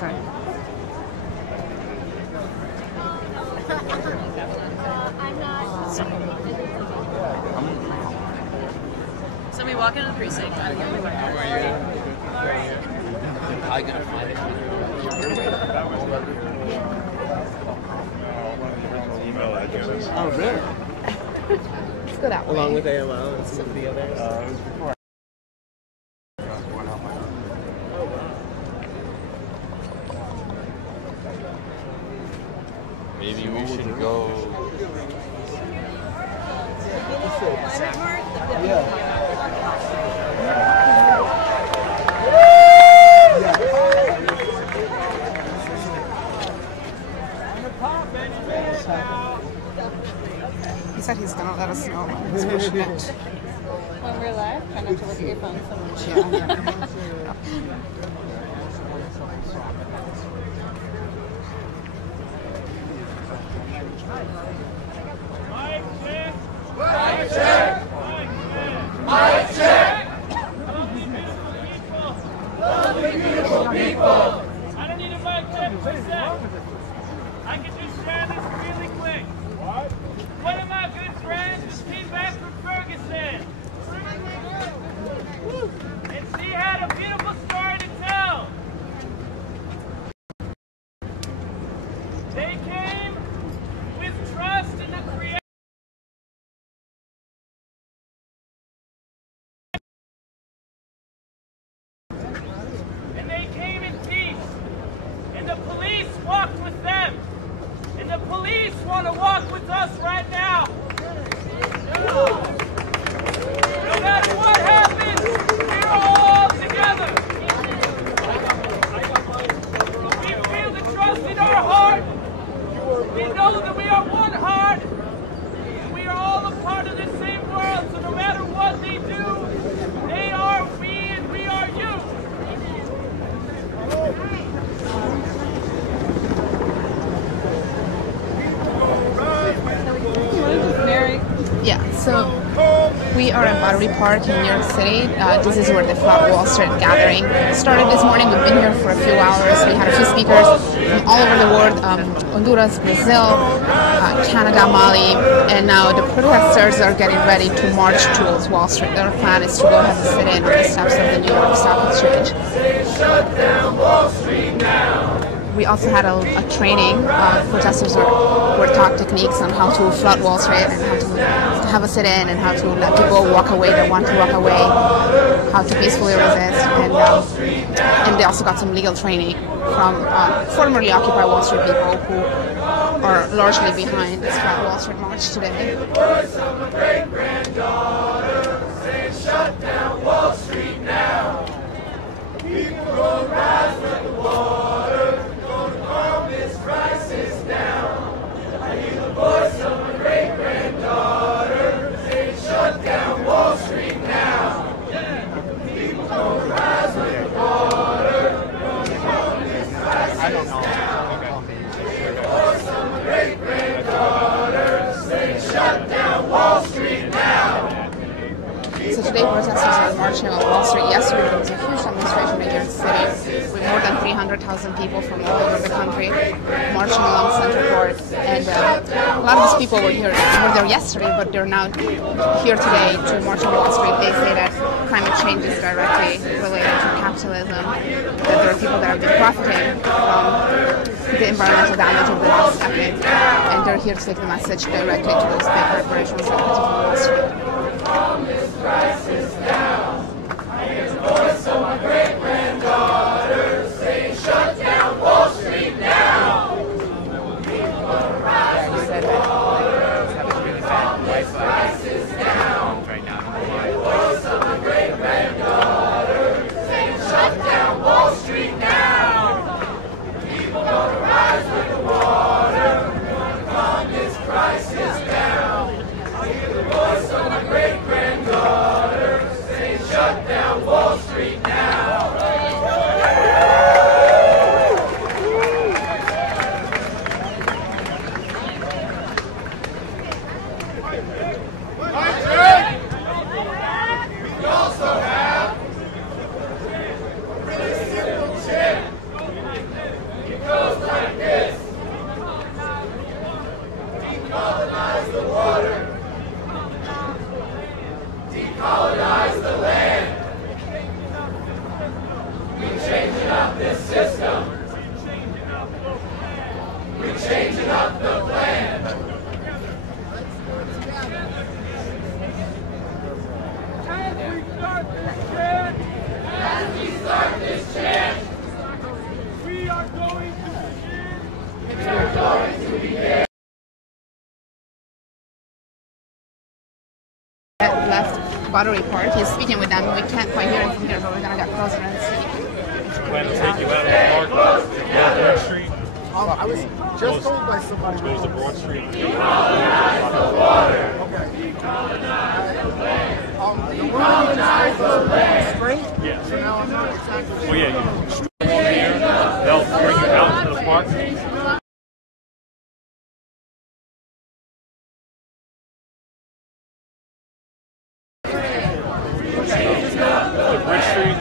sorry. So we walk into the precinct. I gotta find it. Email address. Oh, really? Let's go that way. Along with AOL and some of the others. It was before. Maybe we should go. He said he's gonna let us know when he's pushing it. When we're live, try not to look at your phone so much. I don't need a mic check per se. I can just share this really quick. What? One of my good friends just came back from Ferguson. And she had a beautiful story to tell. They came with trust in the Creator. And they came in peace. And the police walked with them. And the police want to walk with us right now. No matter what happens, we're all together. We feel the trust in our heart. We know that we are one heart. And we are all a part of the same world. So no matter what they do, they are we and we are you. Yeah, so we are at Battery Park in New York City. This is where the Flat Wall Street gathering started this morning. We've been here for a few hours. We had a few speakers from all over the world, Honduras, Brazil, Canada, Mali, and now the protesters are getting ready to march towards Wall Street. Their plan is to go ahead and sit in on the steps of the New York Stock Exchange. Shut down Wall Street now. We also had a training. Protesters were taught techniques on how to flood Wall Street and how to have a sit-in and how to let people walk away that want to walk away, how to peacefully resist, and they also got some legal training from formerly Occupy Wall Street people who are largely behind this Flat Wall Street march today. Voice of a great-granddaughter saying shut down Wall Street now. People gonna rise with the water. Calm this crisis down. I hear the voice of my great-granddaughter saying shut down Wall Street now. People gonna rise with the water, gonna calm this crisis down. The voice of my great-granddaughter saying shut down Wall Street now. So today protesters are marching on Wall Street. Yesterday there was a huge demonstration in New York City with more than 300,000 people from all over the country marching along Central Park. And a lot of these people were there yesterday, but they're now here today to march on Wall Street. They say that climate change is directly related to capitalism, that there are people that have been profiting from the environmental damage of the last decade, and they're here to take the message directly to those big corporations that control Wall Street. Calm this crisis down. I hear the voice of my great-granddaughter saying shut down Wall Street now. People gonna rise with the water. Calm this crisis down. I hear the voice of my great-granddaughter saying shut down Wall Street now. People gonna rise with the water. Gonna calm this crisis down. I hear the voice of my great-granddaughter Left Battery Park. He's speaking with them. We can't quite hear him from here, but we're gonna get closer and see. Plan to take you out of the park, go Broad Street. I was just told by somebody. Goes to Broad Street. The one just goes straight. Yes. So now I'm not exactly. Well, yeah, you straight along here. They'll bring you out to the park. Bridge Street.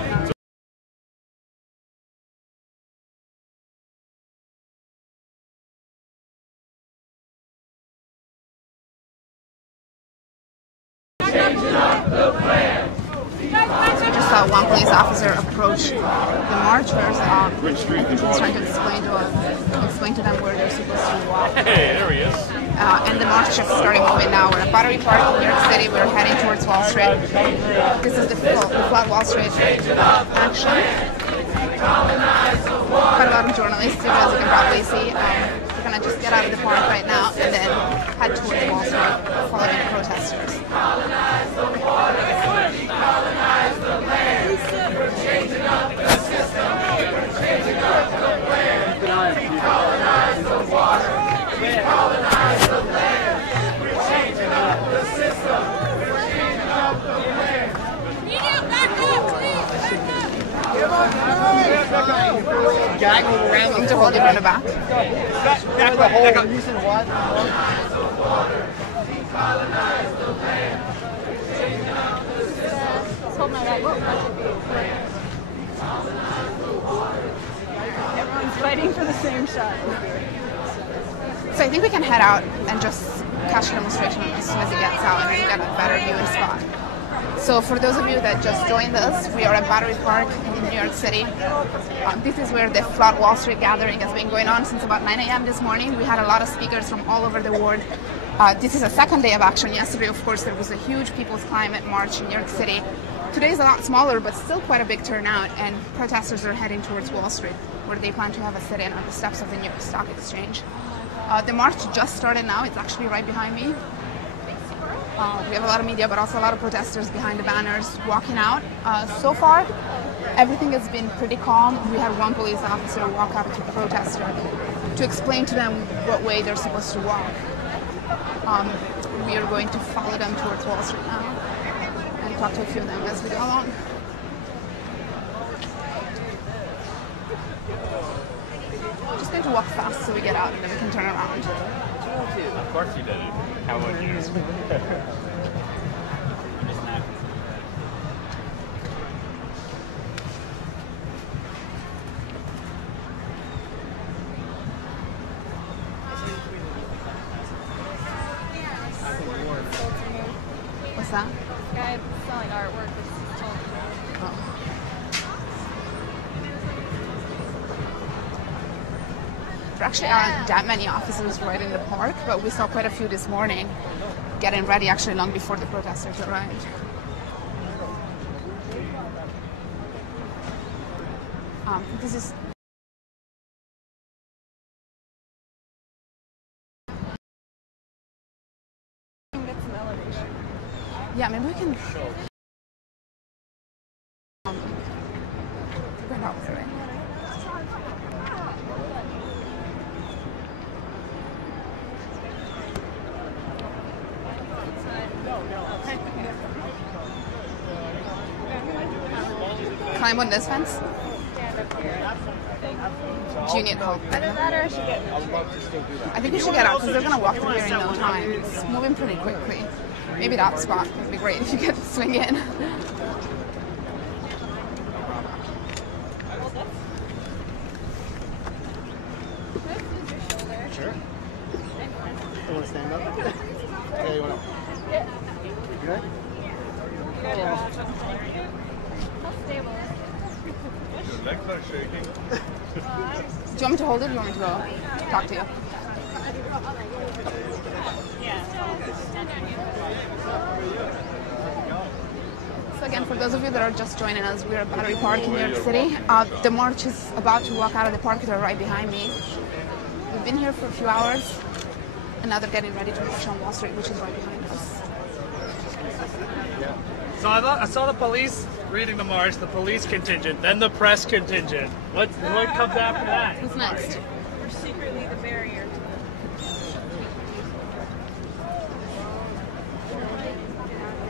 Just saw one police officer approach the marchers. Bridge Street. He's trying to explain to them where they're supposed to walk. Hey, there he is. And the march is starting moving now. We're at Battery Park in New York City. We're heading towards Wall Street. This is the Flat Wall Street action. Quite a lot of journalists here, as you can probably see. We're going to just get out of the park right now and then head towards Wall Street, following the protesters. Decolonize the water, decolonize the land. We're changing up the system. We're changing up the plan. Decolonize the water, decolonize the land. We're changing up the system. We're changing up the plan. Media, back up, please, back up. Gag around I'm to hold you from the back. the whole reason why. Let's hold my right. Everyone's fighting for the same shot. So I think we can head out and just catch the demonstration as soon as it gets out and then get a better viewing spot. So for those of you that just joined us, we are at Battery Park in New York City. This is where the Flat Wall Street gathering has been going on since about 9 a.m. this morning. We had a lot of speakers from all over the world. This is a second day of action. Yesterday, of course, there was a huge People's Climate March in New York City. Today is a lot smaller, but still quite a big turnout, and protesters are heading towards Wall Street, where they plan to have a sit-in at the steps of the New York Stock Exchange. The march just started now. It's actually right behind me. We have a lot of media, but also a lot of protesters behind the banners walking out. So far, everything has been pretty calm. We had one police officer walk up to a protester to explain to them what way they're supposed to walk. We are going to follow them towards Wall Street now and talk to a few of them as we go along. Just going to walk fast so we get out and then we can turn around. Of course you did it. How would you? What's that? This guy selling artwork was told me. There actually aren't that many officers right in the park, but we saw quite a few this morning getting ready actually long before the protesters arrived. This is Get some elevation. yeah, maybe we can go out there, right? Climb on this fence? Stand up here. Do you need help? Either that or I should get. I think we should get out because they're going to walk through here in no time. It's moving pretty quickly. Maybe that spot would be great if you could swing in. Sure. You want to stand up? Yeah, you want to? You good? How stable. Legs are shaking. Do you want me to hold it or do you want me to go talk to you? So again, for those of you that are just joining us, we're at Battery Park in New York City. The march is about to walk out of the park. They're right behind me. We've been here for a few hours, and now they're getting ready to march on Wall Street, which is right behind us. So I saw the police reading the march, the police contingent, then the press contingent. What comes after that? Who's next? We're secretly the barrier to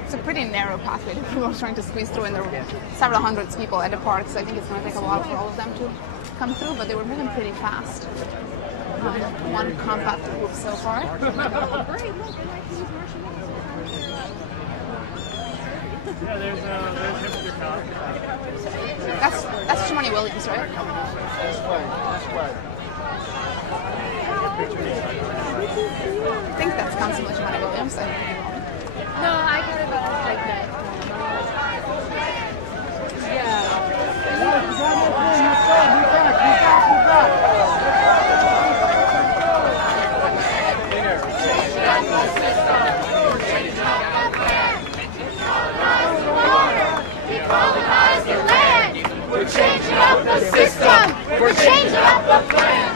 It's a pretty narrow pathway that people are trying to squeeze through, and there were several hundreds of people at the park, so I think it's going to take a while for all of them to come through, but they were moving pretty fast. One compact group so far. Yeah, there's Hipster Cop. That's Shimoni Williams, right? This way. I think that's Councilman Shimoni Williams. No, I got it like that. Decolonize the land. We're changing up the system. We're changing up the plan.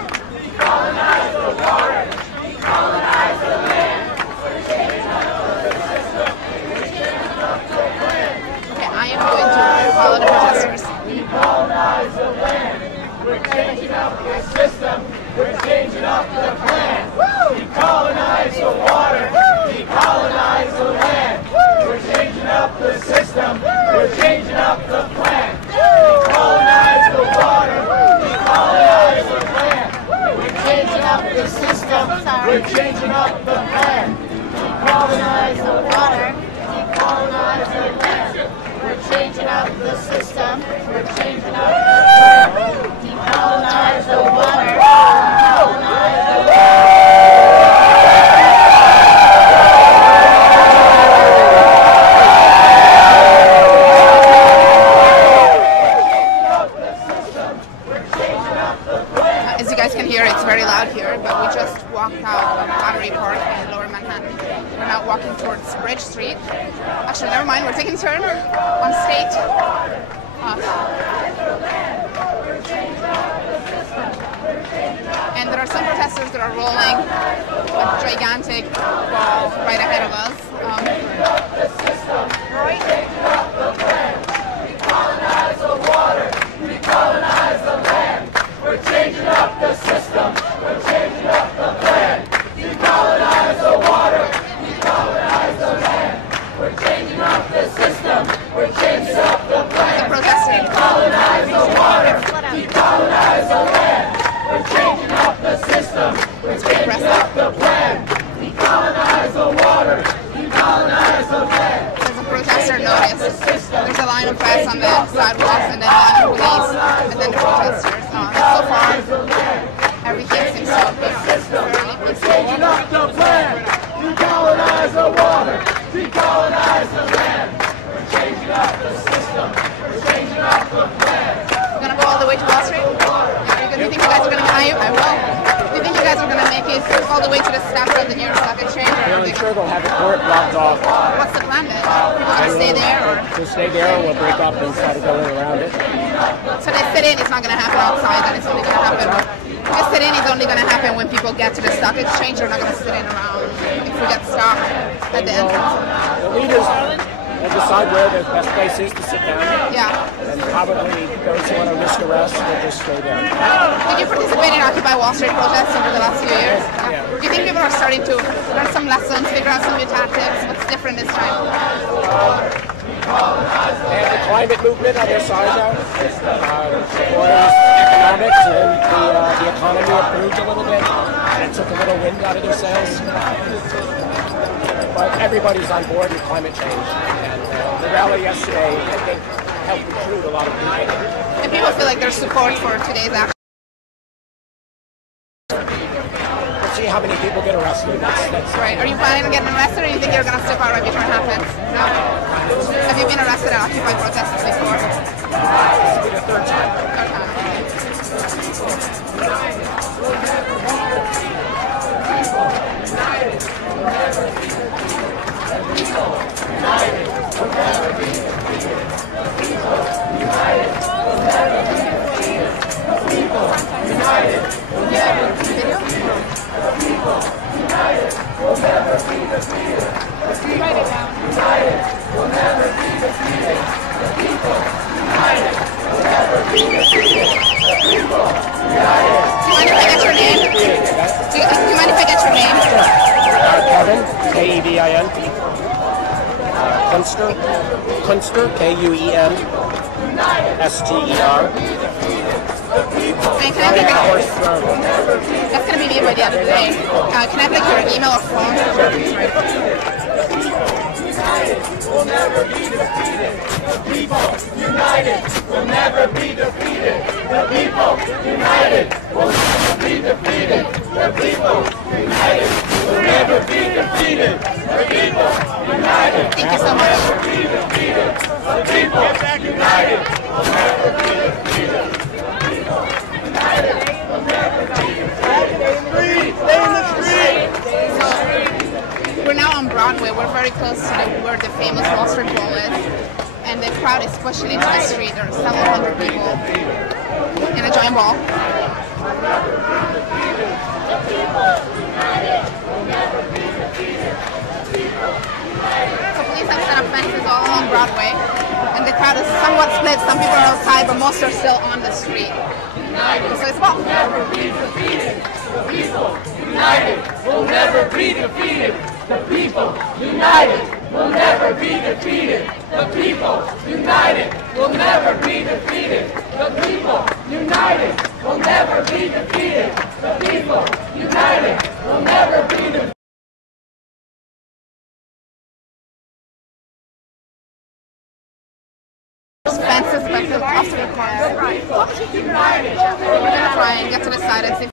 Decolonize the water. Decolonize the land. We're changing up the system. We're changing up the plan. Okay, I am going to follow the protesters. Decolonize the land. We're changing up the system. We're changing up the plan. Decolonize the water. Decolonize the land. We're changing up the system. We're changing up the plan. Decolonize the water. Decolonize the land. We're changing up the system. We're changing up the plan. Decolonize the water. Decolonize the land. We're changing up the system. We're changing up the plan. Decolonize the water. Decolonize the land. As you guys can hear, it's very loud here, but we just walked out of Battery Park in Lower Manhattan. We're now walking towards Bridge Street. Actually, never mind, we're taking a turn on State. And there are some protesters that are rolling a gigantic ball right ahead of us. Decolonize the water, decolonize the land. We're changing up the system, we're changing up the plan. Decolonize the water, decolonize the land. We're changing up the system, we're changing up the plan. Decolonize the water, decolonize the land. We're changing up the system, we're changing up the plan. Decolonize the water, decolonize the land. There's a protester notice. There's a line of press on the sidewalks, and then a line of police, and then the protesters. So far, everything seems to be fairly peaceful. Changing up the plan. Decolonize the water. Decolonize the land. We're changing up the system. We're changing up the plan. You're gonna go all the way to Wall Street? Yeah, you think you guys are gonna? I will. Do you think you guys are gonna make it all the way to the steps of the New York Stock Exchange? I'm sure they'll have the court blocked off. What's the plan then? People gonna stay there, or We'll stay there, or we'll break up and try to go in around it. so the sit-in is not gonna happen outside? Then it's only gonna happen. The sit-in is only gonna happen when people get to the Stock Exchange. They're not gonna sit in around if we get stopped at the entrance. The leaders will decide where the best place is to sit down. Yeah. And probably those who want to risk arrest will just stay there. Did you participate in Occupy Wall Street protests over the last few years? Yeah. Do you think people are starting to learn some lessons, figure out some new tactics? What's different this time? They have the climate movement on their side now. Supporters economics, and the economy improved a little bit. And it took a little wind out of their sails. But everybody's on board with climate change. And the rally yesterday, I think, helped recruit a lot of people. And people feel like there's support for today's action. We'll see how many people get arrested. That's Right. Are you planning on getting arrested, or do you think you're going to step out right before it happens? No. Have you been arrested at Occupy protests before? This will be the third time. Third time. Kunster, K-U-E-N-S-T-E-R. And can I have that's going to be me by the end of the day. Can I have like your email or phone? We'll never be defeated. The people united will never be defeated. The people united will never be defeated. The people united will never be defeated. The people united. Thank you so much. The people united will never be defeated. We're now on Broadway. We're very close to where the famous Wall Street Wall is, and the crowd is pushing into the street. There are several hundred people in a giant ball. So police have set up fences all along Broadway, and the crowd is somewhat split. Some people are outside, but most are still on the street. So it's about Never be defeated. The people united will never be defeated. The people united will never be defeated. The people united will never be defeated. The people united will never be defeated. The people united will never be defeated. fences, but the obstacle course. We're gonna try and get to the side and see.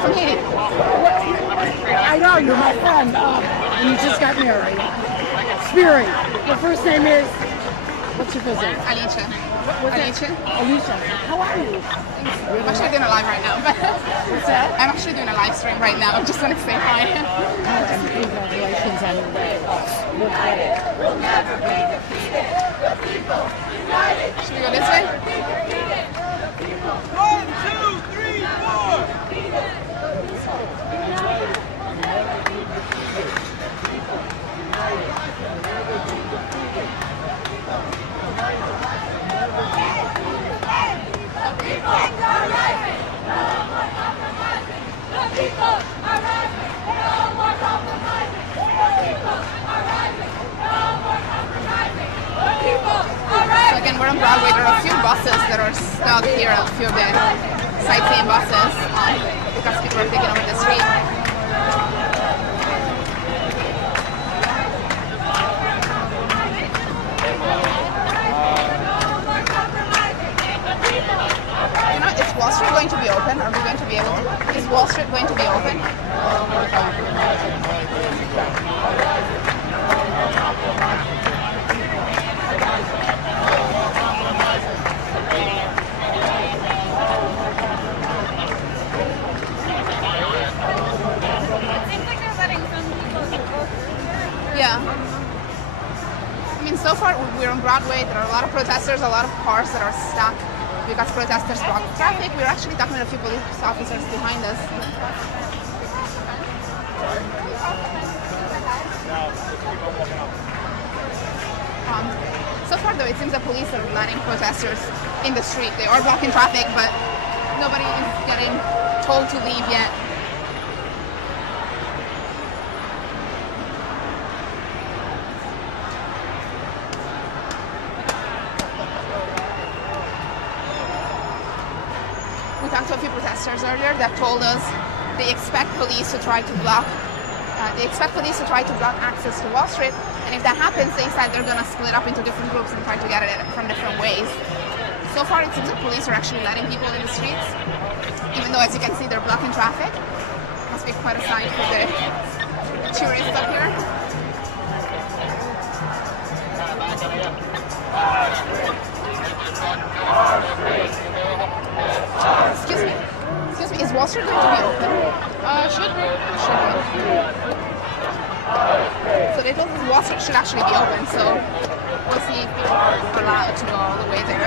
From Haiti. I know, you're my friend, and you just got married. Spiri, your first name is, what's your first name? Alicia. Alicia? Alicia, how are you? I'm actually doing a live right now. What's that? I'm actually doing a live stream right now. I'm just going to say hi. And congratulations on your day. Should we go this way? 1, 2, 3, So again, we're on Broadway. There are a few buses that are stuck here, a few of the sightseeing buses, because people are taking over the street. You know, is Wall Street going to be open? Are we going to be able to? Is Wall Street going to be open? Yeah. I mean, so far we're on Broadway. There are a lot of protesters, a lot of cars that are stuck because protesters block traffic. We're actually talking to a few police officers behind us. So far, though, it seems the police are letting protesters in the street. They are blocking traffic, but nobody is getting told to leave yet. We talked to a few protesters earlier that told us they expect police to try to block access to Wall Street, and if that happens, they said they're going to split up into different groups and try to get it from different ways. So far, it seems that police are actually letting people in the streets, even though, as you can see, they're blocking traffic. Must be quite a sign for the tourists up here. Excuse me, is Wall Street going to be open? Should be. So they told us Wall Street should actually be open, so we'll see if people are allowed to go all the way there.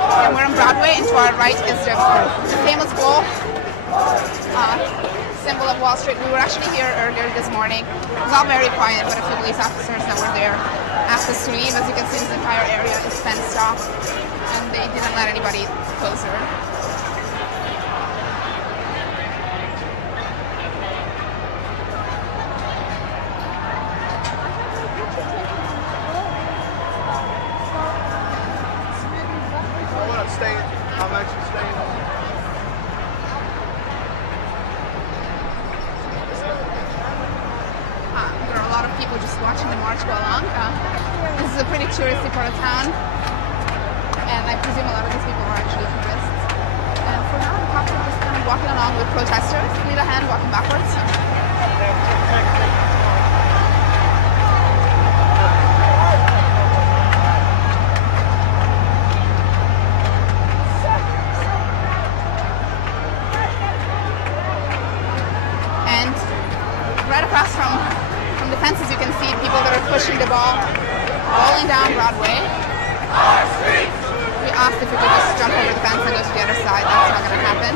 Yeah, we're on Broadway, and to our right is the famous bull, symbol of Wall Street. We were actually here earlier this morning. It was all very quiet, but a few police officers that were there asked us to leave. As you can see, this entire area is fenced off, and they didn't let anybody closer. How much you staying? There are a lot of people just watching the march go along. This is a pretty touristy part of town, and I presume a lot of these people are actually tourists. And for now, the cops are just kind of walking along with protesters, lead a hand, walking backwards. Right across from the fences, you can see people that are pushing the ball, rolling down Broadway. We asked if we could just jump over the fence and go to the other side. That's not going to happen.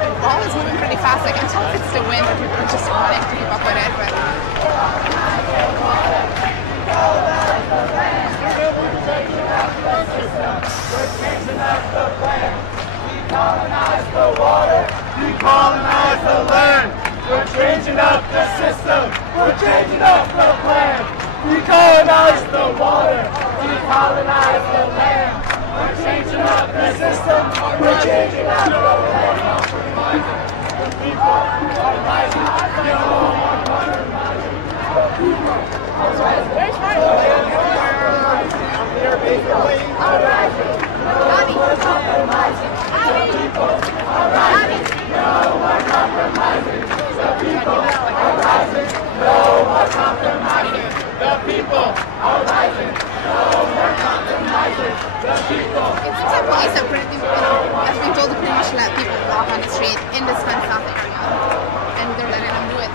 The ball is moving pretty fast. I can tell if it's the wind or people are just running to keep up with it. But Decolonize the water, decolonize the land. We're changing up the system, we're changing up the plan. Decolonize the water, decolonize the land. We're changing up the system, we're changing up the plan. The people are rising, no more compromising. The people are rising, are rising, no more compromising. The people are rising, no more compromising. The people are rising, no more compromising. The people are rising, no more compromising. The people. it seems like police have have been told to pretty much let people walk on the street in this fenced off area, and they're letting them do it.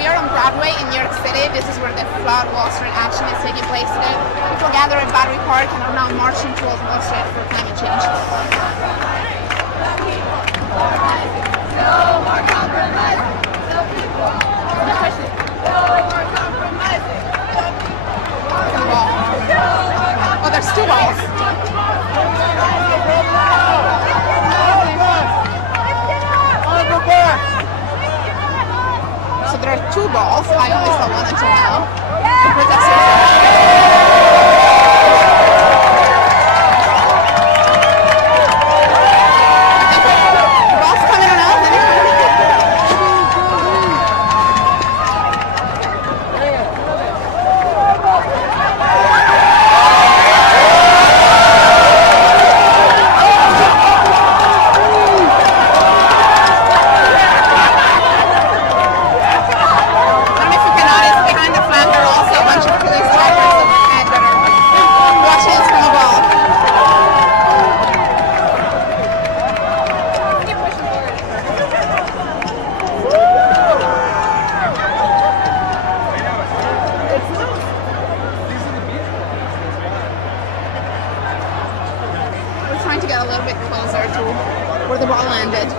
We are on Broadway in New York City. This is where the Flood Wall Street action is taking place today. People gather at Battery Park and are now marching towards Wall Street for climate change. No more compromising. The people are rising, no more compromising. The ball. Oh, there's two balls. So there are two balls. I only saw one until now. The protesters the ball's coming on out. I don't know if you can notice behind the flag there are also a bunch of police choppers that are watching us from above. Keep pushing forward. We're trying to get a little bit closer to where the ball landed.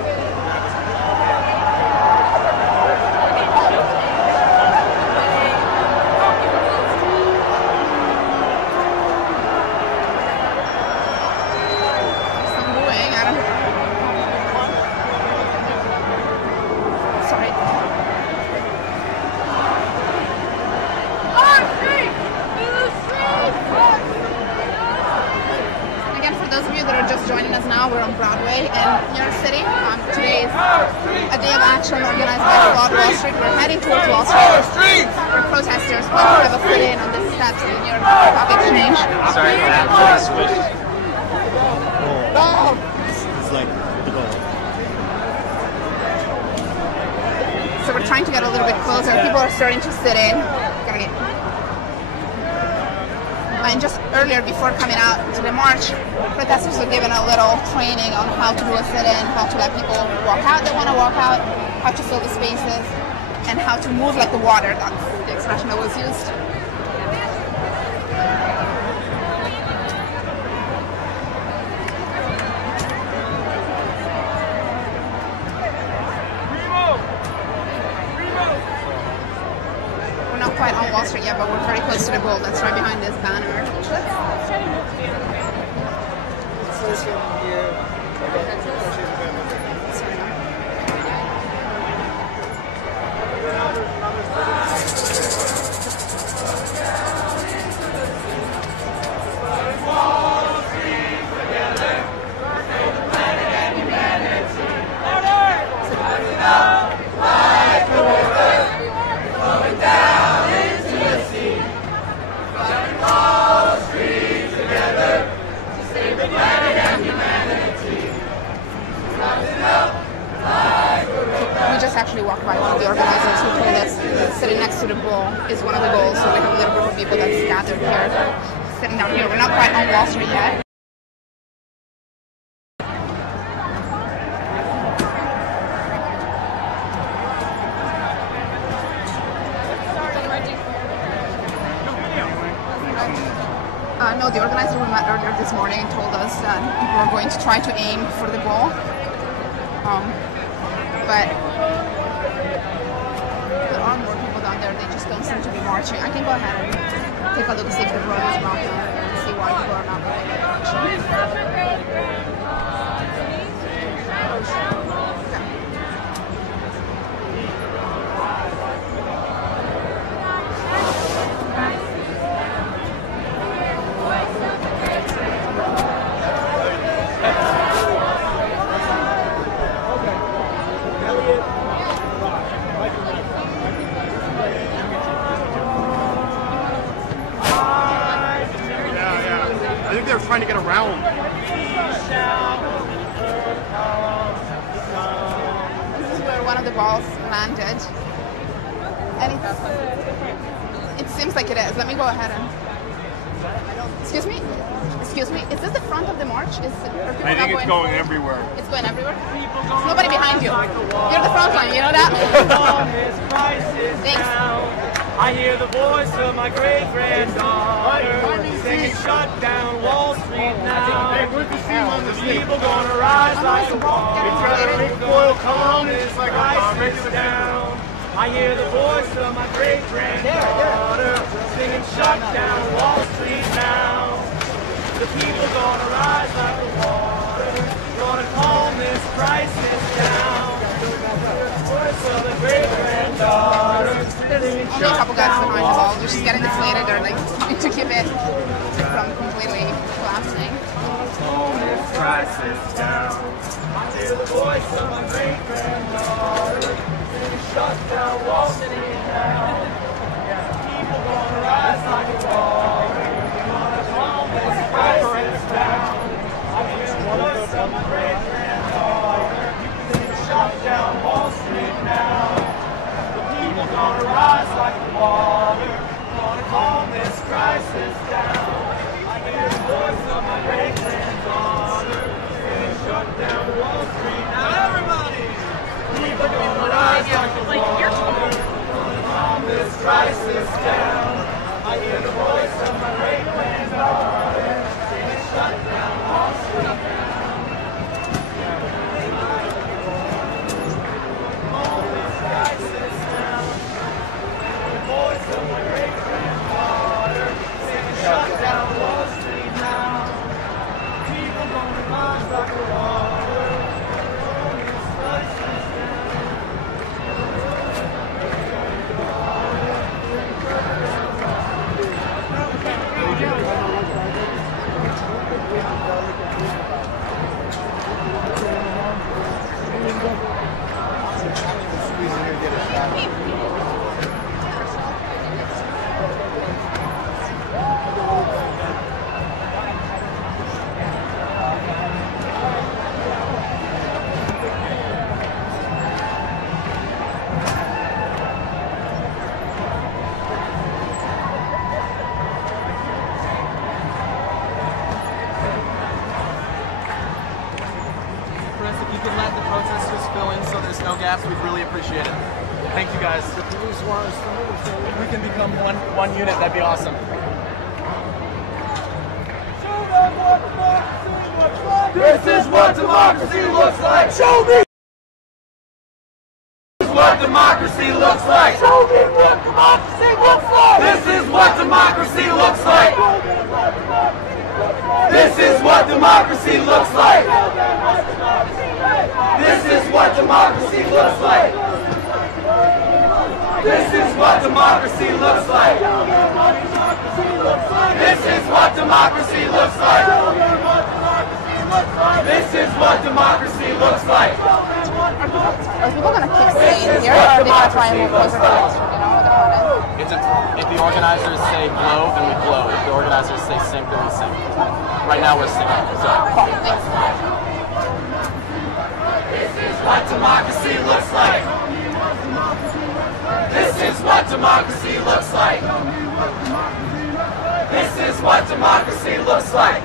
Some booing. I don't. Sorry. Again, for those of you that are just joining us now, we're on Broadway in New York City. Today is a day of action organized by Flood Wall Street. We're heading towards Wall Street. We're protesters going to have a sit-in on the steps of the New York Stock Exchange. Sorry for that. I switched. It's like the goal. So we're trying to get a little bit closer. People are starting to sit in. Gotta get And just earlier, before coming out to the march, protesters were given a little training on how to do a sit-in, how to let people walk out that want to walk out, how to fill the spaces, and how to move like the water. That's the expression that was used. We're not quite on Wall Street yet, but we're very close to the Bull. That's right behind this banner. We just actually walked by one of the organizers who told us sitting next to the Bull is one of the goals. So we have a little group of people that's gathered here, sitting down here. We're not quite on Wall Street yet. No, the organizer we met earlier this morning told us that we're going to try to aim for the Bull. But there are more people down there, they just don't seem to be marching. I can go ahead and take a look and see if the road is blocked and see why people are not going in that direction. I think they were trying to get around. This is where one of the balls landed. And it seems like it is. Let me go ahead and... Excuse me? Excuse me? Is this the front of the march? I think it's going everywhere. It's going everywhere? There's nobody behind you. You're the front line, you know that? Thanks. I hear the voice of my great-granddaughter singing, shut down Wall Street now. The people gonna rise like a wall. People calm this crisis down. I hear the voice of my great-granddaughter singing, shut down Wall Street now. The people gonna rise like the water, gonna calm this crisis down. The voice of the great-granddaughter. Only a couple guys behind the ball. They're just getting deflated. They're like trying to keep it from completely collapsing. Calm this crisis down. I hear the voice of my great-granddaughter saying, shut down Wall Street now. People gonna rise like a water. Gonna calm this crisis down. I hear the voice of my great-granddaughter saying, shut down Wall Street now. People gonna rise like the water, gonna calm this crisis down. I hear the voice of my great-granddaughter saying, shut down Wall Street now. Everybody! People gonna rise like the water, gonna calm this crisis down. I hear the voice of snow gas. We'd really appreciate it. Thank you guys. The police want us to move, so If we can become one unit, that'd be awesome. This is what democracy looks like. Show me what democracy looks like. Show me what democracy looks like. This is what democracy looks like. This is what democracy looks like. This is what democracy looks like. This is what democracy looks like. This is what democracy looks like. This is what democracy looks like. Are people gonna keep staying here, or are they gonna try and move closer to Wall Street? You know what the plan is? If the organizers say blow, then we blow. If the organizers say sink, then we sink. Right now we're sinking. So. Thanks. This is what democracy looks like. This is what democracy looks like. This is what democracy looks like.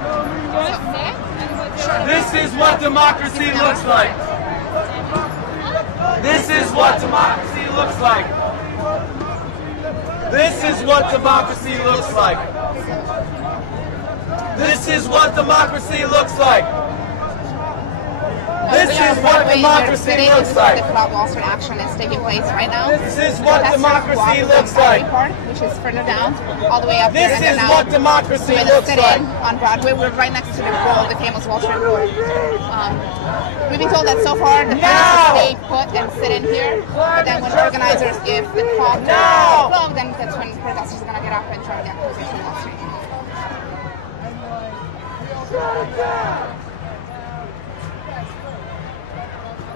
This is what democracy looks like. This is what democracy looks like. This is what democracy looks like. This is what democracy looks like. This is what democracy looks like. The Club Wall Street action is taking place right now. This is what democracy looks like. Park, which is further down, all the way up This here. is what democracy looks like. On Broadway, we're right next to the wall, the famous Wall Street Wall. We've been told that so far the fans stay put and sit in here, but then when organizers give the call to the club, then that's when protesters are going to get up and try to get position on Wall Street.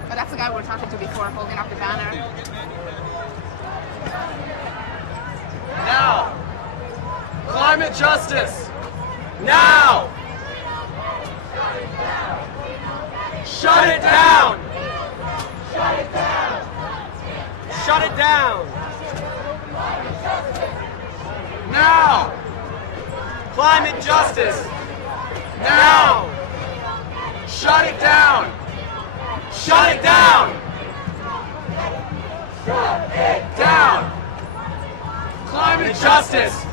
But that's the guy we were talking to before, holding up the banner. Now. Climate justice. Now. Shut it down. Shut it down. Shut it down. Now. Climate justice. Now. Shut it down. Shut it down. Shut it down. Climate justice.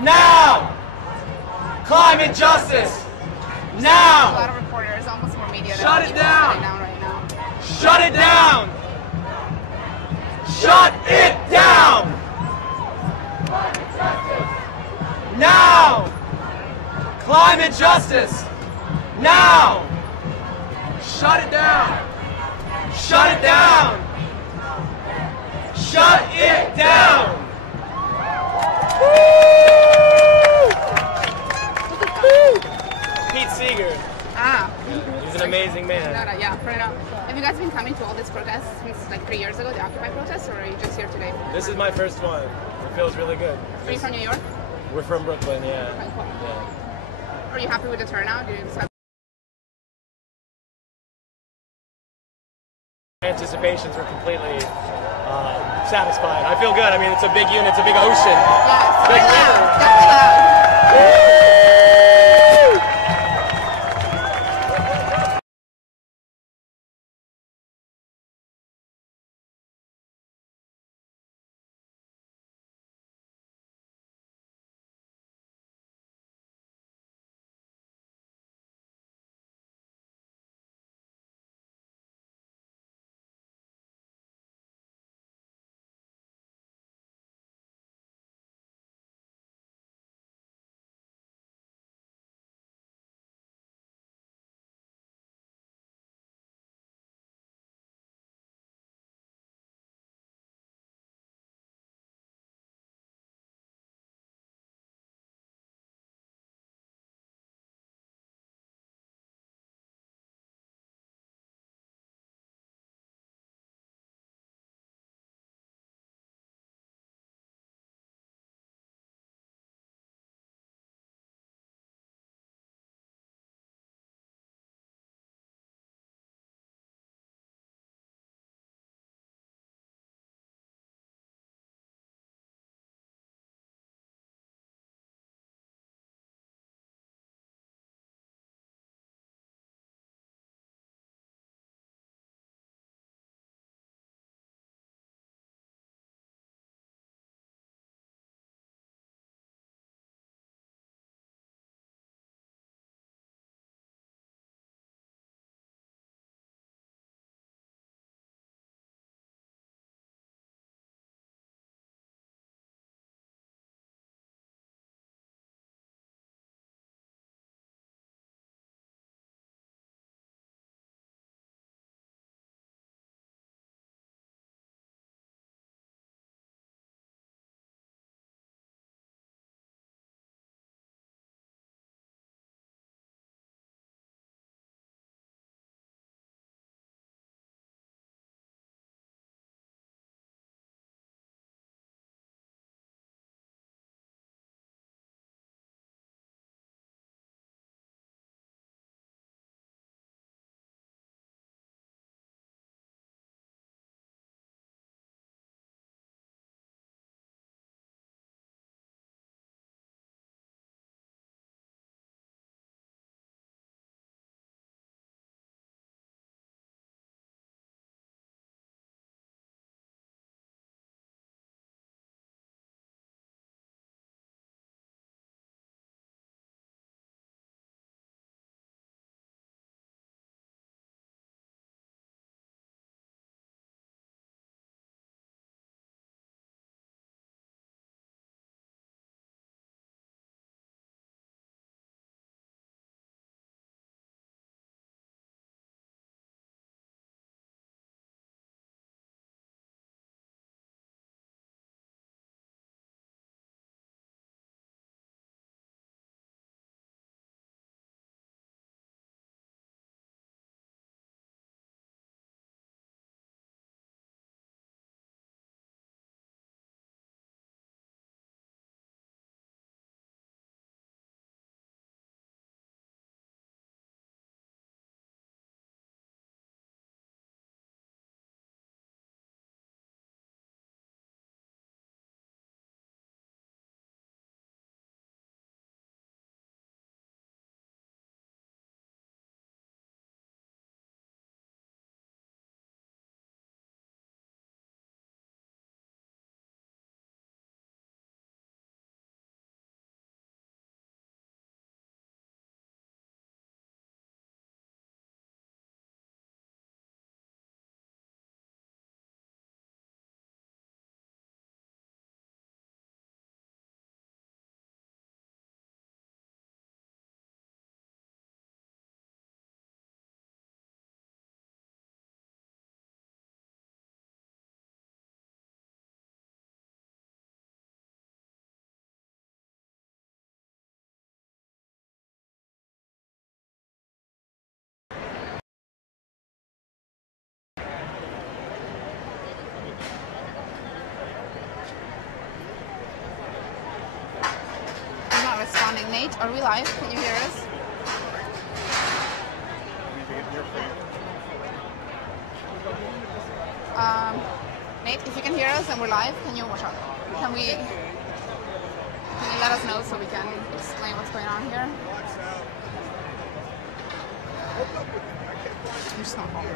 Now. Climate justice. A Now. lot of reporters, almost more media. Shut it down. Right now. Shut it down. Shut it down. Now. Climate justice. Now. Shut it down. Shut it down. Shut it down. Pete Seeger. Ah. He's an amazing man. Yeah, fair enough. Have you guys been coming to all these protests since like 3 years ago, the Occupy protests, or are you just here today? This is my first one. It feels really good. Are you from New York? We're from Brooklyn, yeah. Okay, cool. Yeah. Are you happy with the turnout? Do you expect Anticipations were completely satisfied. I feel good. I mean, it's a big unit, it's a big ocean. Yeah, it's Big very loud. river. Definitely loud. Nate, are we live? Can you hear us? Nate, if you can hear us and we're live, can you watch out? Can you let us know so we can explain what's going on here? You're just not home.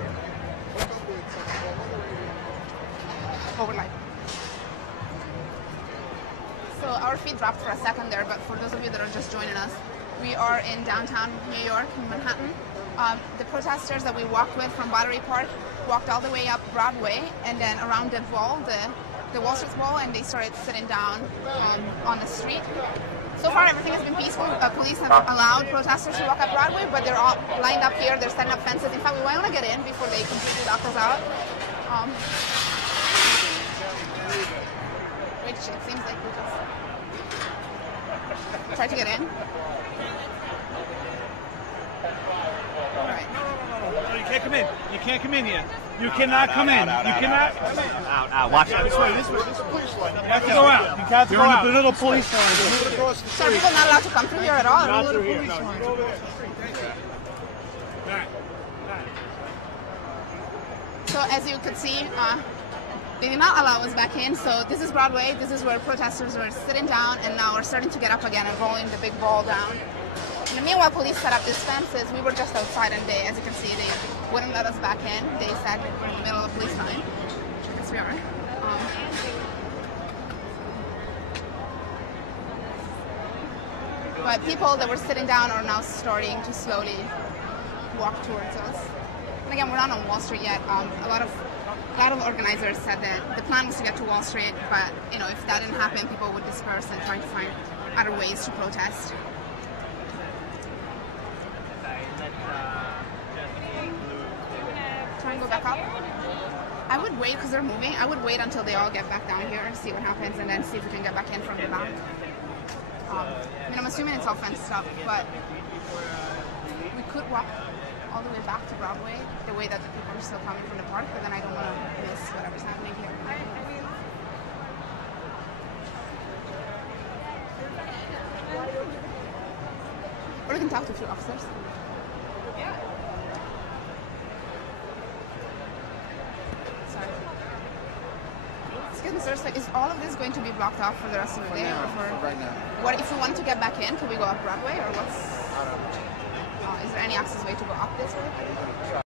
Oh, we're live. So our feed dropped for a second there, but for those of you that are just joining us, we are in downtown New York, in Manhattan. The protesters that we walked with from Battery Park walked all the way up Broadway and then around the wall, the Wall Street wall, and they started sitting down on the street. So far, everything has been peaceful. Police have allowed protesters to walk up Broadway, but they're all lined up here. They're setting up fences. In fact, we want to get in before they completely lock us out. Which it seems like we just try to get in. All right. No, you can't come in. You can't come in here. You cannot come in. You cannot come in. Out. Watch out. This way. This is a police line. You have to go out. You have to go out. You're in the little police line. So are people not allowed to come through here at all? Not through here. No, over there. So as you could see, they did not allow us back in. So this is Broadway. This is where protesters were sitting down, and now we're starting to get up again and rolling the big ball down. In the meanwhile, police set up these fences. We were just outside, and they, as you can see, they wouldn't let us back in. They said we're in the middle of police line. Yes, we are. But people that were sitting down are now starting to slowly walk towards us. And again, we're not on Wall Street yet. A lot of organizers said that the plan was to get to Wall Street, but if that didn't happen, people would disperse and try to find other ways to protest. Try and go back up. I would wait because they're moving. I would wait until they all get back down here and see what happens, and then see if we can get back in from the back. I'm assuming it's all fenced up, but we could walk all the way back to Broadway, the way that the people are still coming from the park, but then I don't want to miss whatever's happening here. Or we can talk to a few officers. Sorry. Excuse me, sir, so is all of this going to be blocked off for the rest of the day? Or for right now. What if we want to get back in? Can we go up Broadway, or what's? I don't know. Is there any access way to go up this way?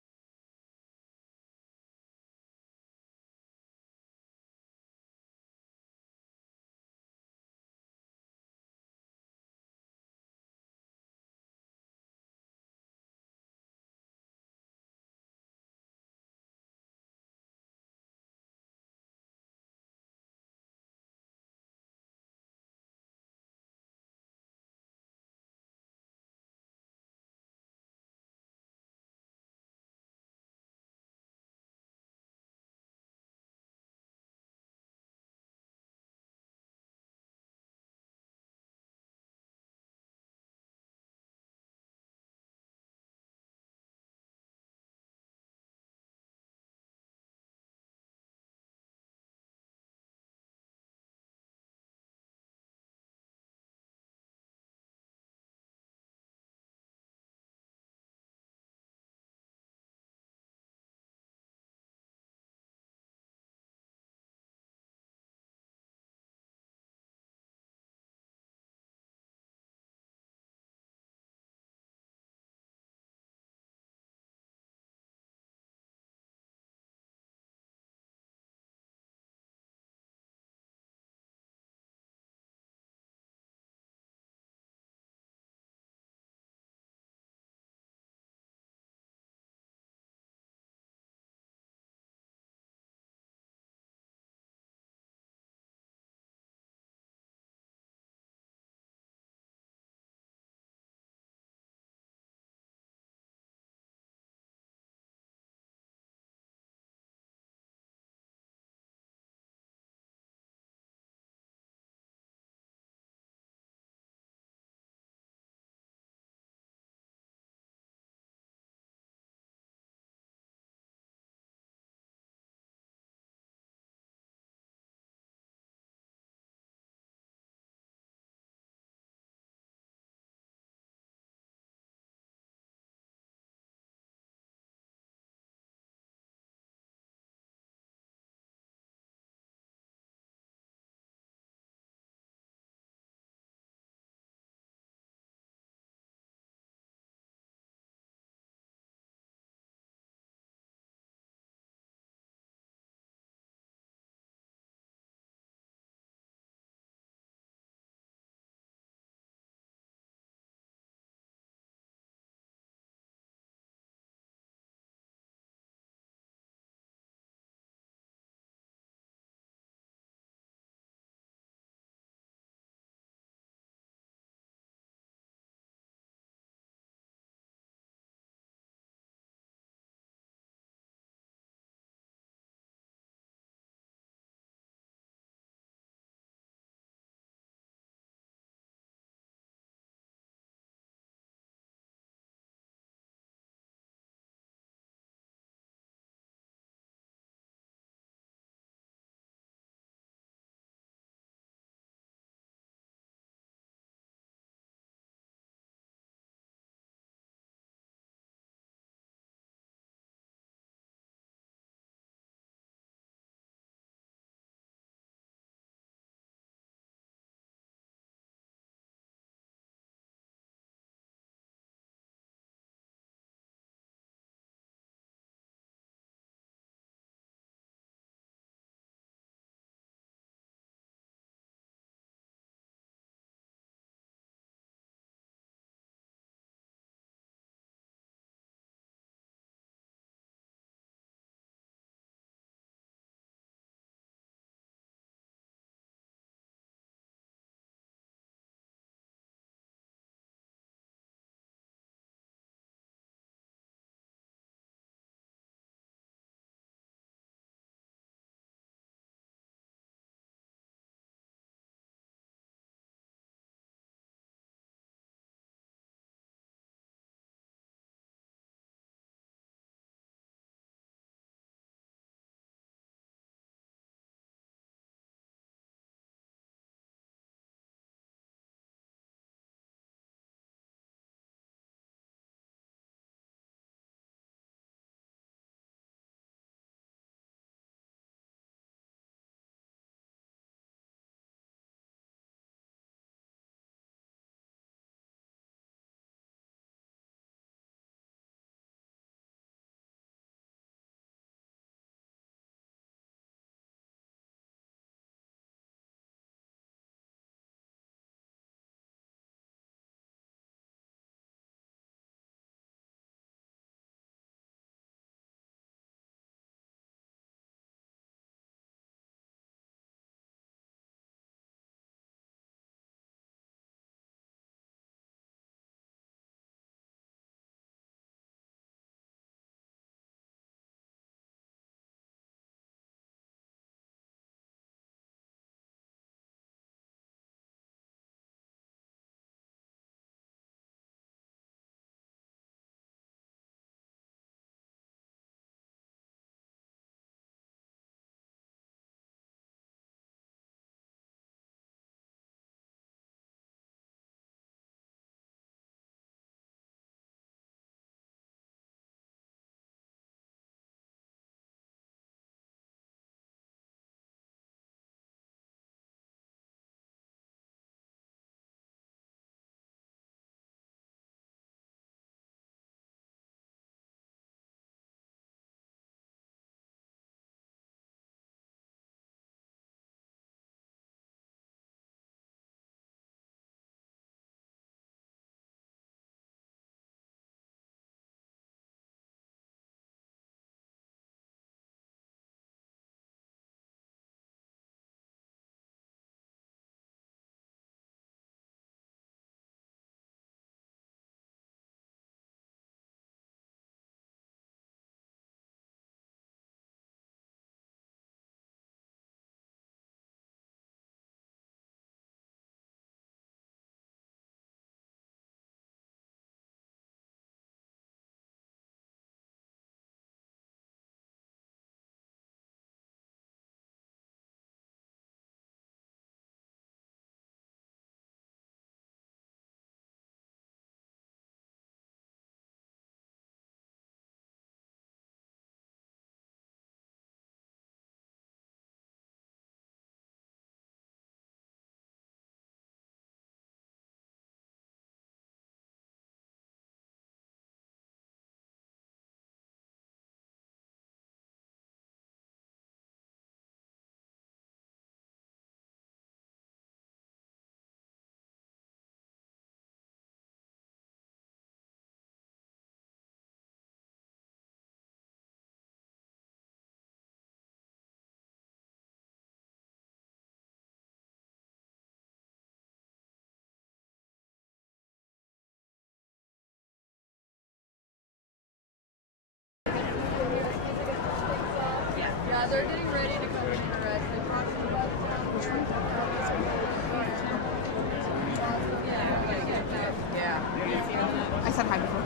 said hi before.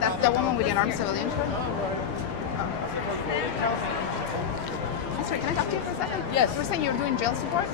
That's the woman with the unarmed civilian. Sorry, can I talk to you for a second? Yes. You were saying you were doing jail support?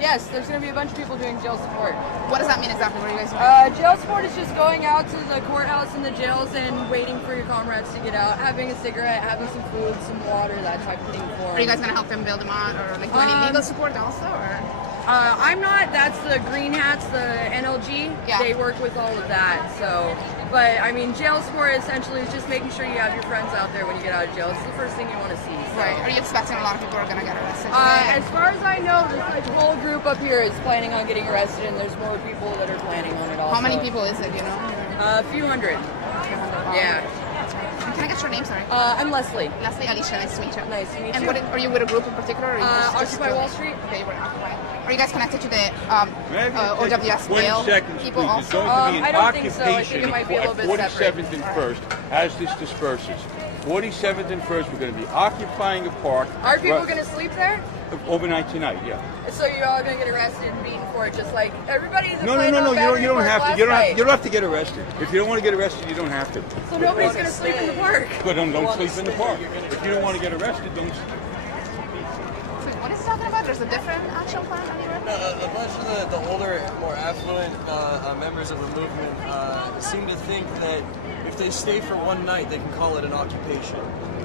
Yes, there's going to be a bunch of people doing jail support. What does that mean exactly? What are you guys doing? Jail support is just going out to the courthouse and the jails and waiting for your comrades to get out, having a cigarette, having some food, some water, that type of thing for them. Are you guys going to help them build them out, or like do any legal support also? Or? I'm not. That's the Green Hats, the NLG. Yeah. They work with all of that. So, but I mean, jail support essentially is just making sure you have your friends out there when you get out of jail. It's the first thing you want to see. So. Right. Are you expecting a lot of people are going to get arrested? As far as I know, this whole group up here is planning on getting arrested, and there's more people that are planning on it also. How many people is it? You know? A few hundred. Yeah. Can I get your name? Sorry. I'm Leslie. Leslie, Alicia. Nice to meet you. Nice to meet you. And are you with a group in particular? Or Occupy Wall Street. Okay, we're Occupy. Are you guys connected to the OWS bail people please. also? There's going to be an I don't think so. I think occupation it might be a at little bit 47th and 1st as this disperses. 47th and 1st, we're going to be occupying a park. Are people going to sleep there? Overnight tonight, yeah. So you're all going to get arrested and beaten for it, just like everybody that's No, playing on you Battery don't Park have to. last You don't night. have to get arrested. If you don't want to get arrested, you don't have to. So nobody's going to sleep in the park. But don't sleep in the park. If you don't want to get arrested, don't. So what is he talking about? There's a different action plan anywhere? A bunch of the older, more affluent members of the movement seem to think that if they stay for one night, they can call it an occupation.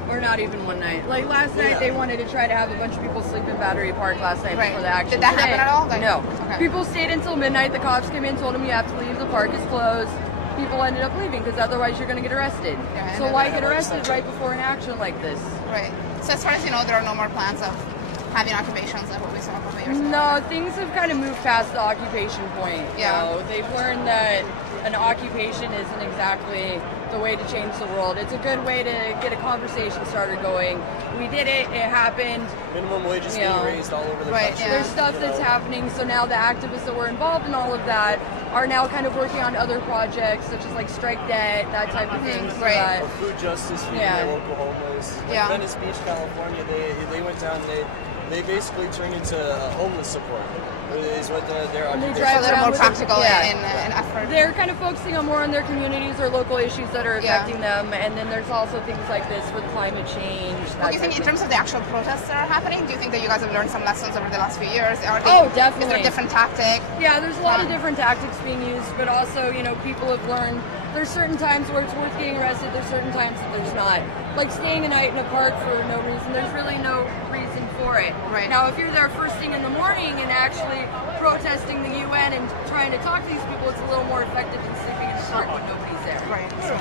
Or not even one night. Like last night, they wanted to try to have a bunch of people sleep in Battery Park last night before the action. Did that happen at all? No. Okay. People stayed until midnight. The cops came in, told them you have to leave. The park is closed. People ended up leaving because otherwise you're going to get arrested. Yeah, so why get arrested right before an action like this? Right. So as far as you know, there are no more plans of having occupations like what we saw a couple of years ago? No, things have kind of moved past the occupation point. Yeah. You know, they've learned that an occupation isn't exactly the way to change the world. It's a good way to get a conversation started going. We did it. It happened. Minimum wage is being raised all over the country. There's stuff that's happening. So now the activists that were involved in all of that are now kind of working on other projects, such as like strike debt, that type of thing. So that, or food justice, feeding their local homeless. Like Venice Beach, California, they went down. They basically turned into homeless support. Is what they're and they drive around more practical in effort. They're kind of focusing on more on their communities or local issues that are affecting them, and then there's also things like this for the climate change. What do you think in terms of the actual protests that are happening? Do you think that you guys have learned some lessons over the last few years? Definitely. Is there a different tactic? Yeah, there's a lot of different tactics being used, but also, you know, people have learned there's certain times where it's worth getting arrested, there's certain times that there's not. Like staying a night in a park for no reason, there's really no reason for it. Right. Now, if you're there first thing in the morning and actually protesting the UN and trying to talk to these people, it's a little more effective than sleeping in the park when nobody's there. Right. So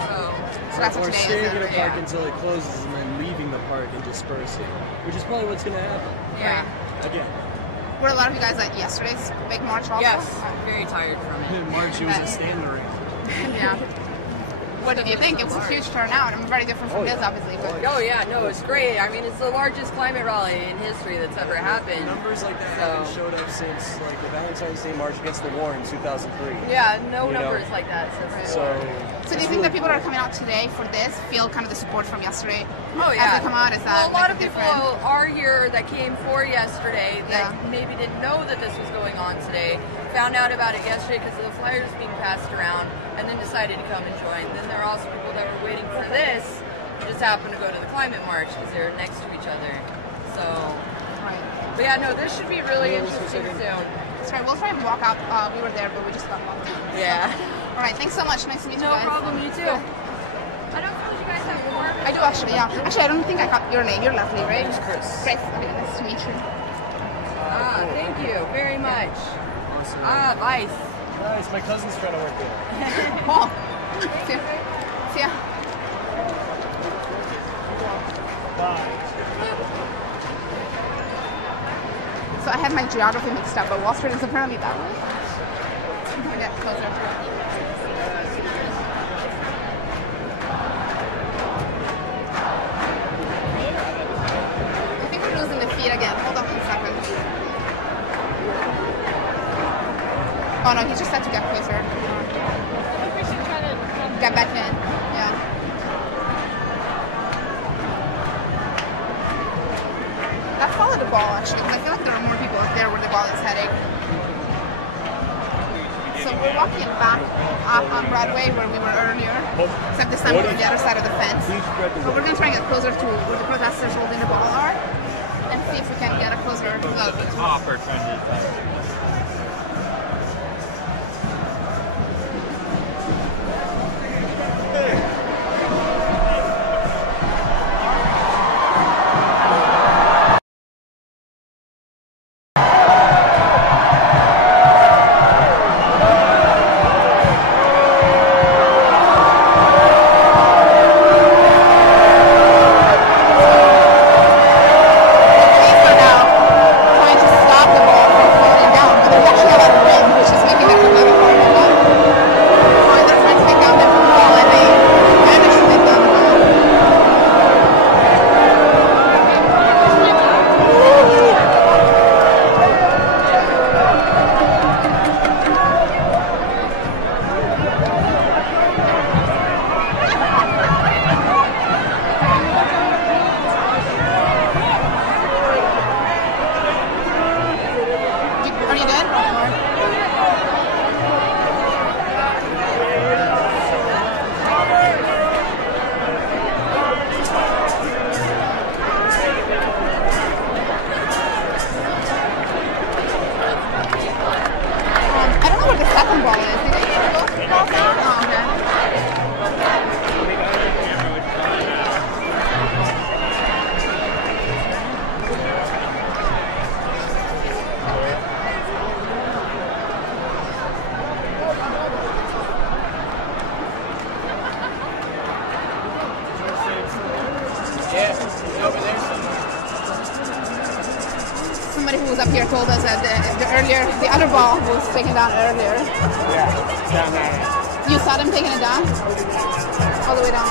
that's what or today staying is. in a park until it closes and then leaving the park and dispersing, which is probably what's going to happen. Yeah. Again. Were a lot of you guys at yesterday's big march also? Yes. I'm very tired from it. March, it was a stammering. Yeah. What did you think? It was a huge turnout. I'm very different from this, obviously. But Oh yeah, no, it's great. I mean, it's the largest climate rally in history that's ever happened. Numbers like that haven't showed up since like the Valentine's Day March against the war in 2003. Yeah, no numbers like that since. So do you think that people that are coming out today for this feel kind of the support from yesterday? Oh yeah. As they come out, is that a lot of different? people are here that came for yesterday that maybe didn't know that this was going on today, found out about it yesterday because of the flyers being passed around, and then decided to come and join. Then there are also people that were waiting for this who just happened to go to the climate march because they're next to each other. So, but yeah, no, this should be really interesting soon. Sorry, we'll try and walk out. We were there, but we just got locked in. Yeah. All right, thanks so much. Nice to meet you guys. No problem, you too. I don't suppose you guys have more. I do actually, yeah. Actually, I don't think I got your name. You're Leslie, right? Chris. Chris. Okay, nice to meet you. Thank you very much. Awesome. Nice. Nice. My cousin's trying to work there. Cool. See ya. See ya. So I had my geography mixed up, but Wall Street is apparently that way. I'm gonna get closer. I think we're losing the feed again. Hold on 1 second. Oh no, he just had to get closer. I think we should try to get back in. Yeah. ball actually, because I feel like there are more people there where the ball is heading. So we're walking back up on Broadway where we were earlier, except this time we're on the other side of the fence. But we're going to try and get closer to where the protesters holding the ball are and see if we can get a closer look. Somebody who was up here told us that the other ball was taken down earlier. Yeah, down there. You saw them taking it down? All the way down.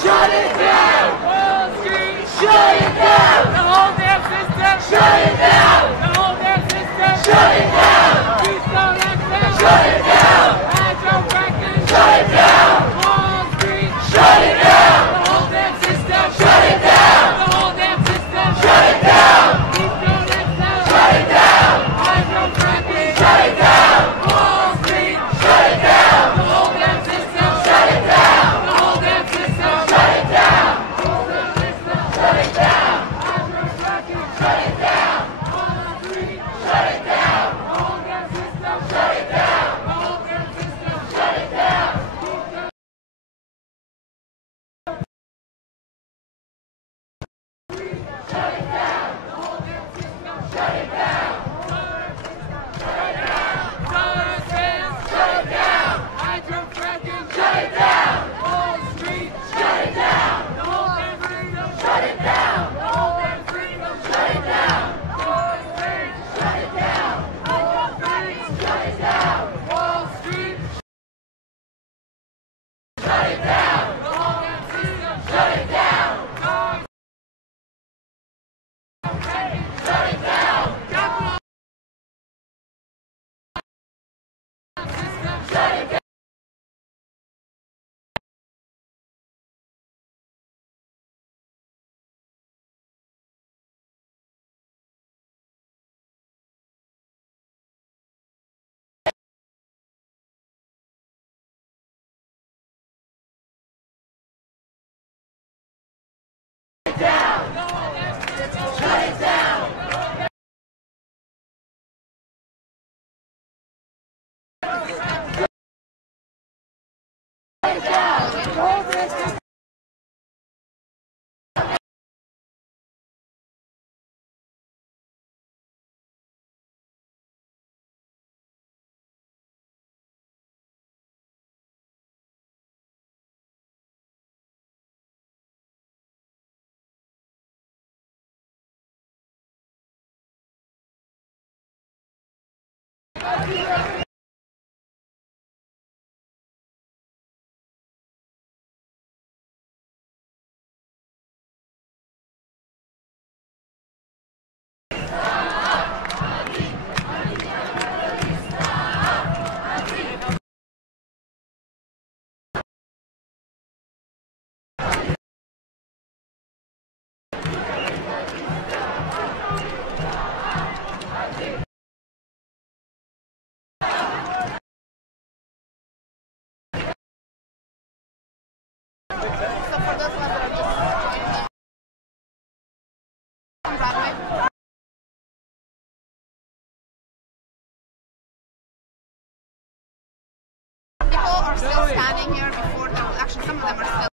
Shut it down! Wall Street! Shut it down! The whole damn system! Shut it down! The whole damn system! Shut it down! Keystone XL! Shut it down! Hydrofracking! Shut it down! Wall Street! Shut it down! The whole damn system! Shut it down! The whole damn system! Shut it down! Keystone XL! Shut it down! Hydrofracking! Shut it down! Wall Street! Shut it down! The whole damn system! Shut it down! The whole damn system! Shut it down! Shut it down! Shut it down! Are still standing here before the actually some of them are still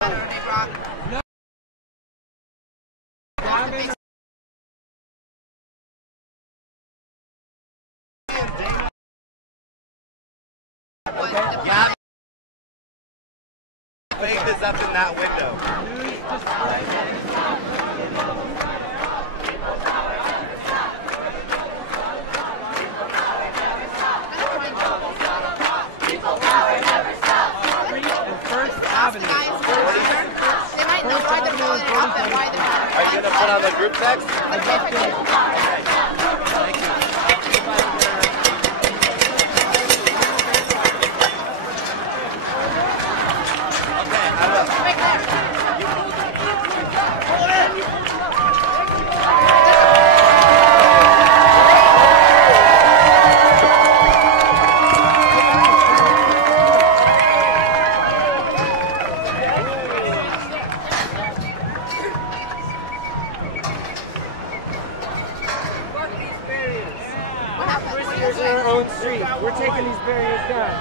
they brought Yeah. Faith is up in that window. Are you going to put on the group text? Our own street. We're taking these barriers down.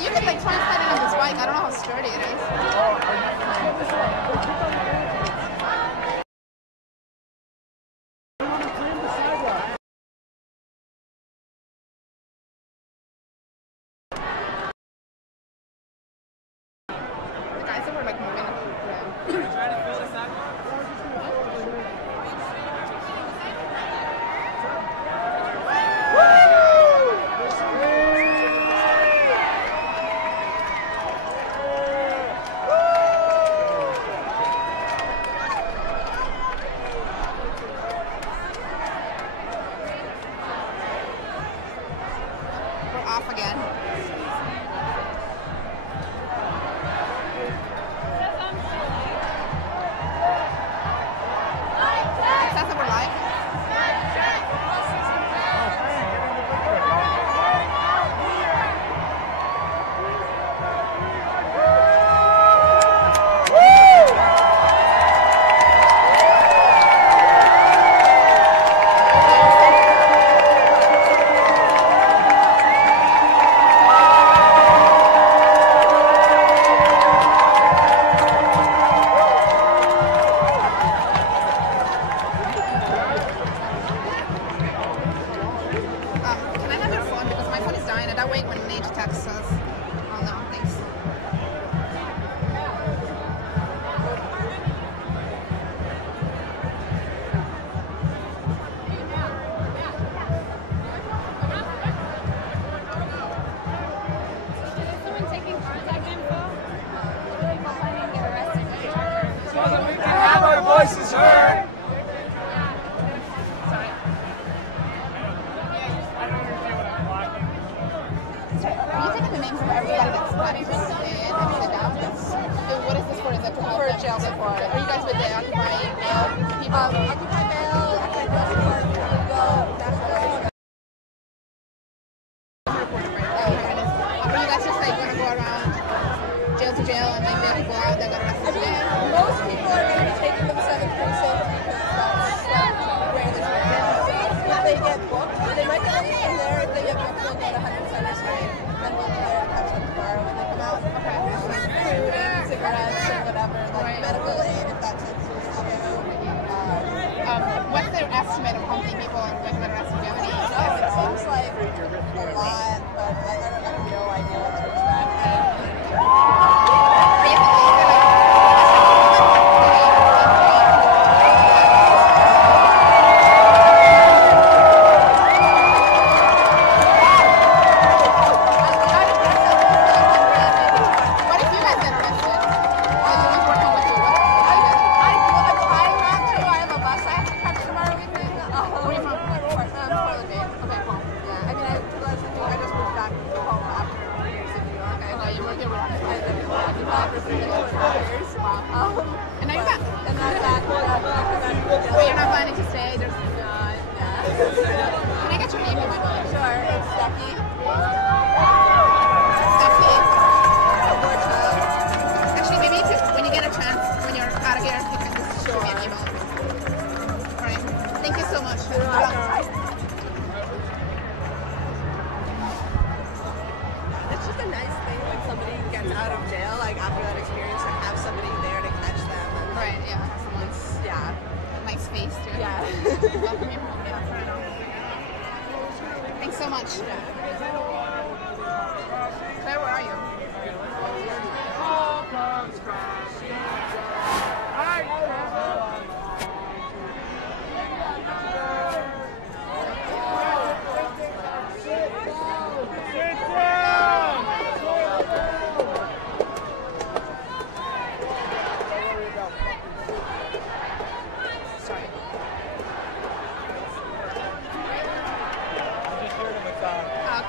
You can like try and slide it on this bike. I don't know how sturdy it is. The guys that were like moving around. Trying to fill the sidewalk? Off again. It says that we're live. Can I have your phone? Because my phone is dying and I wait when Nate texts us. Oh no, thanks. Is someone taking contact info? Really behind get arrested. So that we can have our voices heard. Are you taking the names of everybody that's planning recently and having the documents? What is this for? Is it to help for jail support? Are you guys with the Occupy Mail people? Occupy Mail, Occupy Mail support, Go, National. Are you guys just like going to go around jail to jail and like mail people that got arrested today? Most people are going to be taking themselves through safety because that's where this is. If they get booked, they might get released from there. If they get booked, they'll go to 100 Center Street and we'll be there to catch them tomorrow when they come out. Okay. Food and cigarettes and whatever, like medical aid if that's an issue. What's their estimate of how many people are going to get arrested? Do you have any estimate? It seems like a lot, but I have no idea what to expect. And now you're back. And I'm back. But you're not planning to stay? There's not. Can I get your name? You might mind. Sure, it's Becky. Becky. Actually, maybe when you get a chance, when you're out of here, you can just shoot me an email. Alright. Thank you so much. It's just a nice thing when somebody gets out of jail, like after that experience, to have somebody there to catch them. And, right, yeah. Someone's, yeah. Nice face, too. Yeah. Welcome you. Thanks so much. Claire, where are you?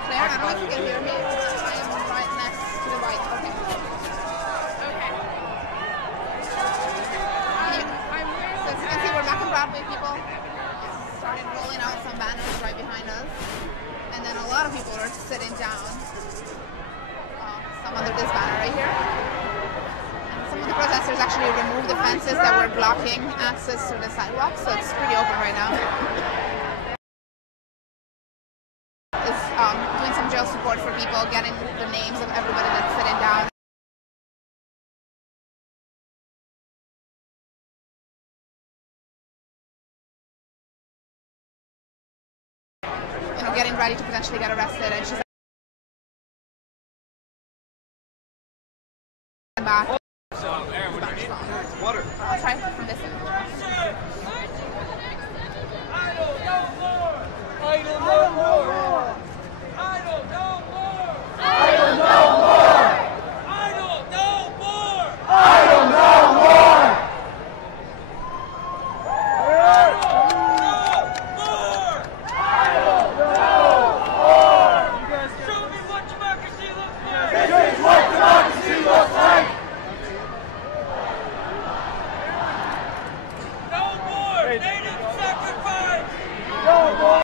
Claire, I don't know if you can hear me. I am right next to the right. Okay. Okay. So as you can see, we're back on Broadway, people. Started rolling out some banners right behind us. And then a lot of people are sitting down. Some under this banner right here. And some of the protesters actually removed the fences that were blocking access to the sidewalk, so it's pretty open right now. Doing some jail support for people, getting the names of everybody that's sitting down. You know, getting ready to potentially get arrested, and she's back. Aaron, what do you need? Water. I'll try from this end. I don't know more. I don't know more. I don't know more. I don't know more. I don't know more. I don't know more. I don't know more. You guys show me what democracy looks like. This is what democracy looks like. No more native sacrifice. No more.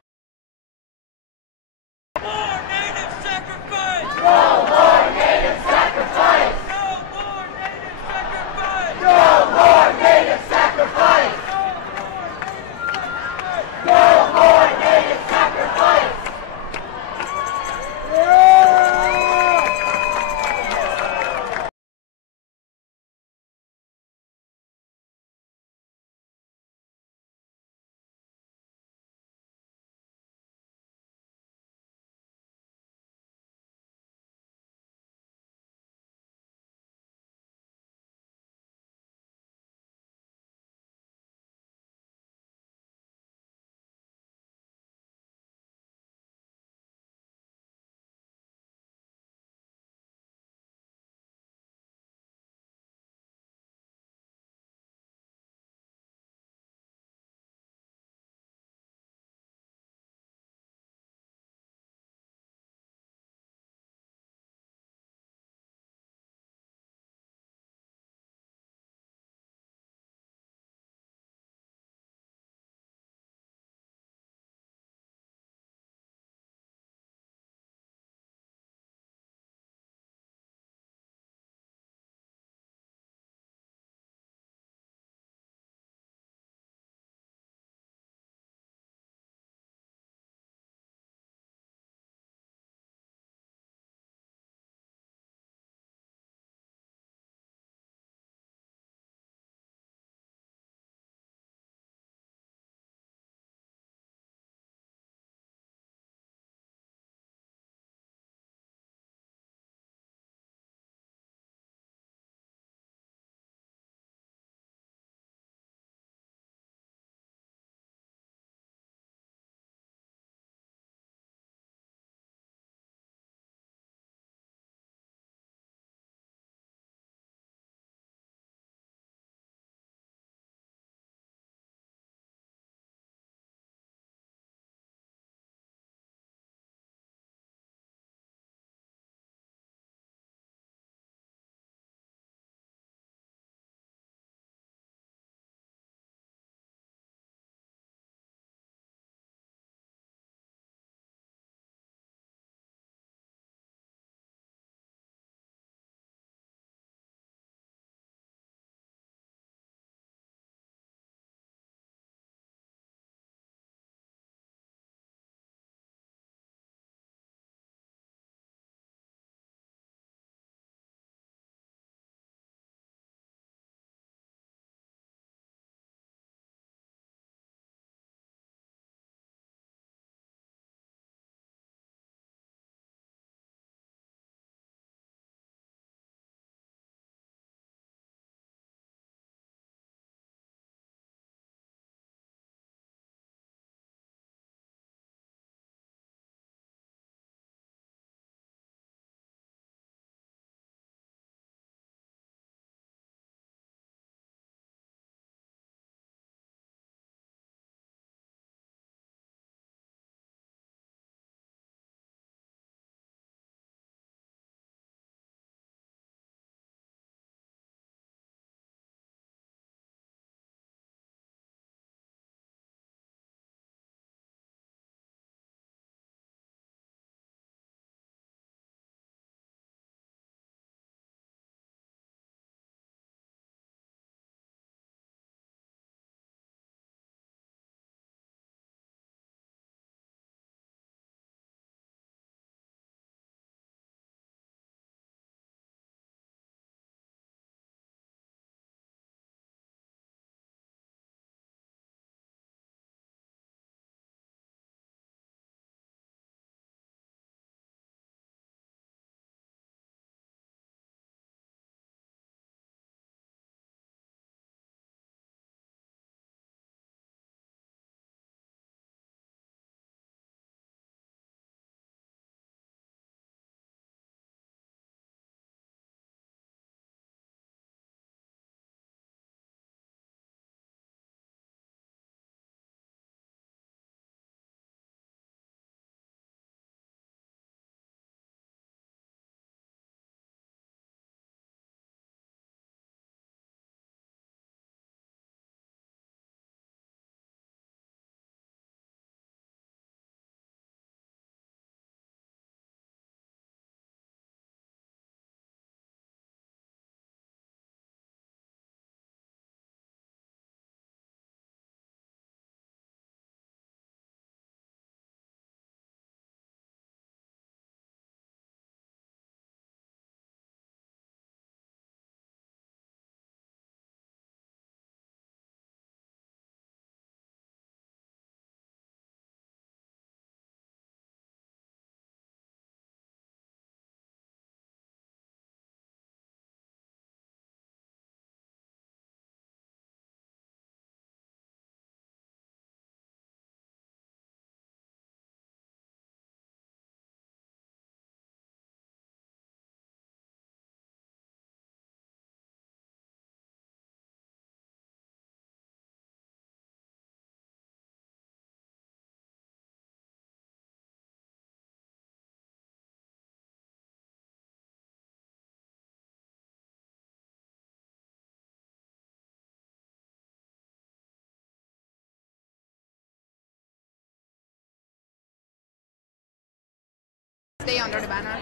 stay under the banner.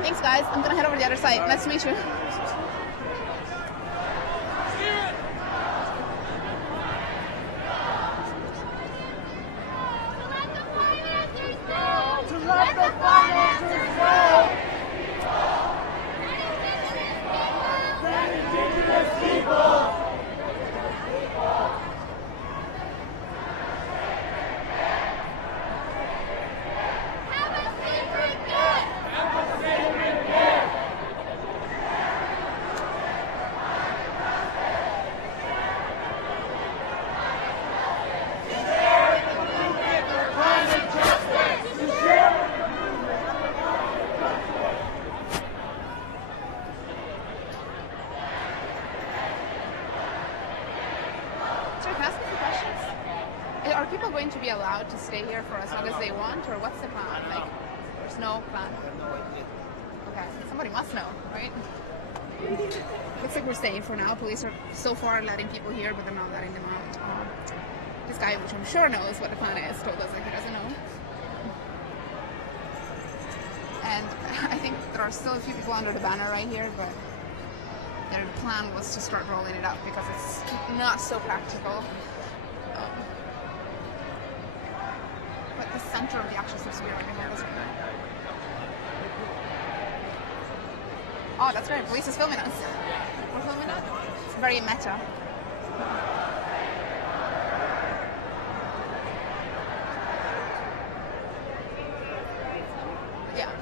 Thanks, guys. I'm gonna head over the other side. Nice to meet you. Let the finances go. Indigenous people. Are people going to be allowed to stay here for as long as they want, or what's the plan? Like, there's no plan. Okay, somebody must know, right? Looks like we're staying for now. Police are so far letting people here, but they're not letting them out. This guy, which I'm sure knows what the plan is, told us like he doesn't know. And I think there are still a few people under the banner right here, but their plan was to start rolling it up because it's not so practical. But the center of the action seems to be right behind us right now. Oh, that's great. Police is filming us. We're filming us. It's very meta. Yeah.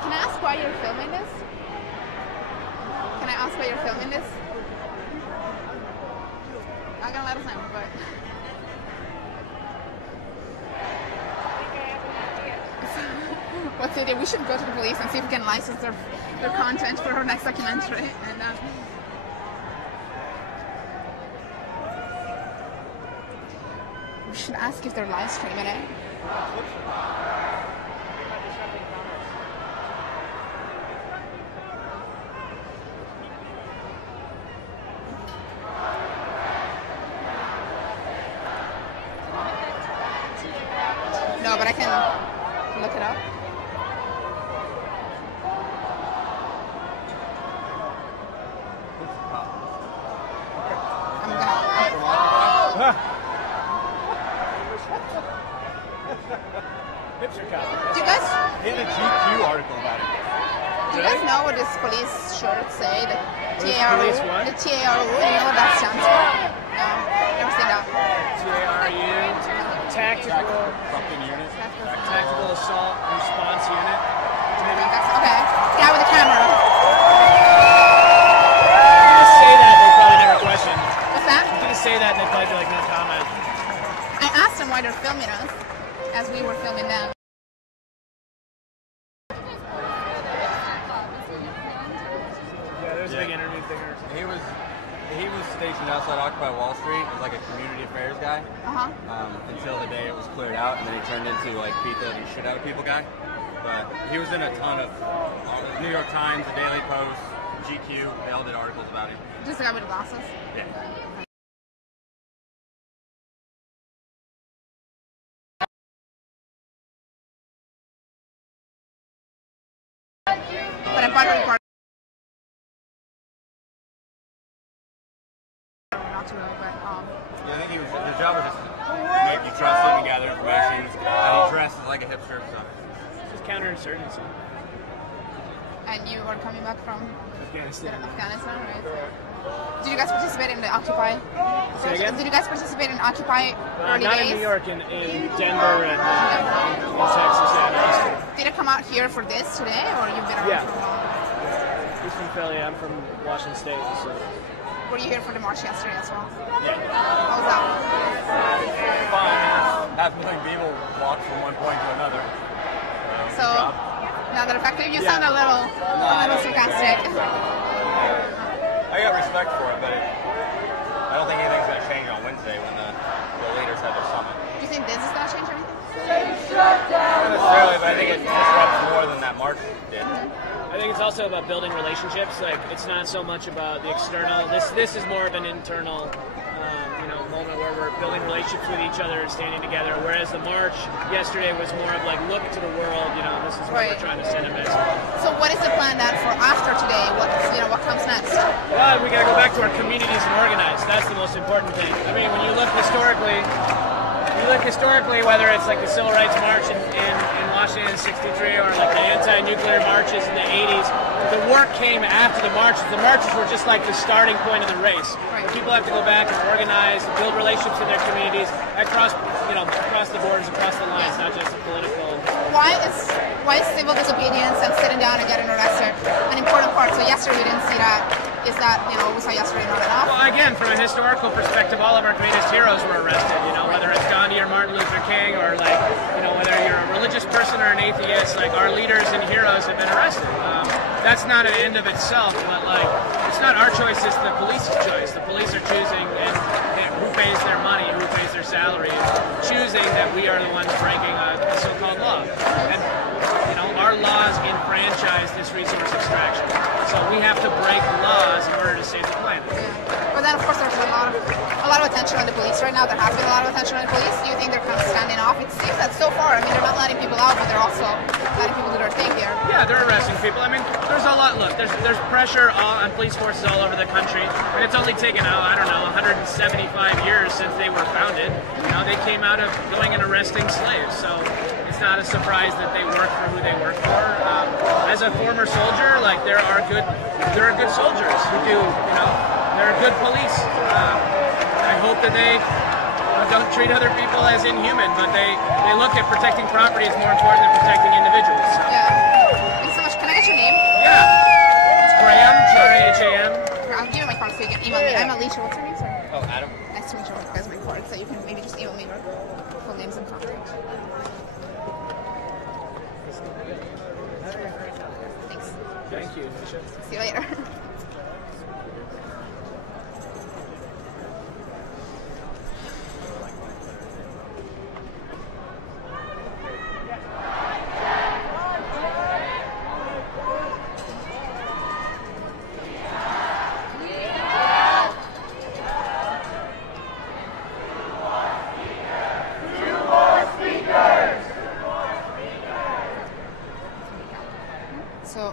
Can I ask why you're filming this? Can I ask why you're filming this? Not gonna let us know, but... What's the idea? We should go to the police and see if we can license their content for our next documentary. And we should ask if they're live streaming it. No, but I can look it up. Do you guys? He had a GQ article about it. Do you guys know what this police shirt say? The TARU. The TARU. Do you know what that stands for? No, never seen that. TARU. Tactical. Tactical Assault Response Unit. Okay. Guy with the camera. You just say that, they probably never question. What's that? You just say that, and they probably be like, no comment. I asked them why they're filming us, as we were filming them. Yeah, there's a big interview thing. He was stationed outside Occupy Wall Street as like a community affairs guy until the day it was cleared out, and then he turned into like beat the shit out of people guy. But he was in a ton of New York Times, the Daily Post, GQ. They all did articles about him. Just the guy with the glasses? Yeah. But I'm part of the not to know, but yeah, I think his job was just to make you trust him and gather information. And he dresses like a hipster, so. It's just counterinsurgency. And you are coming back from Afghanistan. Afghanistan, right? Did you guys participate in the Occupy? Say again? Did you guys participate in Occupy early not days? in New York, in Denver and in Texas and Austin. Did it come out here for this today, or you've been around for a while? He's from Philly. I'm from Washington State. So. Were you here for the march yesterday as well? Yeah. How was that? Fine. Half a million people walked from one point to another. So, now that effective, you sound a little sarcastic. I got respect for it, but I don't think anything's going to change on Wednesday when the leaders have their summit. Do you think this is going to change anything? Not necessarily, but I think it disrupts more than that march did. I I think it's also about building relationships. Like, it's not so much about the external. This is more of an internal, moment where we're building relationships with each other and standing together. Whereas the march yesterday was more of like, look to the world. This is what we're trying to send a message. So, what is the plan then for after today? What comes next? Well, we got to go back to our communities and organize. That's the most important thing. I mean, when you look historically, whether it's like the Civil Rights March in Washington in '63 or like the anti-nuclear marches in the '80s, the work came after the marches. The marches were just like the starting point of the race. Right. People have to go back and organize, build relationships in their communities across the borders, across the lines, not just the political. Why is civil disobedience and sitting down and getting arrested an important part? So yesterday we didn't see that. Is that, we saw yesterday not enough? Well, again, from a historical perspective, all of our greatest heroes were arrested. Whether it's Gandhi or Martin Luther King, or whether you're a religious person or an atheist, like our leaders and heroes have been arrested. That's not an end of itself, but it's not our choice, it's the police's choice. The police are choosing who pays their money, who pays their salary, choosing that we are the ones breaking a so-called law. And our laws enfranchise this resource extraction. So we have to break laws in order to save the planet. But then, of course, there's a lot of attention on the police right now. There has been a lot of attention on the police. Do you think they're kind of standing off? It seems that so far, they're not letting people out, but they're also letting people do their thing here. Yeah, they're arresting people. I mean, there's a lot. Look, there's pressure on police forces all over the country, and it's only taken, 175 years since they were founded. They came out of going and arresting slaves, so it's not a surprise that they work for who they work for. As a former soldier, there are good soldiers who do, there are good police. I hope that they don't treat other people as inhuman, but they look at protecting property as more important than protecting individuals. So. Yeah. Thanks so much. Can I get your name? Yeah. It's Graham, H-A-M. I'll give you my card so you can email me. I'm Alicia. What's your name, sir? Oh, Adam. Nice to meet you. Here's my card, so you can maybe just email me your full names and contact. Thanks. Thank you. See you later. So,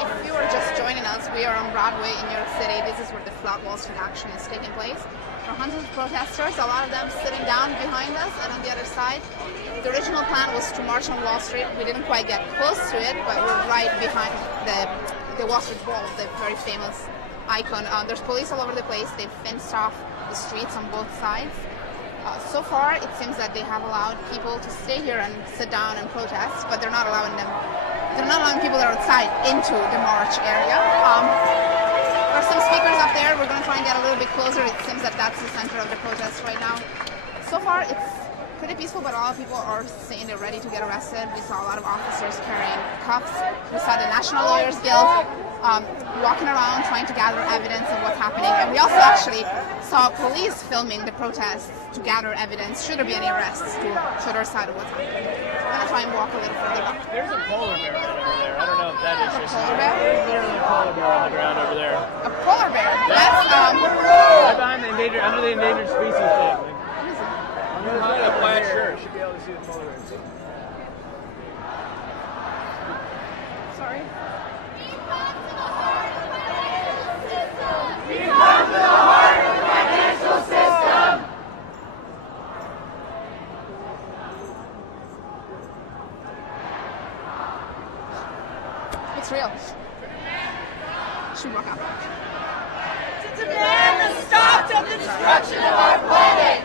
if you are just joining us, we are on Broadway in New York City. This is where the Flat Wall Street action is taking place. There are hundreds of protesters, a lot of them sitting down behind us and on the other side. The original plan was to march on Wall Street. We didn't quite get close to it, but we're right behind the Wall Street Wall, the very famous icon. There's police all over the place. They've fenced off the streets on both sides. So far, it seems that they have allowed people to stay here and sit down and protest, but they're not allowing people that are outside into the march area. There are some speakers up there. We're going to try and get a little bit closer. It seems that that's the center of the protest right now. So far, it's pretty peaceful, but a lot of people are saying they're ready to get arrested. We saw a lot of officers carrying cuffs. We saw the National Lawyers Guild walking around trying to gather evidence of what's happening. And we also actually saw police filming the protests to gather evidence, should there be any arrests, to show their side of what's happening. I'm going to try and walk a little further back. There's a polar bear over there. I don't know if that is just polar bear? There's literally a polar bear on the ground over there. A polar bear? That's right behind the under the endangered species thing. A plaid shirt. Should be able to see the polar bear. Sorry. We come to the heart of the financial system. It's real. Should walk out. To demand the stop of the destruction of our planet.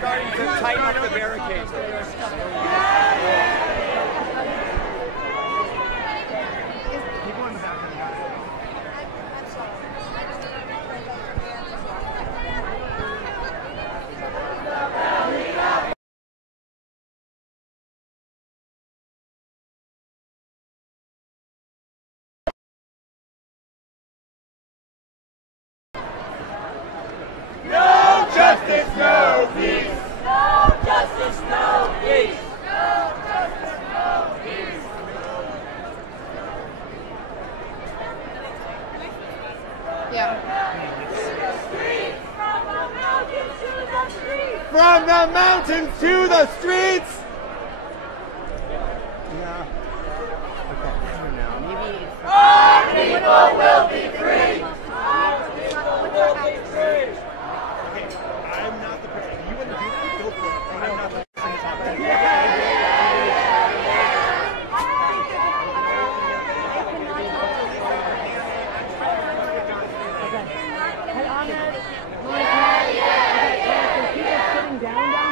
starting to tighten up the barricades. No justice, no peace. No justice, no peace. No justice, no peace. From the mountains to the streets. Yeah. Okay. I don't know. Maybe. Our people will be free. Our people will be free. Okay, I'm not the person. You wouldn't do that? Go for it. I'm not the person to talk to. Hey, Ahmed. Are people sitting down there?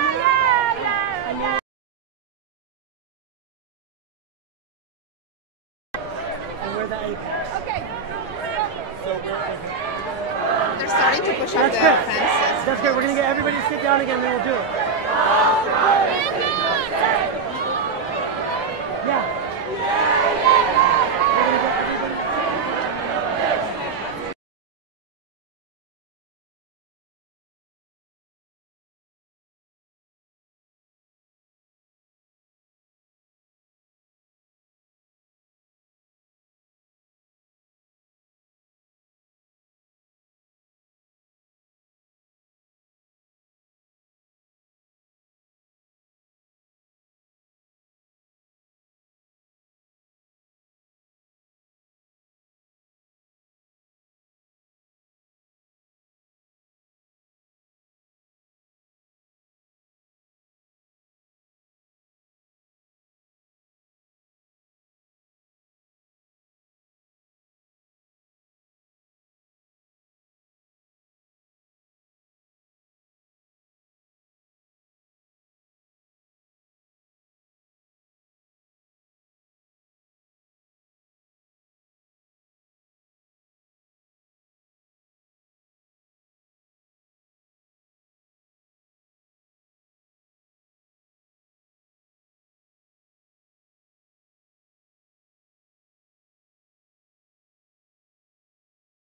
And then... And we're the apex. So we're. They're starting to push up That's the good. fences. That's good. We're going to get everybody to sit down again, then we'll do it. Yeah. We're going to get everybody.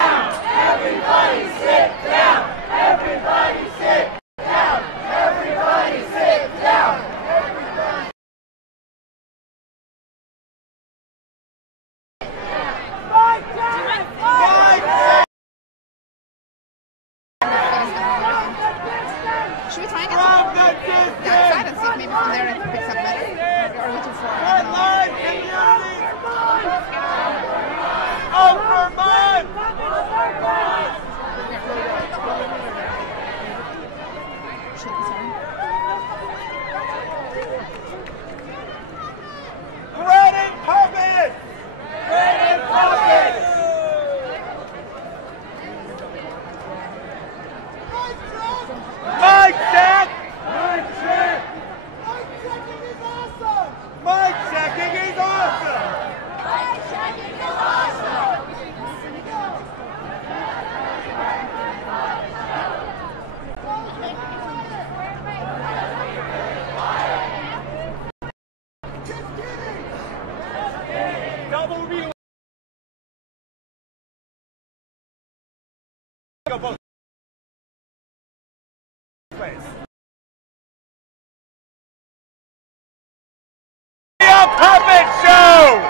Everybody sit down. Everybody sit down. Everybody sit down. Everybody. Fight Jack! Fight Jack! Should we try and get some the outside and see if maybe from there it picks up better? Or are we too far? I don't know. Bread and puppets! Bread and puppets! Mike Jack! Mike Jack! Mike checking is awesome! Mike checking is awesome! Double relay. Go both ways. A puppet show!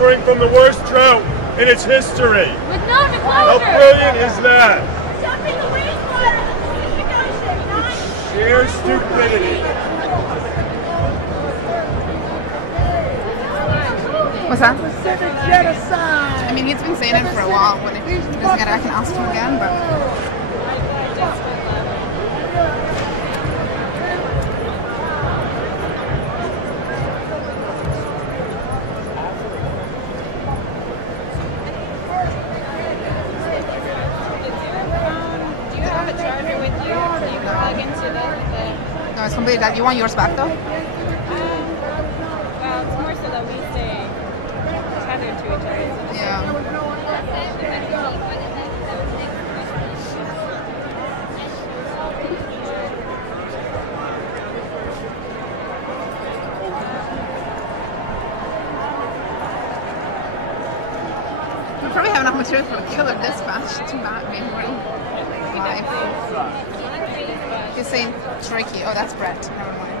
suffering from the worst drought in its history. With no How disclosure. brilliant is that? Dumping the wastewater. Sheer stupidity. What's that? Pacific genocide. I mean, he's been saying it for a while. When he doesn't get it, I can ask him again, but. Do you have a charger with you? So you can plug into the No, it's completely dead. You want yours back, though? well, it's more so that we stay tethered to each other. Yeah. We probably have enough material for a killer dispatch. Too bad, being real live. He's saying tricky. Oh, that's Brett. Never mind.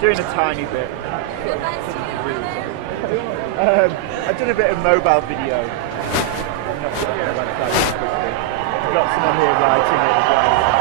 Doing a tiny bit. I've done a bit of mobile video. I'm not sure about that quickly. I've got someone here writing it as well.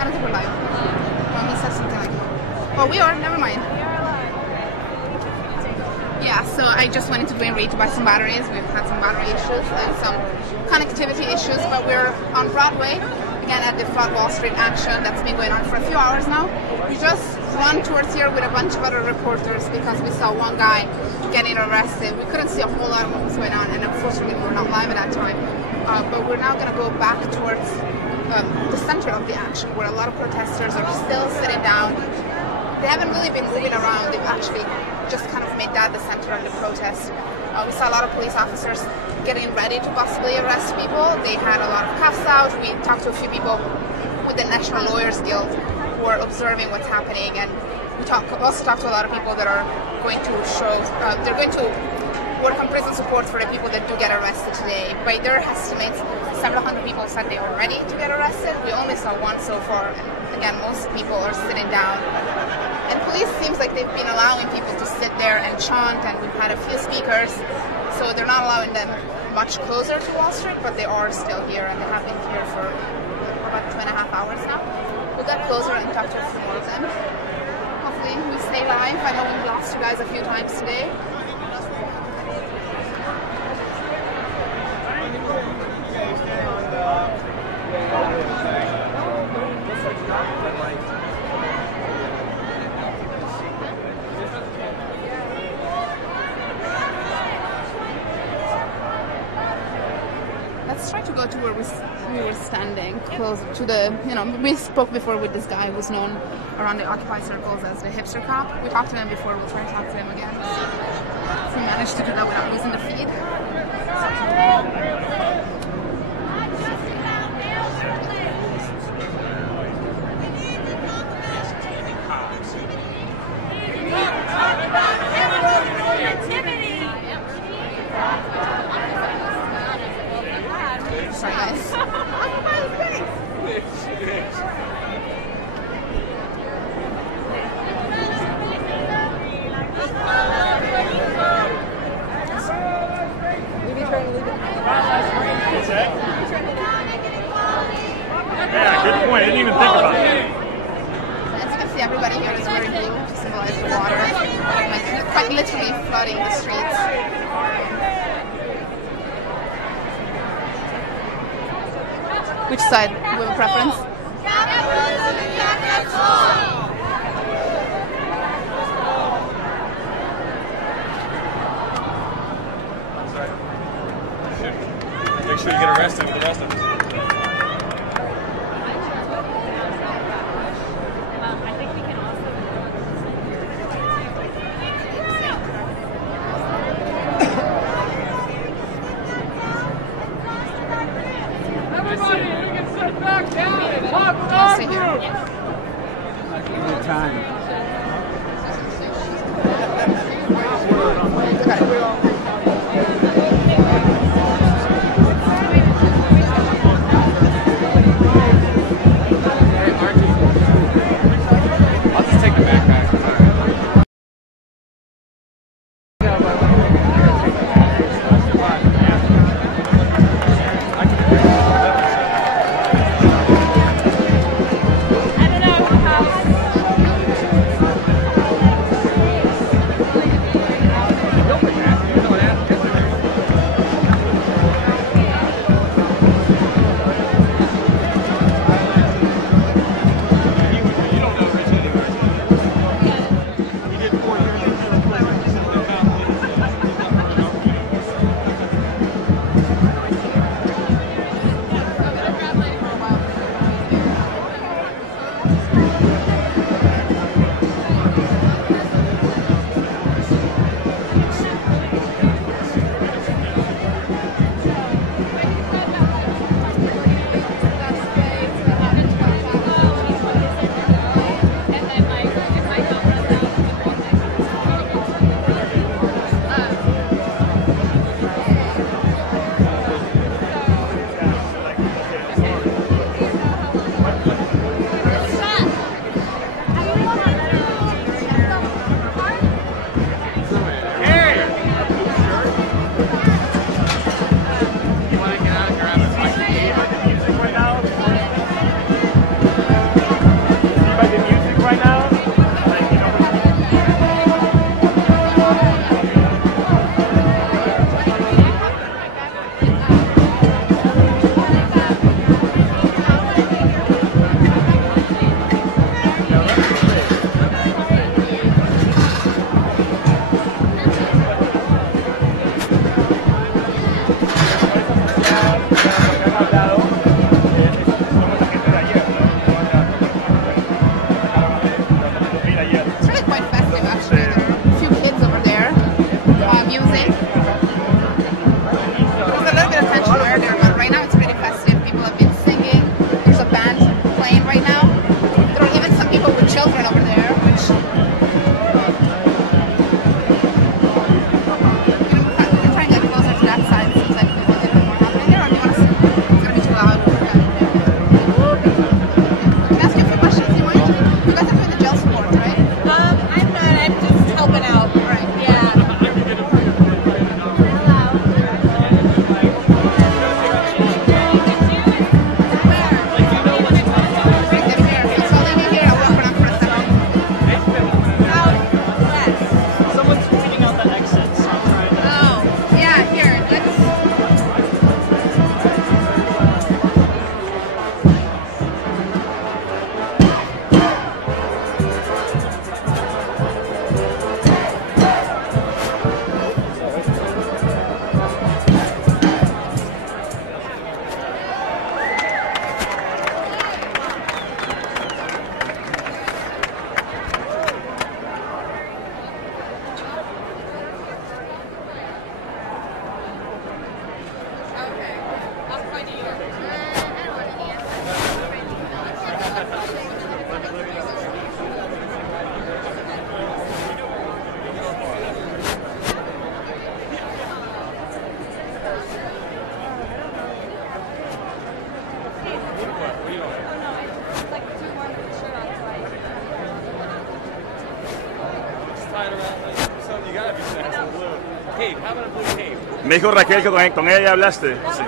I don't think we're live. Well, he said something like, oh, we are, never mind. Yeah, so I just went into Duane Reade to buy some batteries. We've had some battery issues and some connectivity issues, but we're on Broadway, again at the Flood Wall Street action that's been going on for a few hours now. We just run towards here with a bunch of other reporters because we saw one guy getting arrested. We couldn't see a whole lot of what was going on, and unfortunately we were not live at that time. But we're now going to go back towards the center of the action, where a lot of protesters are still sitting down. They haven't really been moving around. They've actually just kind of made that the center of the protest. We saw a lot of police officers getting ready to possibly arrest people. They had a lot of cuffs out. We talked to a few people with the National Lawyers Guild who are observing what's happening, and we also talked to a lot of people that are going to show, they're going to work on prison support for the people that do get arrested today. By their estimates, several hundred people said they were ready to get arrested. We only saw one so far, and again, most people are sitting down. And police seems like they've been allowing people to sit there and chant, and we've had a few speakers, so they're not allowing them much closer to Wall Street, but they are still here, and they have been here for about 2.5 hours now. We'll get closer and talk to a few more of them. Hopefully we stay live. I know we've lost you guys a few times today. Let's try to go to where we were standing, close to the, we spoke before with this guy who's known around the Occupy circles as the hipster cop. We talked to him before, we'll try to talk to him again. If we managed to do that without losing the feed. Sorry, guys. Yeah, good point. I didn't even think about it. As you can see, everybody here is wearing blue to symbolize the water. Like, quite literally flooding the streets. Which side? Do you have a preference? Make sure you get arrested with the rest of us. Good time. cape. How about a blue cape? Me dijo Raquel que con ella hablaste. Sí.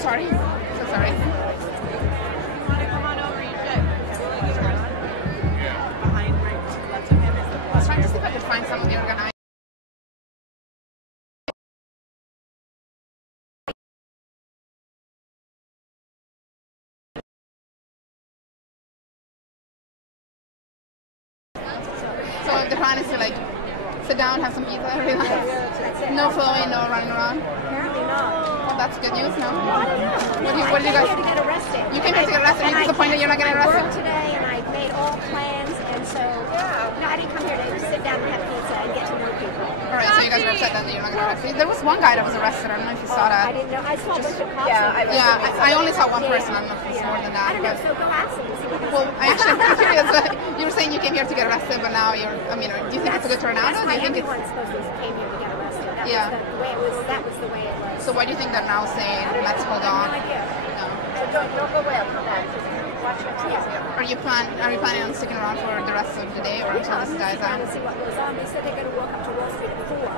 Sorry. So sorry. I was trying to see if I could find some of the organizers. So the plan is to like sit down, have some pizza, relax. No flowing, no running around. Apparently not. Well, that's good news, no? Well, I don't know. What do you guys? I came here to get arrested. You came here to get arrested. Are you disappointed you're not getting I arrested? worked today and I made all plans, and so no, I didn't come here to sit down and have pizza and get to know people. All right, so you guys are upset then that you're not getting arrested. There was one guy that was arrested. I don't know if you saw that. I didn't know. I saw a bunch of cops. I only saw one person. I don't know if it's more than that. I don't know. So go ask them to see what they Well, say. I actually am curious. You were saying you came here to get arrested, but now you're. I mean, do you think it's a good turnout? That's Or do why you think it's? everyone supposed to came here to get arrested. That Yeah. was the way it was. That was the way it was. So why do you think they're now saying let's hold on? No. So don't go away. I'll come back. Watch your TV. Are you planning on sticking around for the rest of the day, or until this dies Trying out? to see what goes on. They said they're going to walk up to Wall Street at 4.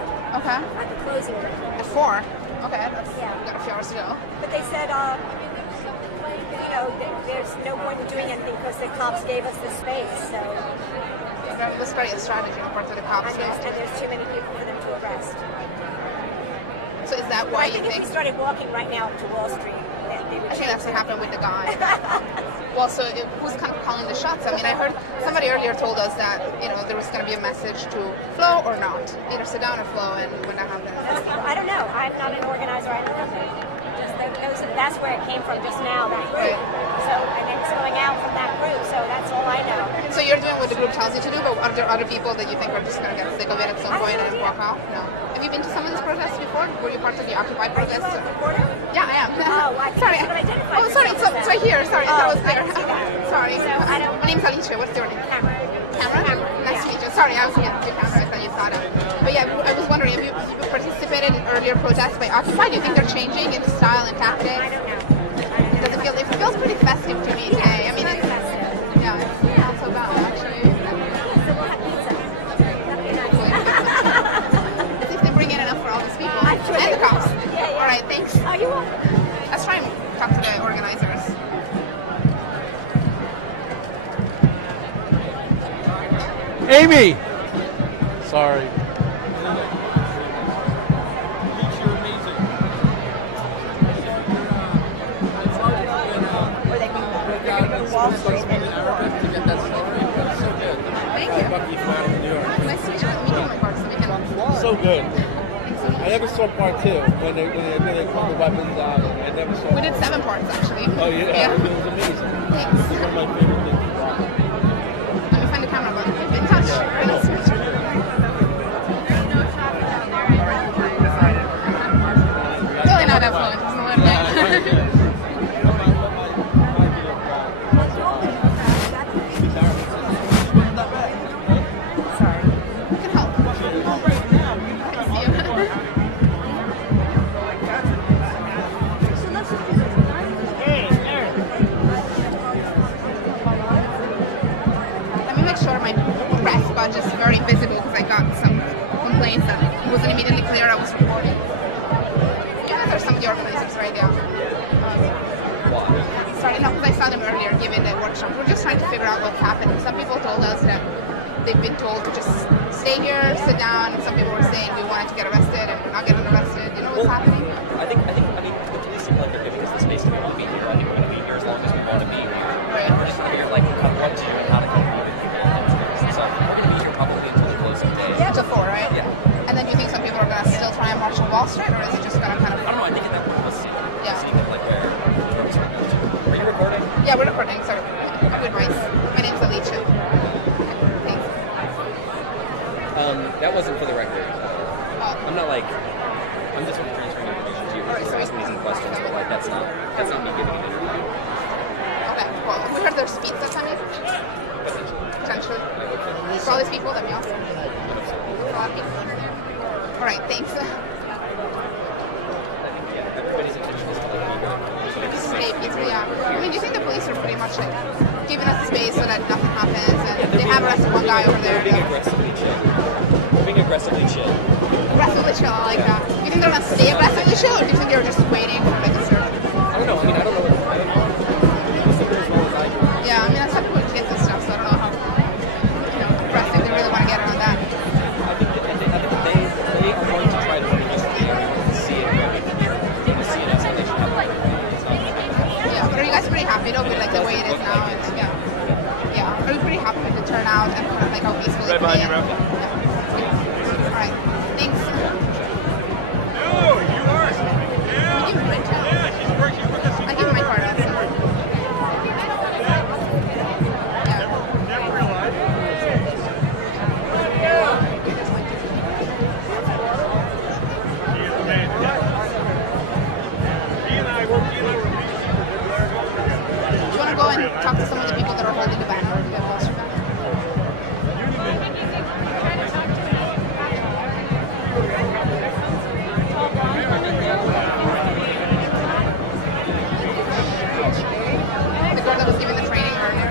Okay. At the closing rate. At 4. Okay, that's got a few hours to go. But they said, you know, there's no point in doing anything because the cops gave us the space. So That was probably a strategy on part of the cops. and there's too many people for them to arrest. So is that why I you think think? if we started walking right now to Wall Street, they would I think that's what happened with the guy. Well, so who's kind of calling the shots? I mean, I heard somebody earlier told us that there was going to be a message to flow or not, either sit down or flow, and when that happens. I don't know. I'm not an organizer. I don't know. That's where it came from just now, that group. So, and it's going out from that group, so that's all I know. So you're doing what the group tells you to do, but are there other people that you think are just going to get sick of it at some point and walk off? No. Have you been to some of these protests before? Were you part of the Occupy protests? Yeah, I am. Oh, I sorry. Oh, sorry. It's right here. Sorry, that was there. Sorry. So My name's Alicia. What's your name? Cameron. Nice to meet you. Sorry, I was looking at the camera. I thought you saw that. But yeah, I was wondering, have you participated in earlier protests by Occupy? Do you think they're changing in style and tactics? I don't know. Does it feel? It feels pretty festive to me today. I mean, it's yeah, it's not so bad actually. As if they bring in enough for all these people and the cops. All right, thanks. Are you welcome? Let's try and talk to the organizers. Amy! Sorry. Or they're going to go to Wall Street. Thank you. Nice to meet you. Meeting my parts so we can. So good. I never saw part 2 when they pulled the weapons out. I never saw. We did 7 parts actually. Oh yeah, it was amazing. Thanks. It's one of my favorite things. Let me find the camera, but keep in touch. Nice to meet you. Really not that fluent. It's not that Let me make sure my press badge is very visible because I got some complaints that it wasn't immediately clear I was recording. Yeah, there's some of the organizers right there. Sorry, no, because I saw them earlier giving the workshop. We're just trying to figure out what's happening. Some people told us that they've been told to just stay here, sit down, and some people were saying we wanted to get arrested and we're not getting arrested. You know what's happening? I think the police seem like they're giving us the space to be able to be here. I think we're going to be here as long as we want to be here. Right. We're just trying to figure out what to do and how to come out and so we're going to be here probably until the close of the day. Yeah, till 4, right? Yeah. And then do you think some people are going to still try and march on Wall Street, or is it just going to kind of? I don't know. I think at that point we'll see. Yeah. See like where it's going to go. Are you recording? Yeah, we're recording. Sorry. Good advice. My name's Alicia. Thanks. That wasn't for the record. I'm not like. I'm just sort of transferring information to you. You're asking me some questions, but like that's not me giving an interview. Okay. Well, have we heard their speech that time yet? Potentially. For all these people, that'd be awesome. For a lot of people. All right, thanks. Everybody's intention is to like be here. Escape, yeah. I mean, do you think the police are pretty much like giving us space so that nothing happens, and they have arrested one guy over there? They're being aggressively chill. They're being aggressively chill. Aggressively chill, I like that. Do you think they're gonna stay aggressively chill, or do you think they're just waiting for like a surge? I don't know. I mean, I don't know what's going on. It's as well as I do. Yeah, I mean, that's happened with kids and stuff, so I don't know how aggressive they really want to get around that. I think they are going to try to just see it as how they should have it. Yeah, but are you guys pretty happy though with like the way it is now? And, yeah. Are you pretty happy with the turnout and kind of like how peaceful Right it's behind been? you, bro. Yeah. All right. Thanks. No, you are. Yeah. She's working with us. I give my card out. Never realized. She is amazing. He and I were Do you want to go and talk to some of the people that are holding the banner? The Wall Street banner? The girl that was giving the training earlier.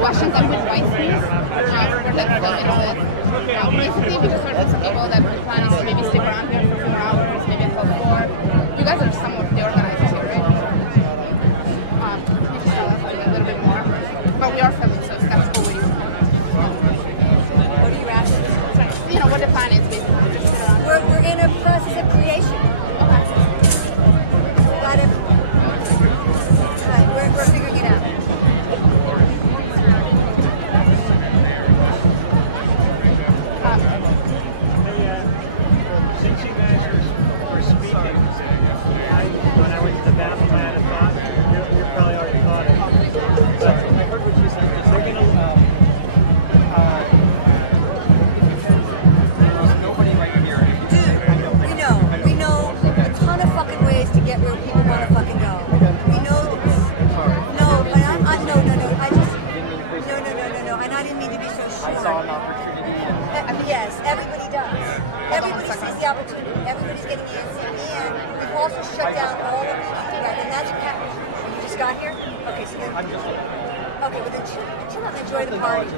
Questions and with white space. We're like filming this. Basically, we just heard from some people that we're planning to maybe stick around here for 4 hours, maybe until 4. You guys are some of the organizers here, right? You can tell us a little bit more. But we are filming, so that's cool. What are you asking? You know, what the plan is, basically. Just sit around. We're in a process of creation. We're figuring it out. Since you guys were speaking, when I went to the bathroom, I had a thought. You probably already thought it. But I heard what you said. They're going to. Nobody right here. Dude, we know a ton of fucking ways to get where people want to fucking go. We know this. No, but and I didn't mean to be so short. I saw an opportunity. Yes, everybody does. Everybody sees the opportunity. Everybody's getting antsy. And we've also shut down all of the internet, and that's packed. You just got here? Okay, so then. Okay, well then chill out and enjoy the party.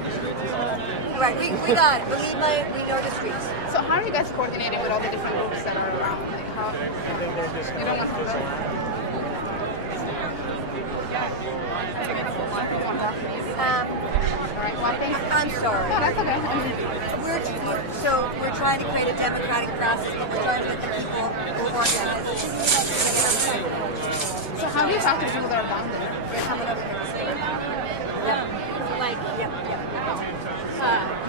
Right, we got it. Believe me, we know the streets. So how are you guys coordinating with all the different groups that are around? Like how? You don't want to go. I'm sorry. No, that's okay. We're trying to create a democratic process, but we're trying to get the people who want that. So how do you talk to people that are down there?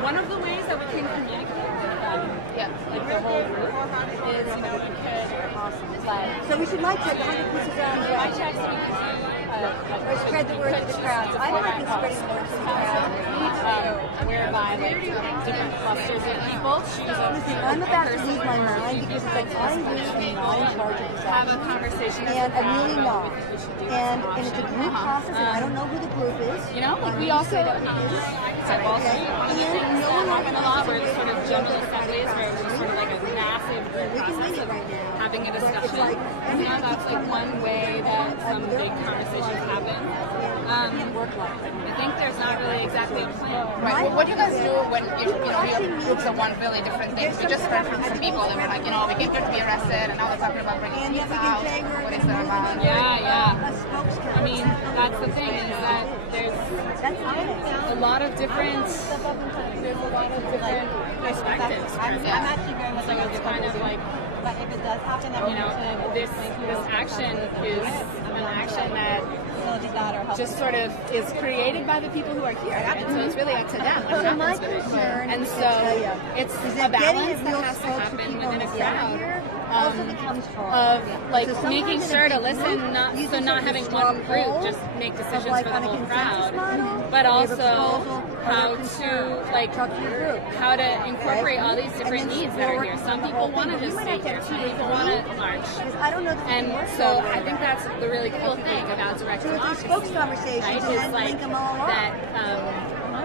One of the ways that we can communicate with them, like the whole group, is, you know, we could, like... So we should mic check 100 pieces around the way. Or spread the word to the crowd. So I'm working spreading the word to the crowd. Whereby, like, different clusters of people choose a I'm about to lose my mind because it's like I really am not in charge of this. Have a conversation. And I'm really not. And it's a group process, and I don't know who the group is. You know, like we all say that we use at Wall Street. And no one happen a lot where it's sort of general assemblies where it's sort of like a massive group process of having a discussion. And now that's like one way that some big conversations happen. I think there's not really exactly a plan. Right. Well, what do you guys do when your groups are one really different things? We just heard from some people that were like, we came here to be arrested, and now they're talking about bringing kids out. What is that about? Yeah. I mean, that's the thing is that there's a lot of different perspectives. I'm actually very much like it's kind of like But if it does happen, then you know, this action is an action that just sort of is created by the people who are here, and so it's really up to them what happens with it. And so it's a balance that has to happen within a crowd. Of like making sure to listen, not having one group just make decisions for the whole crowd, but also how to incorporate all these different needs that are here. Some people want to just stay here, some people want to march, and so I think that's the really cool thing about direct democracy, right? Is like that.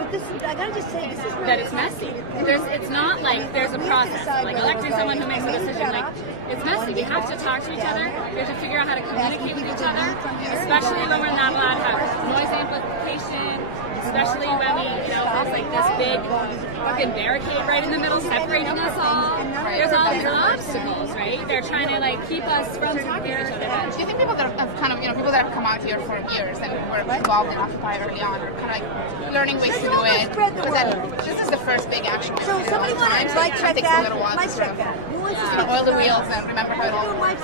I gotta just say, this is really that it's messy. It's not like there's a process. Like electing someone who makes a decision, like it's messy. We have to talk to each other. We have to figure out how to communicate with each other, especially when we're not allowed to have noise amplification. Especially when we, there's like this big fucking barricade right in the middle separating us all. There's all these obstacles, right? They're trying to like keep us from talking to each other. Do you think people that have kind of, people that have come out here for years and were involved in Occupy early on are kind of like learning ways to do it? Because this is the first big action. So somebody want to mic check that? Mic check that. Oil the wheels and remember how it all works.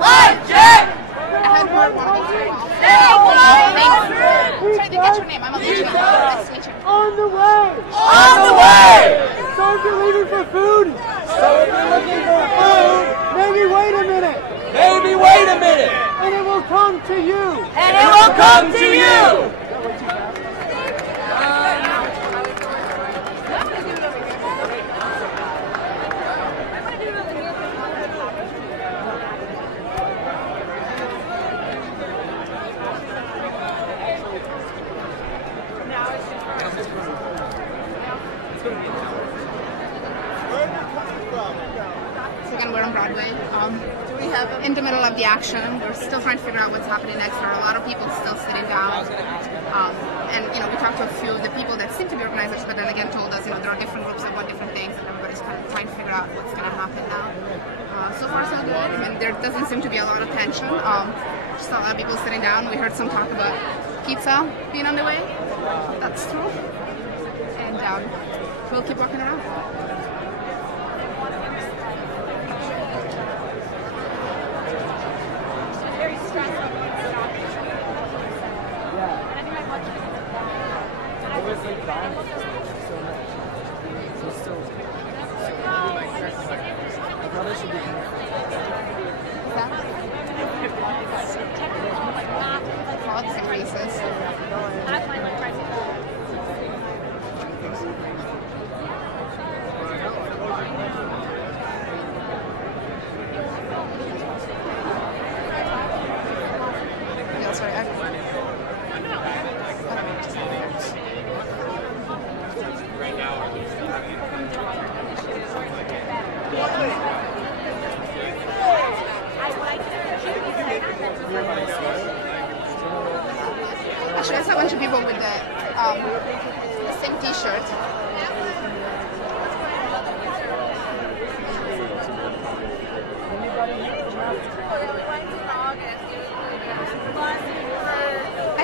Mic check! I had heard one of those for a while. Sorry, I didn't get your name. I'm Alicia. Nice to meet you. On the way! On the way! So if you're leaving for food, maybe wait a minute. Maybe wait a minute. And it will come to you. And it will come to you. We're on Broadway. In the middle of the action. We're still trying to figure out what's happening next. There are a lot of people still sitting down. And we talked to a few of the people that seem to be organizers, but then again told us, there are different groups that want different things, and everybody's kind of trying to figure out what's going to happen now. So far, so good. I mean, there doesn't seem to be a lot of tension. Just a lot of people sitting down. We heard some talk about pizza being on the way. That's true. And we'll keep walking around. Actually, I saw a bunch of people with the same T-shirt.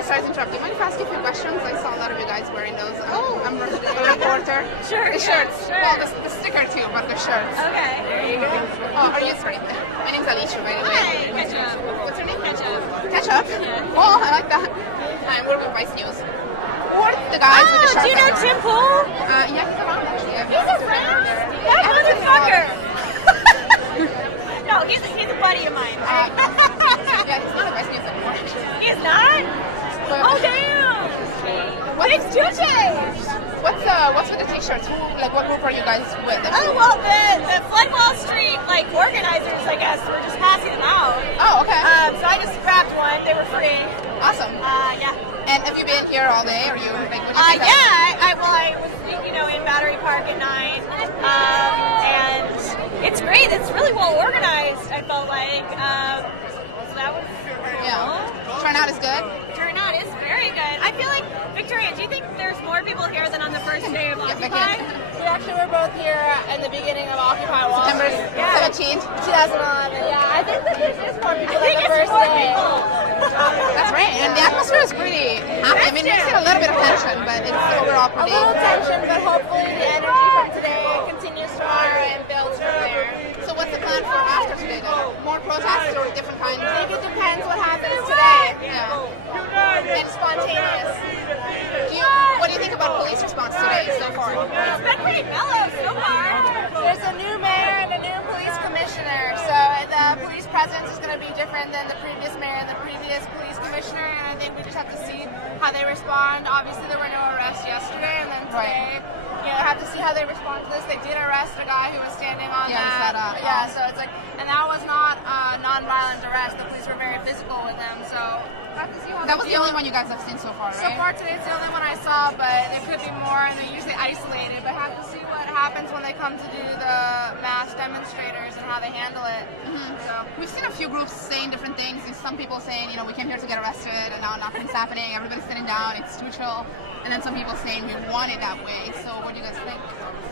Sorry to interrupt. Do you mind if I ask you a few questions? I saw a lot of you guys wearing those. I'm a reporter. Sure. The shirts. Sure. Well, the sticker too, but the shirts. Okay. There you go. Oh, are you sorry? My name's Alicia, by the way. Hi, Ketchup. What's your name? Ketchup. Ketchup? Yeah. Oh, I like that. I'm working with Vice News. Who are the guys with the shirts? Do you know Tim Pool? Yeah, he's around actually. He's a friend? That motherfucker! No, he's a buddy of mine. Yeah, he's not a Vice News anymore. He's not? Oh damn! Thanks, Tuesday. What's with the T-shirts? What group are you guys with? Oh well, the Flood Wall Street organizers, I guess, were just passing them out. Oh, okay. So I just grabbed one. They were free. Awesome. Yeah. And have you been here all day? Or you what do you think? Yeah. I was in Battery Park at 9, and it's great. It's really well organized. I felt like so that was cool. Turnout is good? Turnout is very good. I feel like, Victoria, do you think there's more people here than on the first day of Occupy? We actually were both here in the beginning of Occupy Wall September Street. 17th? 2011, yeah. I think that there's more people than the first day. That's right, and the atmosphere is pretty happy. I mean, we've seen a little bit of tension, but it's overall pretty... A little tension, but hopefully the energy from today continues. presence is going to be different than the previous mayor and the previous police commissioner, and I think we just have to see how they respond. Obviously, there were no arrests yesterday, and then today, you know, have to see how they respond to this. They did arrest a guy who was standing on that. Yeah, so it's like, and that was not a non-violent arrest. The police were very physical with him, so have to see how that was the only one you guys have seen so far, right? So far today, it's the only one I saw, but there could be more, and they're usually isolated. But have to see what happens when they come to do the mass demonstrators and how they handle it. So we've seen a few groups saying different things. And some people saying, you know, we came here to get arrested, and now nothing's happening. Everybody's sitting down. It's too chill. And then some people saying we want it that way. So what do you guys think?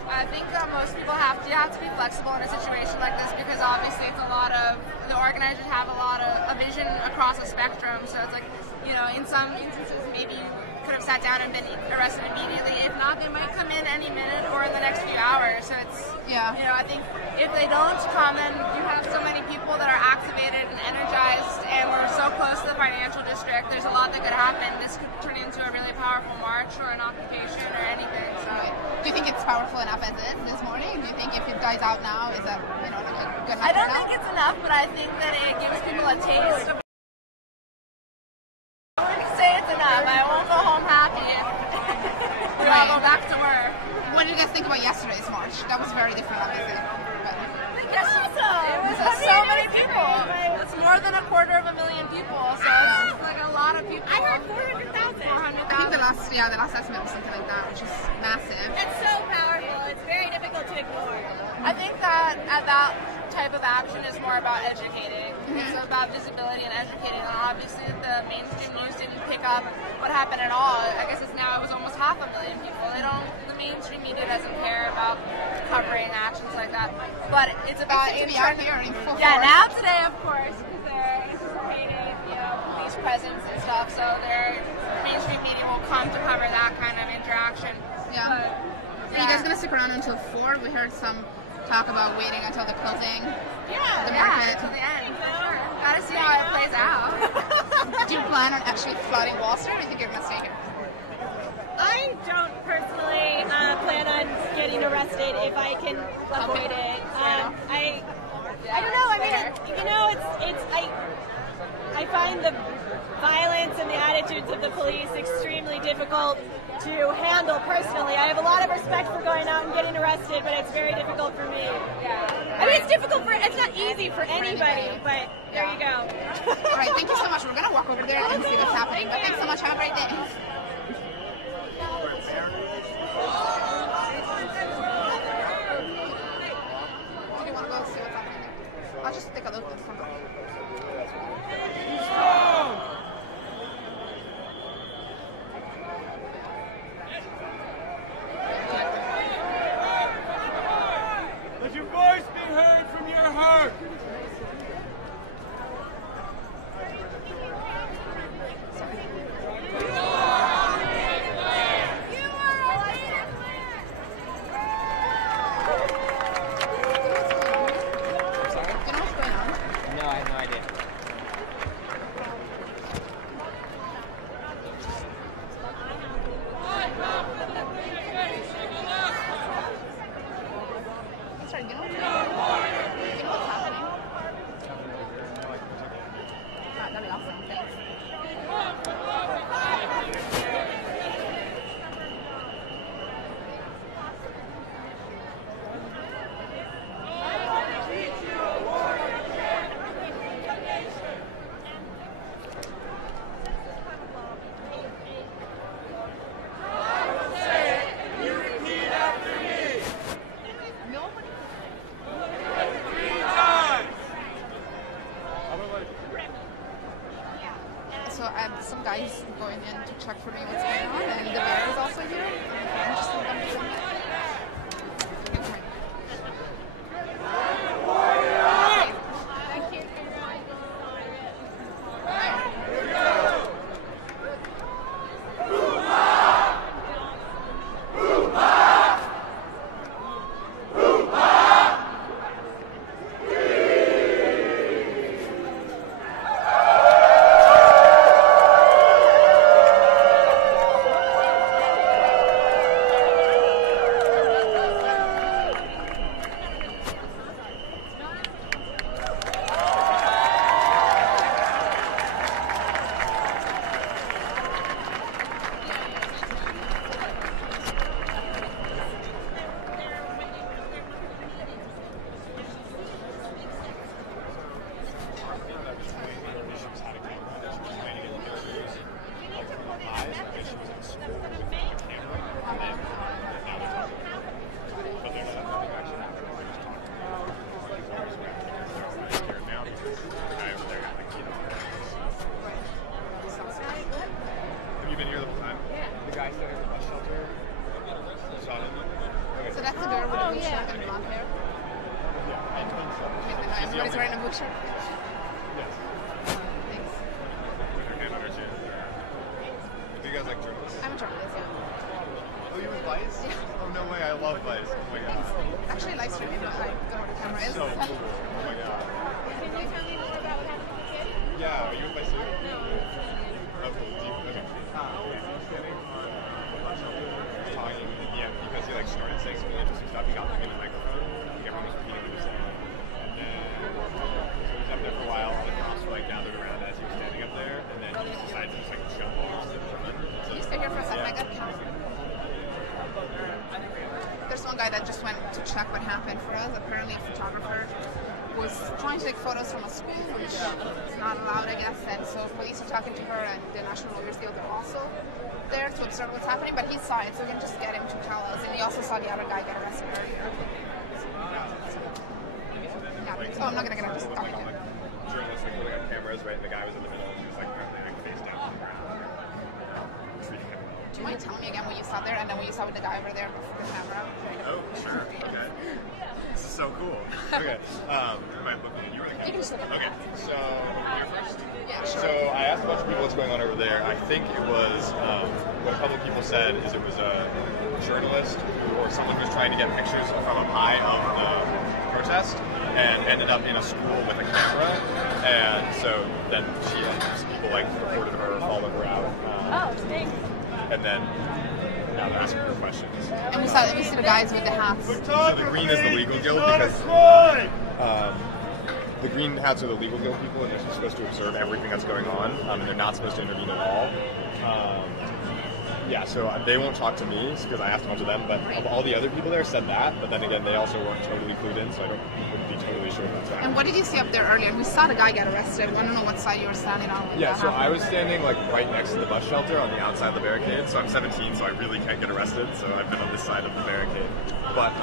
I think most people have to be flexible in a situation like this, because obviously it's a lot of, the organizers have a lot of a vision across a spectrum. So it's like, you know, in some instances maybe you could have sat down and been arrested immediately. If not, they might come in any minute or in the next few hours. So it's, you know, I think if they don't come, then you have so many people that are activated and energized, and we're so close to the financial district, there's a lot that could happen. This could turn into a really powerful march or an occupation or anything. So do you think it's powerful enough as is this morning? Do you think if it dies out now, is that, you know, like a good enough? I don't think it's enough, but I think that it gives people a taste of. I wouldn't say it's enough. I won't go home happy. I'll go back to work. What did you guys think about yesterday's march? That was very different, obviously. It was so many people. It's more than 250,000 people, so it's like a lot of people. I heard 400,000. I think the last estimate was something like that, which is massive. It's so powerful. It's very difficult to ignore. I think that that type of action is more about educating. It's about visibility and educating. And obviously, the mainstream news didn't pick up what happened at all. I guess it was almost 500,000 people. The mainstream media doesn't care about covering actions like that. But it's about now today, of course, because they're anticipating, you know, police presence and stuff. So their mainstream media will come to cover that kind of interaction. Yeah. Are you guys gonna stick around until 4? We heard some talk about waiting until the closing. The market until the end. Gotta see how it plays out. Do you plan on actually flooding Wall Street, or do you think you're gonna stay here? I don't personally plan on getting arrested if I can avoid it. I don't know. I mean, you know, I find the violence and the attitudes of the police extremely difficult to handle personally. I have a lot of respect for going out and getting arrested, but it's very difficult for me. Yeah. I mean, it's not easy for anybody, but there you go. All right, thank you so much. We're going to walk over there and see what's happening, but thanks so much. Have a great day. Do you want to go see what's happening? I'll just take a look at some. Let your voice be heard from your heart. No, I have no idea. Sorry, you know what's happening? That'd be awesome. Thanks. So some guys going in to check for me what's going on, and the mayor is also here. I'm just going to do that. But he's wearing a boot shirt. Yes. Thanks. Okay, what are you? Do you guys like journalists? I'm a journalist, yeah. Oh, you with Vice? Yeah. Oh, no way. I love Vice. Oh, my God. Actually, live streaming, but I don't know what the camera is. So cool. Oh, my God. Can you tell me more about what happened to the kid? Yeah, are you with Vice too? No. Oh, cool. Okay. Talking, yeah, because he like started saying some really interesting stuff. He got like in the microphone. Like everyone was repeating what he was saying. And then so he was up there for a while. All the cops were like gathered around as he was standing up there, and then he just decided to just like jump off and run. So, Can you stay here for a second? I got There's one guy that just went to check what happened for us. Apparently, a photographer was trying to take photos from a school, which is not allowed, I guess. And so police are talking to her, and the National Lawyers Guild are also there to observe what's happening. But he saw it, so we can just get him to tell us. And he also saw the other guy get arrested earlier. Yeah. Oh, I'm not gonna get up. Just talking to him. Journalists like putting up cameras, right? And the guy was in the middle, and she was like laying face down on the ground. Treating him. Do you mind telling me again what you saw there, and then what you saw with the guy over there before the camera? Oh, sure. Okay. This is so cool. Okay. Am I looking at you or the camera? You can just look at me. Okay. So, you're first? Yeah, sure. So, I asked a bunch of people what's going on over there. I think it was, what a couple of people said is it was a journalist or someone who was trying to get pictures from up high of the protest and ended up in a school with a camera. And so then she and some people like reported her, followed her out. Oh, stink. And then now they're asking her questions. And we see the guys with the hats. So the green is the legal guild because the green hats are the legal guild people, and they're supposed to observe everything that's going on, and they're not supposed to intervene at all. Yeah, so they won't talk to me because I asked a bunch of them, but all the other people there said that. But then again, they also weren't totally clued in, so I wouldn't be totally sure what's happening. And what did you see up there earlier? We saw the guy get arrested. I don't know what side you were standing on. Yeah, so I was standing like right next to the bus shelter on the outside of the barricade. So I'm 17, so I really can't get arrested. So I've been on this side of the barricade. But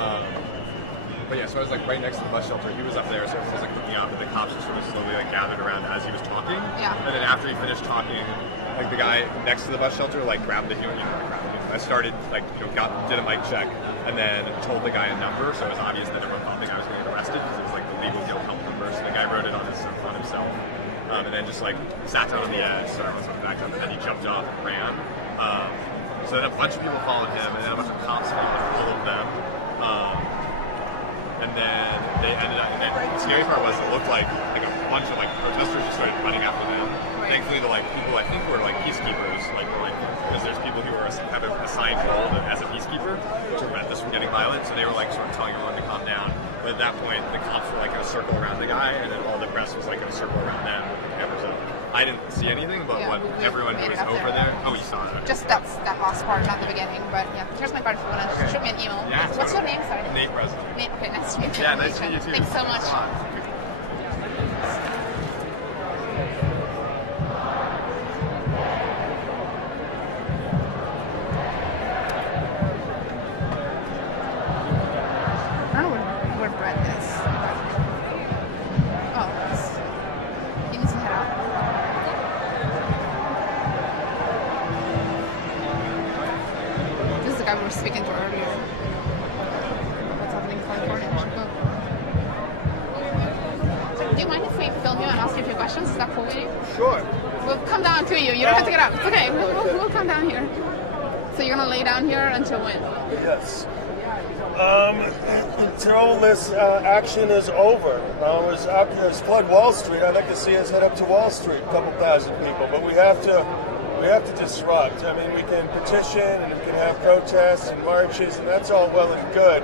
yeah, so I was like right next to the bus shelter. He was up there, so everyone was like looking out, but the cops just sort of slowly like gathered around as he was talking. Yeah. And then after he finished talking, like the guy next to the bus shelter like grabbed the I started like did a mic check and then told the guy a number, so it was obvious that everyone thought the guy was going to get arrested because it was like the legal guild help number. So the guy wrote it on himself, and then just like sat down on the edge, so everyone sort of backed up, and then he jumped off and ran. So then a bunch of people followed him, and then a bunch of cops followed all of them. And then they ended up, and the scary part was it looked like a bunch of like protesters just started running after them. Right. Thankfully, the like people I think were like peacekeepers, because there's people who have a assigned role as a peacekeeper to prevent this from getting violent. So they were like sort of telling everyone to calm down. But at that point, the cops were like in a circle around the guy, and then all the press was like in a circle around them with the camera. So I didn't see anything, but what everyone who was over there. Oh, you saw it. Just that last part, not the beginning. But yeah, here's my card if you want to shoot me an email. Yeah, What's your name? Sorry. Nate Breslin. Nate. Okay, nice to meet you. Yeah, nice to meet you too. Thanks so much. I don't know where Brett is. Oh, he needs to head out. This is the guy we were speaking to earlier. What's happening in California? Do you mind if we film you and ask you a few questions? Is that cool with you? Sure. We'll come down to you. You don't have to get up. It's okay. We'll come down here. So you're going to lay down here until when? Yes. Until this action is over. As Flood Wall Street, I'd like to see us head up to Wall Street, a couple thousand people, but we have to disrupt. I mean, we can petition and we can have protests and marches, and that's all well and good.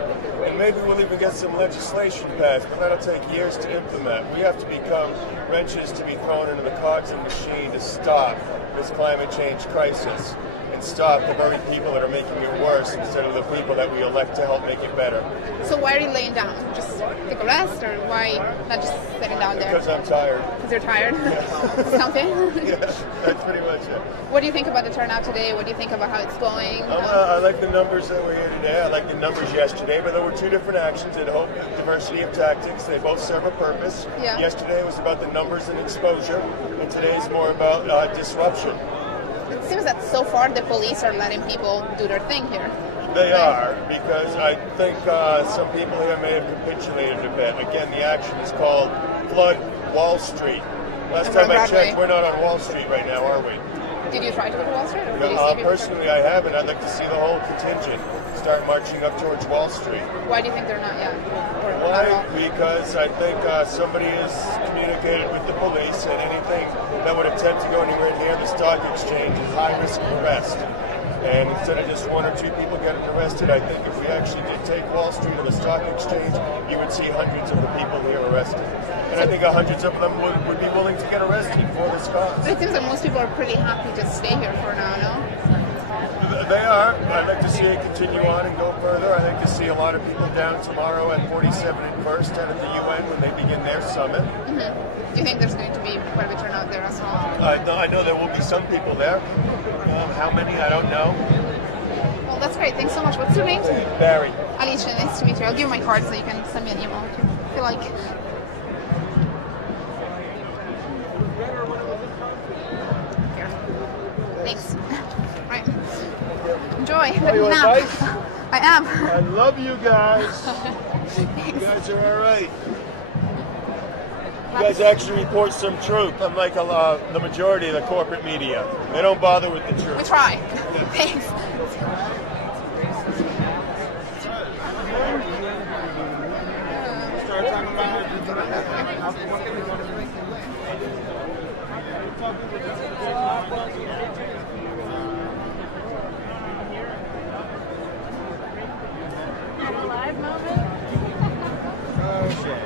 And maybe we'll even get some legislation passed, but that'll take years to implement. We have to become wrenches to be thrown into the cogs of the machine to stop this climate change crisis and stop the very people that are making it worse instead of the people that we elect to help make it better. So why are you laying down? Just take a rest, or why not just sitting down there? Because I'm tired. Because you're tired? Yeah. Something? Yeah, that's pretty much it. What do you think about the turnout today? What do you think about how it's going? I like the numbers that were here today. I like the numbers yesterday, but there were two different actions that hope diversity of tactics. They both serve a purpose. Yeah. Yesterday was about the numbers and exposure, and today is more about disruption. It seems that so far the police are letting people do their thing here. They are, because I think some people here may have capitulated a bit. Again, the action is called Flood Wall Street. Last time I checked, we're not on Wall Street right now, are we? Did you try to go to Wall Street? Or did you see people? Personally, I haven't. I'd like to see the whole contingent start marching up towards Wall Street. Why do you think they're not yet? Why? Because I think somebody has communicated with the police, and anything that would attempt to go anywhere near the stock exchange is high risk of arrest. And instead of just one or two people getting arrested, I think if we actually did take Wall Street or the stock exchange, you would see hundreds of the people here arrested. And I think hundreds of them would be willing to get arrested for this cause. But it seems like most people are pretty happy to stay here for now, no? They are. I'd like to see it continue on and go further. I'd like to see a lot of people down tomorrow at 47 and First and at the UN when they begin their summit. Mm-hmm. Do you think there's going to be quite a bit turnout there as well? I know there will be some people there. How many, I don't know. Well, that's great. Thanks so much. What's your name? Barry. Alicia, nice to meet you. I'll give you my card so you can send me an email if you feel like. Here. Thanks. Right. Enjoy. Are you nap. nice? I am. I love you guys. You guys are all right. You guys actually report some truth, unlike the majority of the corporate media. They don't bother with the truth. We try. Thanks. Live moment? Oh, shit.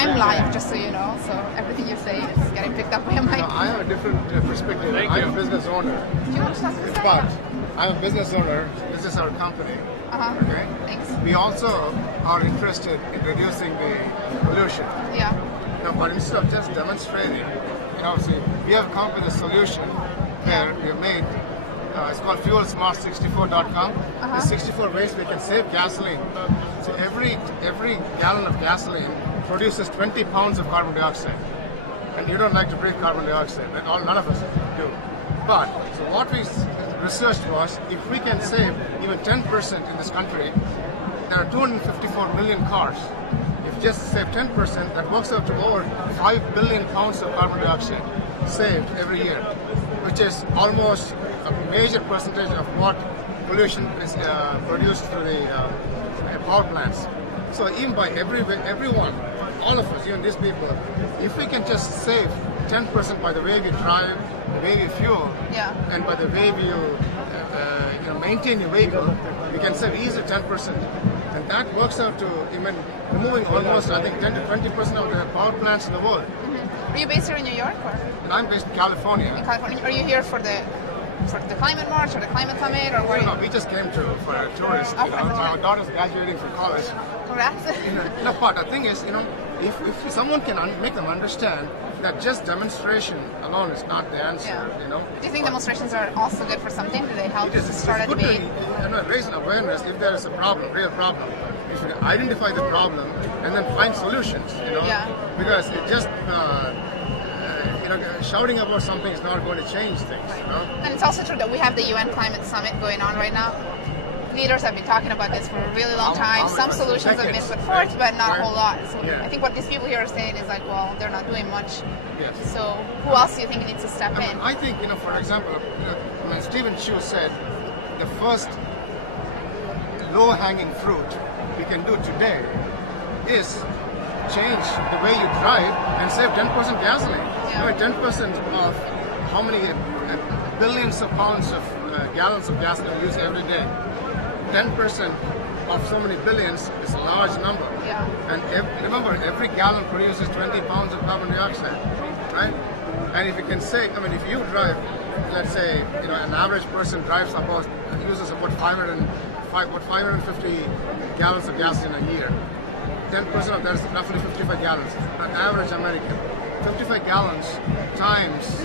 I'm live, just so you know, so everything you say is getting picked up by a mic. No, I have a different perspective. I'm a business owner. Do you want to talk to us? But I'm a business owner. This is our company. Okay? Thanks. We also are interested in reducing the pollution. Yeah. No, but instead of just demonstrating, see, we have come up with a solution where we have made, it's called fuelsmart64.com. There's 64 ways we can save gasoline. So every gallon of gasoline produces 20 pounds of carbon dioxide. And you don't like to breathe carbon dioxide, and none of us do. But, so what we researched was, if we can save even 10% in this country, there are 254 million cars. If just save 10%, that works out to over 5 billion pounds of carbon dioxide saved every year, which is almost a major percentage of what pollution is produced through the power plants. So even by everyone, all of us, even these people, if we can just save 10% by the way we drive, the way we fuel, and by the way we maintain your vehicle, we can save easily 10%. And that works out to even removing almost, I think, 10 to 20% of the power plants in the world. Mm-hmm. Are you based here in New York? Or? And I'm based in California. In California. Are you here for the climate march or the climate summit, or where? No, we just came for a tourist. My daughter's graduating from college. Congrats. No, but the thing is, if someone can make them understand that just demonstration alone is not the answer, Do you think demonstrations are also good for something? Do they help to start a debate? Raise an awareness if there is a problem, real problem. You should identify the problem and then find solutions, Because it just, shouting about something is not going to change things, And it's also true that we have the UN Climate Summit going on right now. Leaders have been talking about this for a really long time. Some solutions have been put forth, but not a whole lot. So I think what these people here are saying is like, well, they're not doing much. Yes. So who else do you think needs to step in? I think, for example, Stephen Chu said the first low-hanging fruit we can do today is change the way you drive and save 10% gasoline. 10% of how many billions of pounds of gallons of gasoline we use every day. 10% of so many billions is a large number. Yeah. And remember, every gallon produces 20 pounds of carbon dioxide, right? And if you can say, I mean, if you drive, let's say, an average person drives uses about 550 gallons of gas in a year. 10% of that is roughly 55 gallons. An average American, 55 gallons times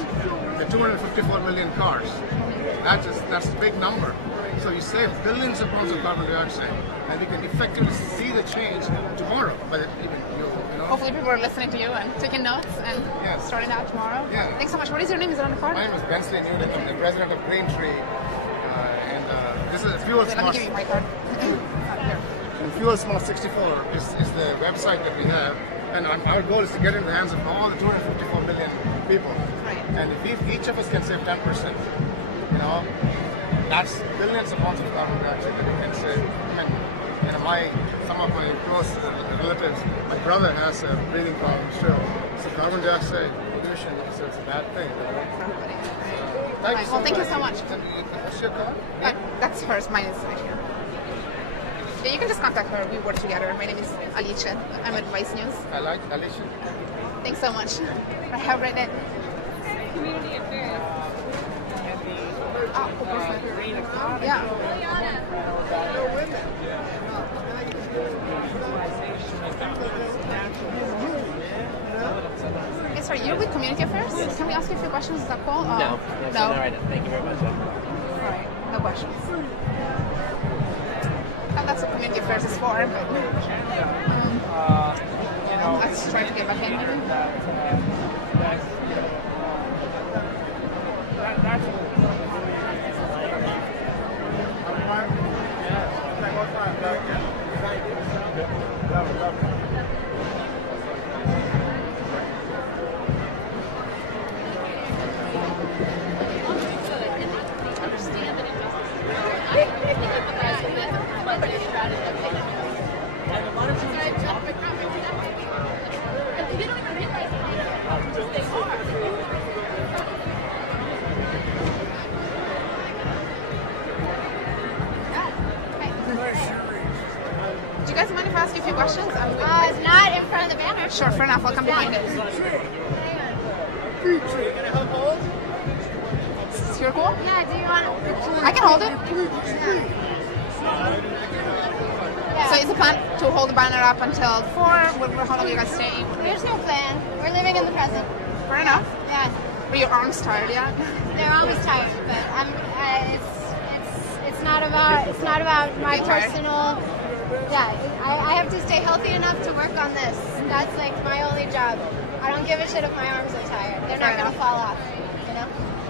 the 254 million cars. That's a big number. So you save billions of pounds of carbon dioxide, and you can effectively see the change tomorrow. But hopefully people are listening to you and taking notes and starting out tomorrow. Yeah. Thanks so much. What is your name? Is it on the card? My name is Bensley Newton. I'm the president of Green Tree, and this is Fuel Smart. Let me give you my card. Fuel Smart 64 is the website that we have, and our goal is to get in the hands of all the 254 million people. Right. And if each of us can save 10%, that's billions of pounds of carbon dioxide that we can save. I mean, some of my close relatives, my brother has a breathing problem still. So carbon dioxide pollution is a bad thing. Thank you so much. What's your card? That's hers. Mine is right here. Yeah, you can just contact her. We work together. My name is Alicia. I'm at Vice News. I like Alicia. Thanks so much. Have a great day. Community affairs. Yeah. Okay, sorry, you're with Community Affairs? Can we ask you a few questions? Is that cool? No. All right. Thank you very much. All right, no questions. And that's what Community Affairs is for. But, let's try to get back in. Do you guys mind if I ask you a few questions? Not in front of the banner. Sure, fair enough. I'll come behind it. Is here cool? Yeah, do you want I can hold it. Yeah. So is the plan to hold the banner up until 4? How long are you guys staying? There's no plan. We're living in the present. Fair enough. Yeah. Are your arms tired yet? They're always tired, but it's not about my personal. Yeah, I have to stay healthy enough to work on this. That's like my only job. I don't give a shit if my arms are tired. They're not going to fall off. You know.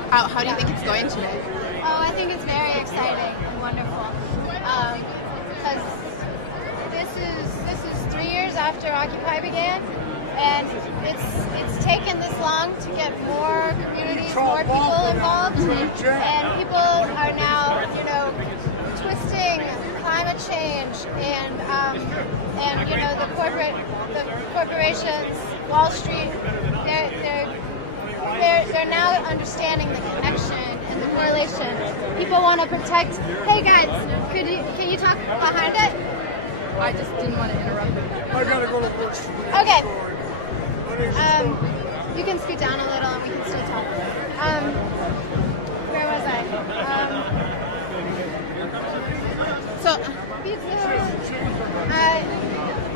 How do you think it's going today? Oh, I think it's very exciting and wonderful. Because this is 3 years after Occupy began, and it's taken this long to get more communities, more people involved, and people are now, twisting climate change and the corporations, Wall Street, they're now understanding the connection and the correlation. People want to protect. Hey guys, can you talk behind it? I just didn't want to interrupt you. I gotta go to work. Okay. You can scoot down a little and we can still talk. Where was I?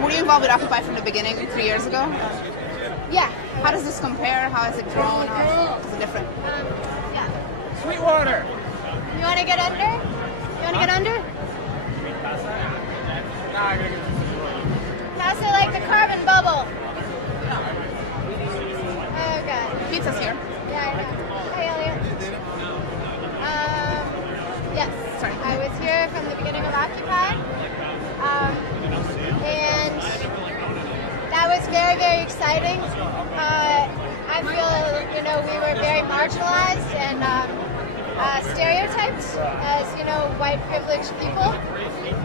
Were you involved with Occupy from the beginning 3 years ago? Yeah. How does this compare? How has it grown? How is it different? Yeah. Sweetwater. You want to get under? Pass it like the carbon bubble. Oh god. Pizza's here. Yeah, I know. Hey, Elliot. Yes. Sorry. I was here from the beginning of Occupy. And that was very, very exciting. I feel, we were very marginalized and stereotyped as, white privileged people.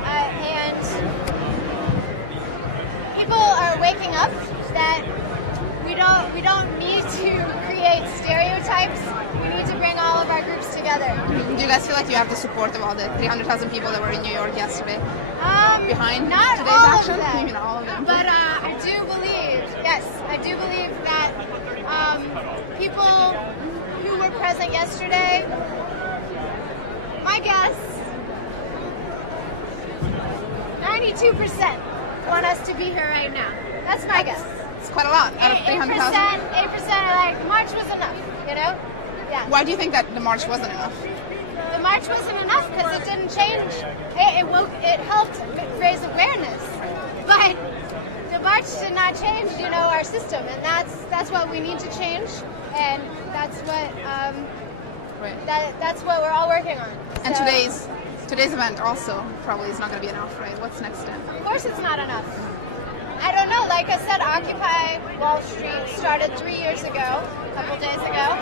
And people are waking up that we don't need to create stereotypes. We need to bring all of our groups together together. Do you guys feel like you have the support of all the 300,000 people that were in New York yesterday behind not today's all action? Of them. Maybe not all of them. But I do believe, yes, I do believe that people who were present yesterday, my guess, 92% want us to be here right now. That's my guess. It's quite a lot out of 300,000. 8% are like, March was enough, you know? Yeah. Why do you think that the march wasn't enough? The march wasn't enough because it didn't change. It helped raise awareness, but the march did not change, you know, our system, and that's what we need to change, and that's what that's what we're all working on. And So, today's event also probably is not going to be enough, right? What's next then? of course, it's not enough. I don't know. Like I said, Occupy Wall Street started 3 years ago, a couple days ago,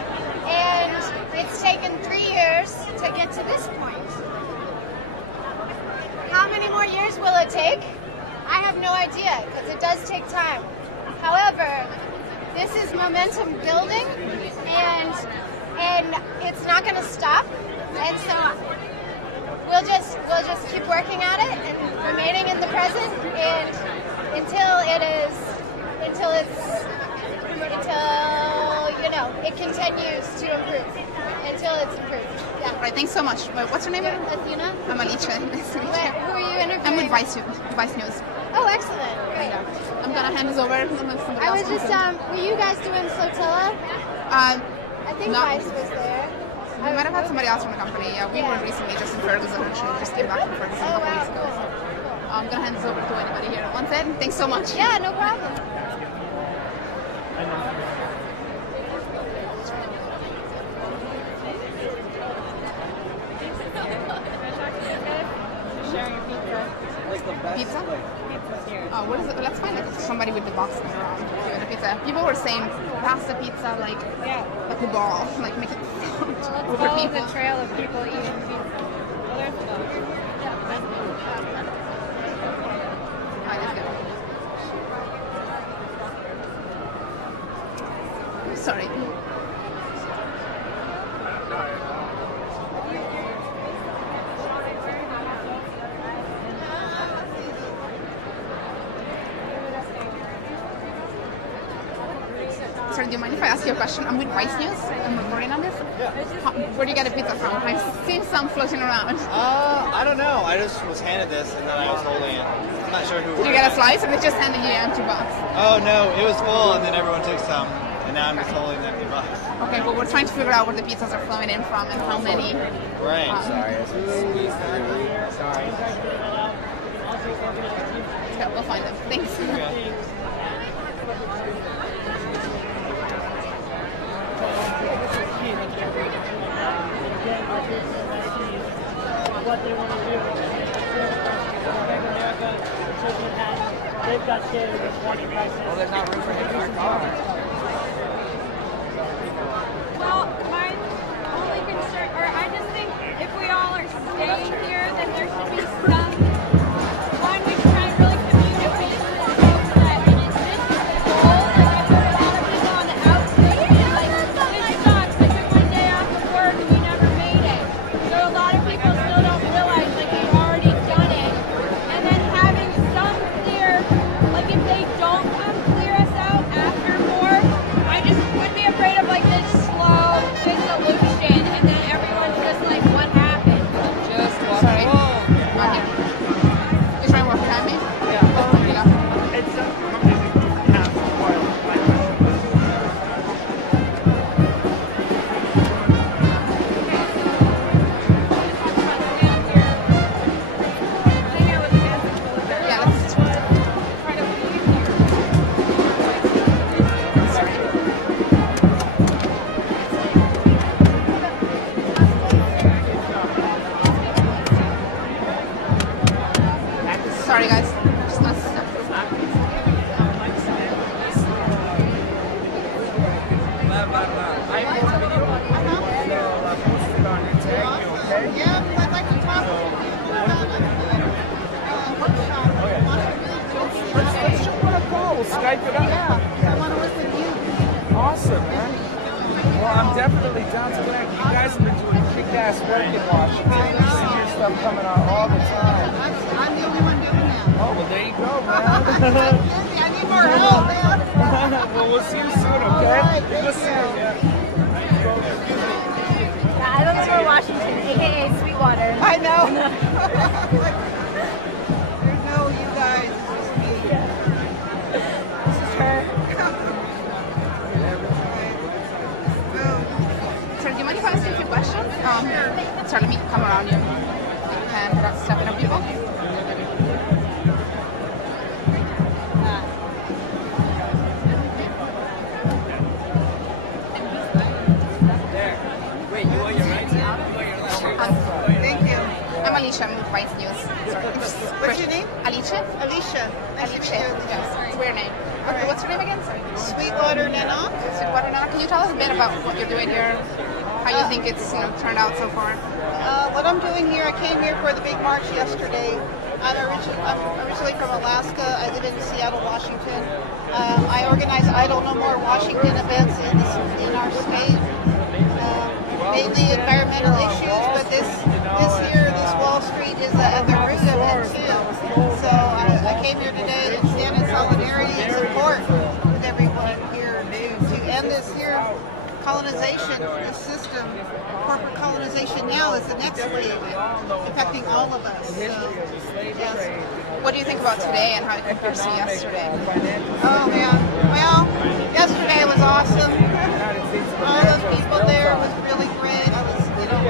and it's taken 3 years to get to this point. How many more years will it take? I have no idea, because it does take time. However, this is momentum building, and it's not going to stop. And so we'll just keep working at it and remaining in the present, and until you know it continues to improve, until it's improved. Yeah. Right. Thanks so much. What's your name? Athena. I'm Alicia. Nice to meet you. Who are you interviewing? I'm with Vice News. Oh, excellent. Great. I'm gonna hand this over to somebody I else. was just were you guys doing Flotilla? I think not- Vice was there. We might have had somebody else from the company. Yeah, we were recently just in Ferguson. Actually, just came back from Ferguson a couple weeks ago. So I'm gonna hand this over to anybody here that wants it. Thanks so much. Yeah, no problem. Pizza? Oh, what is it? Let's find somebody with the box going around doing the pizza. People were saying pass the pizza like the ball, like make it Let's for follow people. the trail of people eating pizza. Sorry. Sorry, do you mind if I ask you a question? I'm with Vice News. I'm reporting on this. Where do you get the pizza from? I've seen some floating around. I don't know. I just was handed this and then I was holding it. I'm not sure who. Did you get a slice, or they just handed you an empty box? Oh no, it was full and then everyone took some, and now I'm just holding that box. Okay, well, we're trying to figure out where the pizzas are flowing in from and how many. Right. Sorry. Yeah, we'll find them. Thanks. What they want to do. Bank of America, Churchill Manhattan, they've got shares of 25 cents. Well, there's not room for him in our car. Well, my only concern, or I just think if we all are staying here, then there should be some, one, we should try and really communicate to the folks that this is the goal, like I heard a lot of people on the outskirts, like, this sucks, I took one day off of work and we never made it. So a lot of people still don't realize, like, we've already done it. And then having some clear, like, if they don't come clear us out after more, I just would be afraid of, like, this slow dissolution, and then everyone's just like, what happened? Just walk. Sorry. Not here. You trying to walk behind me? Yeah. There you go. It's half spoiled. Yeah, let's try to leave here. Sorry. Sorry, guys. Just not stuff. Yeah, I'd like to talk Let's jump on a call. We'll Skype it up. I want to work with you. Awesome, man. Well, I'm definitely down to connect. You guys have been doing kick-ass best work in Washington. I see your stuff coming out all the time. I'm the only one doing that. Oh, well, there you go, man. I need more help, man. Well, we'll see you soon, okay? We'll see you. Yeah, I live in Washington, aka Sweetwater. I know. There's no you guys. It's just me. This is her. Sir, do you mind if I ask you a few questions? Sir, let me come around you and put out stuff in a people. Thank you. I'm Alicia, I'm with Vice News. What's your name? Alicia? Alicia. Nice to meet you. Yes, it's a weird name. Okay, what's your name again? Sorry. Sweetwater Nanock. Sweetwater Nanock. Can you tell us a bit about what you're doing here? How you think it's turned out so far? What I'm doing here, I came here for the big march yesterday. I'm originally from Alaska. I live in Seattle, Washington. I organize Idle No More Washington events in our state. Mainly environmental issues, but this Wall Street is at the root of it too. So I came here today to stand in solidarity and support with everyone here to end this here colonization system. Corporate colonization now is the next wave affecting all of us. So, yes. What do you think about today and how it compares to yesterday? Oh man, well, yesterday was awesome. All those people there was really great. I was,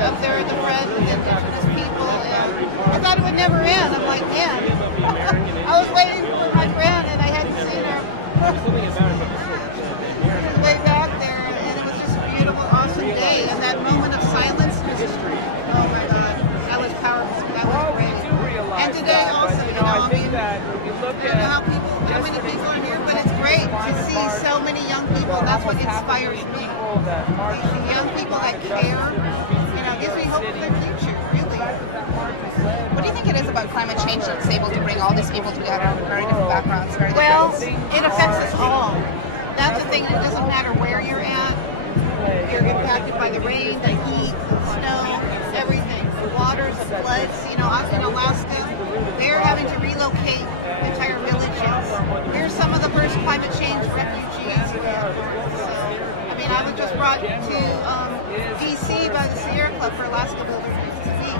up there in the front with indigenous people, and I thought it would never end. I'm like, man, I was waiting for my friend, and I hadn't seen her. Way back there, and it was just a beautiful, awesome day. And that moment of silence was just, oh my God, that was powerful. That was great. And today also, I mean, I don't know how many people are here, but it's great to see so many young people. That's what inspires me. The young people that care, gives me hope for their future, really. What do you think it is about climate change that's able to bring all these people together with very different backgrounds? Well, it affects us all. That's the thing. It doesn't matter where you're at. You're impacted by the rain, the heat, the snow, everything. The waters, the floods. Out in Alaska, they're having to relocate entire villages. Here's some of the first climate change refugees. I was just brought to D.C. by the Sierra Club for Alaska Wilderness to meet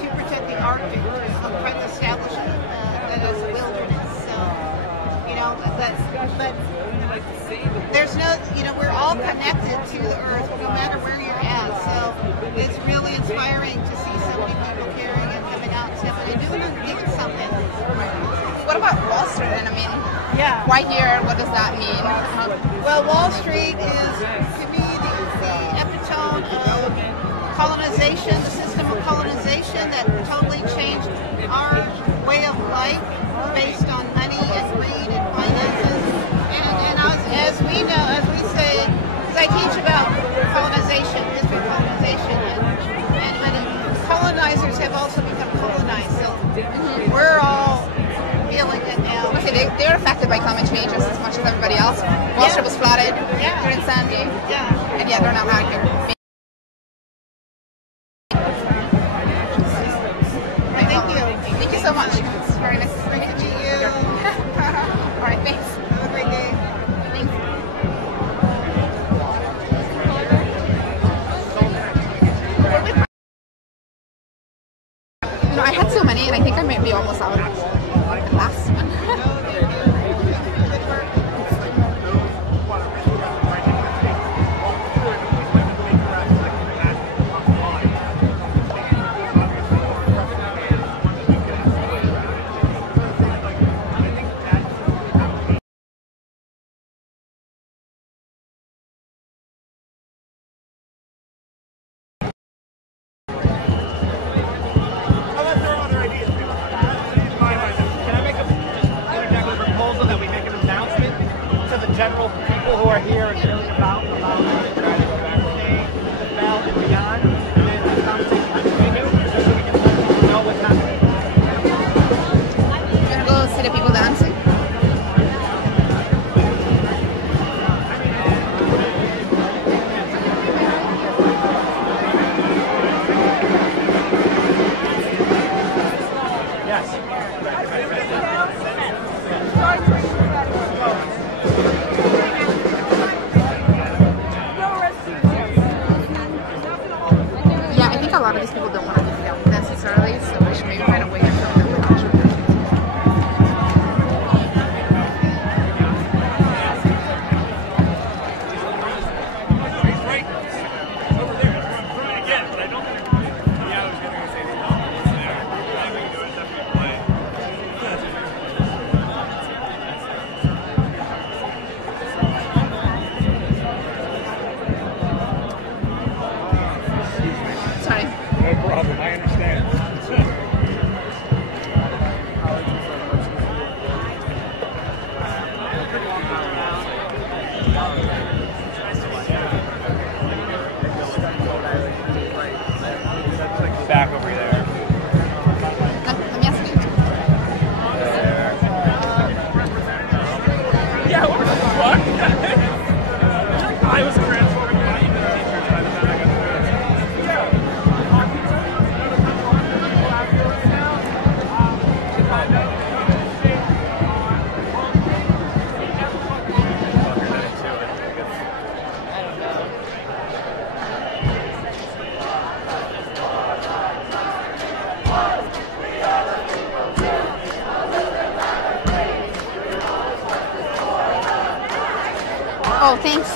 to protect the Arctic, to try to establish that as a wilderness. So, but there's no, we're all connected to the earth, no matter where you're at. So it's really inspiring to see so many people caring and coming out and stepping and doing something. What about Wall Street? And why here? What does that mean? Well, Wall Street is, to me, the epitome of colonization, the system of colonization that totally changed our way of life based on money and greed and finances. And as we know, as we say, as I teach about colonization, history of colonization, and colonizers have also become colonized. So we're all feeling it now. Okay, they're affected by climate change just as much as everybody else. Wall Street was flooded. They're in Sandy. And yet they're not out here. Thank you. Thank you so much. It's very nice to meet you. All right, thanks. Have a great day. Thanks. I had so many, and I think I might be almost out of the last one. Can I make a a lot of these people don't want to be filmed necessarily, so we should maybe find a way to film them without shooting. Back over there. Let me ask you. Yeah, what the fuck? I was transforming my t-shirt by the time I got Oh, thanks.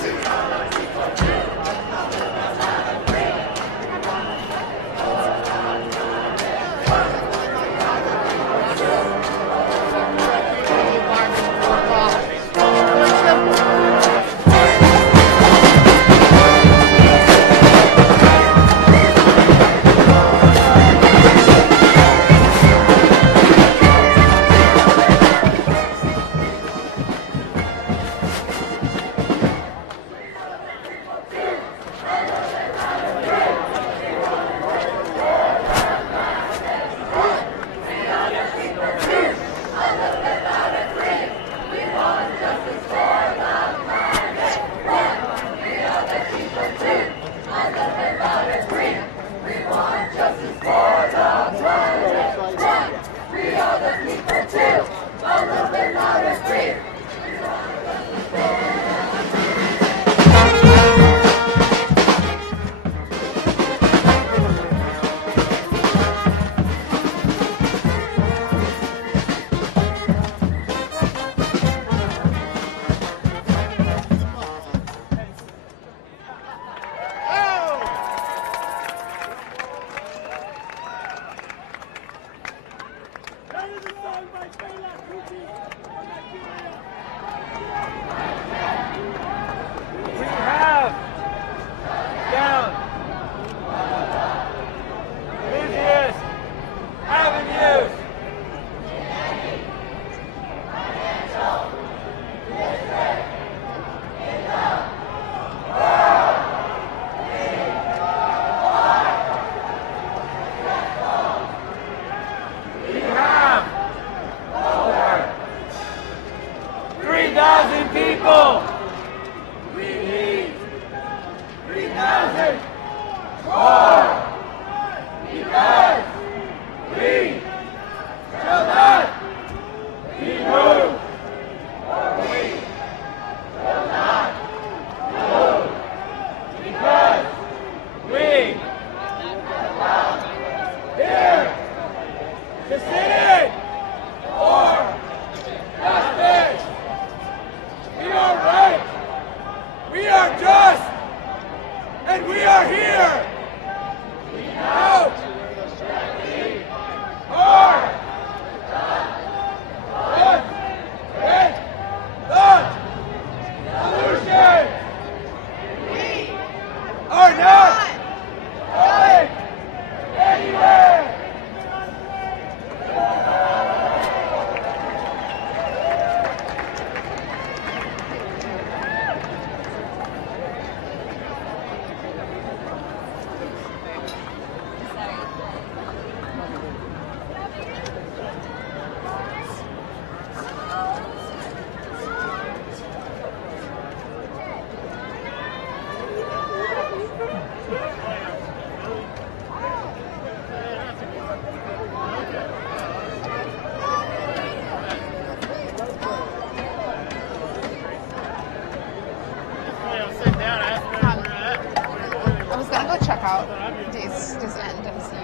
this end and see. I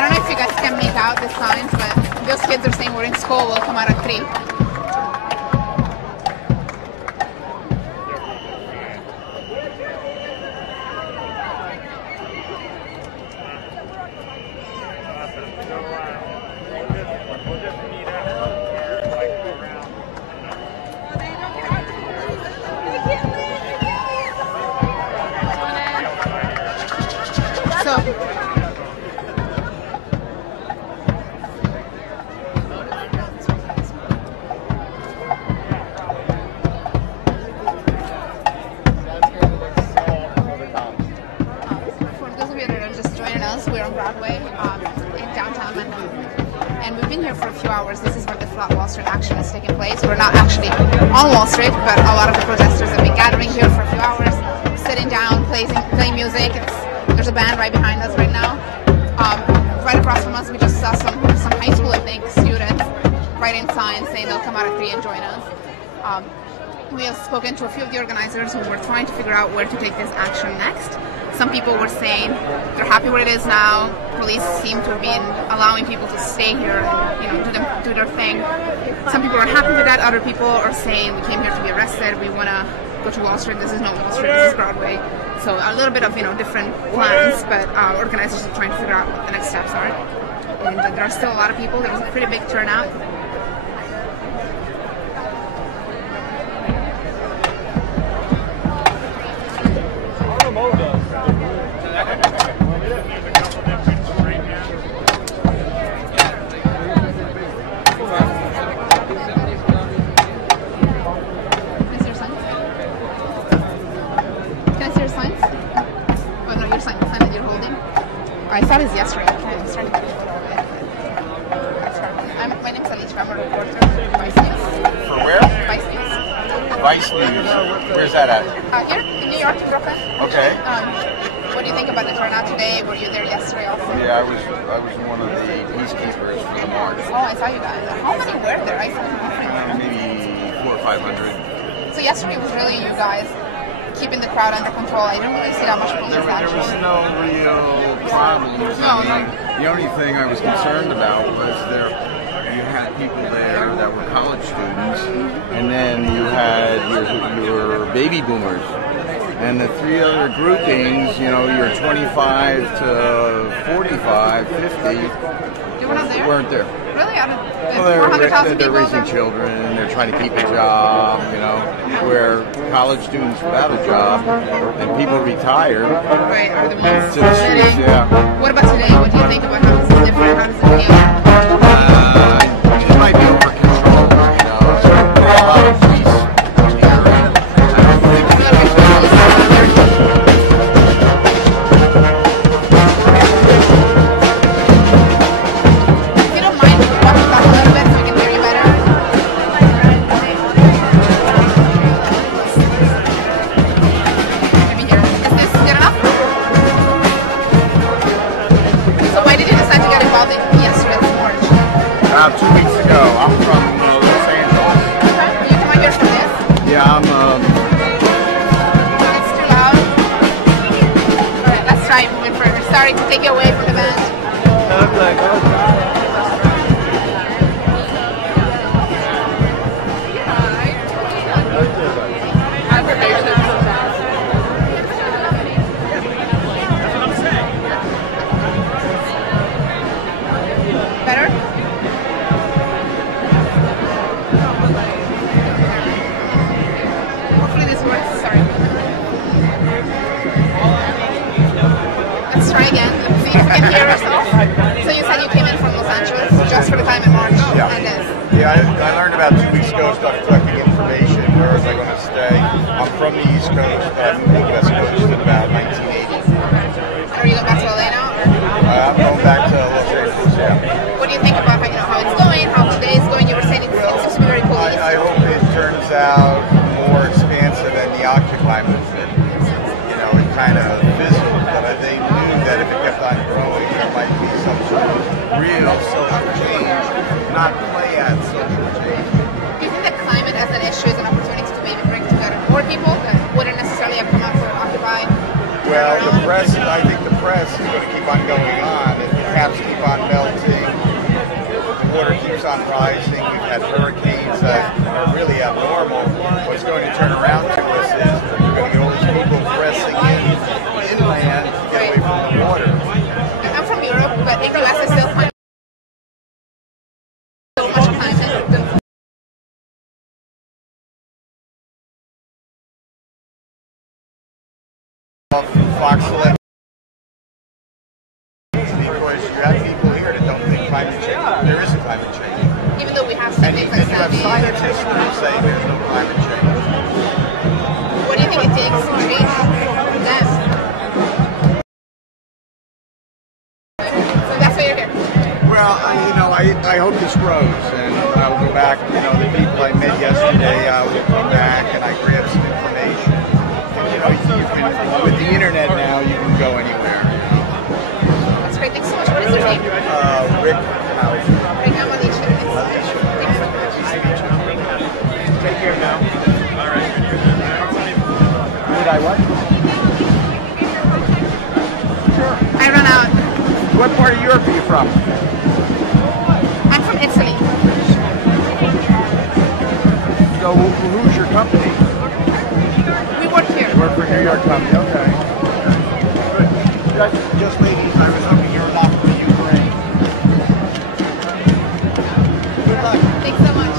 don't know if you guys can make out the signs, but those kids are saying we're in school, we'll come out at 3. We're on Broadway in downtown Manhattan, and we've been here for a few hours. This is where the Flat Wall Street action is taking place. We're not actually on Wall Street, but a lot of the protesters have been gathering here for a few hours, sitting down, playing music. There's a band right behind us right now. Right across from us, we just saw some high school, I think, students writing signs saying they'll come out at 3 and join us. We have spoken to a few of the organizers who were trying to figure out where to take this action next. Some people were saying they're happy where it is now. Police seem to have been allowing people to stay here and do their thing. Some people are happy with that. Other people are saying we came here to be arrested. We want to go to Wall Street. This is not Wall Street. This is Broadway. So a little bit of different plans, but organizers are trying to figure out what the next steps are. And there are still a lot of people. There was a pretty big turnout. I saw this yesterday. I'm starting to get a photo of it. My name's Alicia. I'm a reporter for Vice News. For where? Vice News. Vice News. Where's that at? Here in New York, Brooklyn. Okay. What do you think about the turnout today? Were you there yesterday also? Yeah, I was one of the peacekeepers for the march. Oh, I saw you guys. How many were there? I saw maybe 400 or 500. So yesterday was really you guys keeping the crowd under control. I didn't really see that much police action. There was no real problems. The only thing I was concerned about was you had people there that were college students, and then you had your baby boomers. And the 3 other groupings, your 25 to 45, 50, weren't there. Really? They're raising children, and they're trying to keep a job, where college students without a job and people retired are the ones to the streets, yeah. What about today? What do you think about how this is different? How does it feel? It might be over control, There's a lot of police here. About 2 weeks ago. I'm from Los Angeles. You come here for this? Yeah, I'm. It's too loud. Alright, let's try moving further. Sorry to take you away from the band. I'm like, oh God. Better? Hopefully this works. Sorry. Let's try again. Let's see if we can hear ourselves. So you said you came in from Los Angeles just for the time in March? Yeah. And this. Yeah, I learned about 2 weeks ago, started collecting information. Where was I going to stay? I'm from the East Coast, but moved West Coast in about 1980. Are you going back to LA now? I'm going back to Los Angeles, yeah. What do you think about how it's going, how today is going? You were saying it seems to be very police. I hope it turns out more expansive than the Occupy movement. kind of fizzled, but they knew that if it kept on growing, there might be some sort of real social change, not play at social change. Do you think that climate as an issue is an opportunity to maybe bring together more people that wouldn't necessarily have come out for Occupy? Well, the press, I think the press is going to keep on going on. The caps keep on melting. The water keeps on rising. We've had hurricanes that are really abnormal. What's going to turn around to us is we're going to get all these people pressing inland to get away from the water. I'm from Europe, but in the US is still kind of so much climate. Fox 11. Because you have people here that don't think climate change. There is a climate change. Even though we have and you have scientists who are saying there's no climate change. What do you think it takes to change that? So that's why you're here. Well, I hope this grows, and I will go back. The people I met yesterday, I will come back and I grab some information. And, with the internet now, you can go anywhere. That's great. Thanks so much. What is your name? Rick House. Rick, I'm Alicia. Take care now. All right. Did I what? Sure. I ran out. What part of Europe are you from? I'm from Italy. So who's your company? We work here. You work for New York company, okay. Good. Just ladies, I was hoping you were not from Ukraine. Good luck. Thanks so much.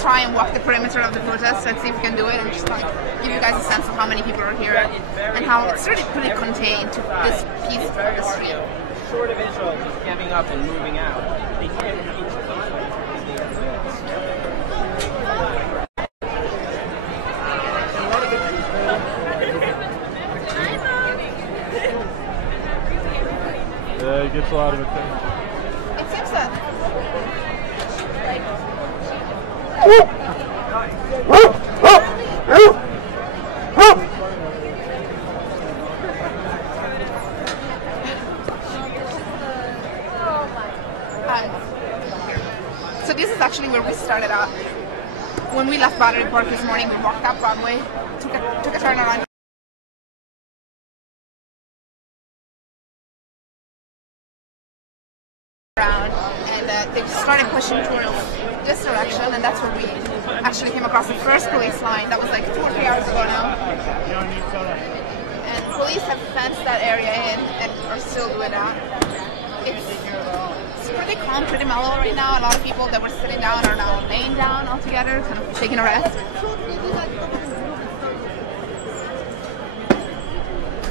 Try and walk the perimeter of the protest and see if we can do it, and just like give you guys a sense of how many people are here and how it's really pretty contained to this piece of the street. Short of Israel just giving up and moving out, they can't reach Yeah, he gets a lot of attention. It seems that. started out. When we left Battery Park this morning, we walked up Broadway, took a turn around. And they started pushing towards this direction, and that's where we actually came across the first police line. That was like 2 or 3 hours ago now. And police have fenced that area in and are still doing that. It's pretty calm, pretty mellow right now. A lot of people that were sitting down are now laying down altogether, kind of taking a rest.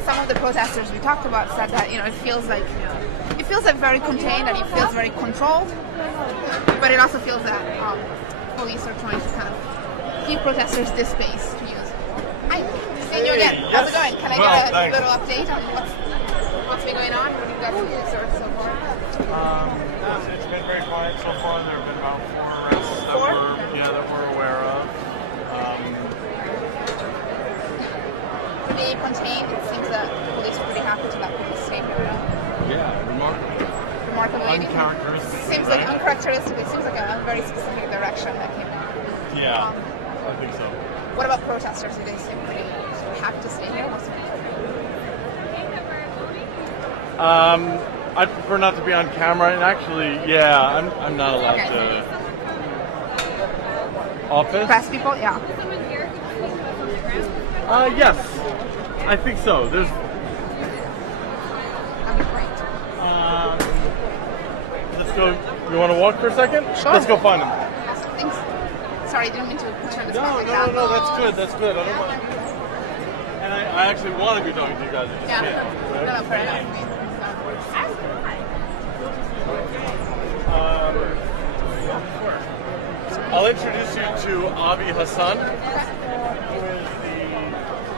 Some of the protesters we talked about said that, you know, it feels like very contained and it feels very controlled, but it also feels that police are trying to kind of give protesters this space to use. Hi, seeing you again. How's it going? Can I get a little update on what's been going on? What do you guys observed so far? It's been very quiet so far. There have been about 4 arrests that we're aware of. Pretty contained. It seems that the police are pretty happy to let people stay here. Yeah, remarkably. Uncharacteristic. Seems like uncharacteristically. Seems like a very specific direction that came. Yeah, I think so. What about protesters? Do they seem pretty happy to stay here? I prefer not to be on camera, and actually, yeah, I'm not allowed to. Office? Press people, yeah. Yes, I think so. There's. Let's go. You want to walk for a second? Sure. Let's go find them. Thanks. Sorry, I didn't mean to put you on the spot like that. No, that's good. That's good. I don't mind. And I actually want to be talking to you guys. Yeah. No, fair enough. I'll introduce you to Avi Hassan, who is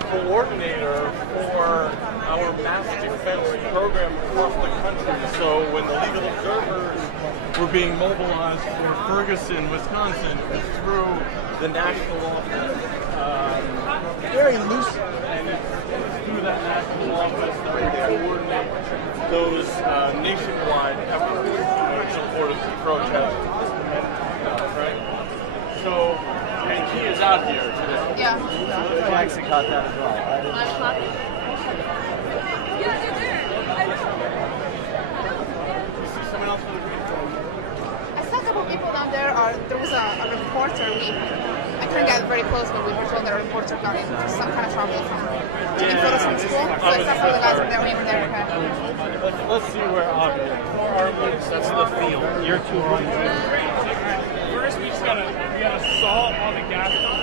the coordinator for our mass defense program across the country. So when the Legal Observers were being mobilized for Ferguson, Wisconsin, it was through the national office. Very loose. And it's through that national office that we coordinate those nationwide efforts in support of the protest. Right? So, and he is out here today. Yeah. I actually caught that as well. You see someone else with a green phone? I saw a couple of people down there. There was a reporter. I couldn't get very close, but we were told that a reporter got into some kind of trouble from taking photos from school. So I saw some of the guys were there. We were there. Let's see where Avi is. That's the field. You're too high. First, we gotta salt all the gas pump.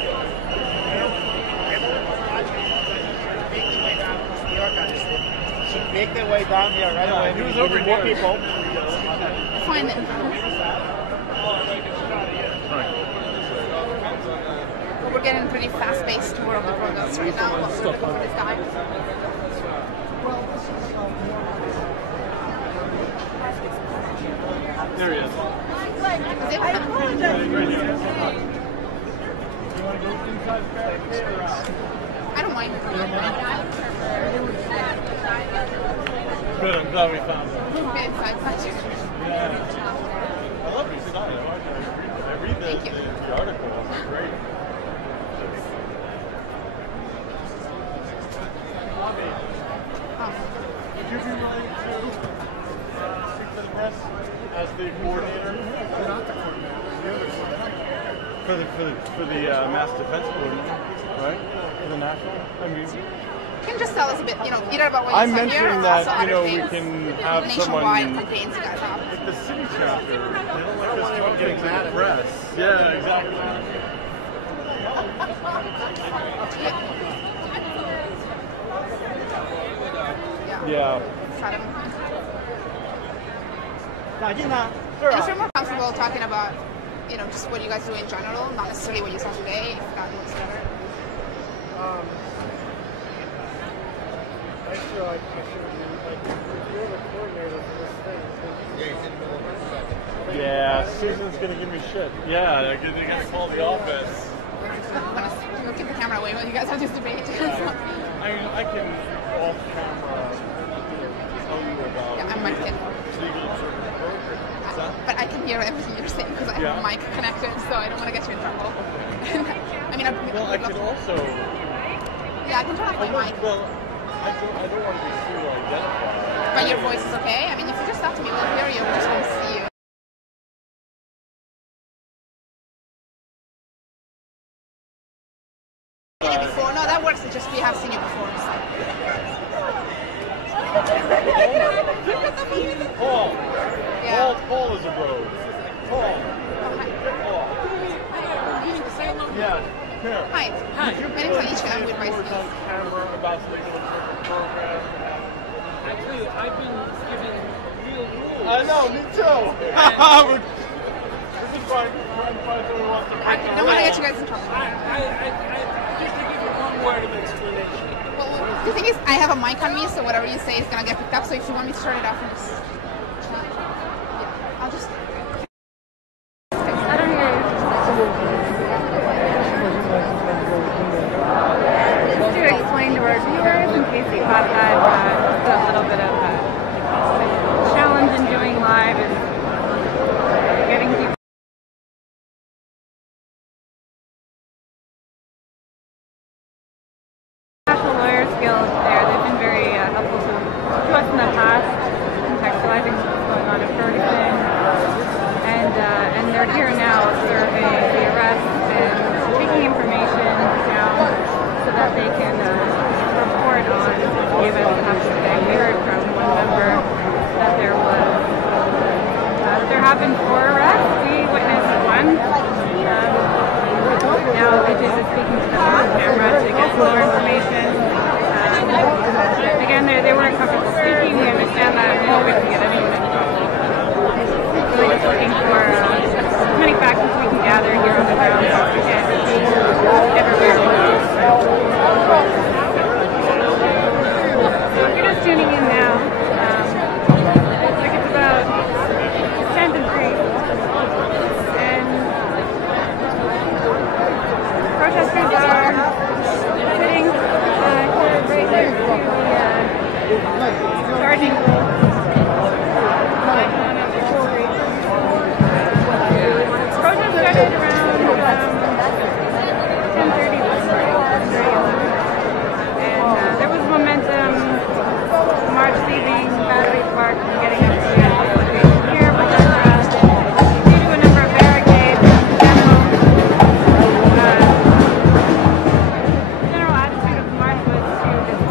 Make their way down here right away. He was over here. More people. Find them. But we're getting a pretty fast-paced tour of the protest right now. Let's look for this guy. There he is. I apologize. I don't mind. Good, I'm glad we found him. Get inside, touch you. I love his style. I read the article. It's great. Would you be willing to speak to the press as the coordinator? Not the coordinator. For the mass defense coordinator, right? For the national. I mean. You can just tell us a bit, either about what you I'm saw here mentioning or that, also other we things, can have nationwide someone. campaigns you guys have. Like the city chapter, they don't like us talking to the press. Yeah, exactly. Yeah. And if you're more comfortable talking about, just what you guys do in general, not necessarily what you saw today, if that looks better. Yeah, Susan's gonna give me shit. Yeah, they're gonna call the office. I'm gonna look at the camera away while you guys have this debate. I can off camera tell you about I might get. Legal Observer program. But I can hear everything you're saying because I have a mic connected, so I don't want to get you in trouble. I mean, well, I can also. Yeah, I can turn off my mic. Well, I don't want to be too identified. But your voice is okay. I mean, if you just talk to me, we'll hear you. We just won't see you. Seen you before? No, that works. It's just we have seen you before. So. Paul. Yeah. Paul is a bro. Paul. Yeah. Here. Hi. Hi. My name's Alicia. I'm with Rice News. On camera about the Olympic program. Actually, I've been giving real rules. I know, me too. We're just trying to find someone who wants to break I don't want to get you guys in trouble. Just to give you one word of explanation. Well, the thing is, I have a mic on me, so whatever you say is going to get picked up. So if you want me to turn it off, just... I'll just... I don't hear you. Just to explain to our viewers, in case you caught that, just a little bit of a challenge in doing live is getting people. National Lawyers Guild there, they've been very helpful to us in the past, contextualizing what's going on in Ferguson, and they're here now observing the arrests and taking information down so that they can report on the events that happened today. We heard from one member that there have been 4 arrests. We witnessed one. Now Vijay is speaking to them on camera to get more information. Again, they weren't comfortable speaking. We understand that. We hope we can get anyone in trouble. Really just looking for as many facts as we can gather here on the ground so we can see everywhere. So if you're just tuning in now, looks like it's about 10 to 3. And protesters are sitting right there to the charging protest started around 10:30 this morning, and there was momentum, march leaving Battery Park and getting up to the location here, but then due to a number of barricades, the general attitude of the march was to just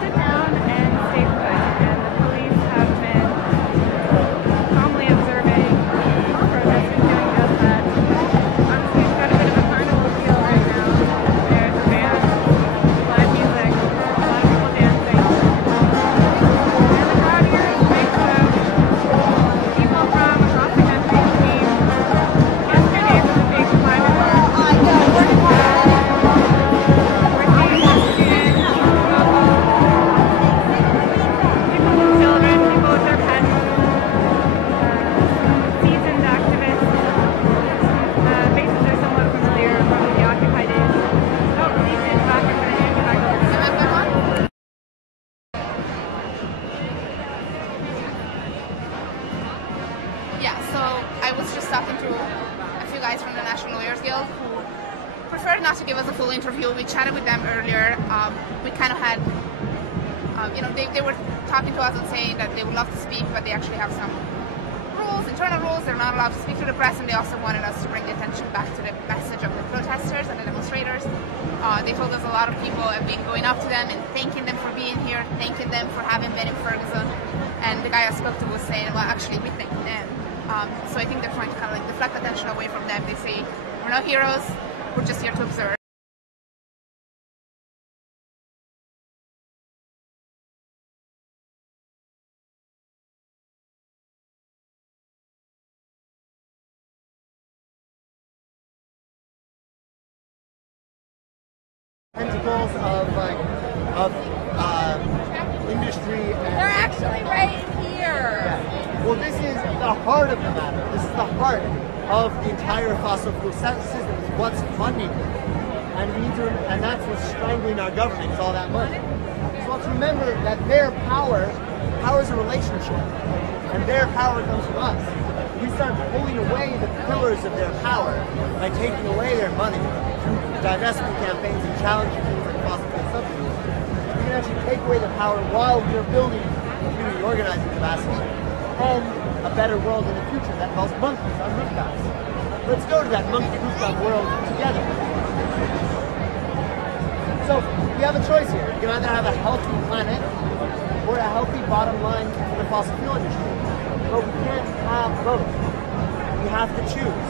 sit down and stay put, and the police have been calmly observing protesters doing just that. Honestly, it's got a bit of a carnival feel right now. There's a band, live music, a lot of people dancing. And the crowd here is mixed of people from across the country who came yesterday for the big climate march. We're seeing students, people with children, people with their pets, seasoned activists. Faces are somewhat familiar from the Occupy days. Oh, Ethan's back. I'm going to hand you back over to him. Yeah, so I was just talking to a few guys from the National Lawyers Guild who preferred not to give us a full interview. We chatted with them earlier. We kind of had, they were talking to us and saying that they would love to speak, but they actually have some rules, internal rules. They're not allowed to speak to the press, and they also wanted us to bring the attention back to the message of the protesters and the demonstrators. They told us a lot of people have been going up to them and thanking them for being here, thanking them for having been in Ferguson. And the guy I spoke to was saying, well, actually, we thank them. So I think they're trying to kind of like deflect attention away from them. They say, we're not heroes, we're just here to observe. Tentacles of industry. They're actually right here. Yeah. Well, this is the heart of the matter. This is the heart of the entire fossil fuel system. Is what's funding it, and we need to, and that's what's strangling our government. Is all that money. So let's remember that their power is a relationship, and their power comes from us. we start pulling away the pillars of their power by taking away their money through divestment campaigns and challenging things like fossil fuel subsidies, we can actually take away the power while we are building community organizing capacity and a better world in the future that involves monkeys on rooftops. Let's go to that monkey rooftop world together. So we have a choice here. You can either have a healthy planet or a healthy bottom line for the fossil fuel industry. But we can't have both. We have to choose.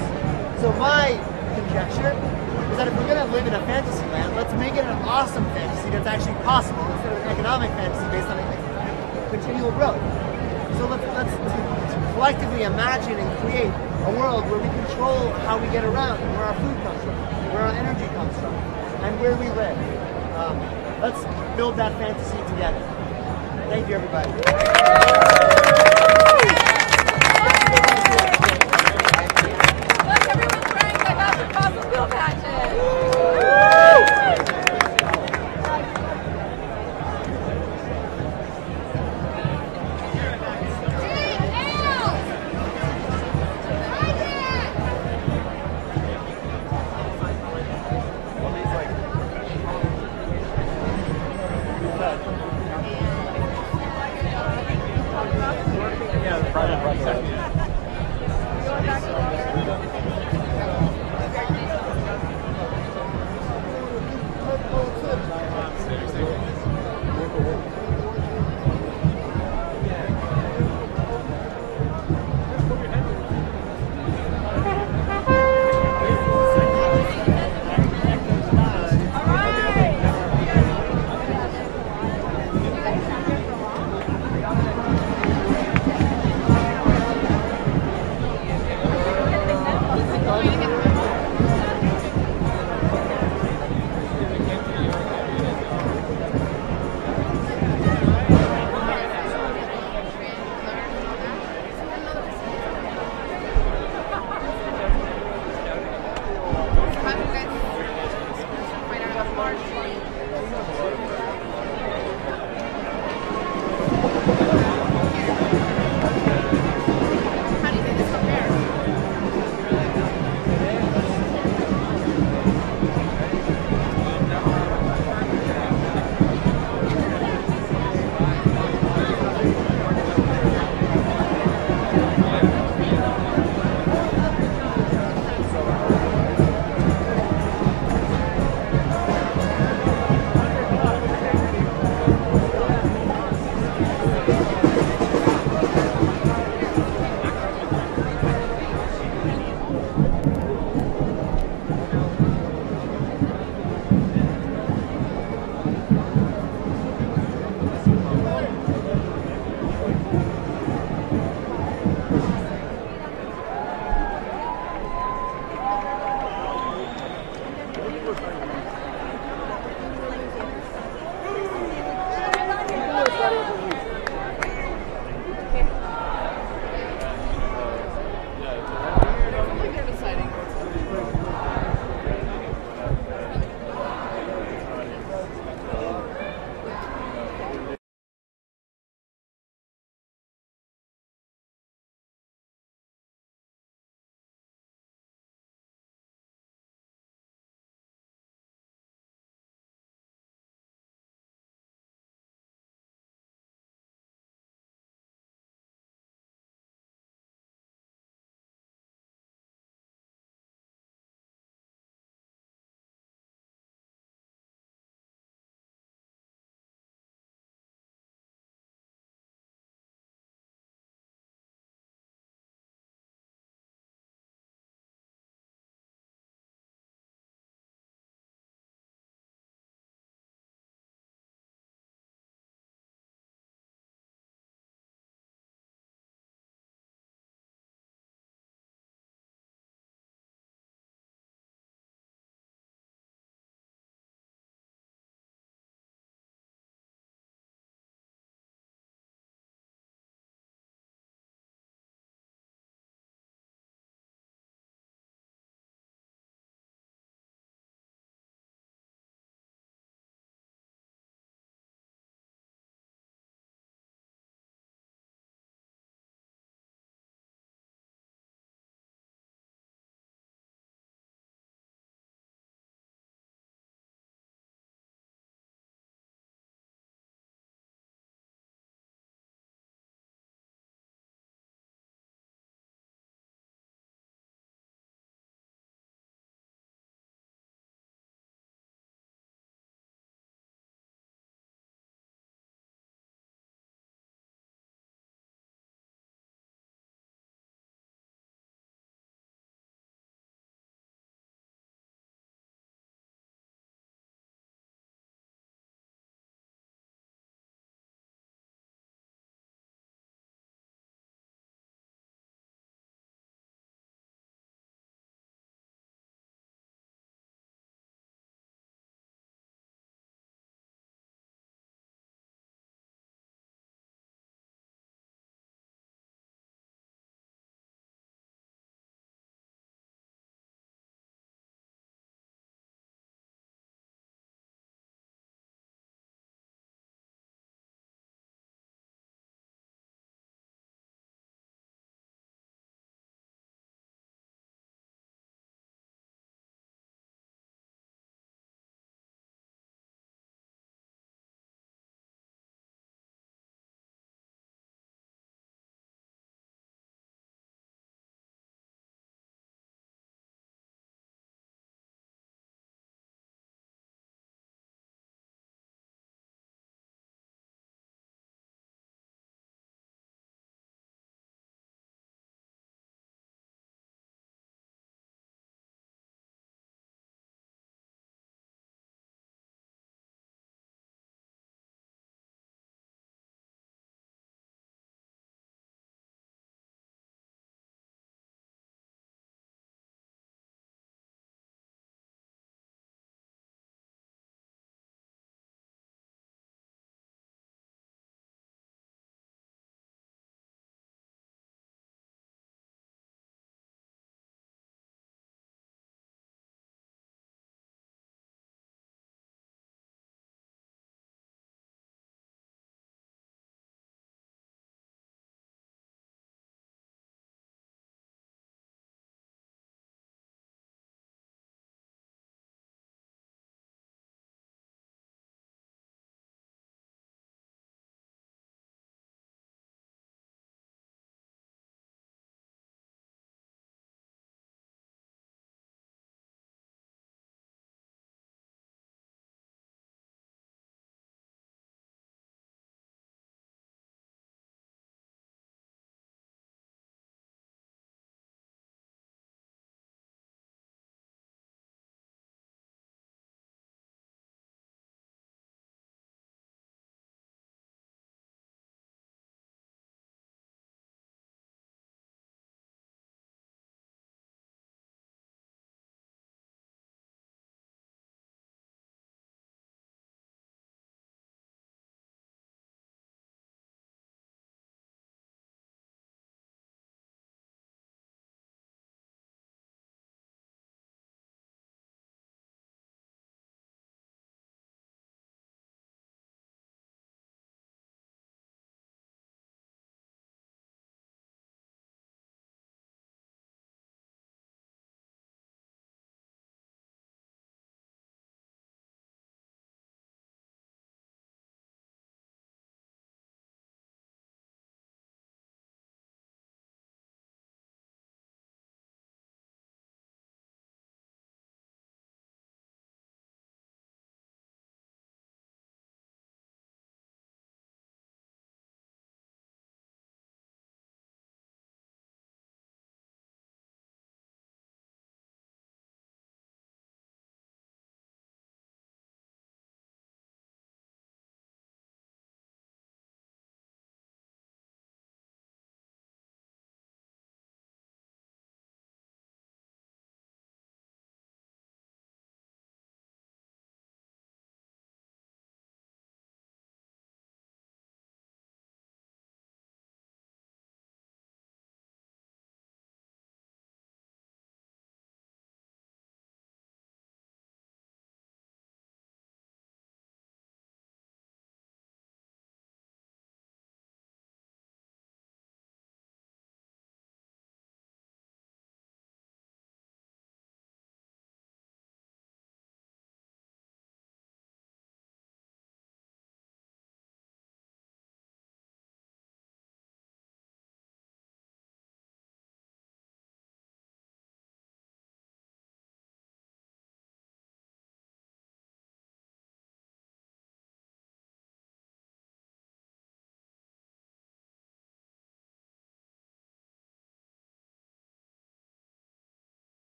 So my conjecture is that if we're going to live in a fantasy land, let's make it an awesome fantasy that's actually possible instead of an economic fantasy based on continual growth. So let's collectively imagine and create a world where we control how we get around, and where our food comes from, where our energy comes from, and where we live. Let's build that fantasy together. Thank you, everybody.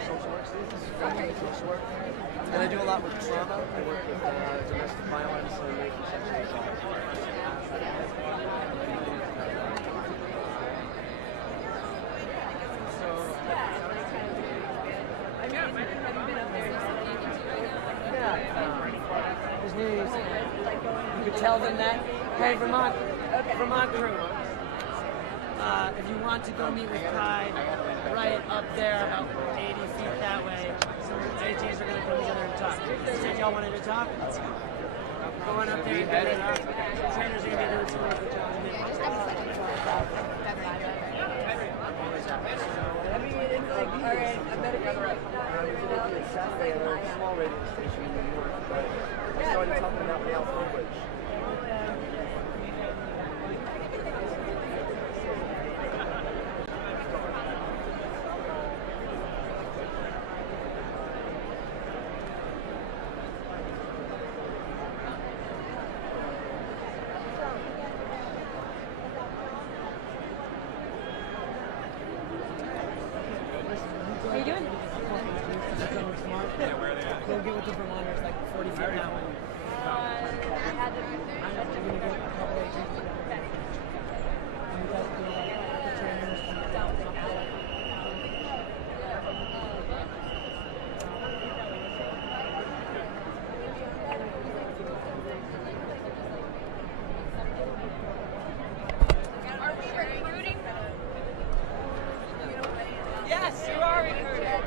social work students, social work. And I do a lot with trauma. I work with domestic violence and rape and sexual assault. There's news. You could tell them that. Hey, Vermont crew. If you want to go meet with Kai, right up there, about 80 feet that way, some JJs are going to come together and talk. Said y'all wanted to talk? Going up there, trainers are going to be doing some work with y'all. I mean, it's like, all right, I met a guy Saturday at a small radio station in New York, but I started talking about male language. How you doing? Yeah, where are they at? Go get with the Vermonters, like 40 feet that way. I'm going to go a couple of days. And you guys can the trainers and down. Are we recruiting? Yes, you are recruited.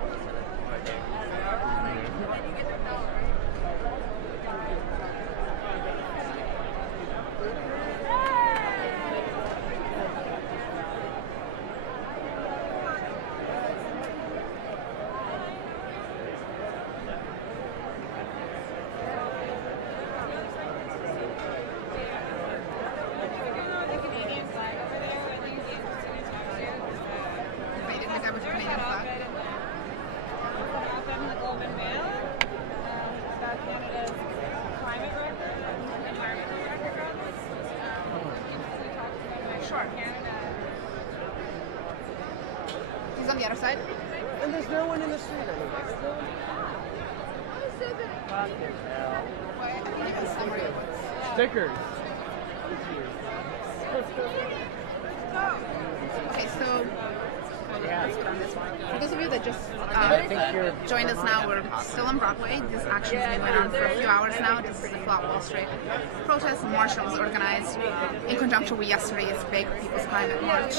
He's on the other side. And there's no one in the street anymore. Stickers. Okay, so for those of you that just joined us now, we're still on Broadway. This action's been going on for a few hours now. This is the Flat Wall Street protest. March was organized in conjunction with yesterday's big People's Climate March.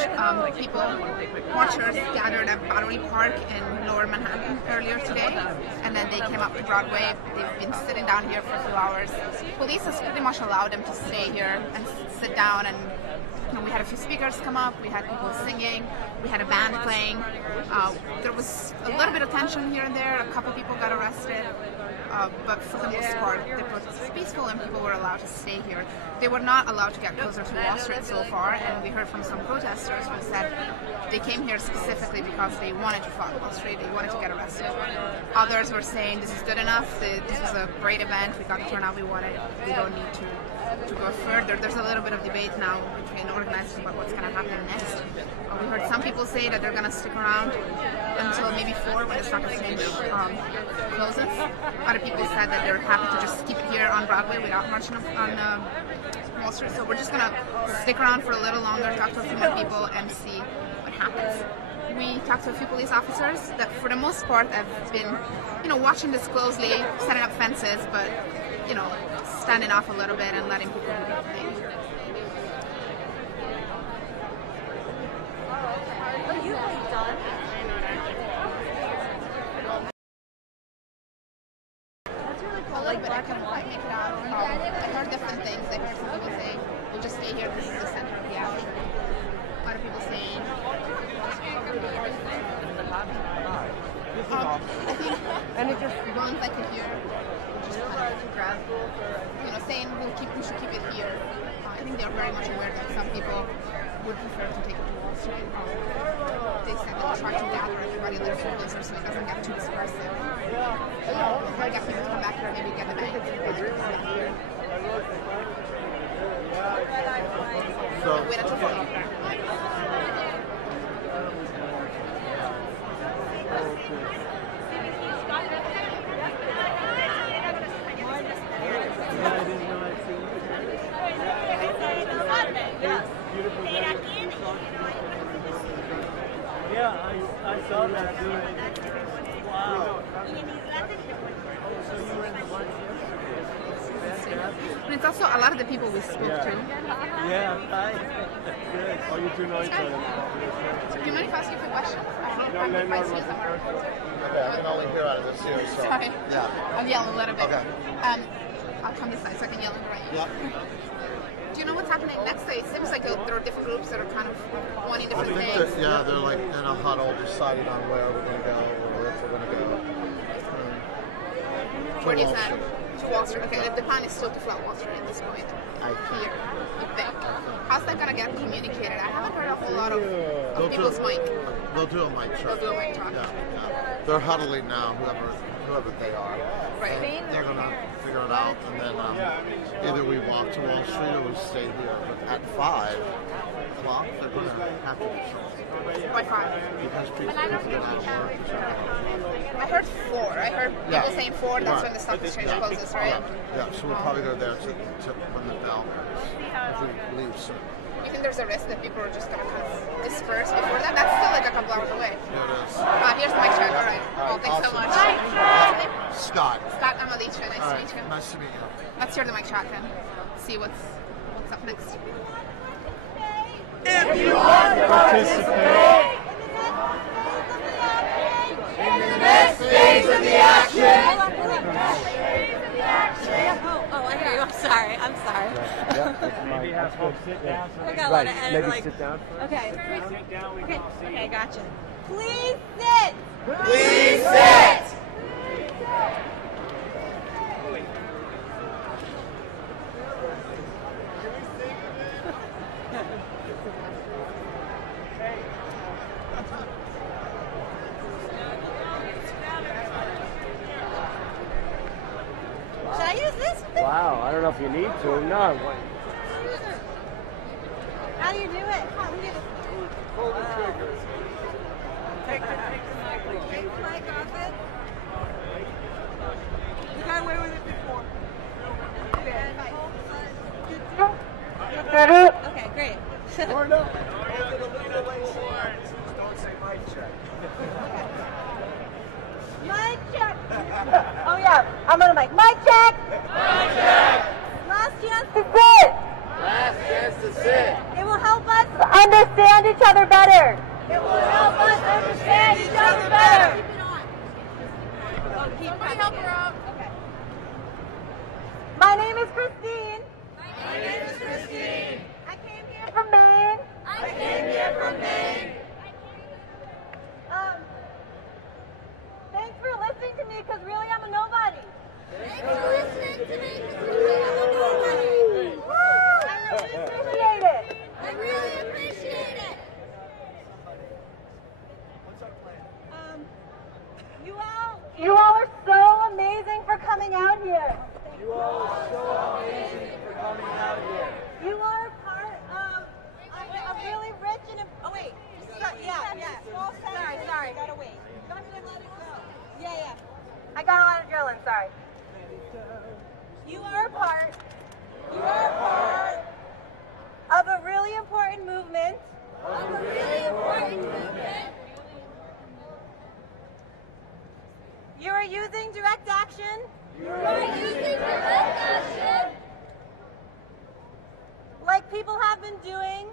Marchers gathered at Battery Park in Lower Manhattan earlier today, and then they came up to Broadway. They've been sitting down here for a few hours. Police has pretty much allowed them to stay here and sit down, and we had a few speakers come up, we had people singing, we had a band playing. There was a little bit of tension here and there, a couple people got arrested, but for the most part the protest was peaceful and people were allowed to stay here. They were not allowed to get closer to Wall Street so far, and we heard from some protesters who said they came here specifically because they wanted to flood Wall Street, they wanted to get arrested. Others were saying this is good enough, this was a great event, we got the turnout we wanted, we don't need to go further. There's a little bit of debate now between organizers about what's going to happen next. We heard some people say that they're going to stick around until maybe 4 when the stock exchange closes. Other people said that they're happy to just keep it here on Broadway without marching on Wall Street. So we're just going to stick around for a little longer, talk to a few more people, and see what happens. We talked to a few police officers that, for the most part, have been, watching this closely, setting up fences, but standing off a little bit and letting people do their thing. Are you done? A little bit. I couldn't quite make it out. I heard different things. I heard some people say, we'll just stay here, this is the center of the action. Other people saying, I think the ones I could hear just kind of grab, saying we should keep it here. I think they are very much aware that some people would prefer to take it to Wall Street. They said they'll try to gather everybody a little bit closer so it doesn't get too dispersed. Try to get people to come back here, maybe get the bank to come here. So wait until 4. Yeah, I saw that too. Wow. So you were in the lunch yesterday. Fantastic. And it's also a lot of the people we spoke to. Yeah, hi. Good. Oh, you two know each other. So do you mind if I ask you a quick question? No, okay, I can only hear out of this here, so. Sorry. Yeah. I'll yell a little bit. Okay. I'll come this side so I can yell in right. Yeah. Do you know what's happening next day? It seems like there are different groups that are kind of wanting I different think things. that, yeah, they're like in a huddle deciding on where we're going to go or if we're going to go. Where do you stand? To Wall Street. Okay, the plan is still to flood Wall Street at this point. I think. Here, you think. How's that going to get communicated? I haven't heard a whole lot of They'll people's mic. They'll do a mic They'll check. do a mic talk. Yeah, yeah. They're huddling now, whoever they are. Right. And they're going to figure it out, and then either we walk to Wall Street or we stay here. But at 5 o'clock, they're going to have to do something. By 5. Because people get out of work. I heard 4. I heard people saying 4. That's when the stock exchange closes, right? Yeah, so we'll probably go there to when the bell if we leave soon. You think there's a risk that people are just going to kind of disperse before that? That's still like a couple hours away. Here it is. Here's my check. All right. Well, thanks so much. Scott. Scott Amalicia. Nice All to right. meet you. Nice to meet you. Let's hear the mic track then. See what's up next. If you want to participate in the next phase of the action. Oh, I hear you. I'm sorry. Maybe have folks sit down. I got a lot of edit, Maybe sit down first. Okay. Sit down, we can all see. Okay, gotcha. Please sit. Please sit. Should I use this? Wow, I don't know if you need to. No. How do you do it? How do you do it? Pull the trigger. Take the mic. Take the mic off it. You got away with it before. Okay, great. Or no. Hold it a little away so just don't say mic check. Mic check. Oh yeah, I'm on a mic. Mic check. Mic check. Last chance to sit. Last chance to sit. It will help us understand each other better. It will help us understand each other better. Keep it on. Somebody help her out. Okay. My name is Christine. My name is Christine. I came here from Maine. I came here from Maine. Thanks for listening to me, because really I'm a nobody. Thanks for listening to me, because really I'm a nobody. I really appreciate it. I really appreciate it. What's our plan? You all are so amazing for coming out here. You all are so amazing for coming out here. You are part of a really rich and oh wait, sorry. Gotta wait. Yeah. I got a lot of adrenaline. Sorry. You are part of a really important movement. You are using direct action. Like people have been doing.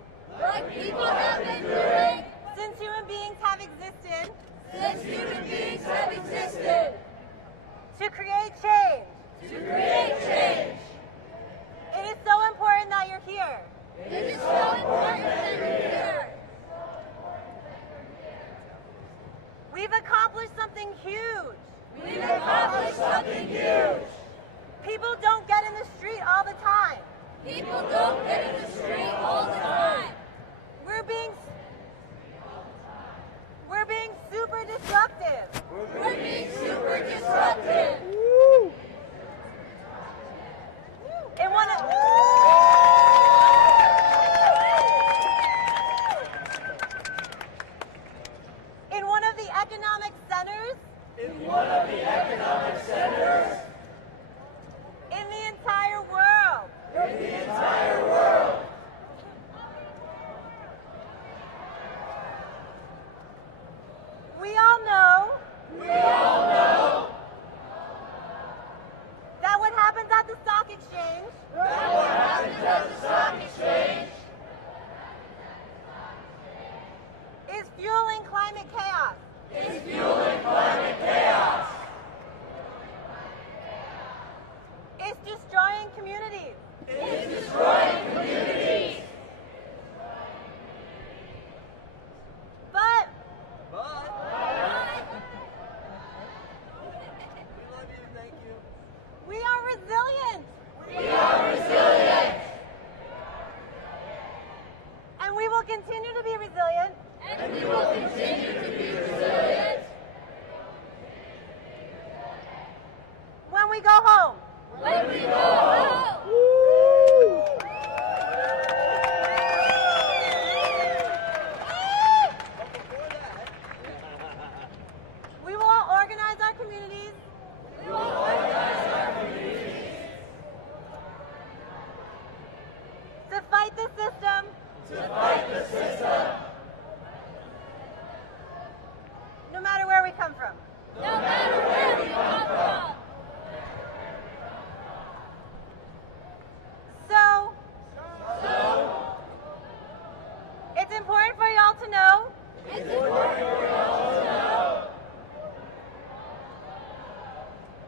Since human beings have existed. To create change. It is so important that you're here. We've accomplished something huge. People don't get in the street all the time. We're being super disruptive. Woo. In one of the economic centers. In the entire world. we go home? When we go home. We will organize our communities. We will organize our communities. To fight the system. To fight the system. No matter where we come from. No matter where we come from. So, it's important for y'all to know. It's important for y'all to know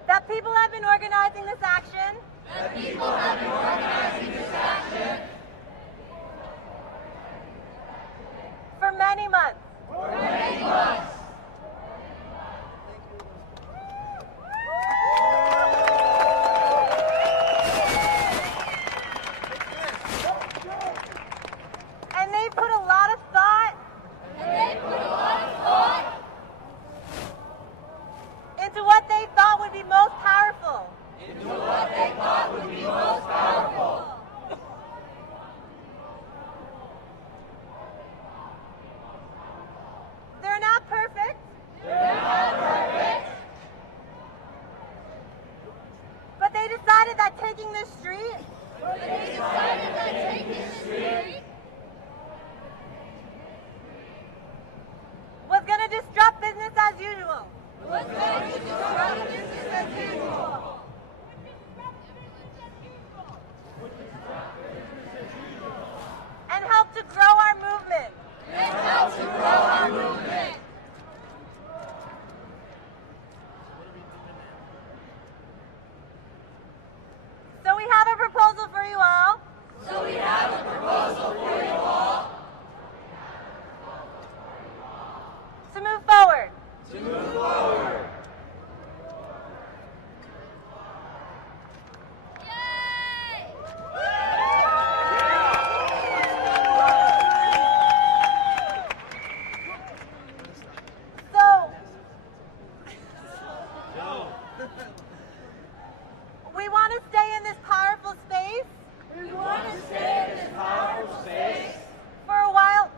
that people have been organizing this action. That people have been organizing this action for many months. For many months. And they put a lot of thought. Into what they thought would be most powerful. Into what they thought would be most powerful. They're not perfect. They're not perfect. But they decided that taking this street. Was going to disrupt business as usual. And help to grow our movement. So we have a proposal for you all. To move forward. We want to stay in this powerful space. For a while.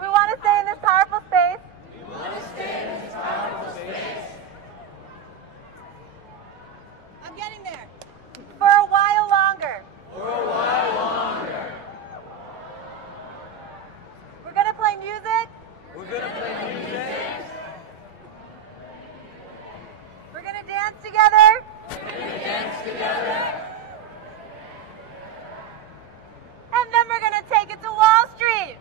We want to stay in this powerful space. I'm getting there. For a while longer. We're going to play music. We're going to dance together. And then we're going to take it to Wall Street.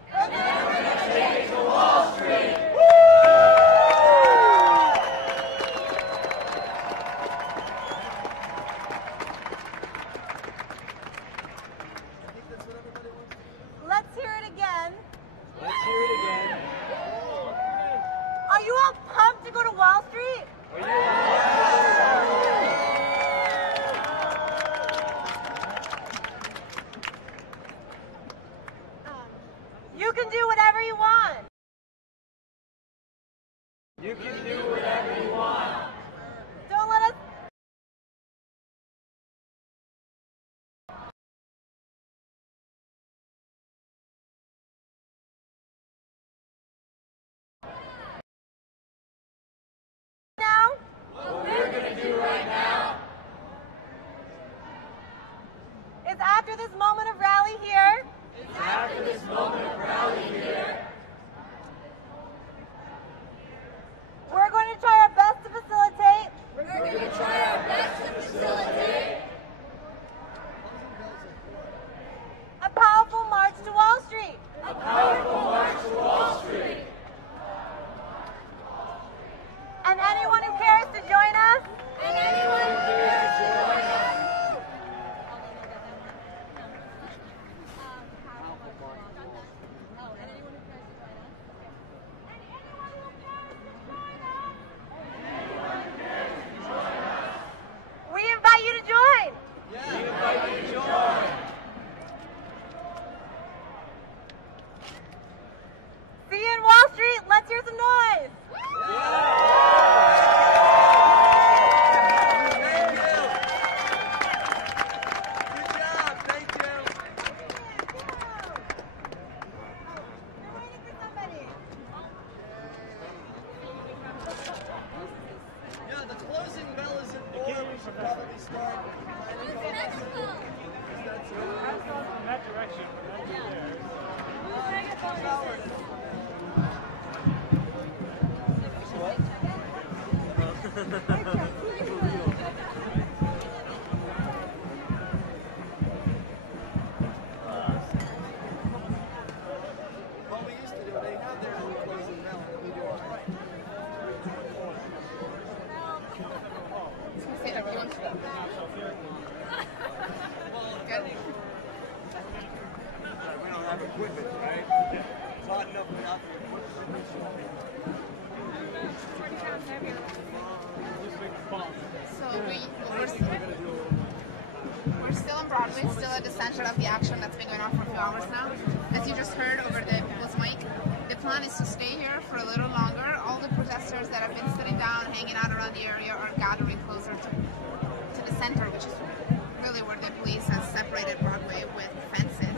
Let's hear it again. Are you all pumped to go to Wall Street? You can do whatever you want. Don't let us. Now? What we're going to do right now is after this moment of rally here. We're going to try our best to facilitate. A powerful march to Wall Street. And anyone who cares to join us. We invite you to join. See you in Wall Street. Let's hear some noise. So we're still on Broadway, still at the center of the action that's been going on for a few hours now. As you just heard over the people's mic, the plan is to stay here for a little longer. All the protesters that have been sitting down, hanging out around the area are gathering closer to the center, which is really where the police has separated Broadway with fences.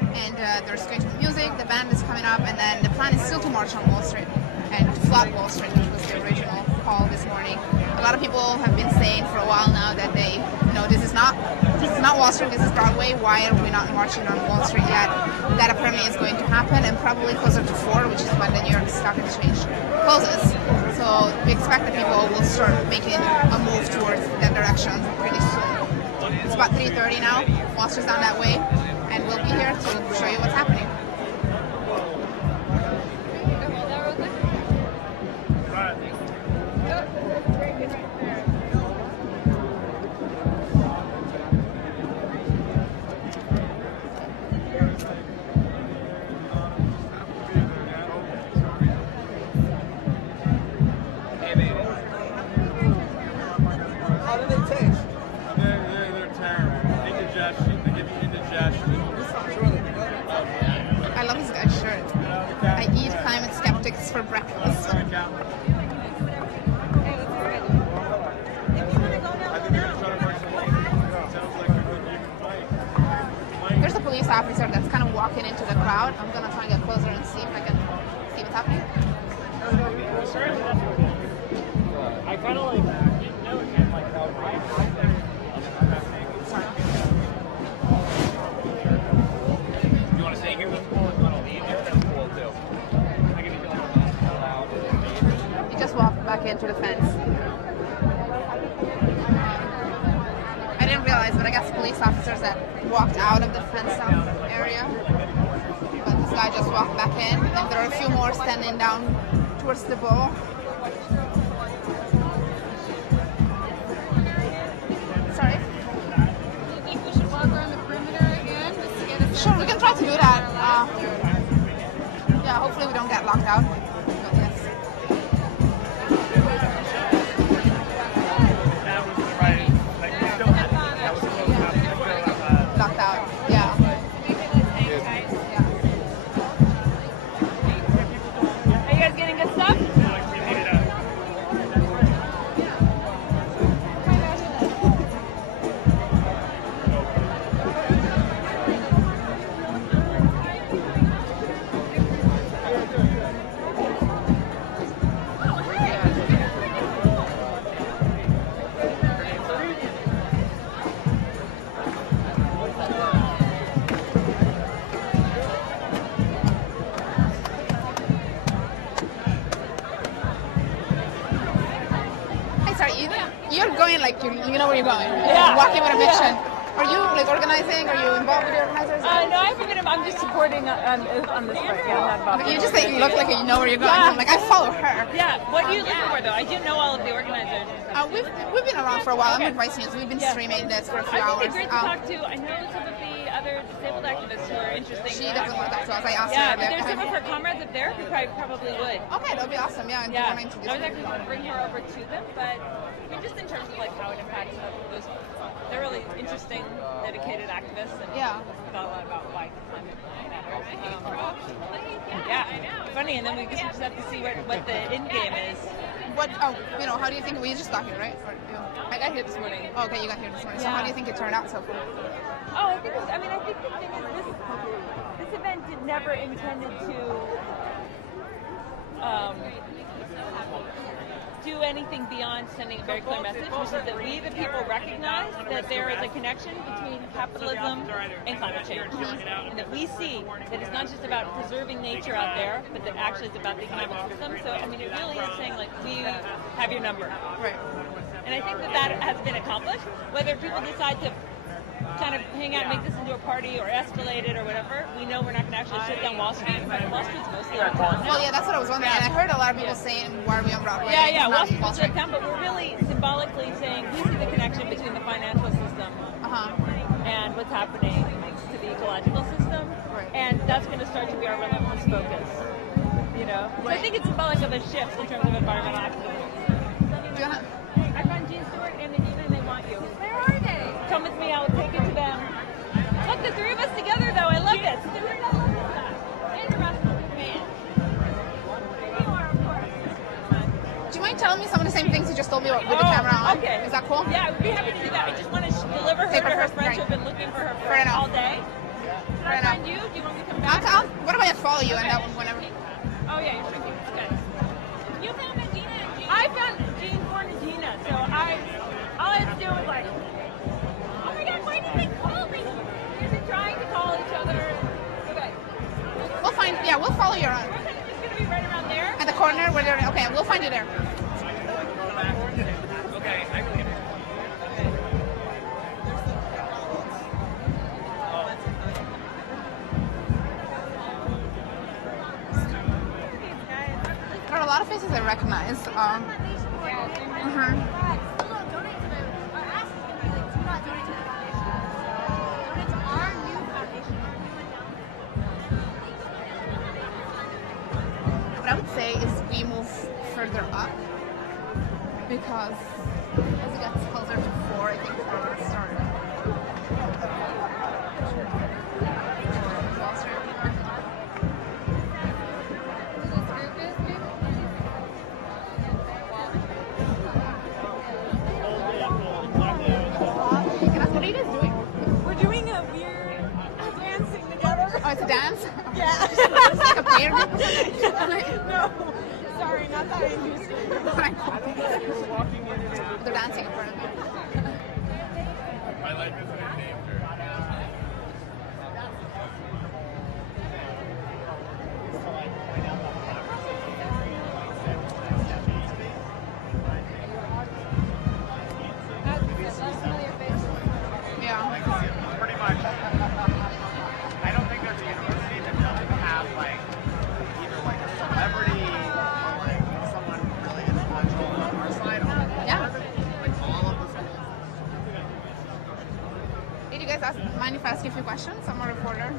And there's going to be music, the band is coming up, and then the plan is still to march on Wall Street and to flood Wall Street, which was the original call this morning. A lot of people have been saying for a while now that this is not Wall Street, this is Broadway. Why are we not marching on Wall Street yet? That apparently is going to happen, and probably closer to 4, which is when the New York Stock Exchange closes. So we expect that people will start making a move towards that direction pretty soon. It's about 3:30 now. Wall Street's down that way, and we'll be here to show you what's happening. I love this guy's shirt. I eat climate skeptics for breakfast. There's a police officer that's kind of walking into the crowd. I'm going to try and get closer and see if I can see what's happening. I kind of like didn't know again, like how you want to stay here with the pool and want to leave here? That's cool too. I can feel like loud. You just walked back into the fence. I didn't realize, but I guess police officers that walked out of the fenced out area. But this guy just walked back in, and there are a few more standing down towards the bowl. Sorry? Do you think we should walk around the perimeter again just to get a Sure, we can try to do that. Yeah, hopefully we don't get locked out. But yes. That was right. Like we still had that was supposed to happen. Locked out. Yeah. Are you guys getting good stuff? You're going like you know where you're going. Yeah. You're walking with a mission. Are you like organizing? Are you involved with the organizers? No, I'm just supporting on this part. Yeah, I'm not involved. But you just say you look like you know where you're going. Yeah. I'm like, I follow her. Yeah. What are you looking for though? I do know all of the organizers. We've been around for a while. I'm with Vice News. We've been streaming this for a few hours. I think it'd be great to talk to. I know some of the other disabled activists who are interesting. She doesn't want to talk to us. I asked her. Yeah, but there's some of her comrades up there who probably would. Okay, that'd be awesome. Yeah, I was actually going to bring her over to them, but I mean, just in terms of like how it impacts those. They're really interesting, dedicated activists, and thought a lot about why climate matters. Yeah, funny, and then we just have to see what the end game is. What? Oh, how do you think? We just got here, right? I got here this morning. Oh, okay, you got here this morning. So how do you think it turned out so far? Oh, I think the thing is this event never intended to do anything beyond sending a very clear message, which is that we, the people, recognize that there is a connection between capitalism and climate change, and that we see that it's not just about preserving nature out there, but that actually it's about the economic system. So, I mean, it really is saying, like, we have your number. Right. And I think that has been accomplished. Whether people decide to kind of hang out and make this into a party or escalate it or whatever, we know we're not going to actually shut down Wall Street. Wall Street's mostly our town. Well, yeah, that's what I was wondering. And I heard a lot of people saying, why are we on Broadway? Yeah, Wall Street's mostly our town, but we're really symbolically saying we see the connection between the financial system and what's happening to the ecological system. Right. And that's going to start to be our relentless focus. it's symbolic of a shift in terms of environmental activism. I found Gene Stewart and Nadina, and they want you. Where are they? Come with me. I'll take it to them. Look, the three of us together, though. I love this. Stewart, I love this stuff. And the rest of the band. Do you mind telling me some of the same things you just told me about with the camera on? Okay. Is that cool? Yeah, we'd be happy to do that. I just want to deliver her to her friends who've been looking for her Fair enough. all day. Should I find you? Do you want me to come back? What if I just follow you and that one whenever? Oh, yeah, you're shrinking. It's good. You found Nadina and Gene. I found Gene for Nadina, so all I had to do was like, oh my god, why didn't they call me? They've been trying to call each other. Okay. We'll follow you around. It's going to be right around there. At the corner where they're, okay, we'll find you there. Okay, I can There are a lot of faces I recognize. What I would say is we move further up because as it gets closer to 4, I think it's where we're starting. What are you guys doing? We're doing a weird dancing together. Oh, it's a dance? Yeah. It's like a prayer group or something? No. Sorry, not that interesting. They're dancing in front of me. My life isn't in danger. Yeah. Pretty much. I don't think there's a university that doesn't have like either like a celebrity or like someone really influential on our side. Yeah. Like all of the schools. Did you guys mind if I ask you a few questions? I'm a reporter.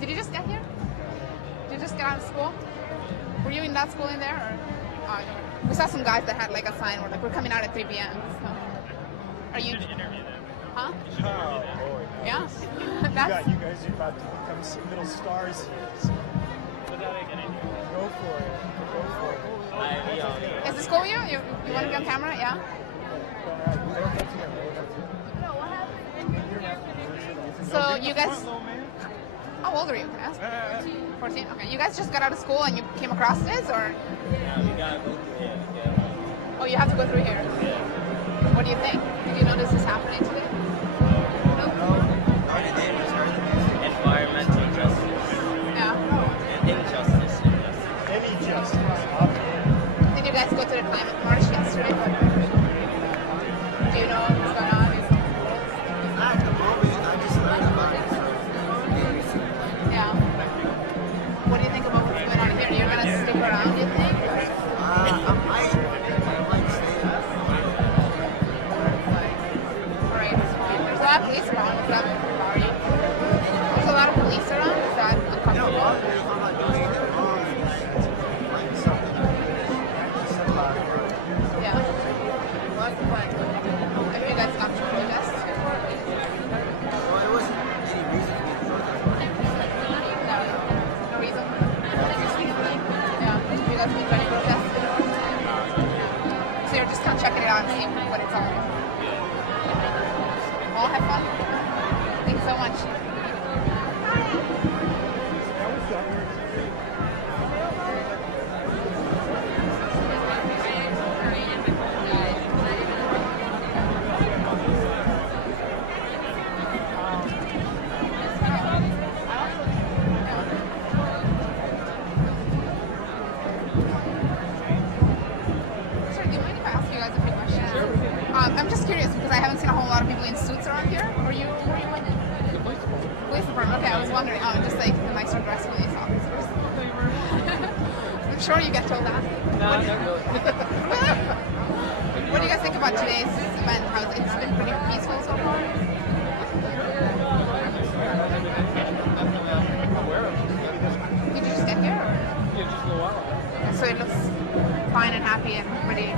Did you just get here? Did you just get out of school? Were you in that school in there? Or, we saw some guys that had like a sign where like we're coming out at 3 p.m. So. Are you? Huh? Oh, boy. Yeah. You guys are about to become some little stars here. So. Go for it. Go for it. Is this cool with you? You want to be on camera? Yeah? So you guys, how old are you? Can I ask? 14? Okay. You guys just got out of school and you came across this, or? Yeah, we gotta go through here. Yeah. Oh, you have to go through here. What do you think? Did you know this is happening today? Environmental justice. Yeah. And injustice. Any justice. Did you guys go to the climate march yesterday? Do you know what's going on? At the moment, I just learned about it. Yeah. What do you think about what's going on here? You're gonna stick around, you think? I might stay. Right. There's a lot of police around. Is that worrying? There's a lot of police around. Is that uncomfortable? Yeah. Have you guys gone through the test? Well, there wasn't any reason for me to go there. No reason? Yeah. Have you guys been trying to protest? So you're just kind of checking it out and seeing what it's all about. Well, have fun. Thanks so much. Sorry, do you mind if I ask you guys a few questions? I'm just curious because I haven't seen a whole lot of people in suits around here. Were you like police department? Okay, I was wondering. Oh, just like the nicer dressed police officers. I'm sure you get told that. No, not really. What do you guys think about today's event? It's been pretty peaceful so far. Did you just get here? Or? Yeah, just a little while. So it looks fine and happy and pretty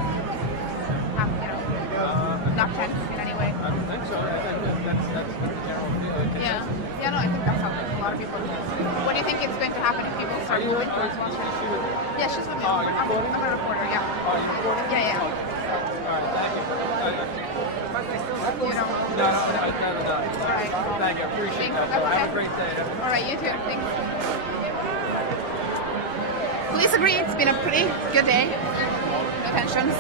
happy, you know, not tense in any way. I don't think so. I think that's the general feeling. Yeah. Yeah, no, I think that's how a lot of people. What do you think is going to happen if people start moving? Yeah, she's with me. I'm a reporter, yeah. Yeah, yeah. Alright, thank you. You know. No. Alright. Thank you. I appreciate that. Have a great day. Alright, you too. Thanks. Police agree it's been a pretty good day. No tensions.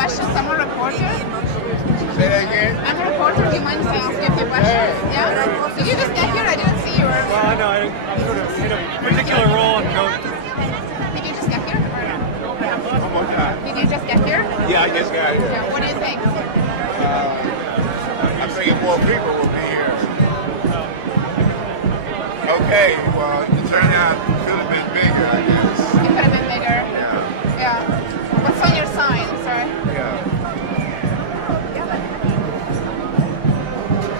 Questions. I'm a reporter. Say that again? I'm a reporter. Do you mind if I ask you a few questions? Yeah? Did you just get here? I didn't see you. Well, I know. I'm sort of in a particular role. Did you just get here? One more time. Did you just get here? Yeah, I just got here. Yeah. What do you think? I'm thinking more people will be here. Okay, well, the turnout could have been bigger, I guess. It could have been bigger. Yeah. Yeah. What's on your sign, sir? Yeah.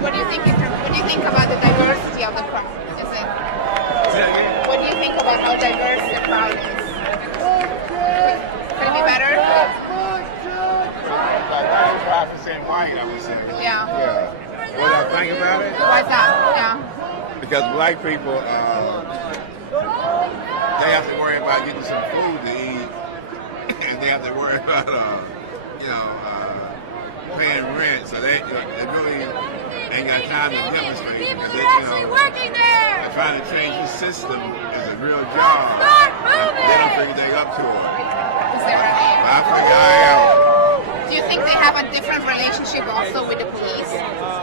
What do you think? What do you think about the diversity of the crowd? Is it? What do you think about how diverse the crowd is? Could it be better? Like 95% white, I would say. Yeah. Yeah. What do I think about it? Why is that? Yeah. Because black people, they have to worry about getting some food to eat, and they have to worry about, paying rent. So they really ain't got time to demonstrate. Because they, working there. they're trying to change the system as a real job. They don't think they're up to it. Is there any? I think I am. Do you think they have a different relationship also with the police?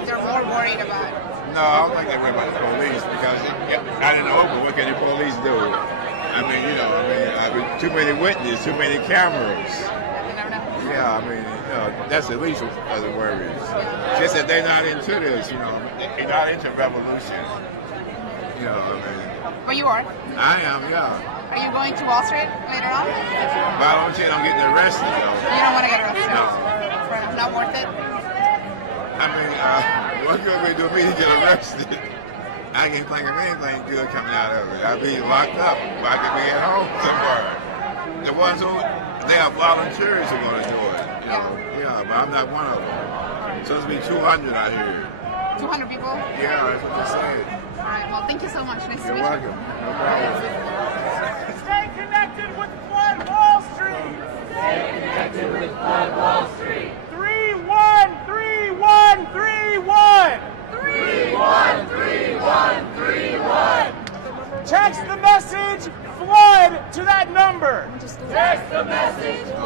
They're more worried about. No, I don't think they worry about the police because out in the open, what can the police do? I mean, too many witnesses, too many cameras. Yeah, I mean, that's the least of the worries. Just that they're not into this, they're not into revolution. But you are. I am, yeah. Are you going to Wall Street later on? But I don't think I'm getting arrested, though. You don't want to get arrested? No. Not worth it? I mean, what good would it do me to get arrested? I can't think of anything good coming out of it. I'd be locked up. I could be at home somewhere. The ones who, they are volunteers who are going to do it. Yeah, but I'm not one of them. So it's be 200 out here. 200 people? Yeah, that's what they're saying. All right, well, thank you so much. Nice to You're meet welcome. you. No problem. Stay connected with Flood Wall Street. Stay connected with Flood Wall Street. 313131. 313131. Text the message FLOOD to that number. Text the message FLOOD to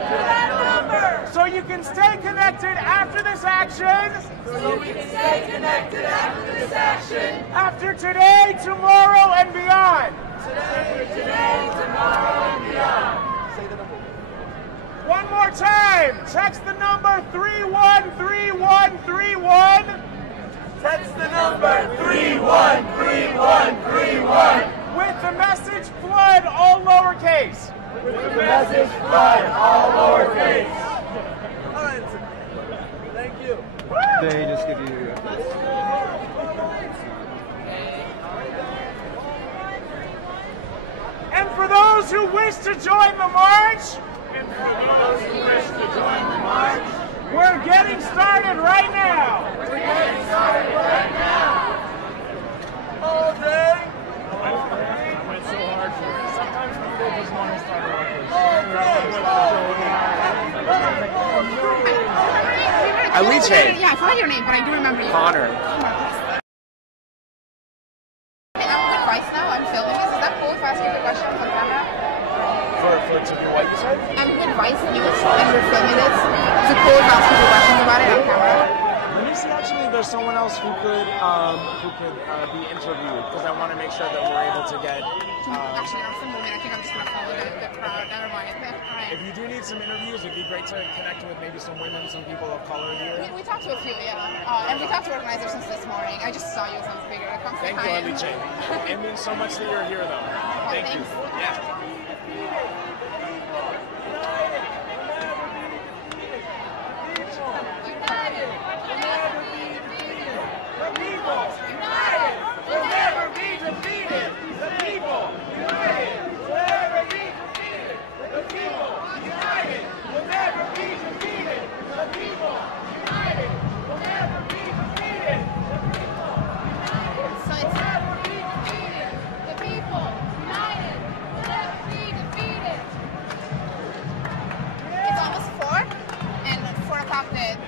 that number. So you can stay connected after this action. After today, tomorrow, and beyond. Today, tomorrow, and beyond. One more time. Text the number 313131. Text the number 313131. With the message FLOOD, all lowercase. With the message FLOOD, all lowercase. All right. Thank you. They just give you. And for those who wish to join the march, we're getting started right now. All day. I went so hard for it. Sometimes people just want to start Alice. Yeah, I forgot your name, but I do remember you. Connor. I'm good Vice now. I'm filming this. Is that cool if I ask you the questions on camera? For to be what you said? I'm good Vice News and we're filming this. Is it cool if I ask you the questions about it on camera? Let me see, actually, there's someone else else who could be interviewed? Because I want to make sure that we're able to get. Actually, no, for the moment, I think I'm just going to follow the crowd. Never mind. Right. If you do need some interviews, it'd be great to connect with maybe some women, some people of color here. We talked to a few, yeah. And we talked to organizers since this morning. I just saw you as a figure. Thank you, Alice. It means so much that you're here, though. Thank you. Yeah.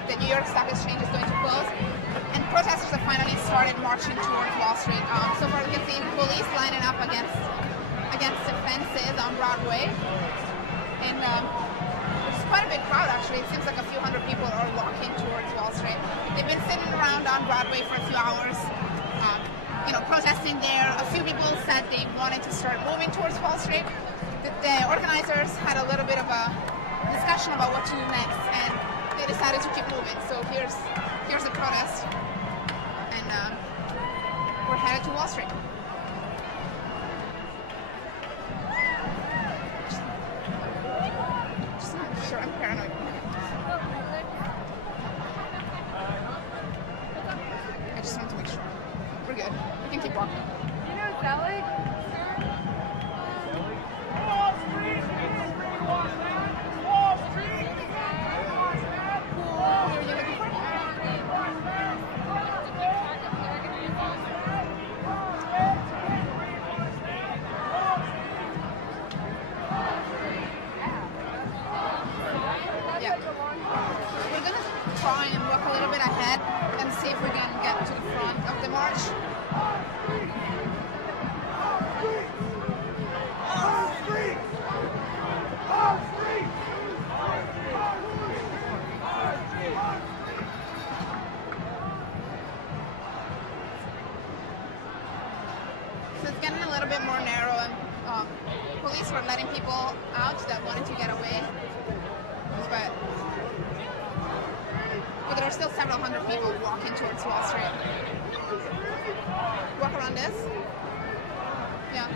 The New York Stock Exchange is going to close, and protesters have finally started marching towards Wall Street. So far, we can see police lining up against the fences on Broadway, and it's quite a big crowd actually. It seems like a few hundred people are walking towards Wall Street. They've been sitting around on Broadway for a few hours, protesting there. A few people said they wanted to start moving towards Wall Street. The organizers had a little bit of a discussion about what to do next, and they decided to keep moving. So here's the protest, and we're headed to Wall Street. Just not sure. I'm paranoid. I just want to make sure we're good. We can keep walking. You know Selig? Wall Street! Wall Street! Who are you looking for? Yeah. We're going to try and walk a little bit ahead and see if we can get to the front of the march. So it's getting a little bit more narrow, and police were letting people out that wanted to get away, but there are still several hundred people walking towards Wall Street. Walk around this. Yeah.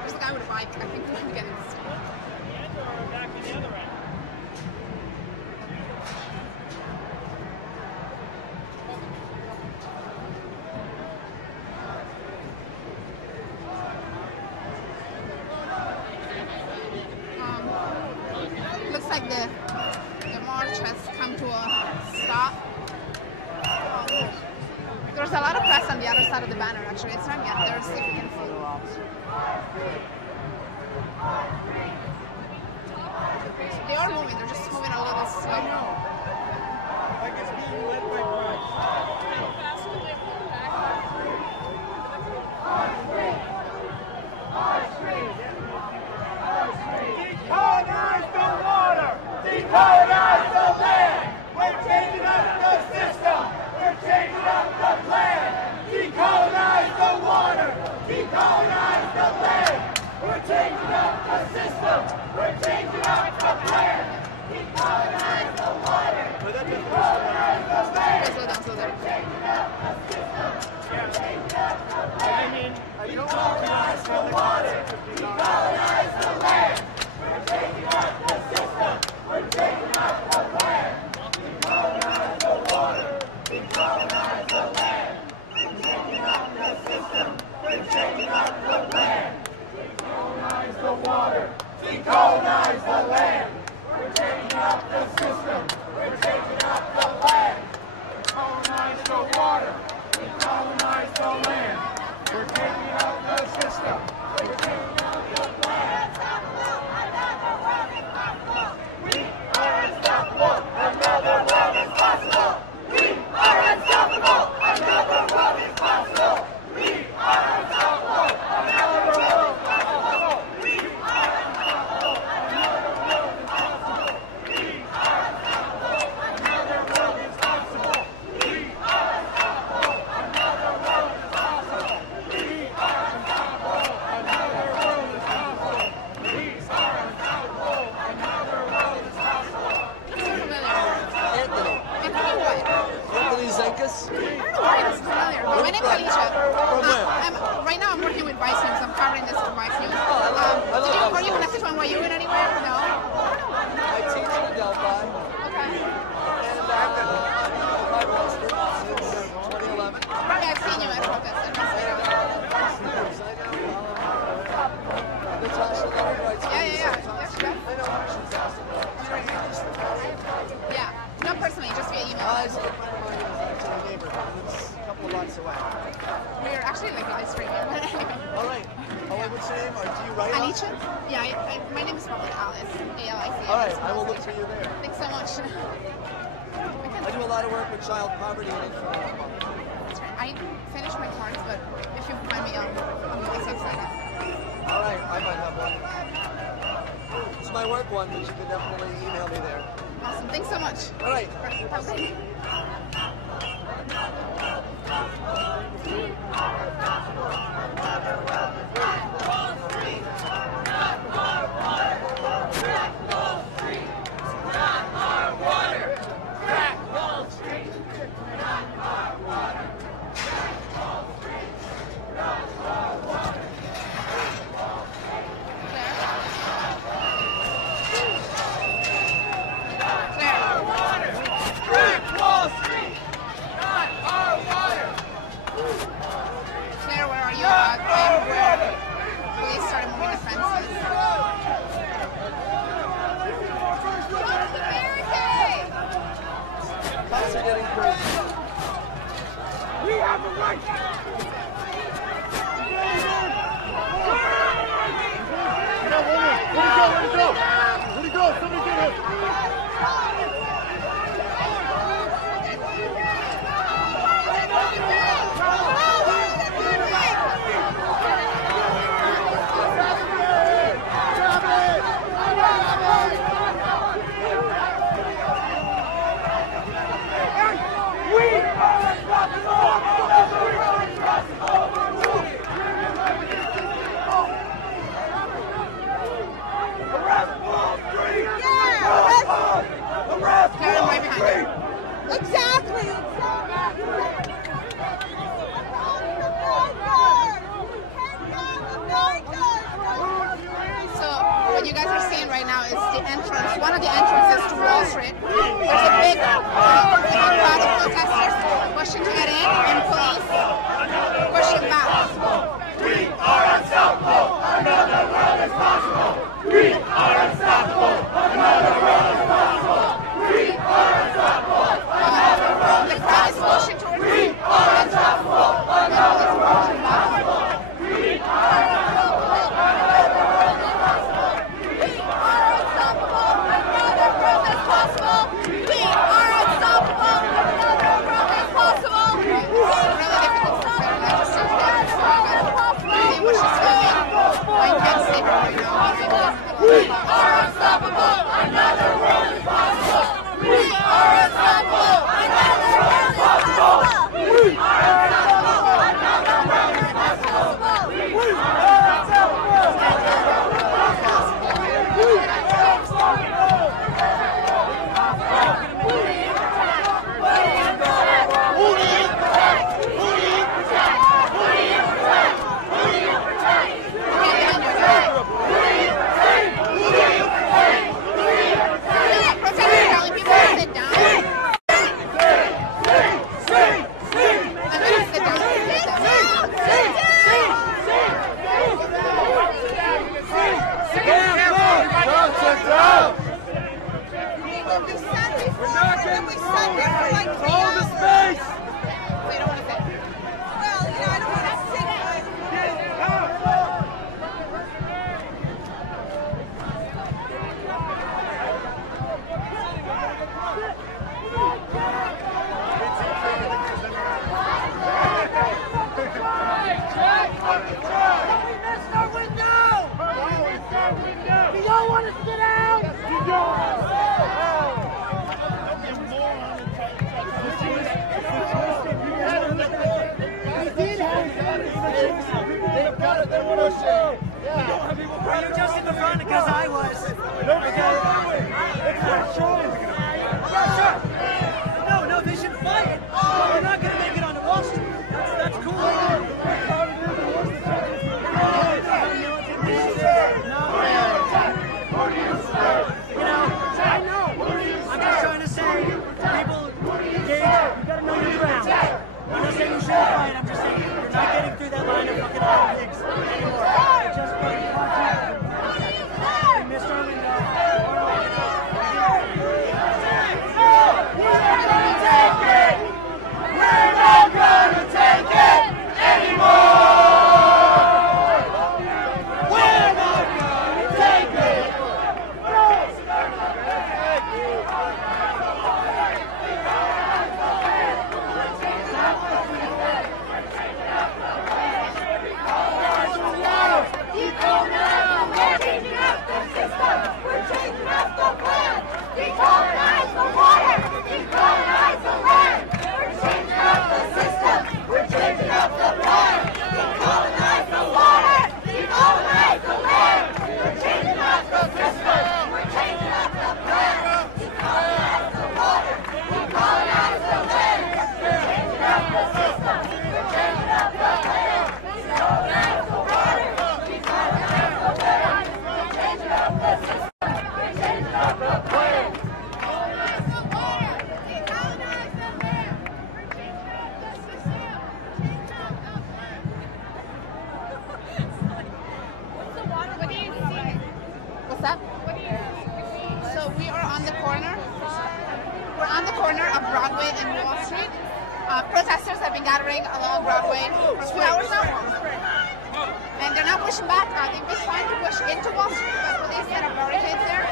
There's a guy with a bike. I think we should get him. Back to the other end. Looks like the march has come to a stop. There's a lot of press on the other side of the banner, actually. It's not yet there, see if we can see. They are moving, they're just moving a little slow. Like it's being led by Bryce. Decolonize the water! Decolonize the land! We're changing up the system! We're changing up the plan! Decolonize the water! Decolonize the land! We're changing up the system! We're changing up the plan! Decolonize the water! Decolonize the land! Slow down, slow down. My name's Alicia. Right now I'm working with Vice News. I'm covering this for Vice News. Are you connected to NYU in any way? No? I teach at Delphi. Okay. And I've been on Wall Street since 2011. Yeah, I've seen you at protests. Natasha Leonard writes for Yeah, not personally, just via email. I said a friend of mine is actually a neighbor. It's a couple of blocks away. We're actually like really straight. All right. What's your name? Or do you write? Alicia? Yeah, my name is probably Alice. A-L-I-C. All right, I will look for you there. Thanks so much. I do a lot of work with child poverty and infant poverty. I finished my course, but if you find me, I'm really so excited. All right, I might have one. It's my work one, but you can definitely email me there. Awesome. Thanks so much. All right. Have a great day. Claire, where are you? I'm where police started moving the fences. Cops are getting crazy. We have the right. Where'd he go? Somebody get him. Exactly. So what you guys are seeing right now is the entrance, one of the entrances to Wall Street. There's a big crowd of protesters pushing to get in, and police pushing back. We are unstoppable. Another world is possible. We are unstoppable. Another world is possible. We are unstoppable. Another world The crowd is pushing towards We are unstoppable. Another world is possible. We are unstoppable. Another world is possible. We are unstoppable. Another world is possible. We are unstoppable. Another world is possible. It's really difficult for Claire and I to see that. So I see what she's feeling. I can't see her right now. We are unstoppable. Another world is possible. We are unstoppable. Another world is possible. We are unstoppable. Another world is possible. We are unstoppable. Telling people to sit down. I'm going to sit down. Were you just in the front because I was? No, they should fight. We're not going to make it onto Wall Street. That's cool. lingering along Broadway for 2 hours now. And they're now pushing back. They've been trying to push into Wall Street, but police set up barricades there.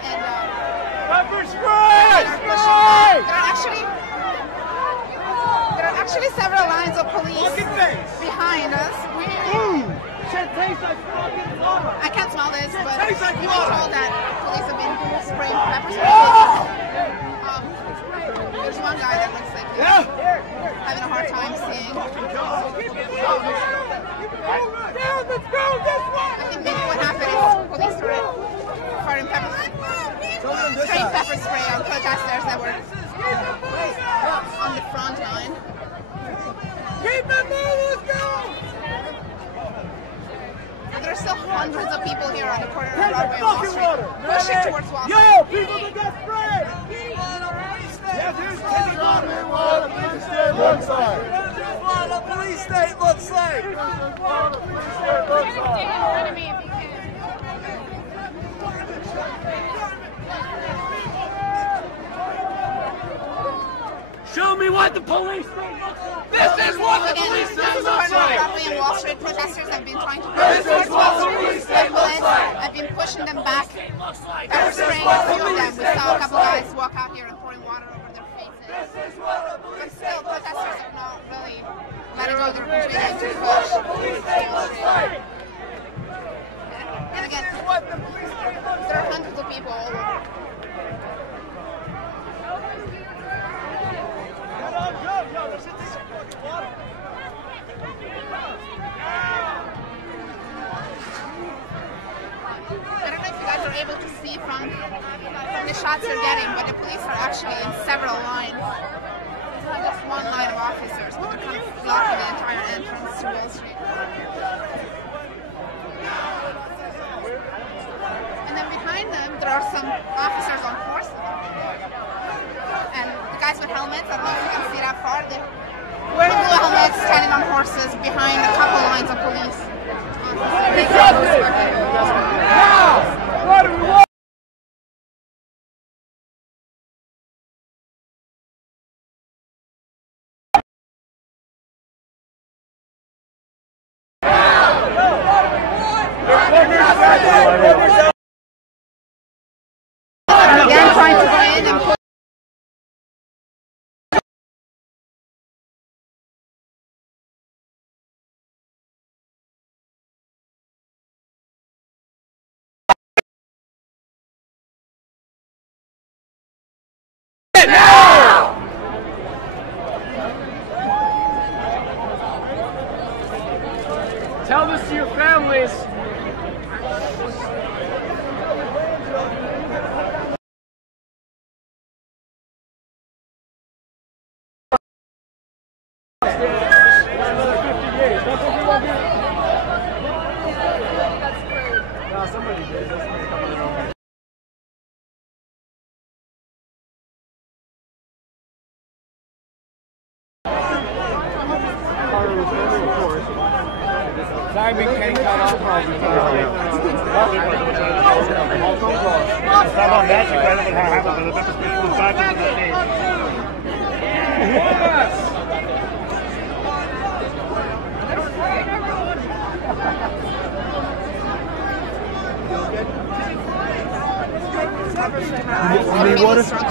And pepper spray! There are actually several lines of police behind us. I can't smell this, but we've been told that police have been spraying pepper spray. There's one guy that looks like he's having a hard time seeing. I think maybe what happened is police were firing spraying pepper spray on protesters that were on the front line. Keep it moving, let's go! There are still hundreds of people here on the corner of Broadway and Wall Street, pushing towards Wall Street. Yo, people that got sprayed! Yeah, there's what a police state looks like. Here's what a police state looks like. Show me what the police state looks like. This is what the police state looks like. Broadway and Wall Street protesters have been trying to push towards Wall Street. Police have been pushing them back. Pepper spraying a few of them. We saw a couple guys walk out here and pouring water over their faces. But still, protesters are not really letting go. They're continuing to push. And again, there are hundreds of people all over. I don't know if you guys are able to see from the shots they're getting, but the police are actually in several lines. It's not just one line of officers, but they're kind of blocking the entire entrance to Wall Street. And then behind them, there are some officers on horses. And the guys with helmets, I don't know if you can see that far, they're wearing blue helmets, standing on horses behind a couple lines of police. What do we want? Again, trying to go in and put Tell this to your families. Somebody did. Sorry, we can't cut off. Someone that you guys would have a little bit of people back into the stage. Yes! You need water? Sorry?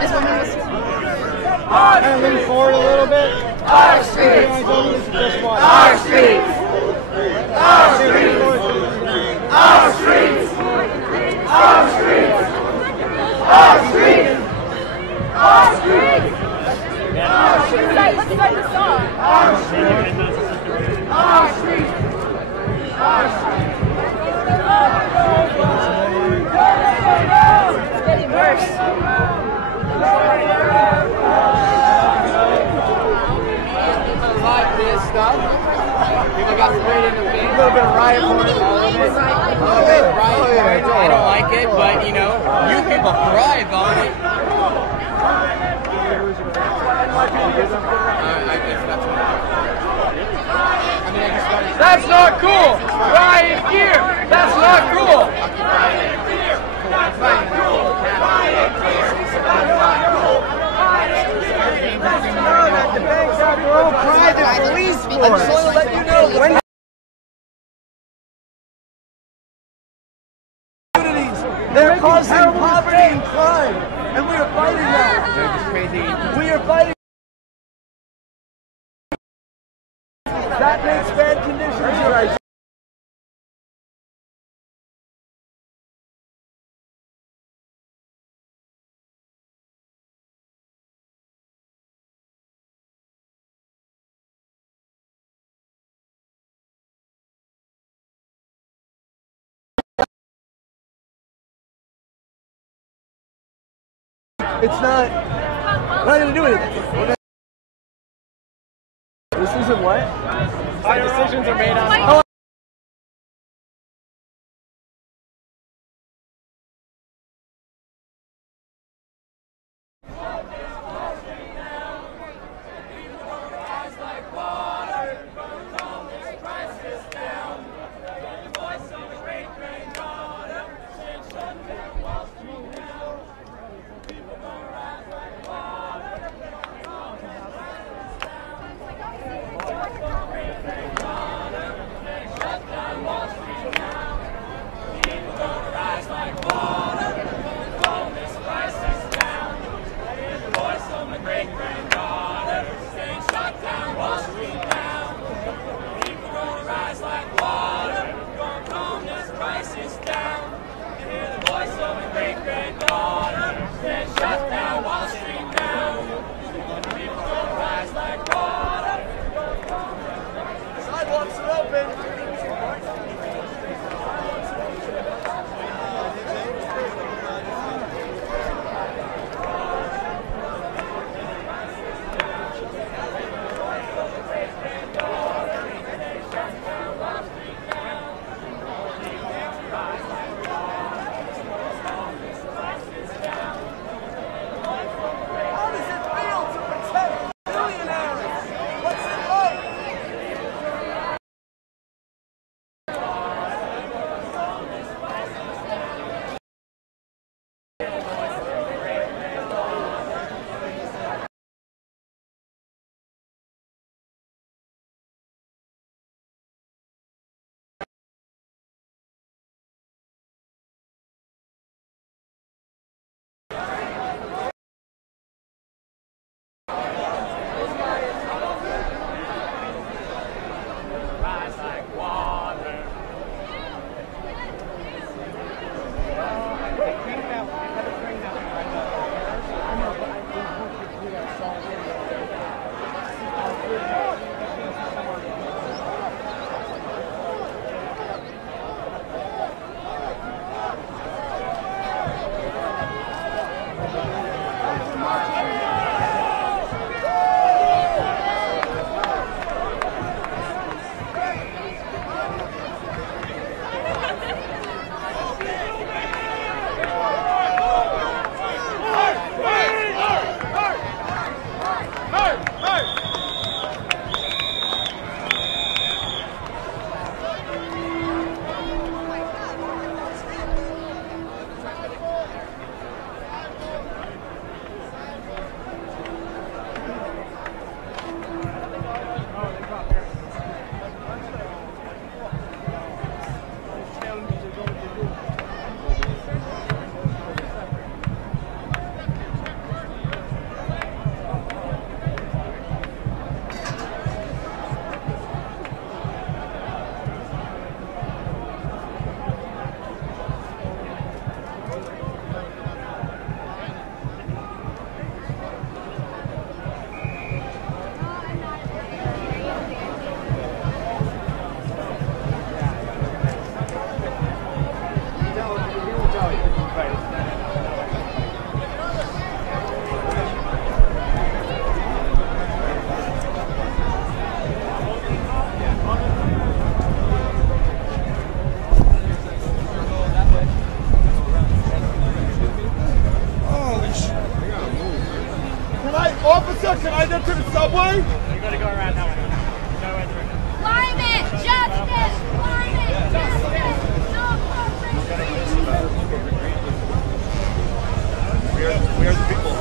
This woman was... Kind of lean forward a little bit. Our streets! Our streets! Our streets! Our streets! Our streets! Our streets! Our streets! Our streets! Let's start the song. Our streets! Our streets! Our streets! It's getting worse. Like this stuff. People got sprayed in the face. A little bit of riot for it. A little bit riot for it. I don't like it, but you know, you people thrive on it. That's not cool! Riot gear! That's not cool! Riot gear! That's not cool! Riot gear! That's not cool! guys police speak force. up. I just want to let you know when they're causing poverty and crime, and we are fighting that. They're just crazy. We are fighting. That makes bad conditions right. It's not. We're not going to do anything. This isn't what? Our decisions are made on. Sidewalks are open. How does it feel to protect millionaires? What's it like? Officer, can I get to the subway? You gotta go around that way. Go way through. Climate justice! Climate justice! No corporate! We are the people.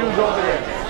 views over there.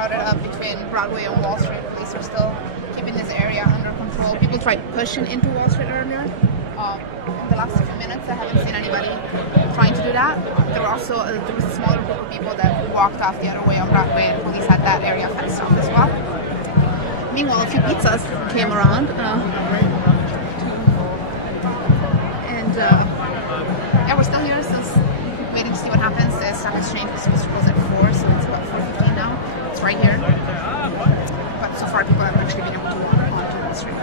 crowded up between Broadway and Wall Street. Police are still keeping this area under control. People tried pushing into Wall Street earlier. In the last few minutes, I haven't seen anybody trying to do that. There was a smaller group of people that walked off the other way on Broadway, and police had that area fenced off as well. Meanwhile, a few pizzas came around. Yeah, we're still here, still waiting to see what happens. The stock exchange was supposed to close at 4, so it's about 4:15 now. It's right here. But so far, people haven't actually been able to walk onto the street.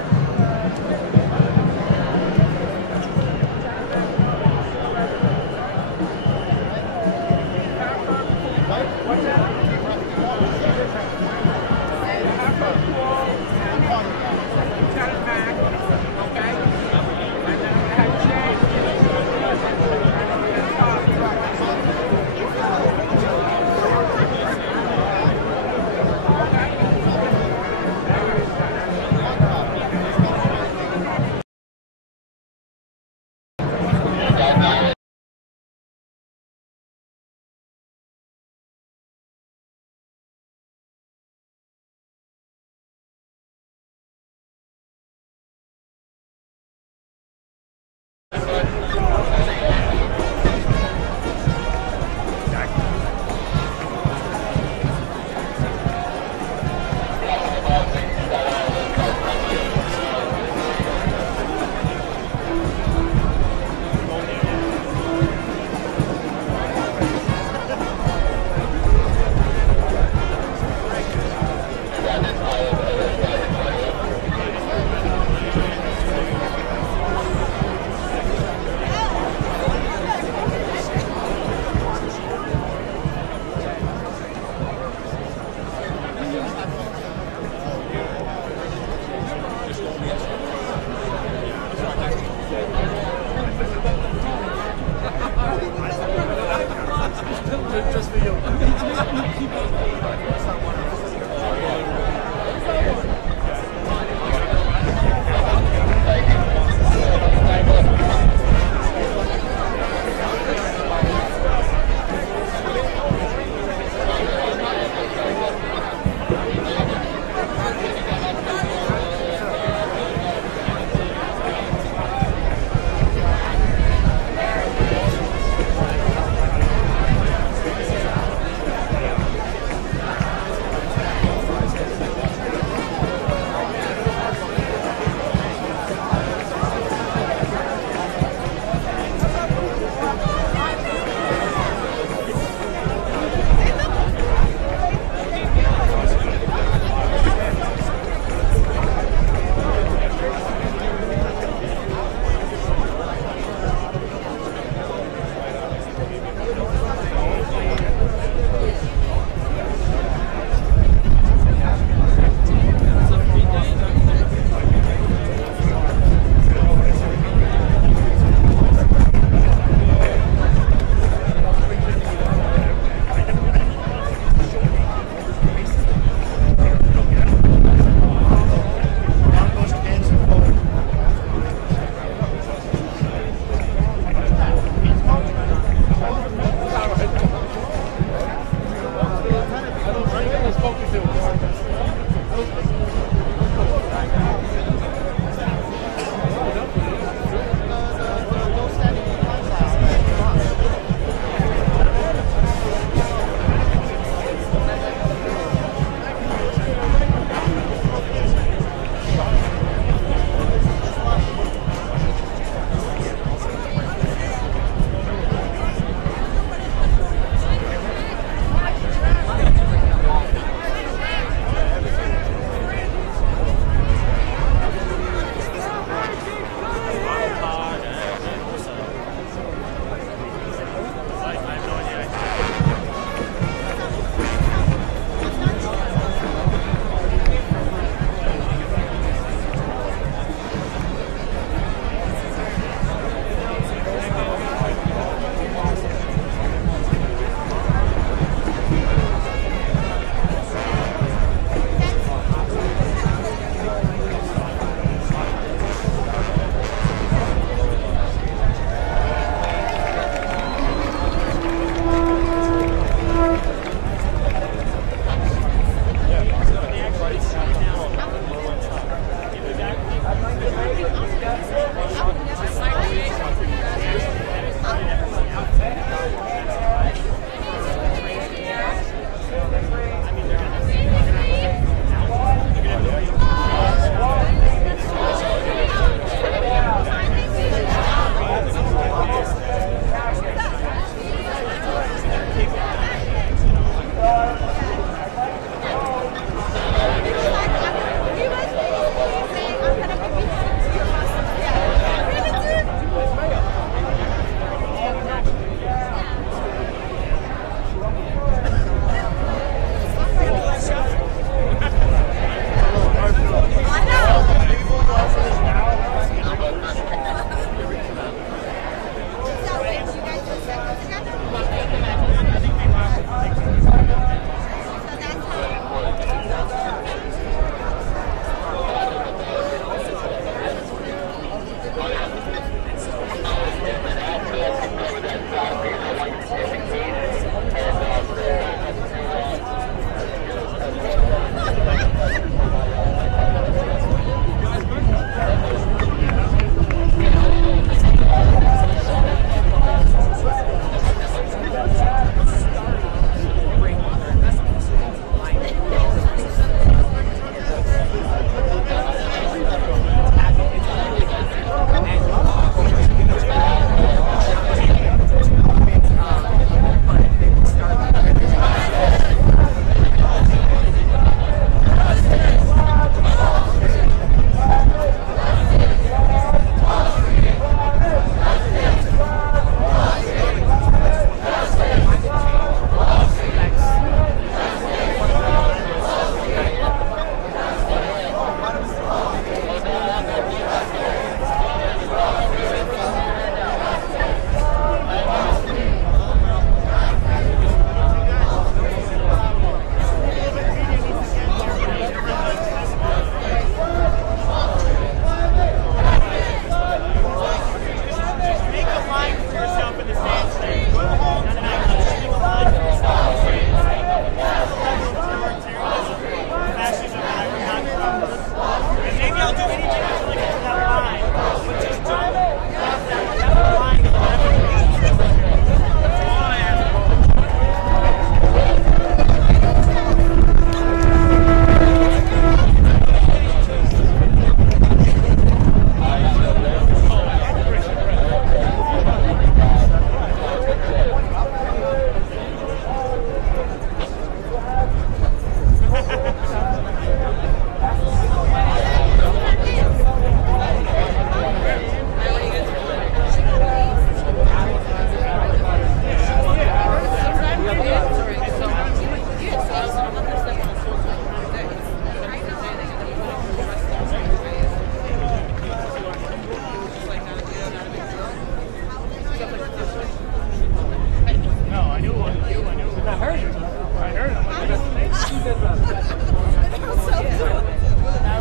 good, brother. That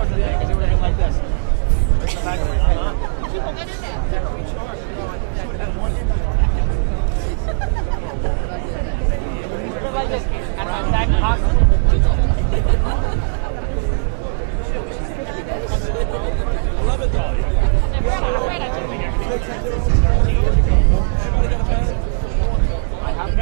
was the thing, because it would have been like this. It's the back of my head. Like this, and my back pocket. Love it though. I had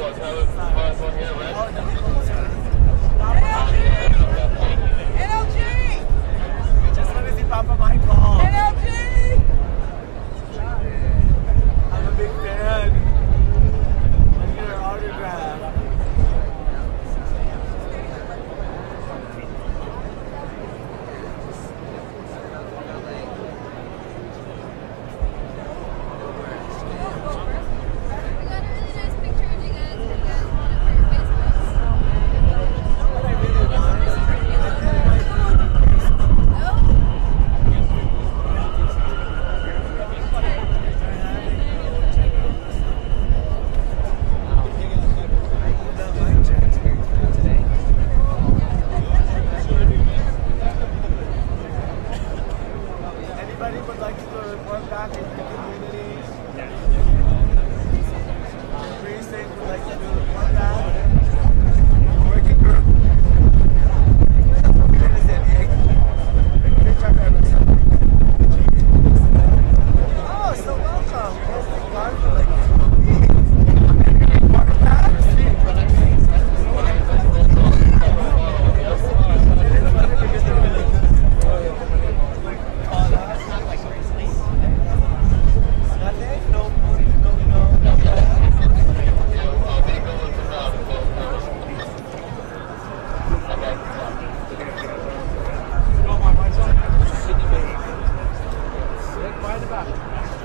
Just let me see Papa Michael. I'm a big fan. I'm getting an autograph. Anybody would like to report back in the community? Precinct would like to do a report back. Working group. Good to San Diego. Good job, everyone. Oh, so welcome. Thank God for like report back.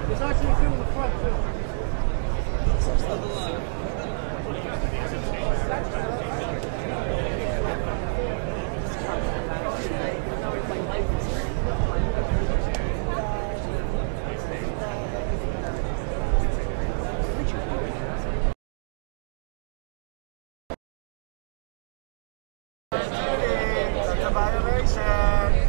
There's actually a few in the front too. That's a violation.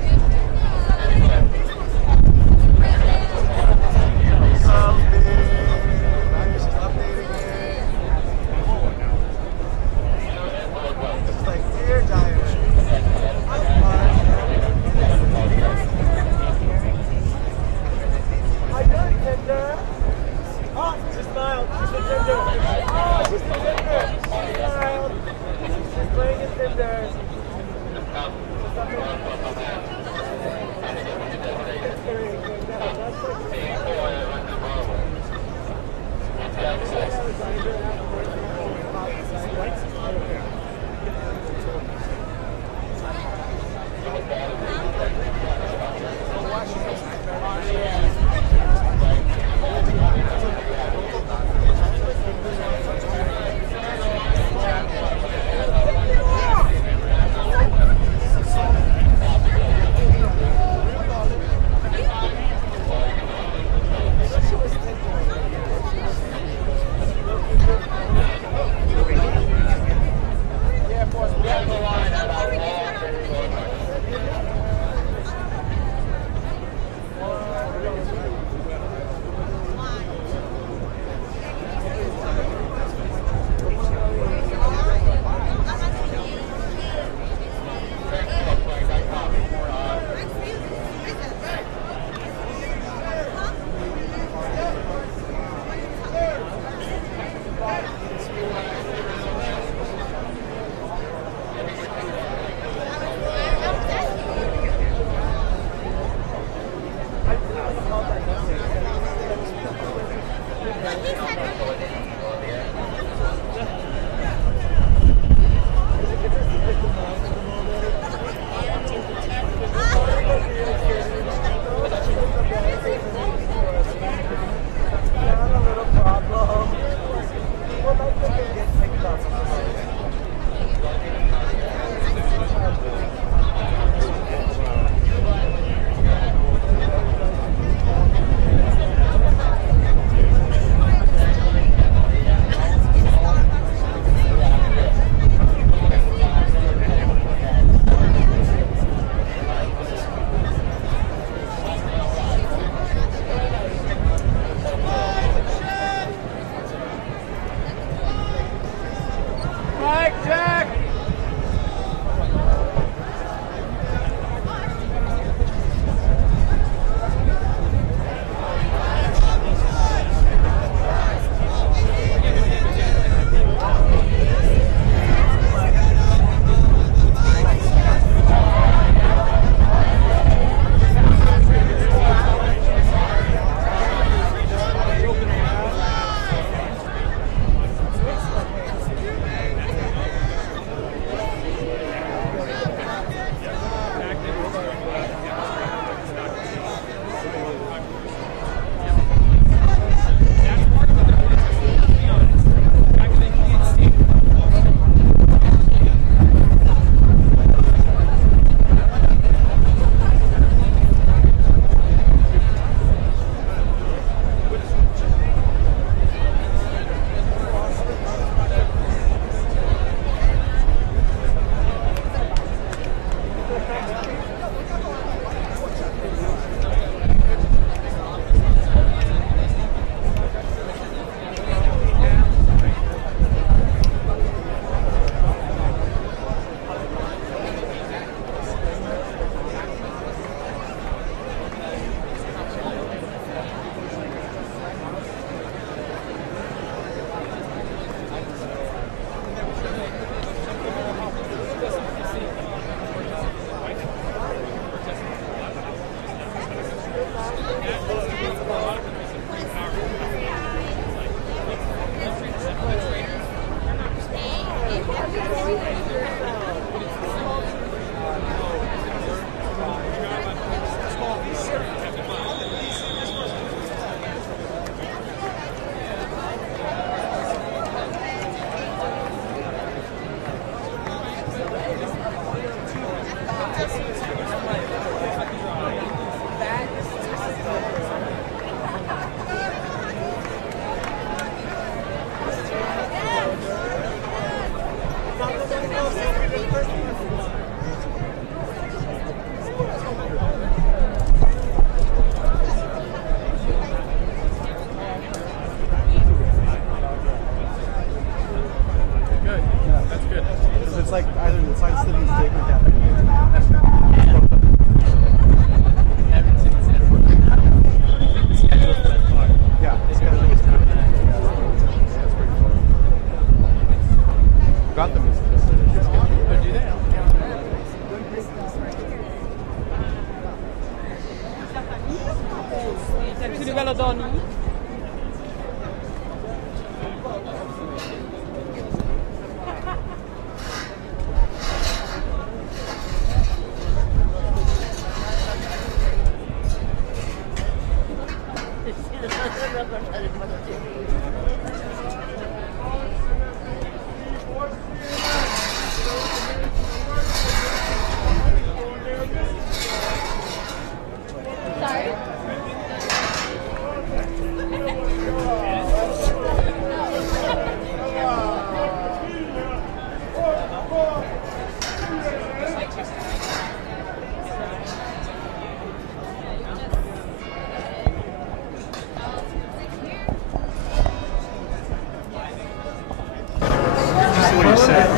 what he said.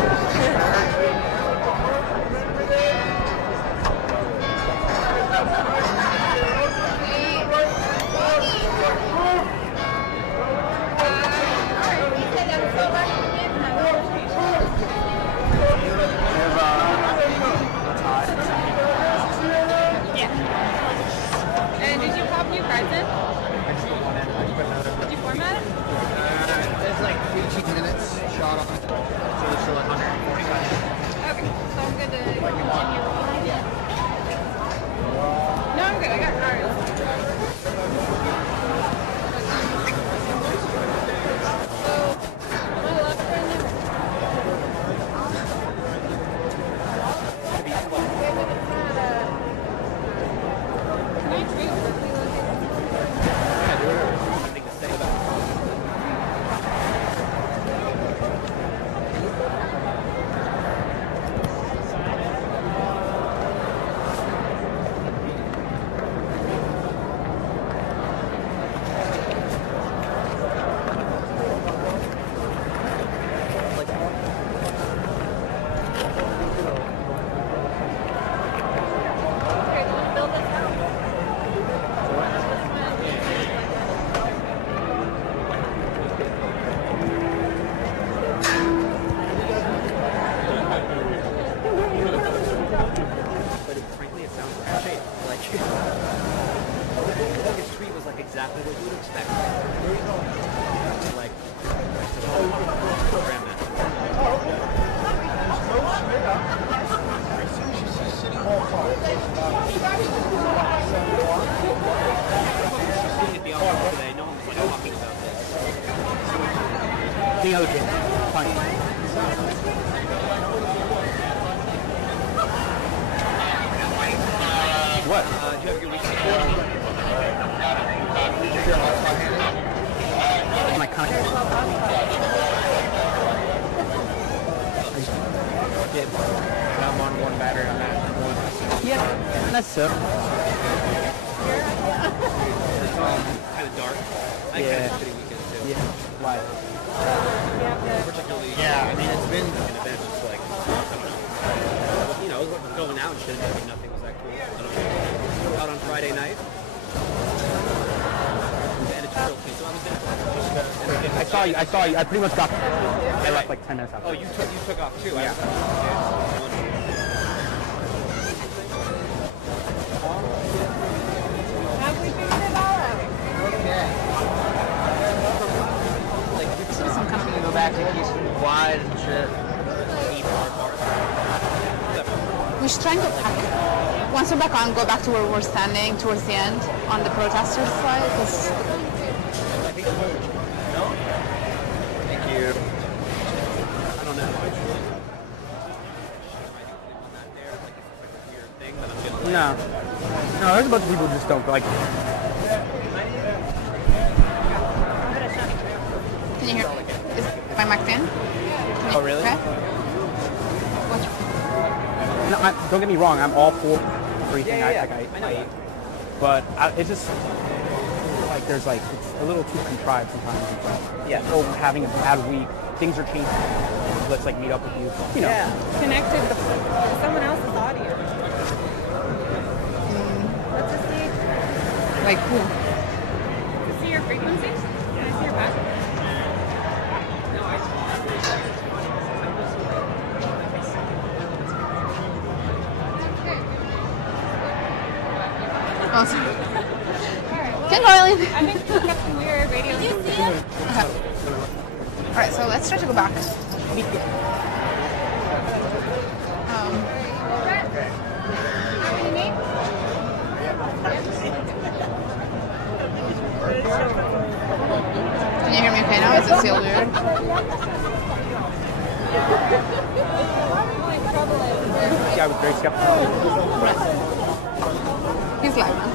And did you pop new cards in? Did you format it? It's like 18 minutes shot on it. So it's still 145. Okay, so I'm good to continue rolling. No, I'm good. I got cards. Exactly what you would expect. Like, program that. Seeing at the office today, no one was like talking about this. The other kid. Fine. What? Do you have your weekly My contact. I'm on one battery on that. Yeah, that's it. It's kind of dark. I had a shitty weekend too. Yeah. Why? Particularly. Yeah, I mean, it's been an event just like, I don't know. You know, going out and shit, and nothing was that cool. I don't know. Out on Friday night. I saw you. I pretty much got. I left like 10 minutes after. Oh, you took off too. Yeah. Have we figured it all out? Like, So some company to go back to keep wide and shit. We should try and go back. Once we're back on, go back to where we're standing towards the end on the protesters' side. Because Thank you. I don't know. No. No, there's a bunch of people who just don't like. can you hear? Is my mic in? Oh, really? Okay. No, don't get me wrong. I'm all for everything. Yeah. I know. But it's just like there's like it's a little too contrived sometimes. Yeah. Oh, having a bad week. Things are changing. Let's like meet up with you. You know. Yeah. Connected to someone else's audio. Let's just see. Like who? See your frequencies? Can I see your back? Awesome. Can go, Eileen. I think we've got some weird radio. Did you see it? Alright, so let's try to go back. Can you hear me okay now? Does it feel weird? Yeah, I was very skeptical. He's live now.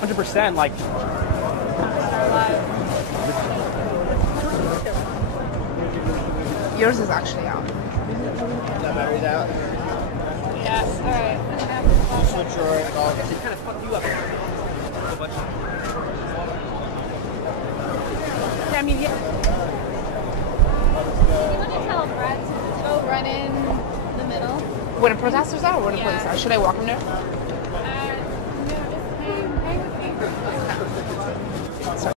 100%, like. Yours is actually out. Is that battery's out? Yeah, alright. You switch your It kind of fucked you up. I mean, yeah. protesters are or where the police are? Should I walk them there? Sorry.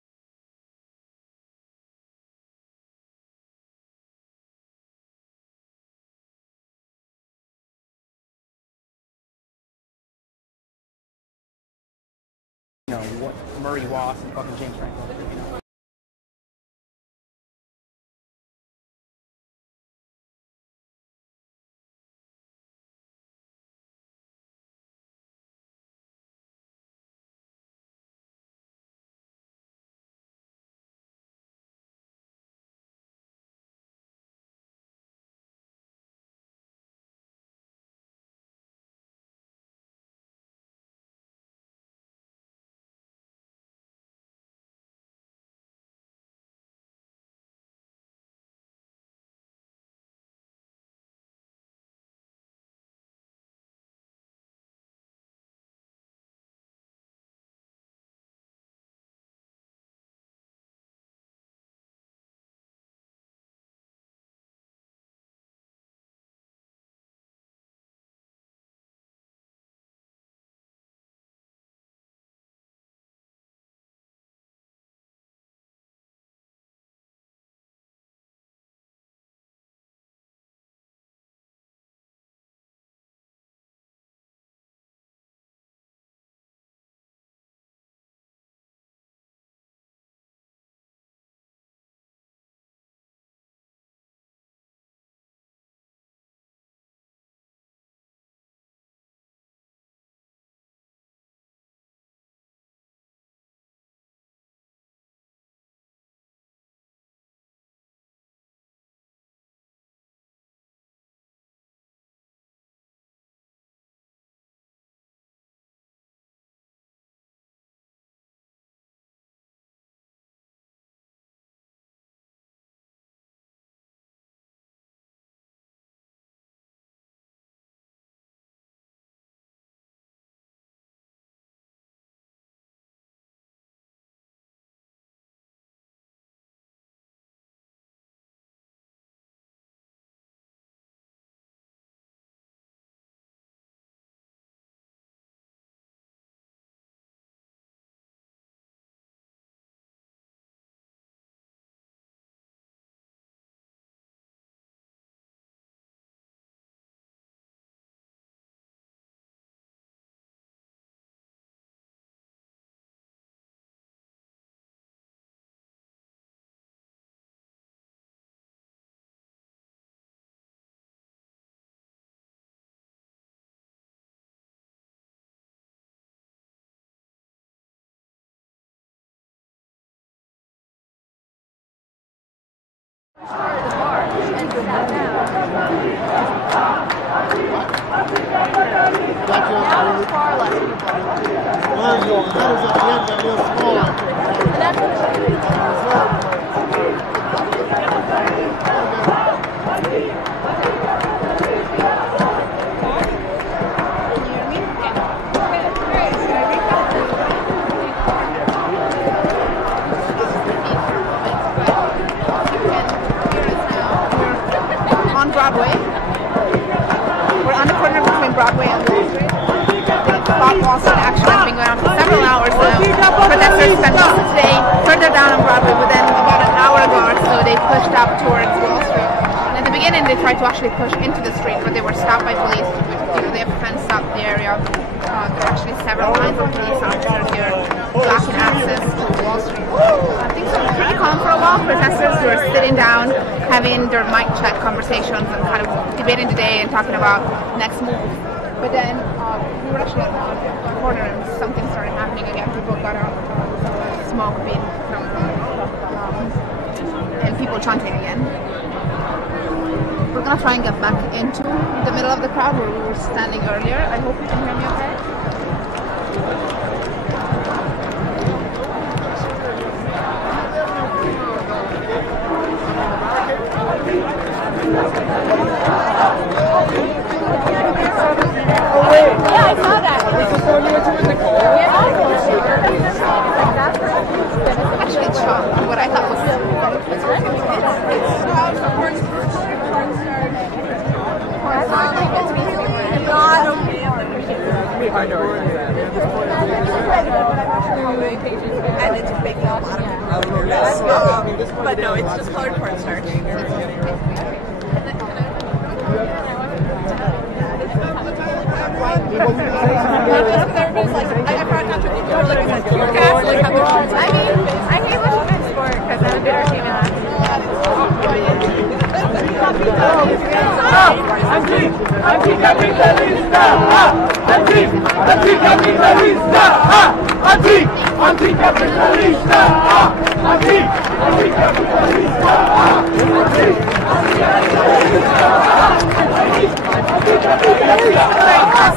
You know, what Murray Wass and fucking James Franklin. You know. On Broadway. We're on the corner between Broadway and Wall Street. The Stop Wall Street action has been going on for several hours now. Protesters spent most of today further down on Broadway, but then about an hour ago or so they pushed up towards Wall Street. And at the beginning they tried to actually push into the street, but they were stopped by police. They have fenced up the area. There are actually several lines of police officers here blocking access to Wall Street. Things are pretty calm for a while. Protesters who are sitting down, having their mic check conversations and kind of debating the day and talking about next moves. But then we were actually at the corner and something started happening again. People got out, smoke being thrown and people chanting again. We're gonna try and get back into the middle of the crowd where we were standing earlier. I hope you can hear me okay. Yeah, I saw that. Actually, it's shot. What I thought was minority. And it's making a lot of people nervous. But no, it's just colored cornstarch. I hate women's sport because I'm a bitter female. Anticapitalista, anticapitalista, anticapitalista, anticapitalista,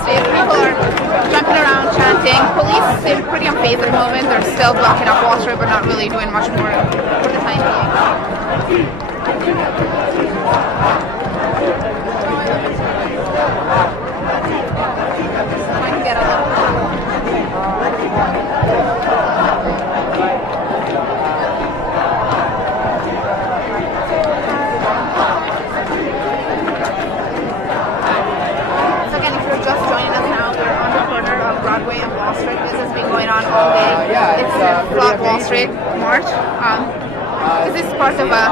People are jumping around chanting. Police seem pretty unfazed at the moment. They're still blocking off Wall Street, but not really doing much more for the time being. Trying to get a Broadway and Wall Street. This has been going on all day. It's a Flawed Wall Street March. This is part of a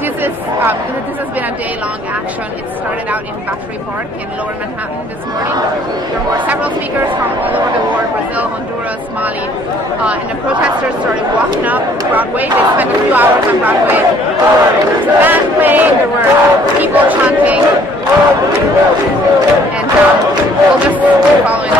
this has been a day-long action. It started out in Battery Park in Lower Manhattan this morning. There were several speakers from all over the world: Brazil, Honduras, Mali, and the protesters started walking up Broadway. They spent a few hours on Broadway. There was a band playing. There were people chanting. And we'll just keep following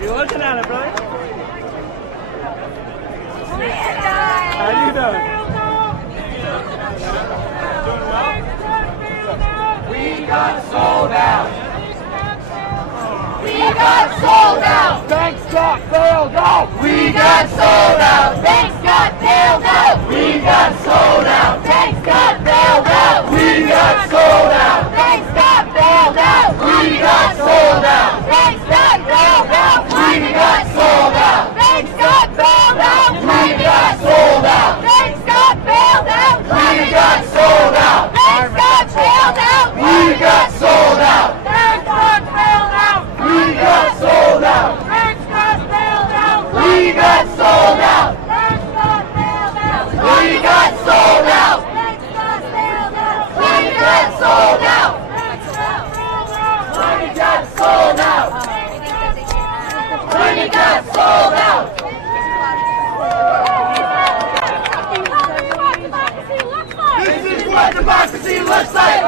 You're looking at it, brother. How you doing? We got sold out. We got sold out. Banks got bailed out. We got sold out. Banks got bailed out. We got sold out. Banks got got bailed out. We got sold out. Banks got bailed out. We got sold out. Banks got bailed out. We got sold out. Banks got bailed out. We got sold out. Banks got bailed out. We got sold out. Banks got bailed out. We got sold out. Banks got bailed out. We got sold out. Banks got bailed out. We got sold out. Banks got bailed out. We got sold out. Banks got bailed out. We got sold out. We got sold out. We got sold out. This is what democracy looks like.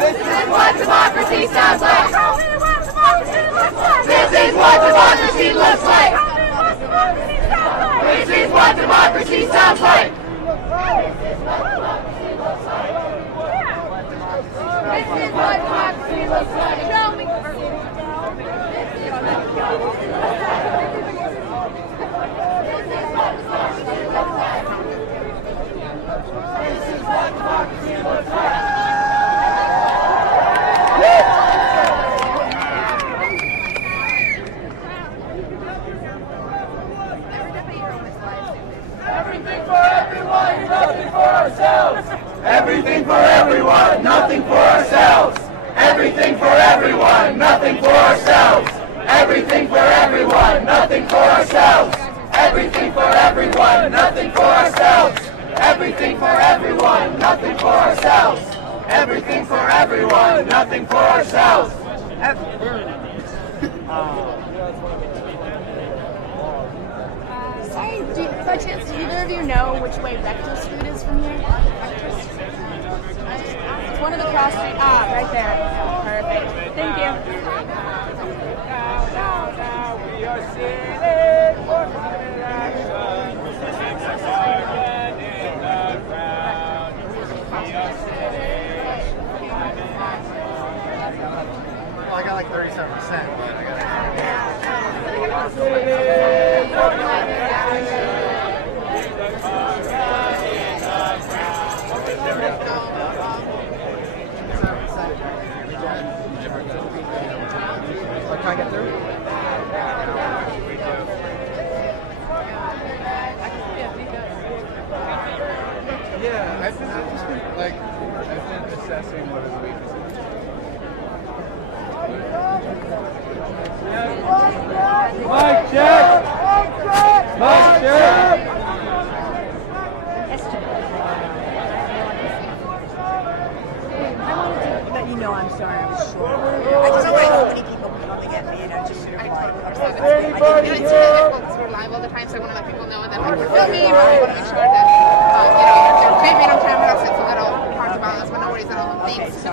This is what democracy sounds like. This is what democracy looks like. This is what democracy sounds like. This is what democracy looks like. Show me. Everything for everyone, nothing for ourselves. Everything for everyone, nothing for ourselves. Everything for everyone, nothing for ourselves. Everything for everyone, nothing for ourselves. Everything for everyone, nothing for ourselves. Everything for everyone, nothing for ourselves. Everything for everyone, nothing for ourselves. Sorry, by chance, do either of you know which way Rector Street is from here? Rector Street? It's one of the cross streets. Ah, right there. Perfect. Thank you. We are sitting for climate action. In the ground. We are sitting for climate action. Well, I got like 37%, but I got Can I get through? Yeah, I've just been like, I've been assessing what are the weaknesses. Mic check! Mic check! But you know, I'm sorry, I was short. I just know so many people coming at me, and I'm just sort of like, upset. It's really difficult because we're live all the time, so I want to let people know that we're filming, but I want to make sure that, they're taping on camera, so it's a little hard to balance, but no worries at all. Thanks.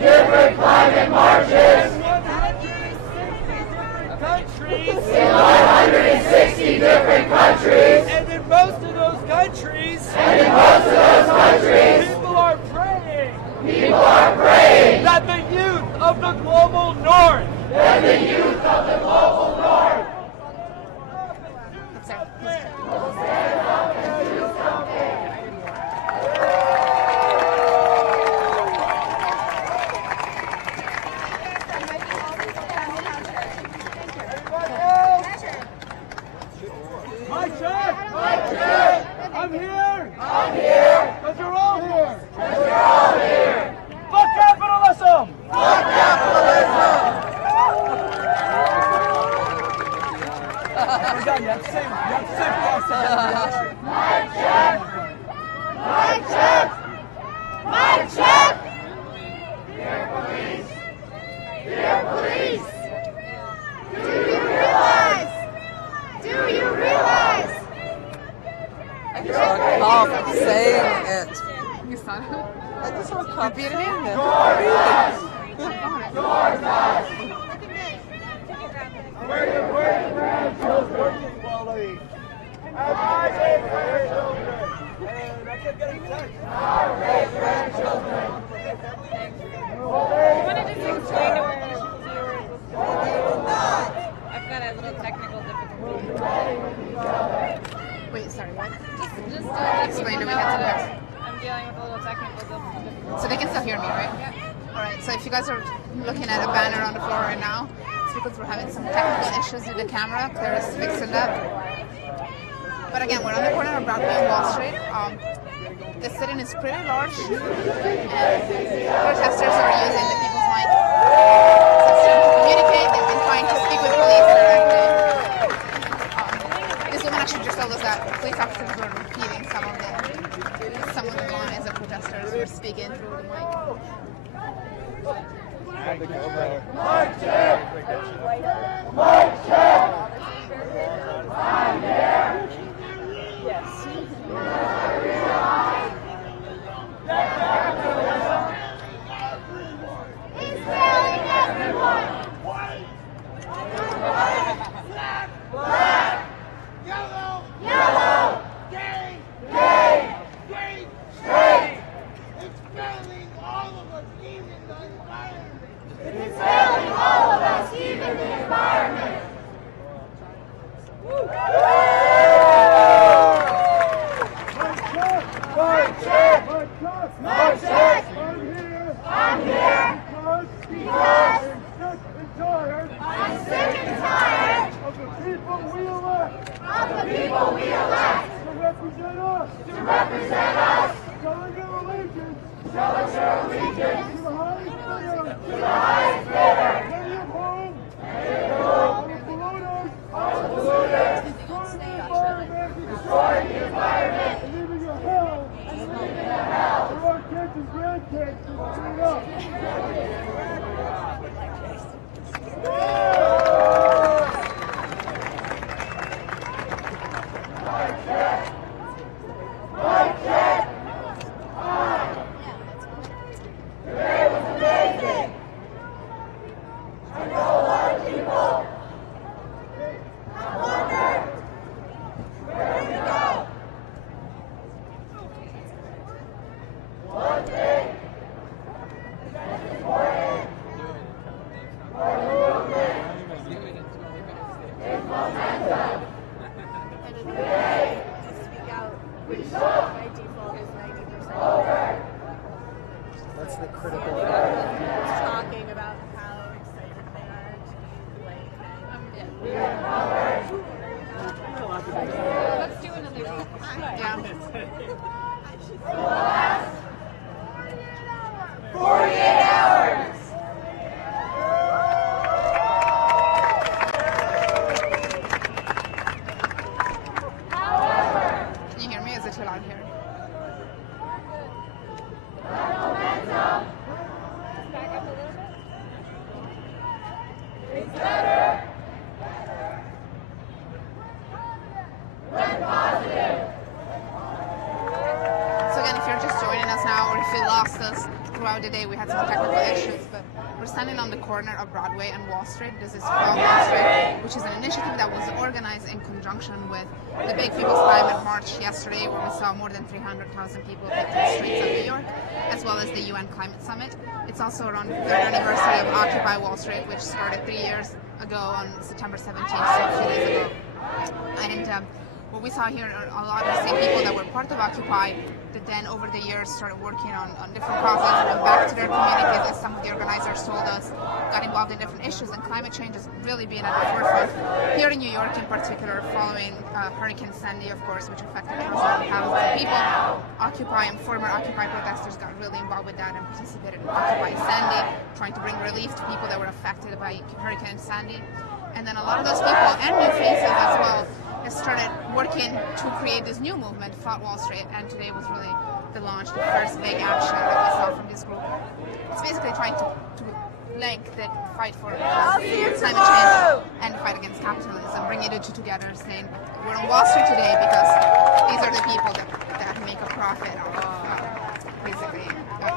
Different climate marches in 160 different countries. And in most of those countries, people are praying. That the youth of the global north. check! Mic check! I'm here! I'm here! Because you're all here! Because you're all here! Fuck capitalism! Fuck capitalism! We're done. You have to say Mic check! Mic check! Mic check! Dear police! Dear police! Do you realize? Do you realize? I just saw a cop saying it. You saw it? I just saw a cop saying it. Where your grandchildren equally. Our great grandchildren. And I kept getting text. Our great grandchildren. You want to just explain to our viewers? I've got a little technical difficulty. Wait, sorry, what? Just Explain to me how to do it. I'm dealing with a little technical difficulty. So they can still hear me, right? Yeah. Alright, so if you guys are looking at a banner on the floor right now, it's because we're having some technical issues with the camera. Claire is fixing that. But again, we're on the corner of Broadway and Wall Street. The sit-in is pretty large, and protesters are using the People's Mic system to communicate. They've been trying to speak with police directly. This woman actually just told us that police officers were repeating some of the lines that protesters were speaking through the mic. Mic check! Mic check! I'm here! Yes. That capitalism is failing everyone! White! Black! Yellow! Gay! Straight! It's failing all of us, even the environment! It's failing all of us, even the environment! Mic check! I'm here! Because I'm sick and tired of the people we elect! To represent us! To Showing your allegiance! To the highest bidder! Many of whom are the polluters! Destroying the environment! And leaving a hell! For our kids and grandkids to clean up! Mic check! Today was amazing! I know a lot of people. I wondered, where did we go? One thing that's important for the movement is momentum. Today, we saw over. That's the critical Talking about how excited they are to play. Let's do another one. Yeah. For the last 48 hours. Can you hear me? Is it too loud here? Momentum. Back up a little bit. It's better. When positive. So again, if you're just joining us now, or if you lost us throughout the day, we had some technical issues, but we're standing on the corner of Broadway and Wall Street. This is From Wall Street, which is an initiative that was organized in conjunction with the Big People's Climate March yesterday, where we saw more than 300,000 people take to the streets of New York, as well as the UN Climate Summit. It's also around the 3rd anniversary of Occupy Wall Street, which started 3 years ago on September 17th, so a few days ago. And what we saw here are a lot of the same people that were part of Occupy that then over the years started working on different causes, went back to their communities, as some of the organizers told us, got involved in different issues, and climate change has really been at the forefront. Here in New York in particular, following Hurricane Sandy, of course, which affected thousands of people, Occupy and former Occupy protesters got really involved with that and participated in Occupy Sandy, trying to bring relief to people that were affected by Hurricane Sandy. And then a lot of those people, and new faces as well, has started working to create this new movement, Flood Wall Street, and today was really the launch, the first big action that we saw from this group. It's basically trying to link the fight for climate change and the fight against capitalism, bringing the two together, saying we're on Wall Street today because these are the people that make a profit off of basically the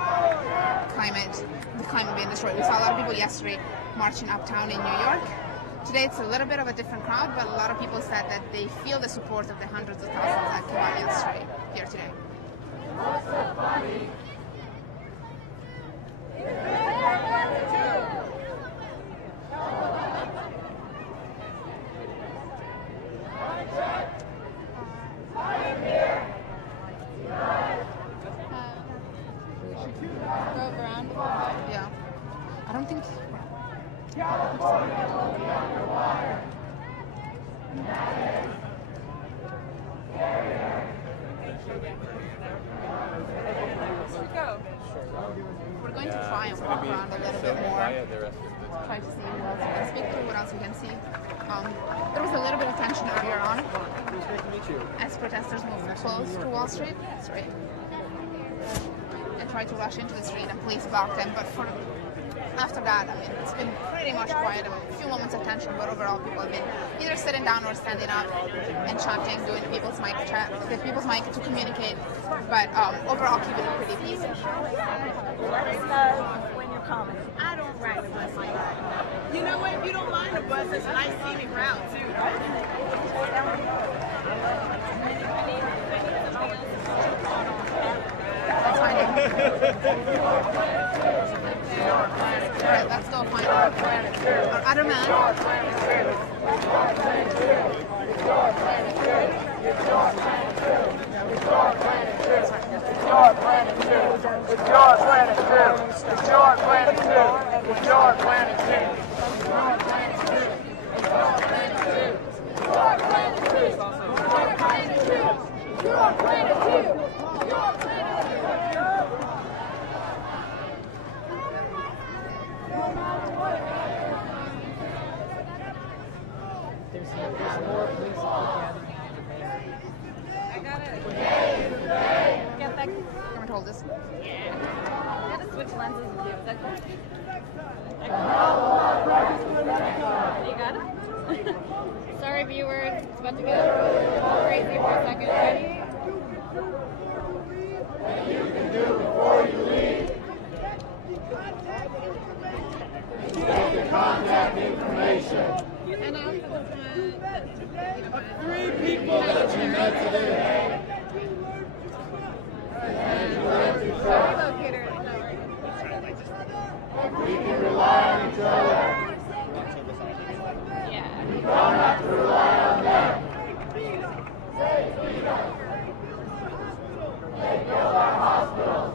climate being destroyed. We saw a lot of people yesterday marching uptown in New York. Today it's a little bit of a different crowd, but a lot of people said that they feel the support of the hundreds of thousands that came out yesterday, here today. Drove around a little bit. Yeah. I don't think so. We're going to try and walk around a little bit more. Try to see who else we can speak to, what else we can see. There was a little bit of tension earlier on as protesters moved close to Wall Street. Sorry. And tried to rush into the street and police blocked them, but after that, I mean, it's been pretty much quiet. A few moments of tension, but overall people have been either sitting down or standing up and chanting, doing the people's mic to communicate. But overall, keeping it pretty peaceful. Let us know when you're coming. I don't ride the bus like that. You know what? If you don't mind the bus, it's a nice scenic route too. Let's find it. Alright, let's go find our other man. There's more police gathering. I got it. Get that. Someone told us. I gotta switch lenses with you. Is that cool? You got it? Sorry, viewers. It's about to get crazy for a second. Ready? You can do before you leave. Get the contact information. And also Three people that you met today. We can rely on each other. Yeah. You don't have to rely on them. They build our hospitals.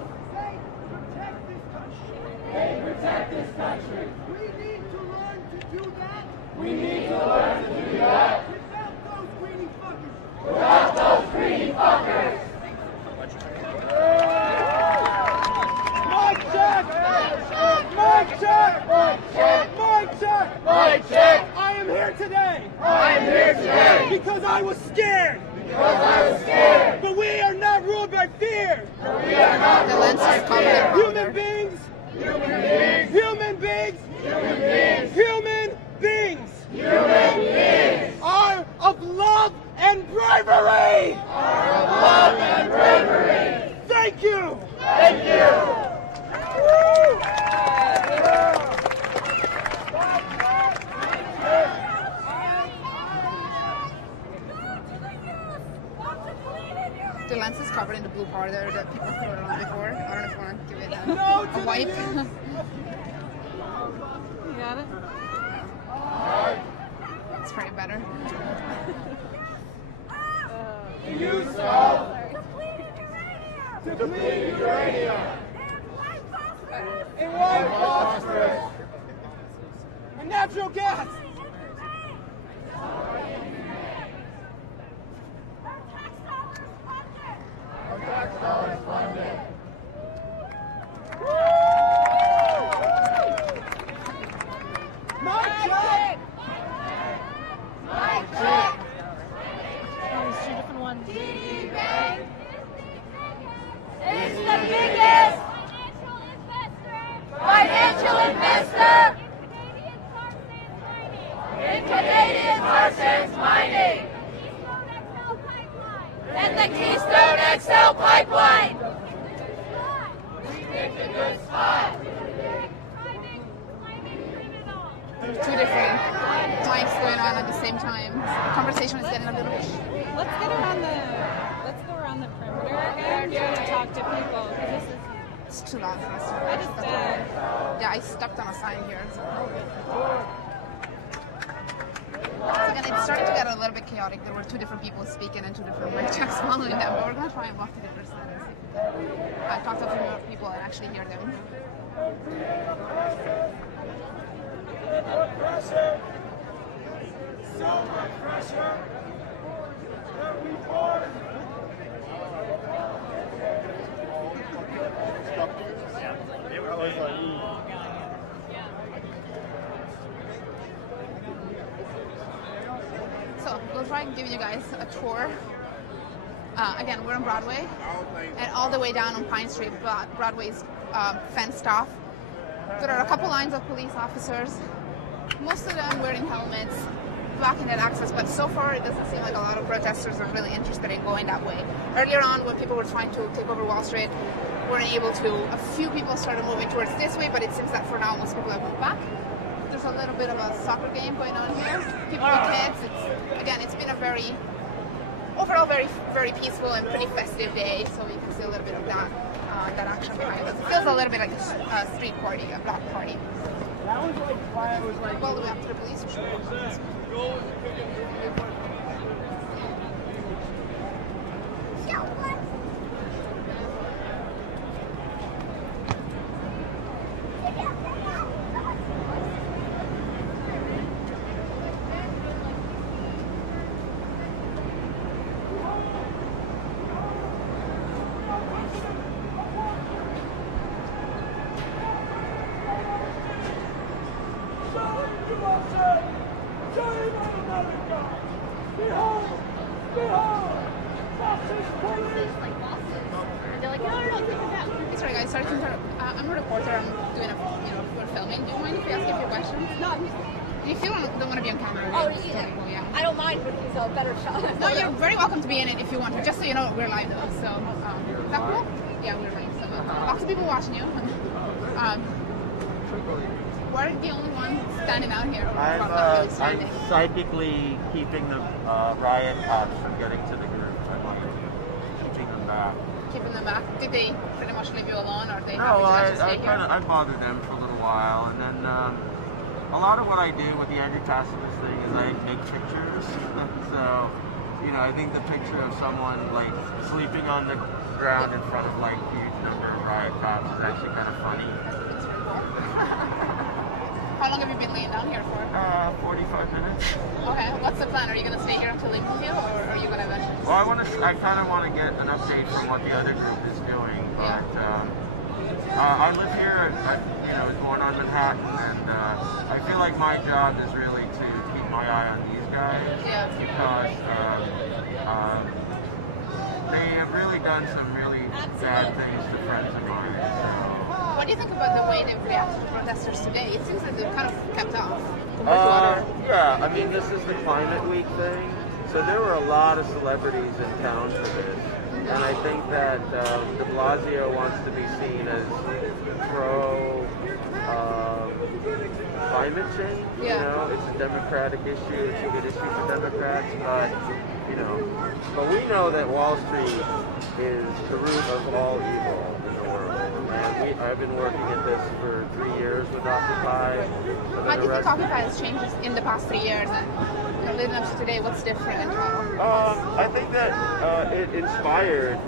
They protect this country. We need to learn to do that. Without those greedy fuckers. Mic check! Mic check! Mic check! Mic check! I am here today. I am here today. Because I was scared. Because I was scared. But we are not ruled by fear. We are not ruled by fear. Human beings. Human beings. Human beings. Human beings. Human beings. Human beings. Are of love and bravery. Are of love and bravery. Thank you. Thank you. The lens is covered in the blue powder that people threw it on before. I don't know if you want to give it No, a wipe. You got it? It's pretty better. use of depleted uranium In white phosphorus. And natural gas. Our tax dollars funded. Mic check. Mic check. There's two different ones. TD Bank is the biggest financial investor in Canadian tar sands mining and the Keystone XL pipeline. We picked a good spot. There's two different mics going on at the same time. The conversation is getting a little bit. Let's go around the perimeter again, try to talk to people, because this is. It's too loud for us. I just yeah, I stepped on a sign here. So again, it started to get a little bit chaotic. There were two different people speaking and two different mic checks following them. But we're gonna try and walk to the other side and see if we can talk to a few more people and actually hear them. Pressure. So much pressure. Every part. So we'll try and give you guys a tour. Again, we're on Broadway, and all the way down on Pine Street, Broadway's fenced off. There are a couple lines of police officers, most of them wearing helmets, blocking that access, but so far it doesn't seem like a lot of protesters are really interested in going that way. Earlier on, when people were trying to take over Wall Street, weren't able to. A few people started moving towards this way, but it seems that for now most people have moved back. There's a little bit of a soccer game going on here. People with kids. It's been a overall very peaceful and pretty festive day, so we can see a little bit of that action behind us. It feels a little bit like a street party, a block party. That was like why I was like. All the way up to the police station. Sorry guys, sorry to interrupt. I'm a reporter. I'm doing we're filming. Do you mind if we ask you a few questions? No. Do you feel I don't want to be on camera? Oh, It's yeah. totally cool, yeah. I don't mind, but it's a better shot. No, you're very welcome to be in it if you want to. Just so you know, we're live though. So, is that cool? Yeah, we're live. So, lots of people watching you. We're the only ones standing out here. I'm psychically keeping the riot cops from getting to the group. I'm like keeping them back. Keeping them back? Did they pretty much leave you alone, or they? No, well, I I bothered them for a little while, and then a lot of what I do with the Andrew Tassilis thing is I make pictures. So, I think the picture of someone like sleeping on the ground in front of like huge number of riot cops is actually kind of funny. How long have you been laying down here for? 45 minutes. Okay, what's the plan? Are you going to stay here until they move you, or are you going to eventually? Well, I kind of want to get an update from what the other group is doing, but I live here. I was born on Manhattan, and I feel like my job is really to keep my eye on these guys because they have really done some really bad things to friends of mine. So. What do you think about the way they've reacted to protesters today? It seems like they've kind of kept off compared to other. Yeah, I mean, this is the Climate Week thing, so there were a lot of celebrities in town for this, and I think that de Blasio wants to be seen as pro climate change. Yeah. It's a democratic issue. It's a good issue for Democrats, but we know that Wall Street is the root of all evil in the world. And I've been working at this for 3 years with Occupy. How do you think Occupy has changed in the past 3 years? And leading up to today? What's different? I think that it inspired,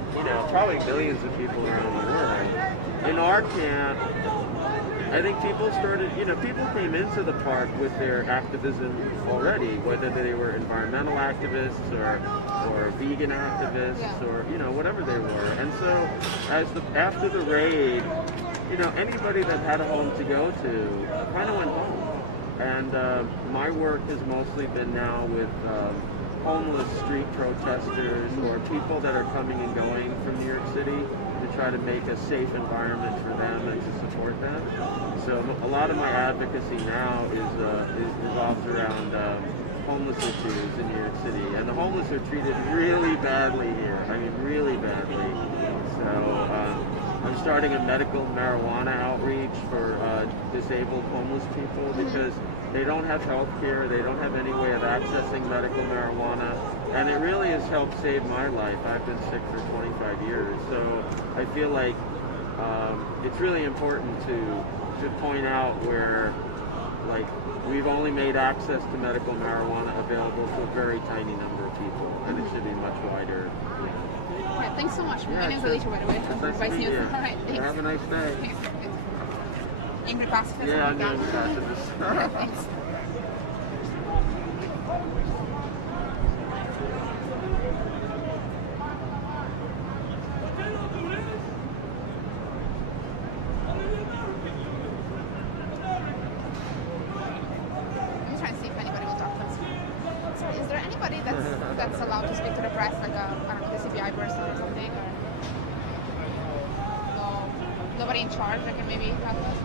probably millions of people around the world. In our camp, I think people started, people came into the park with their activism already, whether they were environmental activists or vegan activists or, whatever they were. And so after the raid, anybody that had a home to go to kind of went home. And my work has mostly been now with homeless street protesters or people that are coming and going from New York City to try to make a safe environment for them and to support them. So a lot of my advocacy now revolves around homeless issues in New York City. And the homeless are treated really badly here. I mean, really badly. So I'm starting a medical marijuana outreach for disabled homeless people because they don't have health care, they don't have any way of accessing medical marijuana, and it really has helped save my life. I've been sick for 25 years, so I feel like it's really important to point out where, like, we've only made access to medical marijuana available to a very tiny number of people, and it should be much wider. All right, thanks so much. My name is Alicia, by the way. Nice to meet you. All right, thanks. Have a nice day. Angry pacifist. Yeah, I'm angry pacifist. Thanks. That's allowed to speak to the press, like I don't know, the CBI person or something, or nobody in charge that can maybe help us.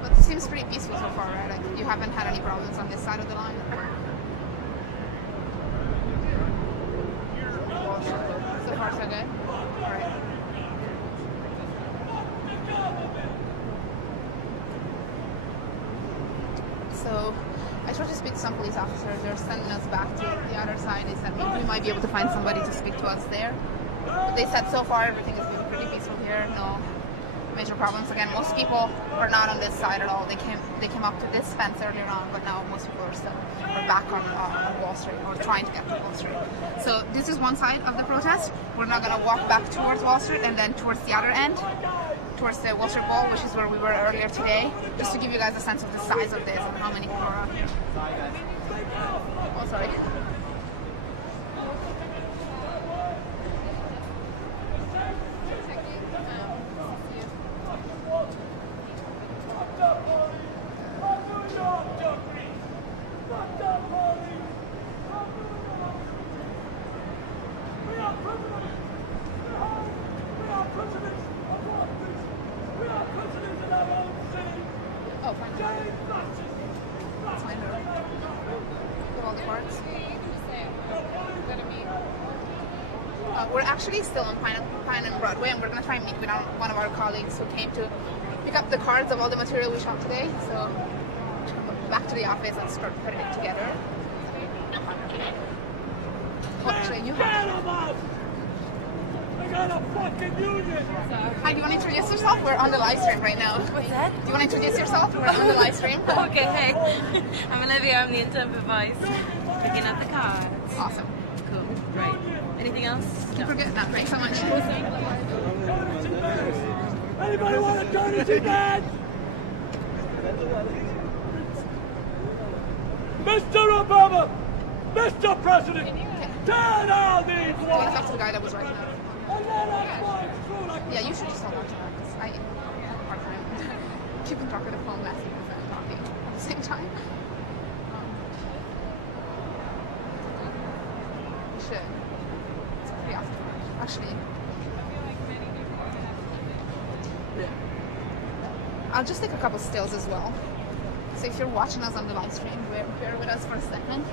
But it seems pretty peaceful so far, right? Like you haven't had any problems on this side of the line. So far, so good. All right. So I tried to speak to some police officers. They're sending us back to the other side. They said maybe we might be able to find somebody to speak to us there. But they said so far everything has been pretty peaceful here. No major problems. Again, most people are not on this side at all. They came up to this fence earlier on, but now most people are back on Wall Street or trying to get to Wall Street. So this is one side of the protest. We're now going to walk back towards Wall Street and then towards the other end, towards the Wall Street Wall, which is where we were earlier today, just to give you guys a sense of the size of this and how many people are out here. Oh, sorry. We're actually still on Pine and Broadway, and we're going to try and meet with one of our colleagues who came to pick up the cards of all the material we shot today. So back to the office and start putting it together. Oh, actually, you have. I got a fucking union! Hi, do you want to introduce yourself? We're on the live stream right now. What's that? Do you want to introduce yourself? We're on the live stream. Okay, hey. I'm Olivia, I'm the intern for Vice. Picking up the cards. Awesome. Cool. Right. Anything else? No. Forget that. Thanks so much. Anybody want a dirty badge? Mr. Obama! Mr. President! Turn all these I want to talk to the guy that was right now. Yeah, you should just hold on to that, because I have a hard time keeping track of the phone messing and talking at the same time. You should. It's pretty awesome, actually. I'll just take a couple stills as well. So if you're watching us on the live stream, bear with us for a second.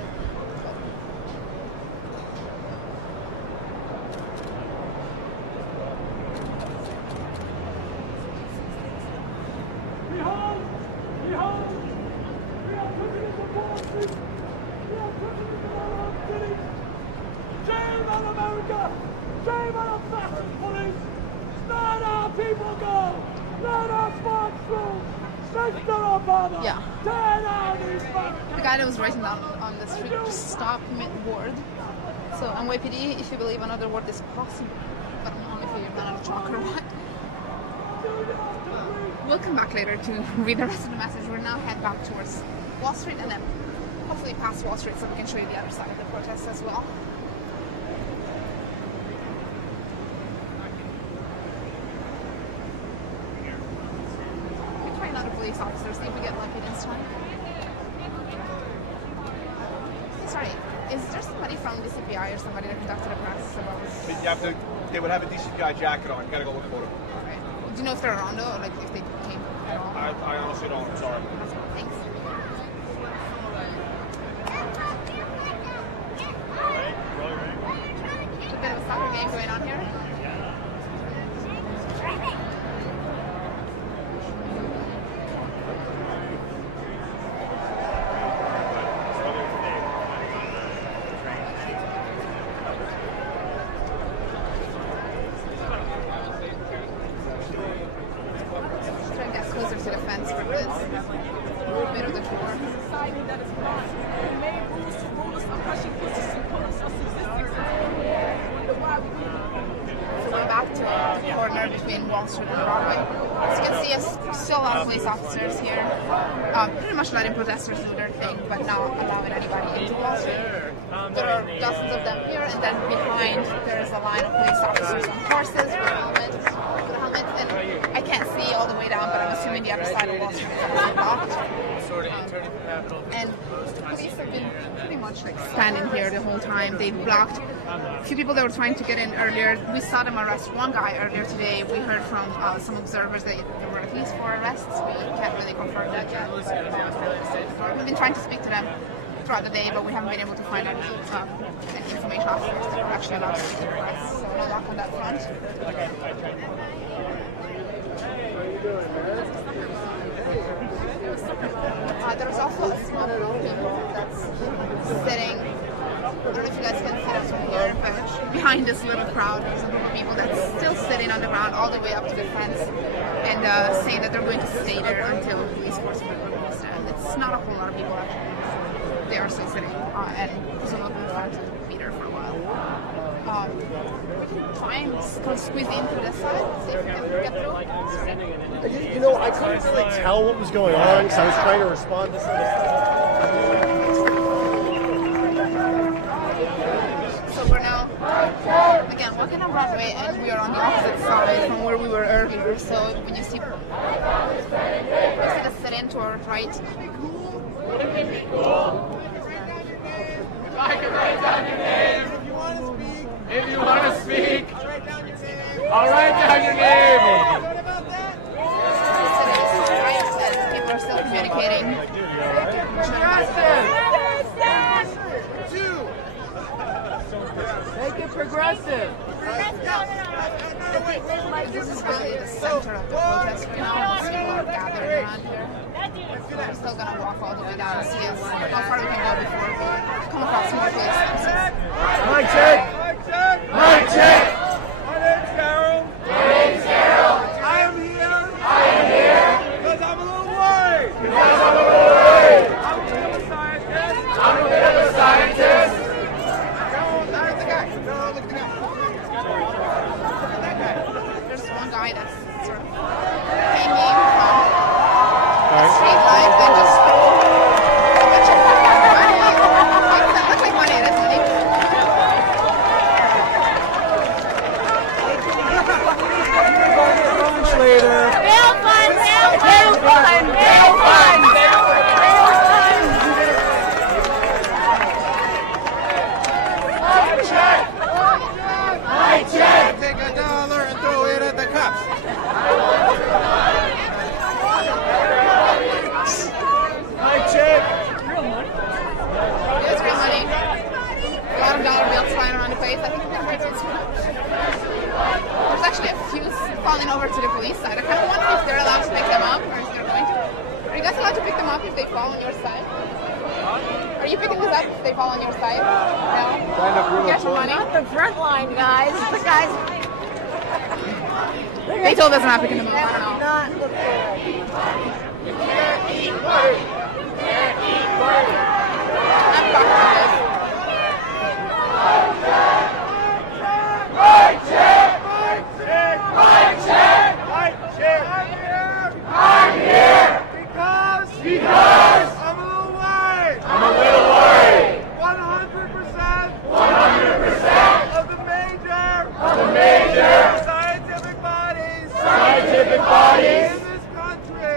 Shame on America! Shame on our fascist police! Let our people go! Let our smart Yeah. The guy that was writing down on the street just stopped mid-word. So NYPD, if you believe another word is possible, but only if you're not a chalk or what. We'll come back later to read the rest of the message. We'll now head back towards Wall Street and then hopefully past Wall Street so we can show you the other side of the protest as well. We'll try another police officer, see if we get lucky this time. Sorry, is there somebody from the CPI or somebody that conducted a press about this? You have to, they would have a DCPI jacket on. You gotta go look for them. Okay. Do you know if they're around though, or like if they came at all? I honestly don't. I'm sorry. Thanks. A bit of a soccer game going on here. Trying to get closer to the fence from this bit of the tour. So we're back to the corner between Wall Street and Broadway. As you can see, there's still a lot of police officers here, pretty much letting protesters do their thing, but not allowing anybody into Wall Street. There are dozens of them here, and then behind there is a line of police officers on horses with helmets, and I can't see all the way down, but I'm assuming the other side of Wall Street is also blocked. And the police have been pretty much like standing here the whole time. They blocked a few people that were trying to get in earlier. We saw them arrest one guy earlier today. We heard from some observers that there were at least 4 arrests. We can't really confirm that yet. We've been trying to speak to them throughout the day, but we haven't been able to find any information afterwards that are actually allowed to speak to the press. So no luck on that front. There's also a small group of people that's sitting, I don't know if you guys can see them from here, but behind this little crowd there's a group of people that's still sitting on the ground all the way up to the fence and saying that they're going to stay there until police force will release them. It's not a whole lot of people actually. They are still sitting and presumably plan to be there for a while. Try and squeeze in through this side, see if we can get through. You know, I couldn't really tell what was going on because I was trying to respond to some of the So we're now, again, walking on Broadway, and we are on the opposite side from where we were earlier. So when you see the sit-in to our right. If you want to speak, I'll write down your name. People are still communicating. Make it progressive. This is really the center of the protest right now. People are gathering around here. We're still going to walk all the way down and see us how far we can go before we come across more police officers. Mic check. Mic check. My name's Carol. My name's Carol. I am here. Because I'm a little worried. I'm a bit of a scientist. There's one guy that's sort of hanging from a street light and just a bunch of money. It doesn't look like money, it is money. Later. Bail fund, bail fund, bail fund, bail fund. Mic check. Take $1 and throw it at the cops. Mic check. Real money? It is real money. A lot of dollar bills flying around the place. I think there's actually a few falling over to the police side. I kind of wonder if they're allowed to pick them up or if they're going to. Are you guys allowed to pick them up if they fall on your side? Are you picking this up if they fall on your side? No? Get your money? Not the front line guys. The guys. They told us not to pick them up. I don't know. Not look good. You can't eat money. You can't eat money. I'm talking Mike check. Mike check. Mike check. Mike check. I'm here. Because I'm a little worried. 100%. 100% of the major scientific bodies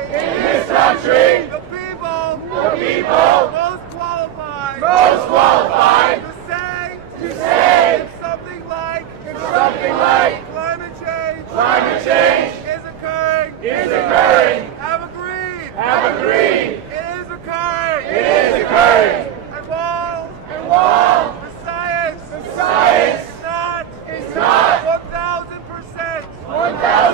in this country, the people most qualified to say if something like climate change is occurring. Have agreed. It is occurring. And while the science is not 1,000%.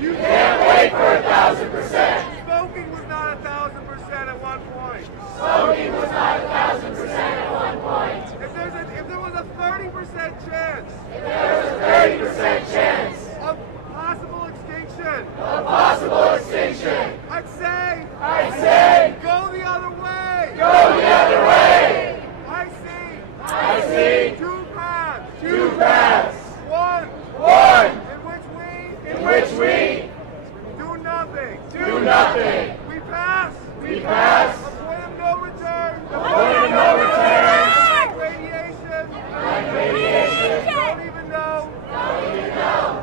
You can't wait for 1,000%. Smoking was not 1,000% at one point. If there was a 30% chance of possible extinction, I'd say go the other way. I see two paths. One in which we do nothing. We pass. A point of no return. Radiation. Don't even know.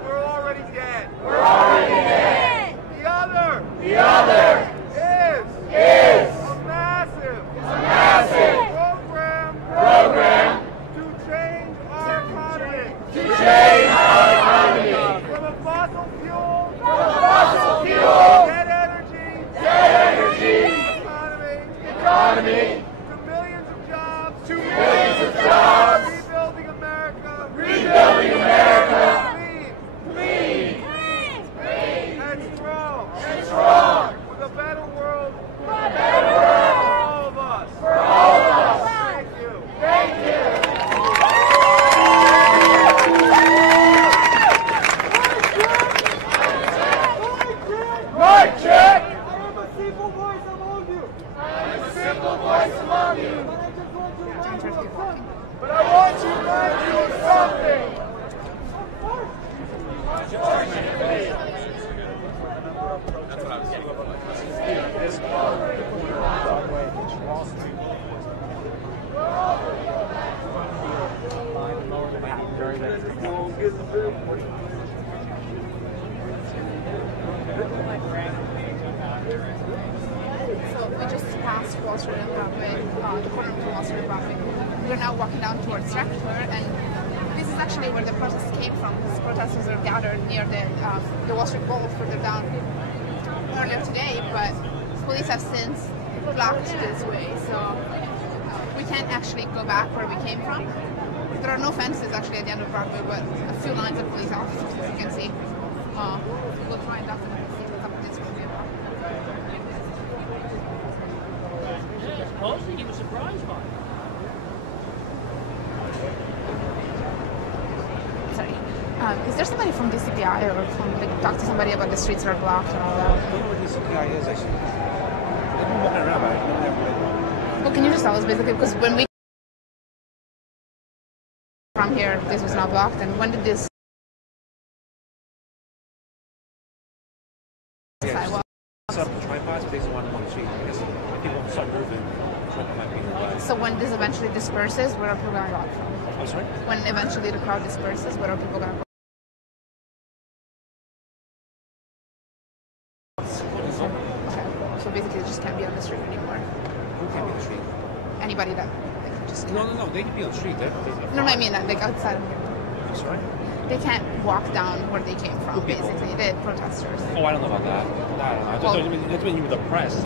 We're already dead. The other is a massive program to change our economy. From a fossil fuel, dead energy economy to millions of jobs, rebuilding America, clean and strong, with a better world for all of us. Thank you. Mic check. I am a simple voice among you. But I want to remind you of something. So we just passed Wall Street and Broadway, the corner of Wall Street and Broadway. We're now walking down towards Stratford, and this is actually where the protests came from. These protesters are gathered near the Wall Street Bowl further down earlier today, but police have since blocked this way, so we can't actually go back where we came from. There are no fences actually at the end of Broadway, but a few lines of police officers, as you can see. We'll try and definitely see what's up with this will be about. Supposedly he was surprised by it. Sorry. Is there somebody from DCPI or from talk to somebody about the streets that are blocked and all that? I don't know what DCPI is actually. I've been walking around, but I've never been. Well, can you just tell us basically, because when we from here, this was not blocked, and when did this sidewalk? Some tripods, but they just want them on the street. I guess if people start moving, it might be nearby. So when this eventually disperses, where are people going to go from? I'm sorry? When eventually the crowd disperses, where are people going to go? Okay. So basically, they just can't be on the street anymore. Who can't be on the street? Anybody that just No, they can be on the street. No, I mean like outside of here. I'm sorry? They can't walk down where they came from, basically. The protesters. Oh, I don't know about that. I don't know. I just thought you were the press.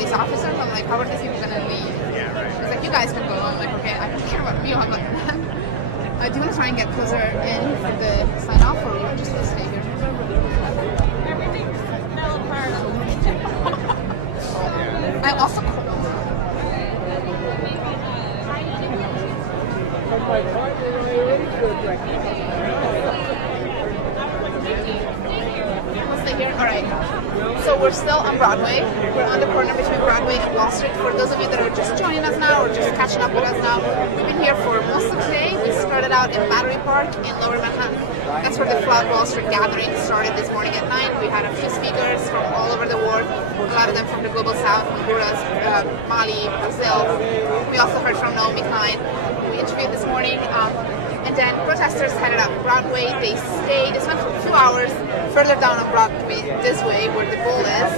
police officers. I'm like, how are these people gonna leave? Yeah, right. She's like, you guys can go. I'm like, okay, I don't care about me. I'm like, do you want to try and get closer in for the sign off, or you want just to stay here? I also we'll stay here. All right. So we're still on Broadway. We're on the corner between Broadway and Wall Street. For those of you that are just joining us now or just catching up with us now, we've been here for most of the day. We started out in Battery Park in Lower Manhattan. That's where the Flood Wall Street gathering started this morning at 9. We had a few speakers from all over the world, a lot of them from the Global South, Honduras, Mali, Brazil. We also heard from Naomi Klein, who we interviewed this morning. And then protesters headed up Broadway. They stayed, they spent for 2 hours further down on Broadway, this way, where the bowl is.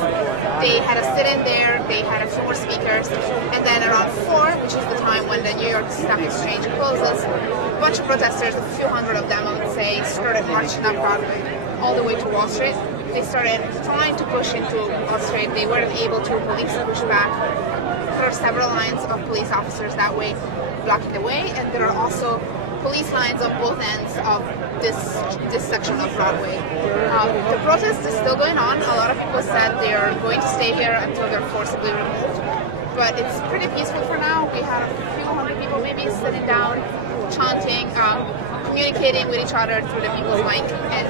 They had a sit-in there, they had a few more speakers, and then around 4, which is the time when the New York Stock Exchange closes, a bunch of protesters, a few hundred of them, I would say, started marching up Broadway all the way to Wall Street. They started trying to push into Wall Street. They weren't able to. Police pushed back. There are several lines of police officers that way blocking the way, and there are also police lines on both ends of this section of Broadway. The protest is still going on. A lot of people said they are going to stay here until they're forcibly removed. But it's pretty peaceful for now. We had a few hundred people maybe sitting down, chanting, communicating with each other through the people's mic. And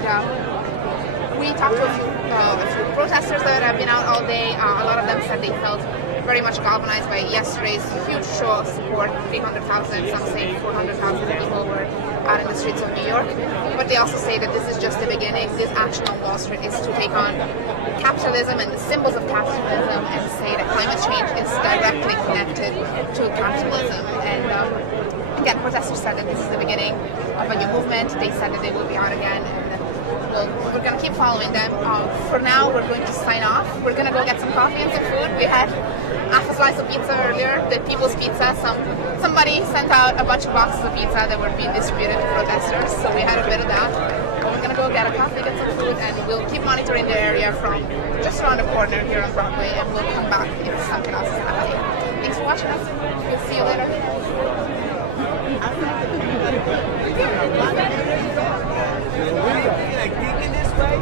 we talked to a few protesters that have been out all day. A lot of them said they felt very much galvanized by yesterday's huge show of support. 300,000, some say 400,000 people were out in the streets of New York. But they also say that this is just the beginning. This action on Wall Street is to take on capitalism and the symbols of capitalism and say that climate change is directly connected to capitalism. And again, protesters said that this is the beginning of a new movement. They said that they will be out again. We're going to keep following them. For now, we're going to sign off. We're going to go get some coffee and some food. We had half a slice of pizza earlier, the People's Pizza. Somebody sent out a bunch of boxes of pizza that were being distributed to protesters, so we had a bit of that. We're going to go get a coffee, get some food, and we'll keep monitoring the area from just around the corner here on Broadway, and we'll come back if something else is happening. Thanks for watching us. We'll see you later. Like thinking this way?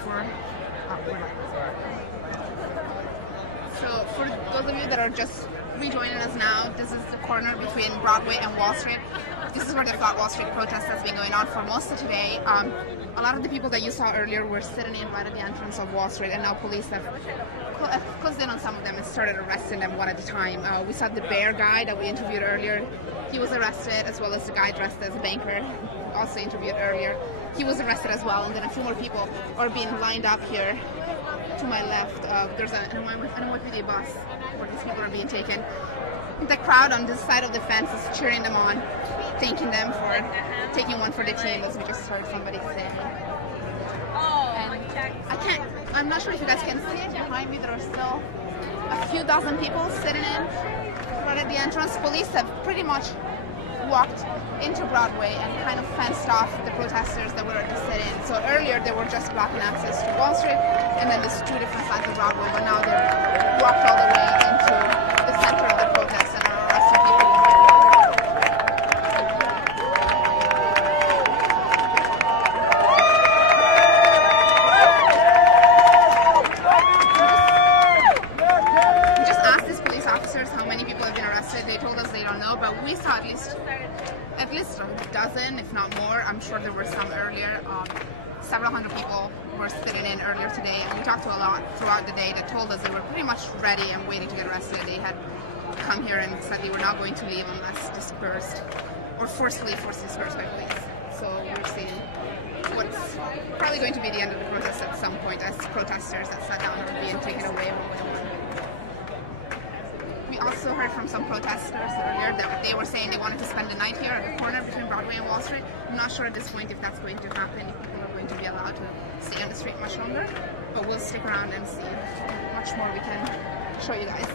for. So for those of you that are just rejoining us now, this is the corner between Broadway and Wall Street. This is where the Flood Wall Street protest has been going on for most of today. A lot of the people that you saw earlier were sitting in right at the entrance of Wall Street, and now police have closed in on some of them and started arresting them one at a time. We saw the bear guy that we interviewed earlier. He was arrested, as well as the guy dressed as a banker, also interviewed earlier. He was arrested as well, and then a few more people are being lined up here to my left. There's an NYPD bus where these people are being taken. The crowd on this side of the fence is cheering them on, thanking them for taking one for the team, as we just heard somebody say. And I'm not sure if you guys can see it behind me. There are still a few dozen people sitting in right at the entrance. Police have pretty much walked into Broadway and kind of fenced off the protesters that were at the sit-in. So earlier they were just blocking access to Wall Street, and then there's two different sides of Broadway, but now they're walked all the way into the center of the protest and are arresting people. We just asked these police officers how many people have been arrested. They told us they don't know, but we saw at least a dozen, if not more. I'm sure there were some earlier. Several hundred people were sitting in earlier today, and we talked to a lot throughout the day that told us they were pretty much ready and waiting to get arrested. They had come here and said they were not going to leave unless dispersed or forcefully forced dispersed by police. So we're seeing what's probably going to be the end of the protest at some point, as protesters that sat down are being taken away one by one. We also heard from some protesters earlier that they were saying they wanted to spend the night here at the corner between Broadway and Wall Street. I'm not sure at this point if that's going to happen, if people are going to be allowed to stay on the street much longer, but we'll stick around and see how much more we can show you guys.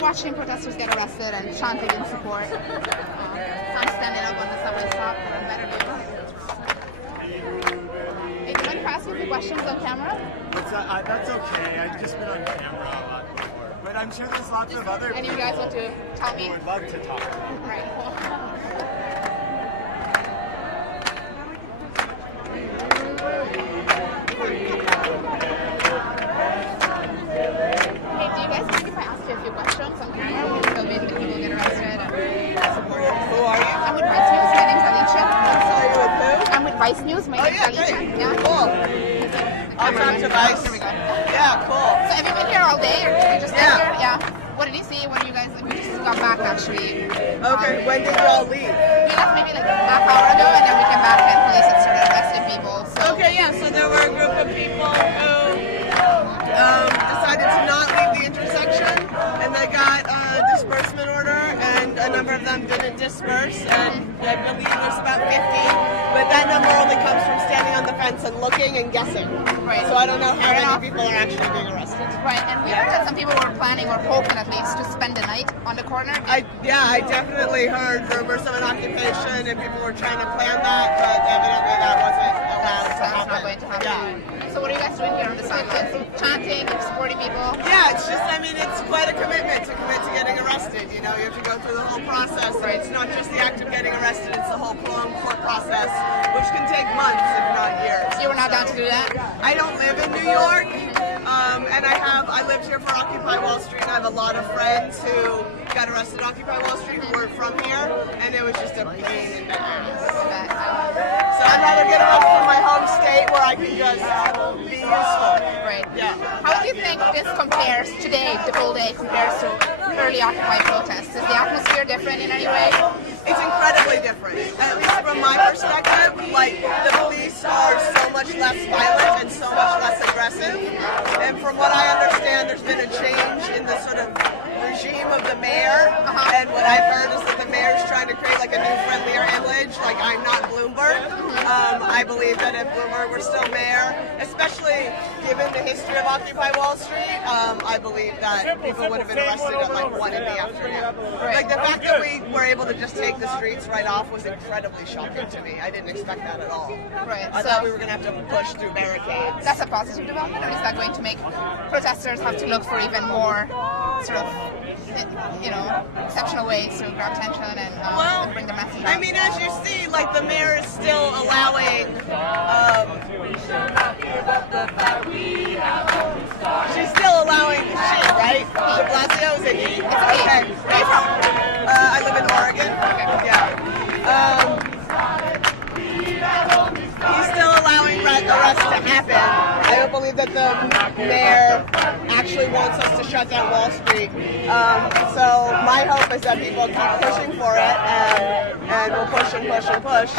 Watching protesters get arrested and chanting in support. I'm standing up on the subway stop for a better view. Hey, do you mind if I ask you a few questions on camera? That's okay. I've just been on camera a lot before. But I'm sure there's lots of other people. And you guys want to tell me? Who would love to talk. Right, cool. Vice News, my name's Alicia. Yeah, cool. I'll talk to Vice. Here we go. Yeah, cool. So have you been here all day, or did you just get here? Yeah. What did you see when you guys? We just got back actually. Okay. When did you all leave? We left maybe like a half hour ago, and then we came back and police had started arresting people. So. Okay, yeah. So there were a group of people who decided to not leave the intersection, and they got a disbursement order, and a number of them didn't disperse, and I believe there's about 50. But that number only comes from standing on the fence and looking and guessing. Right. So I don't know how many people are actually being arrested. Right, and we heard that some people were planning or hoping at least to spend the night on the corner. I definitely heard rumors of an occupation and people were trying to plan that, but evidently that wasn't allowed to happen. Not going to happen. Yeah. So what are you guys doing here on the sidelines? Chanting, supporting people? Yeah, it's just, I mean, it's quite a commitment to commit to getting arrested. You know, you have to go through the whole process. Right. It's not just the act of getting arrested, it's the whole prolonged court process, which can take months, if not years. You were not down to do that? I don't live in New York, And I lived here for Occupy Wall Street, and I have a lot of friends who got arrested at Occupy Wall Street who weren't from here, and it was just a pain in the ass. So I'd rather get arrested from my home state where I can just be useful. Right. Yeah. How do you think this compares today, the whole day, compares to early Occupy protests? Is the atmosphere different in any way? It's incredibly different. At least from my perspective, like the police are so much less violent and so much less aggressive. And from what I understand, there's been a change in the sort of regime of the mayor. And what I've heard is that the mayor's trying to create like a new friendlier image. Like I'm not Bloomberg. I believe that if Bloomberg were still mayor, especially given the history of Occupy Wall Street, I believe that people would have been arrested at like 1 in the afternoon. Like the fact that we were able to just take the streets right off was incredibly shocking to me. I didn't expect that at all. Right. I thought we were going to have to push through barricades. That's a positive development, or is that going to make protesters have to look for even more sort of, exceptional ways to grab attention and bring the message out? I mean, as you see, like the mayor is still allowing. She's still allowing she, right? De Blasio is it he? Okay. Where are you from? I live in Oregon. Yeah. He's still allowing arrests to happen. I don't believe that the mayor actually wants us to shut down Wall Street. So my hope is that people keep pushing for it, and we'll push and push and push.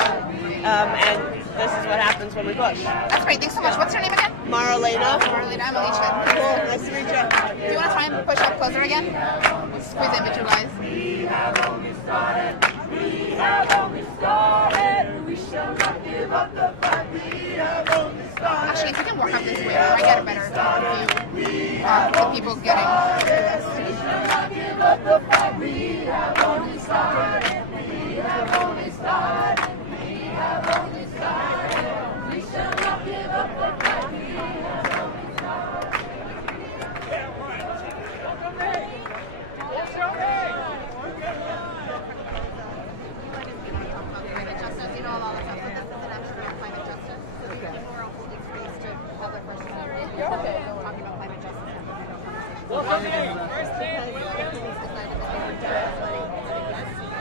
And this is what happens when we push. That's great. Thanks so much. What's your name again? Marlena. Marlena, I'm Alicia. Cool. Nice to meet you. Do you want to try and push up closer again? Squeeze in with you guys. We have only started. We have only started. We shall not give up the fight. We have only started. Actually, if you can walk up this way, I get a better view of the people getting arrested. We shall not give up the fight. We have only started. We have only started. We have only started. We shall not give up the fight. We have only started.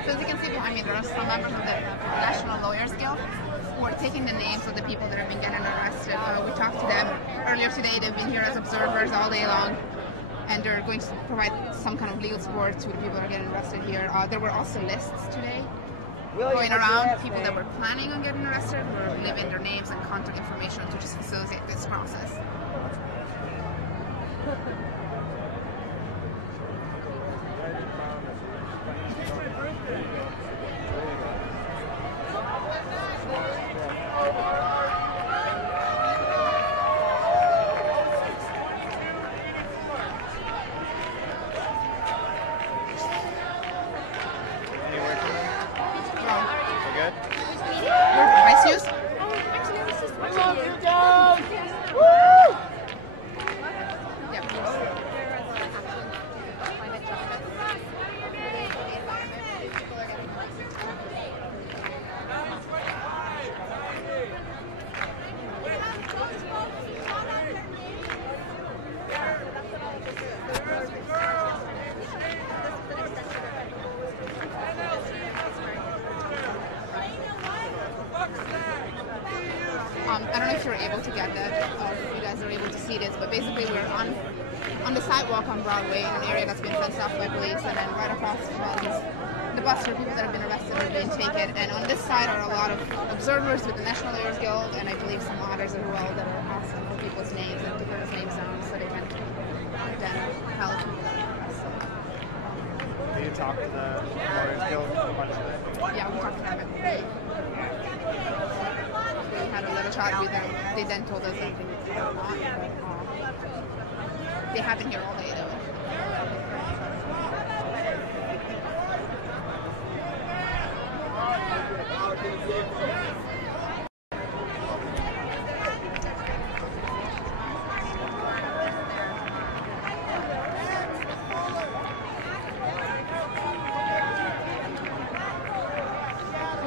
So as you can see behind me, there are some members of the National Lawyers Guild who are taking the names of the people that have been getting arrested. We talked to them earlier today. They've been here as observers all day long, and they're going to provide some kind of legal support to the people that are getting arrested here. There were also lists today going around, people that were planning on getting arrested were leaving their names and contact information to just facilitate this process. I don't know if you're able to get that, or if you guys are able to see this, but basically we're on the sidewalk on Broadway in an area that's been fenced off by police, and then right across from the bus where people that have been arrested are being taken. And on this side are a lot of observers with the National Lawyers Guild, and I believe some others as well that are asking for people's names and to put those names down so they can then help people that are arrested. Did you talk to the Lawyers Guild a bunch of it? Yeah, we talked to them. We had a little chat with them. They then told us that they were not, but they have been here all day though.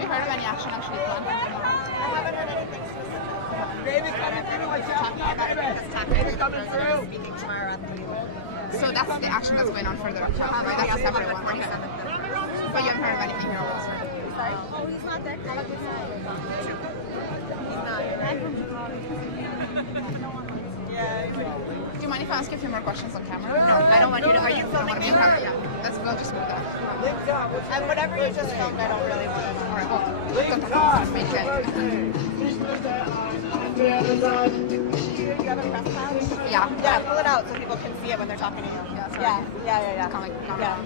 you heard of any action actually planned? I haven't heard anything specific. Baby coming through. What you talking about? Baby coming through. Speaking tomorrow at the So that's the action that's going on further up top, right? That's a separate one. Okay. But you haven't heard of anything here else, right? Sorry? Oh, he's not that crazy. He's not. Do you mind if I ask you a few more questions on camera? No, I don't want you to. Are you filming me? Yeah. Let's go. Just move that. And whatever you just filmed, I don't really want to. All right. Well, don't talk. Make it. Do you have a press badge? Yeah. Yeah, pull it out so people can see it when they're talking to you. Yeah. Sorry. Yeah. Kind of like, Yeah.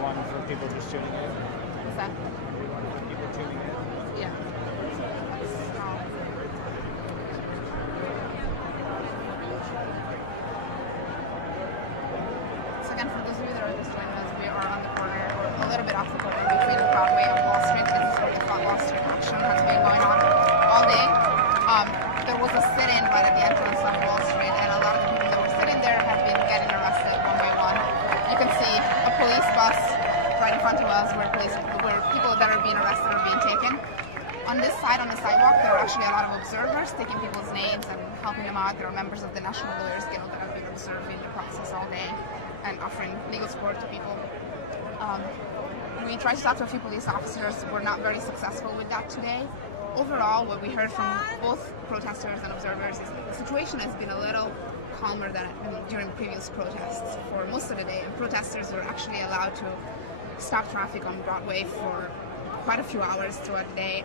One for people just tuning in. What's that? People tuning in. Yeah. So again, for those of you that are just joining us, we are on the corner, or a little bit off the corner, between Broadway and Wall Street. This is where the Wall Street action has been going on all day. There was a sit-in right at the entrance of Wall Street, and a lot of the people that were sitting there have been getting arrested one by one. You can see a police bus right in front of us where people that are being arrested are being taken. On this side, on the sidewalk, there are actually a lot of observers taking people's names and helping them out. There are members of the National Lawyers Guild that have been observing the process all day and offering legal support to people. We tried to talk to a few police officers. We're not very successful with that today. Overall, what we heard from both protesters and observers is the situation has been a little calmer than during previous protests for most of the day. And protesters were actually allowed to stop traffic on Broadway for quite a few hours throughout the day.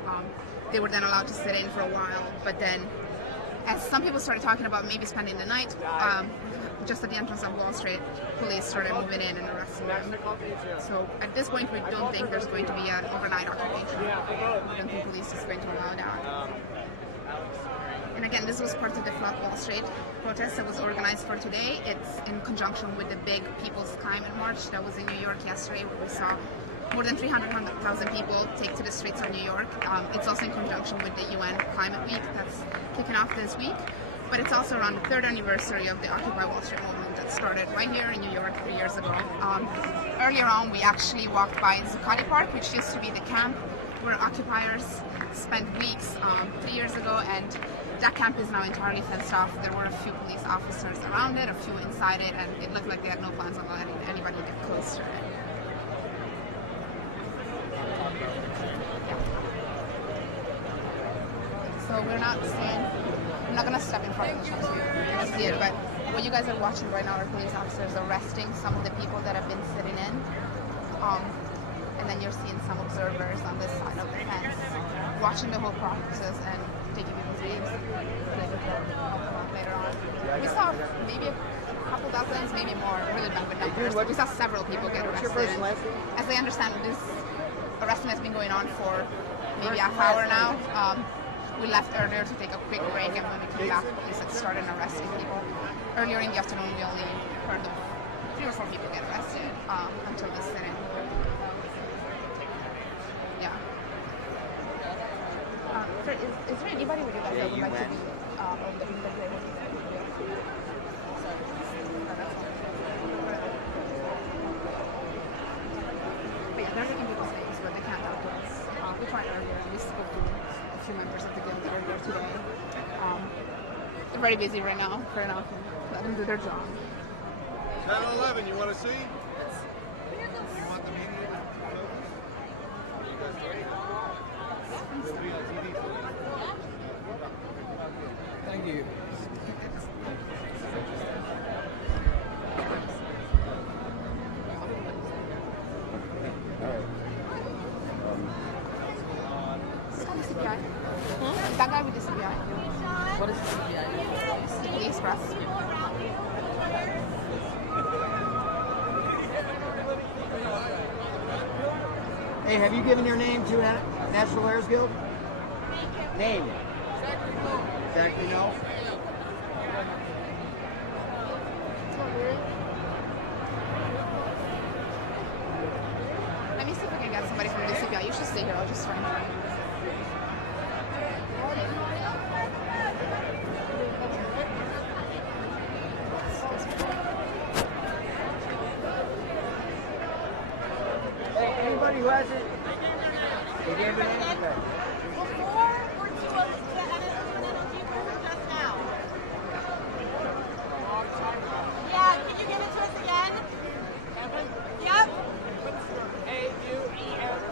They were then allowed to sit in for a while, but then as some people started talking about maybe spending the night just at the entrance of Wall Street, police started moving in and arresting them. So at this point, we don't think there's going to be an overnight occupation. We don't think police is going to allow that. And again, this was part of the Flood Wall Street protest that was organized for today. It's in conjunction with the big People's Climate March that was in New York yesterday, where we saw more than 300,000 people take to the streets of New York. It's also in conjunction with the UN Climate Week that's kicking off this week. But it's also around the 3rd anniversary of the Occupy Wall Street movement that started right here in New York 3 years ago. Earlier on, we actually walked by Zuccotti Park, which used to be the camp where occupiers spent weeks 3 years ago, and that camp is now entirely fenced off. There were a few police officers around it, a few inside it, and it looked like they had no plans on letting anybody get close to it. So we're not seeing, I'm not going to step in front of the shop so you can see it, but what you guys are watching right now are police officers arresting some of the people that have been sitting in. And then you're seeing some observers on this side of the fence watching the whole process and taking people's names later on. We saw maybe a couple dozens, maybe more, really bad with numbers. We saw several people get arrested. As I understand, this arresting has been going on for maybe a half hour now. We left earlier to take a quick break, and when we came back, police had started arresting people. Earlier in the afternoon, we only heard of 3 or 4 people get arrested until this sit-in. Yeah. So is there anybody with you guys that would like to be on the video? But yeah, they're looking people's names, but they can't help us. We tried earlier, and we spoke to a few members of the guild that are here today. They're very busy right now. Fair enough. Let them do their job. 10-11, you want to see? You want the media? Thank you. That guy with the CPI. What is the CPI? It's the Express. Hey, have you given your name to National Lawyers Guild? Name. exactly know. Let me see if I can get somebody from the CPI. You should stay here. I'll just try and find you. Anybody who hasn't, they gave it in? Okay. Yeah, can you give it to us again? Yep. K-U-E-N-S-T-E-R.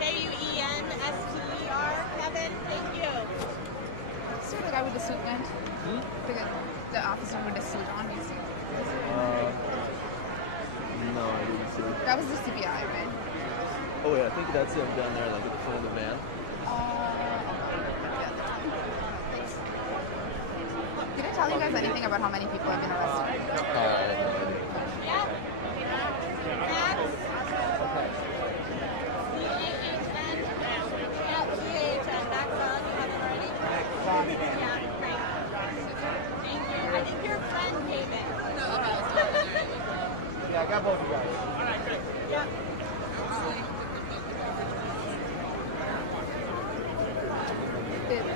K-U-E-N-S-T-E-R. Kevin, thank you. See where the guy with the suit went? The officer with the suit on, you see? No, I didn't see it. That was the CPI, right? Oh yeah, I think that's him down there, like at the front of the van. Did I tell you guys anything about how many people have been arrested? Yeah. I think your friend came in. Yeah, I got both of you guys. All right, great. Yeah.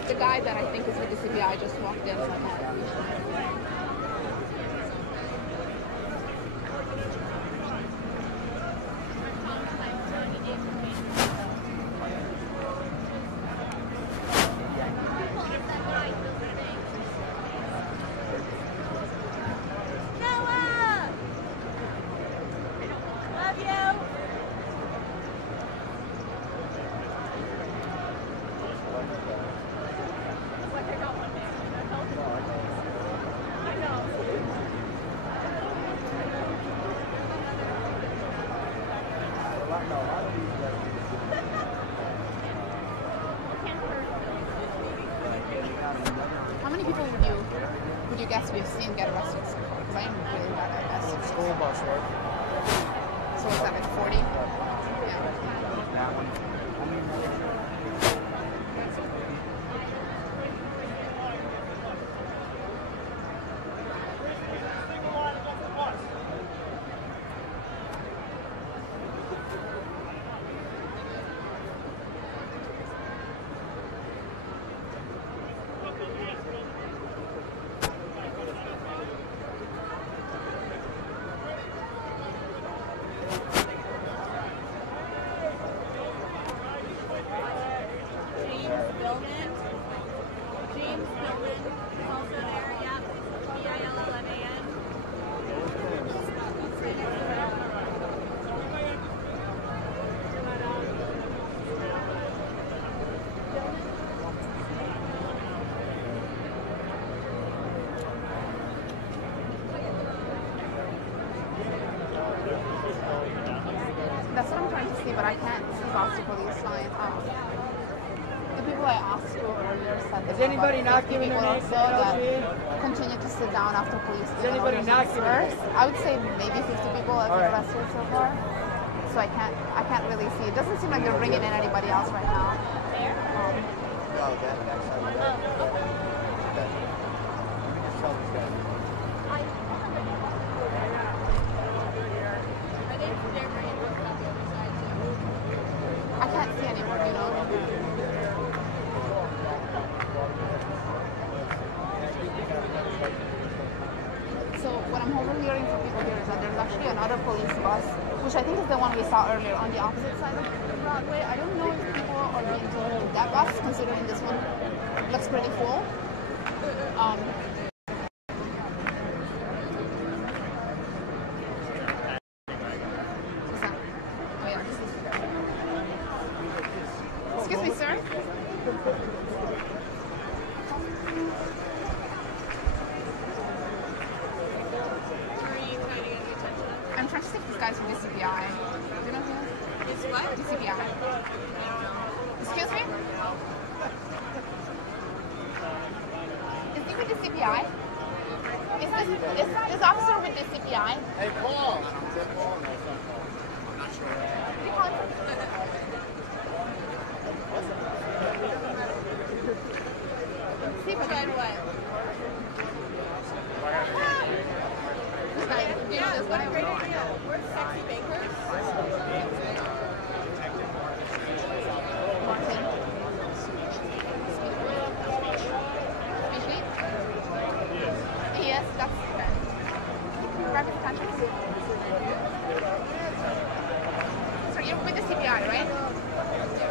The guy that I think is with the CPI just walked in, so I can't. Noah! Love you. How many people would you guess we've seen get arrested so far? Because I am really bad at estimates. School bus, right? So what's that, like 40? Yeah. That one. James Billman is also there, yeah. B-I-L-L-M-A-N. That's what I'm trying to see, but I can't see Boston police signs. The people I asked to earlier said Has anybody not given their name to LGA? Continue to sit down after police. Has anybody not given their name? I would say maybe 50 people have been arrested so far. So I can't really see. It doesn't seem like they're bringing in anybody else right now. No, that's I can't see anyone, you know. So what I'm overhearing from people here is that there's actually another police bus, which I think is the one we saw earlier on the opposite side of Broadway. I don't know if people are being told to that bus, considering this one looks pretty full. Excuse me, sir. I'm trying to see if this guy's from the CPI. Do you know who he is? What? The CPI. Excuse me? Is he with the CPI? Is this officer with the CPI? Hey, Paul. I'm not sure. What do you call him? people going away. Yeah, what a great idea. We're sexy bakers. Yes, that's okay. Rapid countries. So you're with the CPI, right?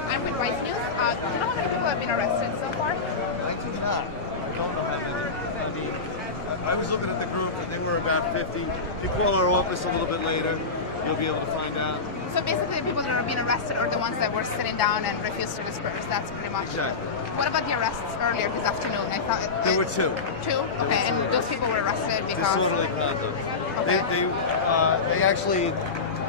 I'm with Vice News. Do you know how many people have been arrested so far? I do not. I don't know how many. I mean, I was looking at the group and they were about 50. If you call our office a little bit later, you'll be able to find out. So basically the people that are being arrested are the ones that were sitting down and refused to disperse. That's pretty much it. What about the arrests earlier this afternoon? I thought There were two. Two? Okay, and those people were arrested because... Disorderly conduct. Okay. They actually,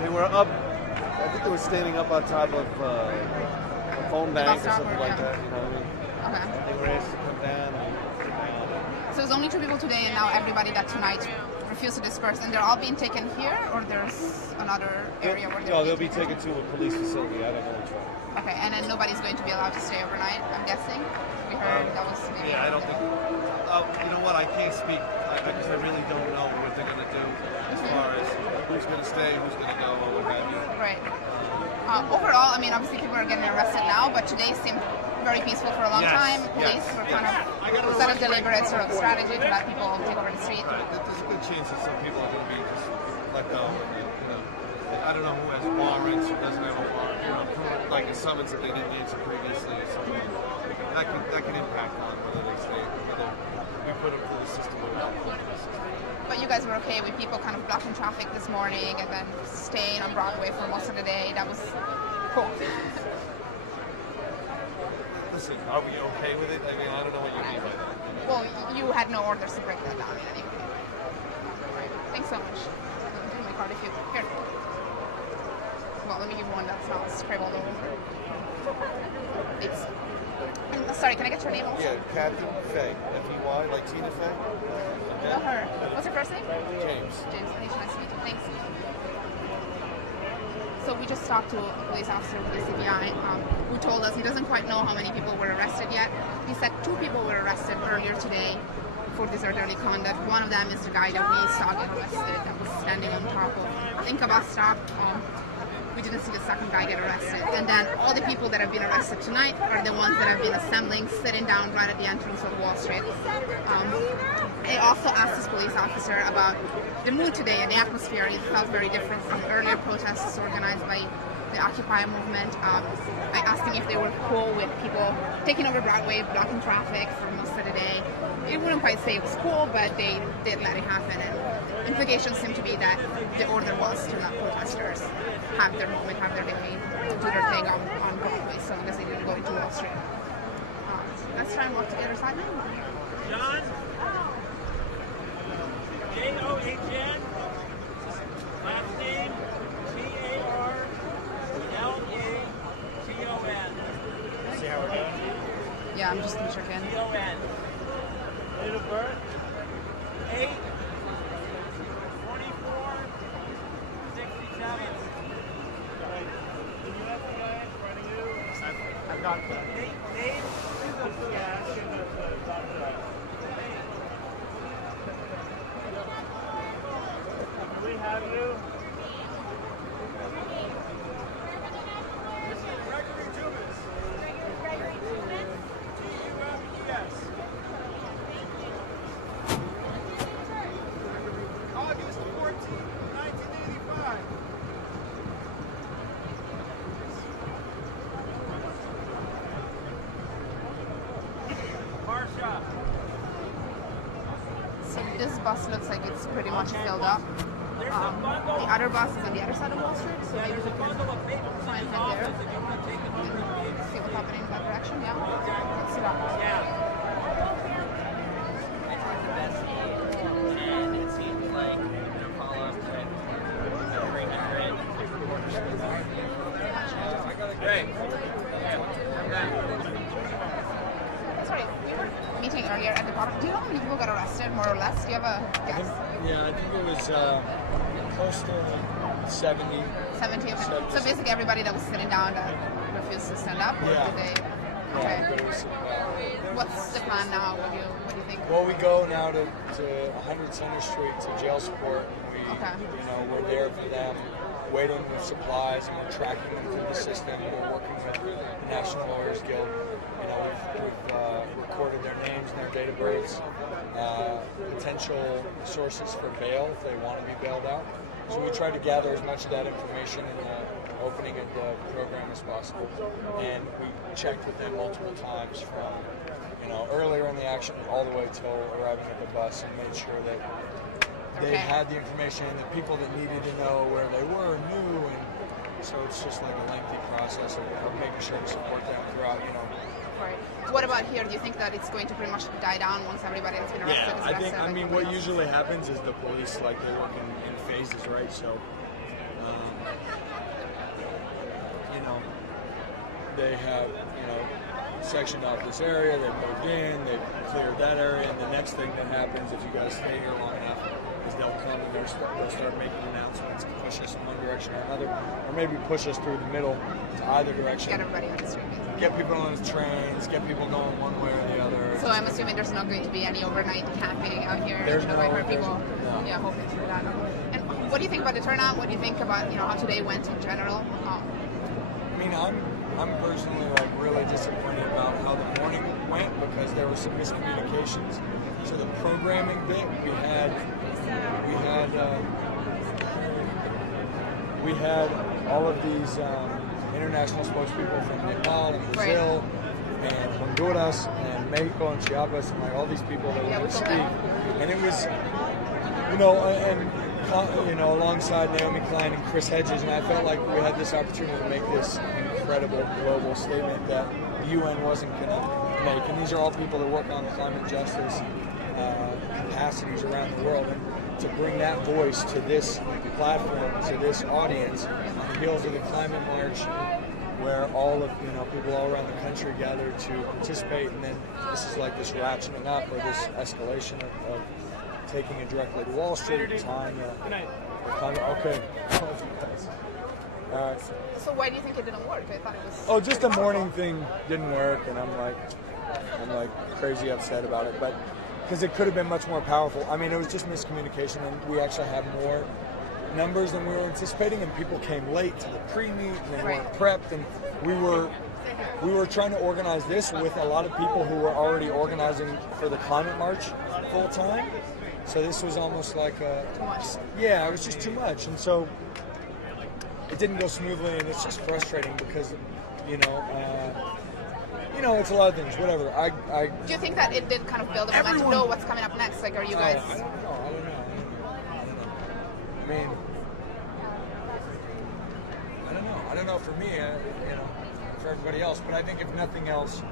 they were up, I think they were standing up on top of a phone bank or something like that, you know what I mean? Okay. They were asked to come down and sit down. So there's only two people today and now everybody that tonight refused to disperse, and they're all being taken here, or there's another area where they're No, they'll be taken to a police facility. I don't know which one. Okay, and then nobody's going to be allowed to stay overnight, I'm guessing? We heard that was maybe... Yeah, I don't think... you know what, I can't speak, because I really don't know what they're going to do as far as who's going to stay, who's going to go, or what have you. Right. Overall, I mean, obviously people are getting arrested now, but today seemed very peaceful for a long time. Police were kind of set a deliberate sort of strategy to let people take over the street. Right, there's a good chance that some people are going to be just let go. And, you know, I don't know who has warrants, who doesn't have a warrant, you know, like a summons that they didn't answer previously or something. That can impact on whether they stay, whether we put them through the system or not. But you guys were okay with people kind of blocking traffic this morning and then staying on Broadway for most of the day. That was cool. Listen, are we okay with it? I mean, I don't know what you mean by that. Well, you had no orders to break that down in any way. Right. Thanks so much. Give me my card if you... Here. Well, let me give you one that's not scribbled over. Thanks. Sorry, can I get your name also? Yeah, Captain Faye. F-E-Y, like Tina Fey. Okay. Know her. What's your first name? James. James, nice to meet you. Thanks. So we just talked to a police officer with the CBI who told us he doesn't quite know how many people were arrested yet. He said 2 people were arrested earlier today for disorderly conduct. One of them is the guy that we saw get arrested that was standing on top of, I think, a bus stop. We didn't see the second guy get arrested. And then all the people that have been arrested tonight are the ones that have been assembling, sitting down right at the entrance of Wall Street. I also asked this police officer about the mood today and the atmosphere. It felt very different from earlier protests organized by the Occupy movement. I asked him if they were cool with people taking over Broadway, blocking traffic for most of the day. He wouldn't quite say it was cool, but they did let it happen. And implications seem to be that the order was to let protesters have their moment, have their day, do their thing on Broadway, so long as they didn't go into Wall Street. Let's try and walk together side by side. John? J-O-H-N, last name B-A-R-L-A-T-O-N. See how we're doing? Yeah, I'm just going to check in. T-O-N. Date of birth? 8 24 67. I've got that. Dave? Yeah, I should have talked to that. We have you. This is Gregory Dumas. T-U-M-E-S. August 14, 1985. Marsha. So this bus looks like it's pretty much filled up. The other bus is on the other side of Wall Street, so maybe we can try and head there. See what's happening in that direction, yeah? Let's see that. And it seems like the follow-up with 300 reporters. Hey. Sorry, we were meeting earlier at the bottom. Do you know how many people got arrested, more or less? Do you have a guess? Yeah, I think it was close to 70. 70, okay. So basically everybody that was sitting down that refused to stand up, or Yeah. did they... Okay. Everybody was sitting back. What's the plan now? What do you think? Well, we go now to 100 Center Street to jail support. We, we're there for them, waiting with supplies, and we're tracking them through the system. We're working with the National Lawyers Guild. We've recorded their names and their date of births, potential sources for bail if they want to be bailed out. So we try to gather as much of that information in the opening of the program as possible. And we checked with them multiple times from, earlier in the action all the way till arriving at the bus, and made sure that they had the information, and the people that needed to know where they were knew. And so it's just like a lengthy process of making sure to support them throughout, Right. What about here? Do you think that it's going to pretty much die down once everybody has been arrested? Yeah, I mean, what usually happens is the police, they work in phases, right? So, they have, sectioned off this area, they've moved in, they've cleared that area, and the next thing that happens, if you guys stay here long enough, is they'll come and they'll start making announcements to push us in one direction or another, or maybe push us through the middle to either direction. Get everybody on the street. Get people on the trains, get people going one way or the other. So I'm assuming there's not going to be any overnight camping out here. There's no. People, hoping to do that. And what do you think about the turnout? What do you think about how today went in general? I mean, I'm personally really disappointed about how the morning went because there were some miscommunications. So the programming bit, we had all of these international spokespeople from Nepal and Brazil and Honduras and Mexico and Chiapas and all these people that were going to speak. And it was, alongside Naomi Klein and Chris Hedges, and I felt like we had this opportunity to make this incredible global statement that the UN wasn't going to make. And these are all people that work on climate justice capacities around the world. And to bring that voice to this platform, to this audience, on the heels of the climate march, where all of people all around the country gathered to participate, and then this is like this ratcheting up or this escalation of taking it directly to Wall Street, tying the climate. Okay. So why do you think it didn't work? I thought it was. Oh, just the morning thing didn't work, and I'm crazy upset about it, but because it could have been much more powerful. I mean, it was just miscommunication, and we actually had more numbers than we were anticipating, and people came late to the pre-meet, and they weren't prepped, and we were trying to organize this with a lot of people who were already organizing for the climate march full time. So this was almost like it was just too much, and so it didn't go smoothly, and it's just frustrating because it's a lot of things. Whatever. Do you think that it did kind of build a momentum to know what's coming up next? Are you guys? I don't know. I mean, I don't know for me, for everybody else, but I think if nothing else,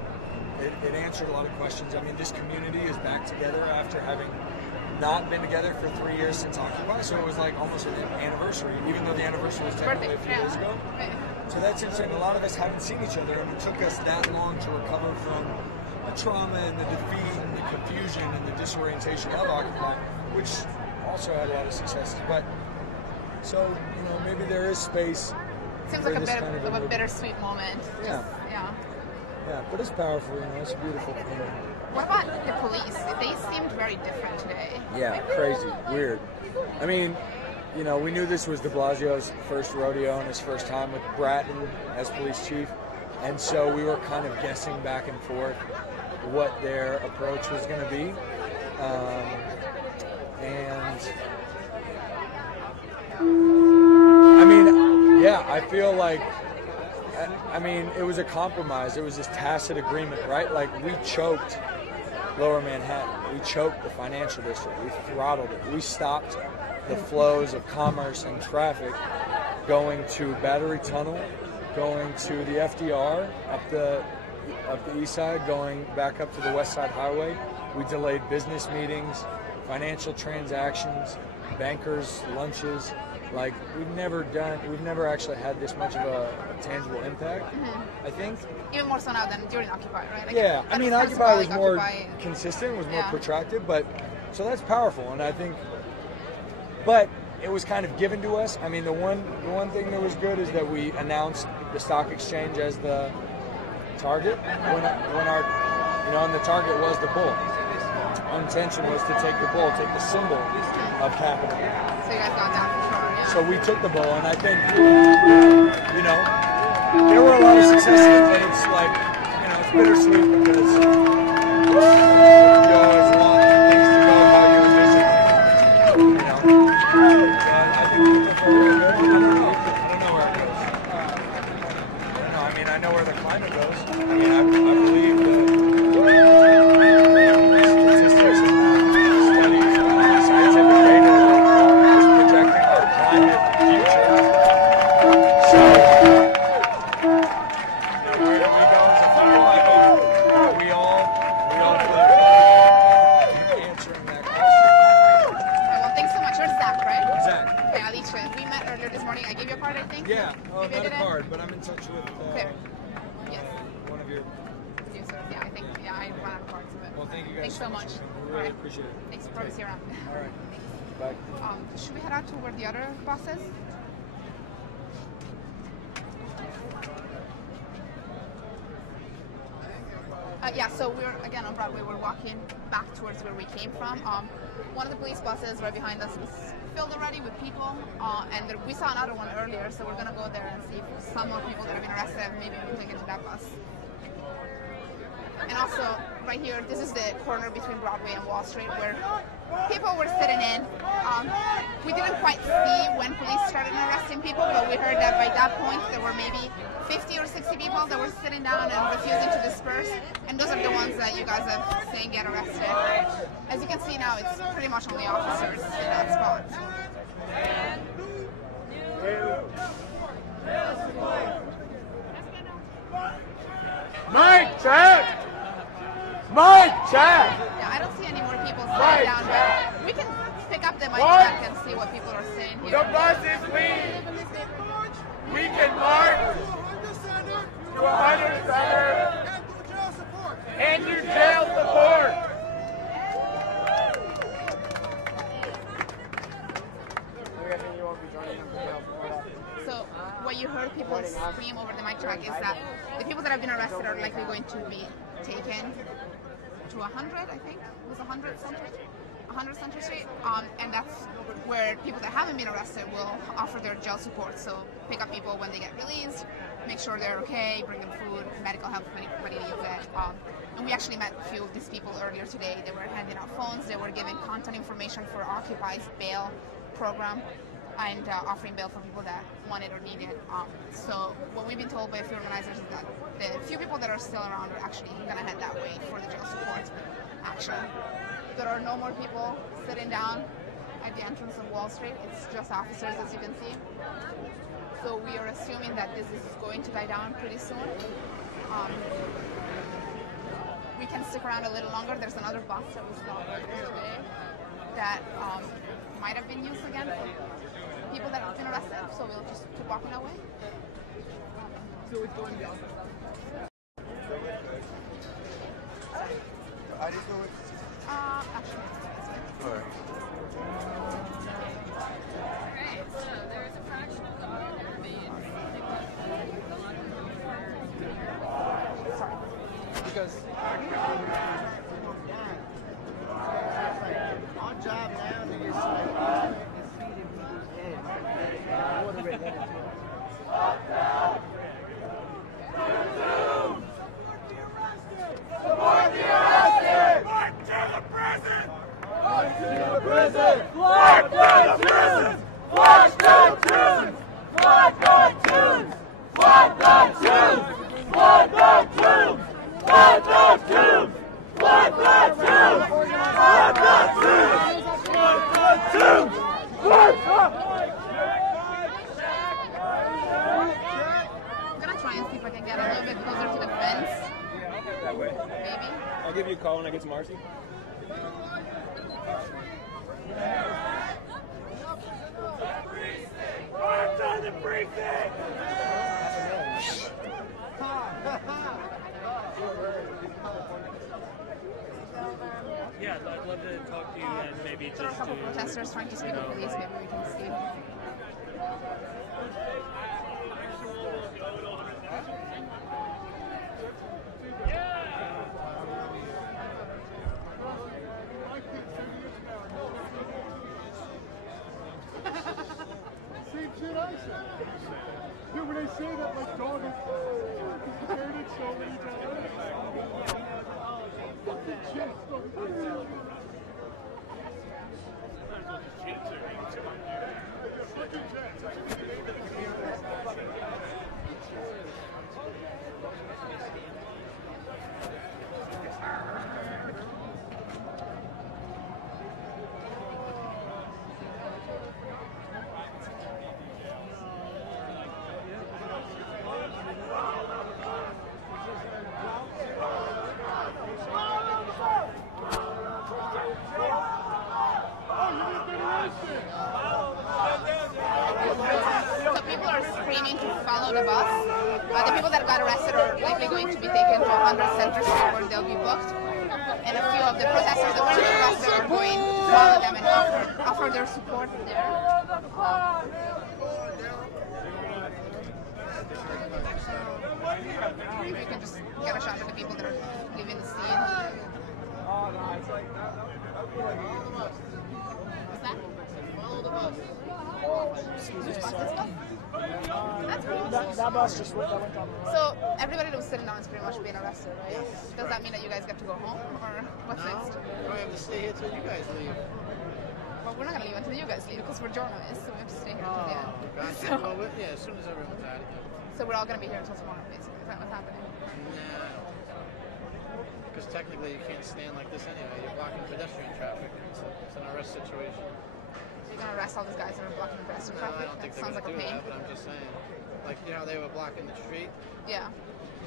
it answered a lot of questions. I mean, this community is back together after having not been together for 3 years since Occupy, so it was like almost an anniversary, even though the anniversary was technically a few years ago. So that's interesting. A lot of us haven't seen each other, and it took us that long to recover from the trauma and the defeat and the confusion and the disorientation of Occupy, which also had a lot of successes. But so maybe there is space. Seems like a bit of a bittersweet moment. Yeah. Yeah, but it's powerful. It's a beautiful thing. What about the police? They seemed very different today. Yeah, crazy, weird. I mean, we knew this was de Blasio's first rodeo and his first time with Bratton as police chief, and so we were kind of guessing back and forth what their approach was going to be. I feel like, it was a compromise. It was this tacit agreement, right? Like, we choked Lower Manhattan. We choked the financial district. We throttled it. We stopped the flows of commerce and traffic going to Battery Tunnel, going to the FDR up the east side, going back up to the West Side Highway. We delayed business meetings, financial transactions, bankers' lunches. Like, we've never actually had this much of a tangible impact, I think. Even more so now than during Occupy, right? Like, Occupy was more consistent, was more protracted, so that's powerful, and I think, but it was kind of given to us. I mean, the one thing that was good is that we announced the stock exchange as the target when our, and the target was the bull. Our intention was to take the bull, take the symbol of Capitol. So you guys got down for sure, yeah. So we took the bull, and I think, there were a lot of successes, but it's like, it's bittersweet because you always want things to go how you envision. I think people feel really good. I don't know where it goes. I know where the climate goes. I believe that statistics and studies and scientific data is projecting our climate future. So, where do we go as a people? We all answering that question. Okay, well, thanks so much. You're Zach, right? Zach. Okay, Alicia. We met earlier this morning. I gave you a card, I think? Yeah. Oh, Maybe I not a didn't? card, but I'm in touch with Clear. Yes. one of your. Yeah, I think, I ran out of cards. But Well, thank you guys thanks so much. We really appreciate it. Thanks for having us here. All right. Bye. Should we head out to where the other bus is? Yeah, so we're again on Broadway. We're walking back towards where we came from. One of the police buses right behind us was filled already with people, and we saw another one earlier. So we're gonna go there and see if some more people that have been arrested. Maybe we'll take it to that bus. And also, right here, this is the corner between Broadway and Wall Street where people were sitting in. We didn't quite see when police started arresting people, but we heard that by that point there were maybe 50 or 60 people that were sitting down and refusing to disperse. And those are the ones that you guys have seen get arrested. As you can see now, it's pretty much only officers in that spot. Mike, check! Mike, check! Yeah, I don't see any more people sitting down, but we can pick up the mic check and see what people are saying here. The buses leave! We can march to 100 Center and do jail support! So what you heard people scream over the mic track is that the people that have been arrested are likely going to be taken to 100, I think. It was 100 Center Street. And that's where people that haven't been arrested will offer their jail support. So pick up people when they get released, make sure they're okay, bring them food, medical help if anybody needs it. And we actually met a few of these people earlier today. They were handing out phones, they were giving contact information for Occupy's bail program, and offering bail for people that want it or need it. So what we've been told by a few organizers is that the few people that are still around are actually going to head that way for the jail support action. There are no more people sitting down at the entrance of Wall Street. It's just officers, as you can see. So we are assuming that this is going to die down pretty soon. We can stick around a little longer. There's another bus that we saw earlier today that might have been used again for people that have been arrested, so we'll just keep walking that way. So it's going down. I didn't know Actually, Alright. Right, so there's a fraction of the order remains. Because our job now is like feeding people's heads. Water rate headed to Support the arrested! March to the prison! March to the prison! March to the prison! March to the prison! March the tombs! March the tombs! March the tombs! March the tombs! March the tombs! March the tombs! March the tombs! March I'm gonna try and see if I can get a little bit closer to the fence. That way. Maybe. I'll give you a call when I get to Marcy. March on the precinct! Yeah, I'd love to talk to you and maybe just There are a couple protesters trying to speak with police. Maybe we can see. say that like dog is heard it so many times. Fucking chest. So people are screaming to follow the bus. The people that got arrested are likely going to be taken to 100 Center Street where they'll be booked. And a few of the protesters that weren't arrested are going to follow them and offer their support there. Maybe we can just get a shot of the people that are leaving the scene. What's that? Follow the bus. Excuse me, sorry. That's pretty That bus just went down the road. So everybody that was sitting down is pretty much being arrested, right? Does that mean that you guys get to go home, or what's next? I have to stay here till you guys leave. Well, we're not going to leave until you guys leave because we're journalists, so we have to stay here until the end. Gotcha. So, Well, yeah, as soon as everyone's out of here. so we're all going to be here until tomorrow, basically. Is that what's happening? Nah. Because technically you can't stand like this anyway. You're blocking pedestrian traffic. It's an arrest situation. So you're going to arrest all these guys that are blocking the pedestrian No, traffic? I don't think That they're sounds like going to a do pain. that, but I'm just saying. Like, you know how they were blocking the street? Yeah.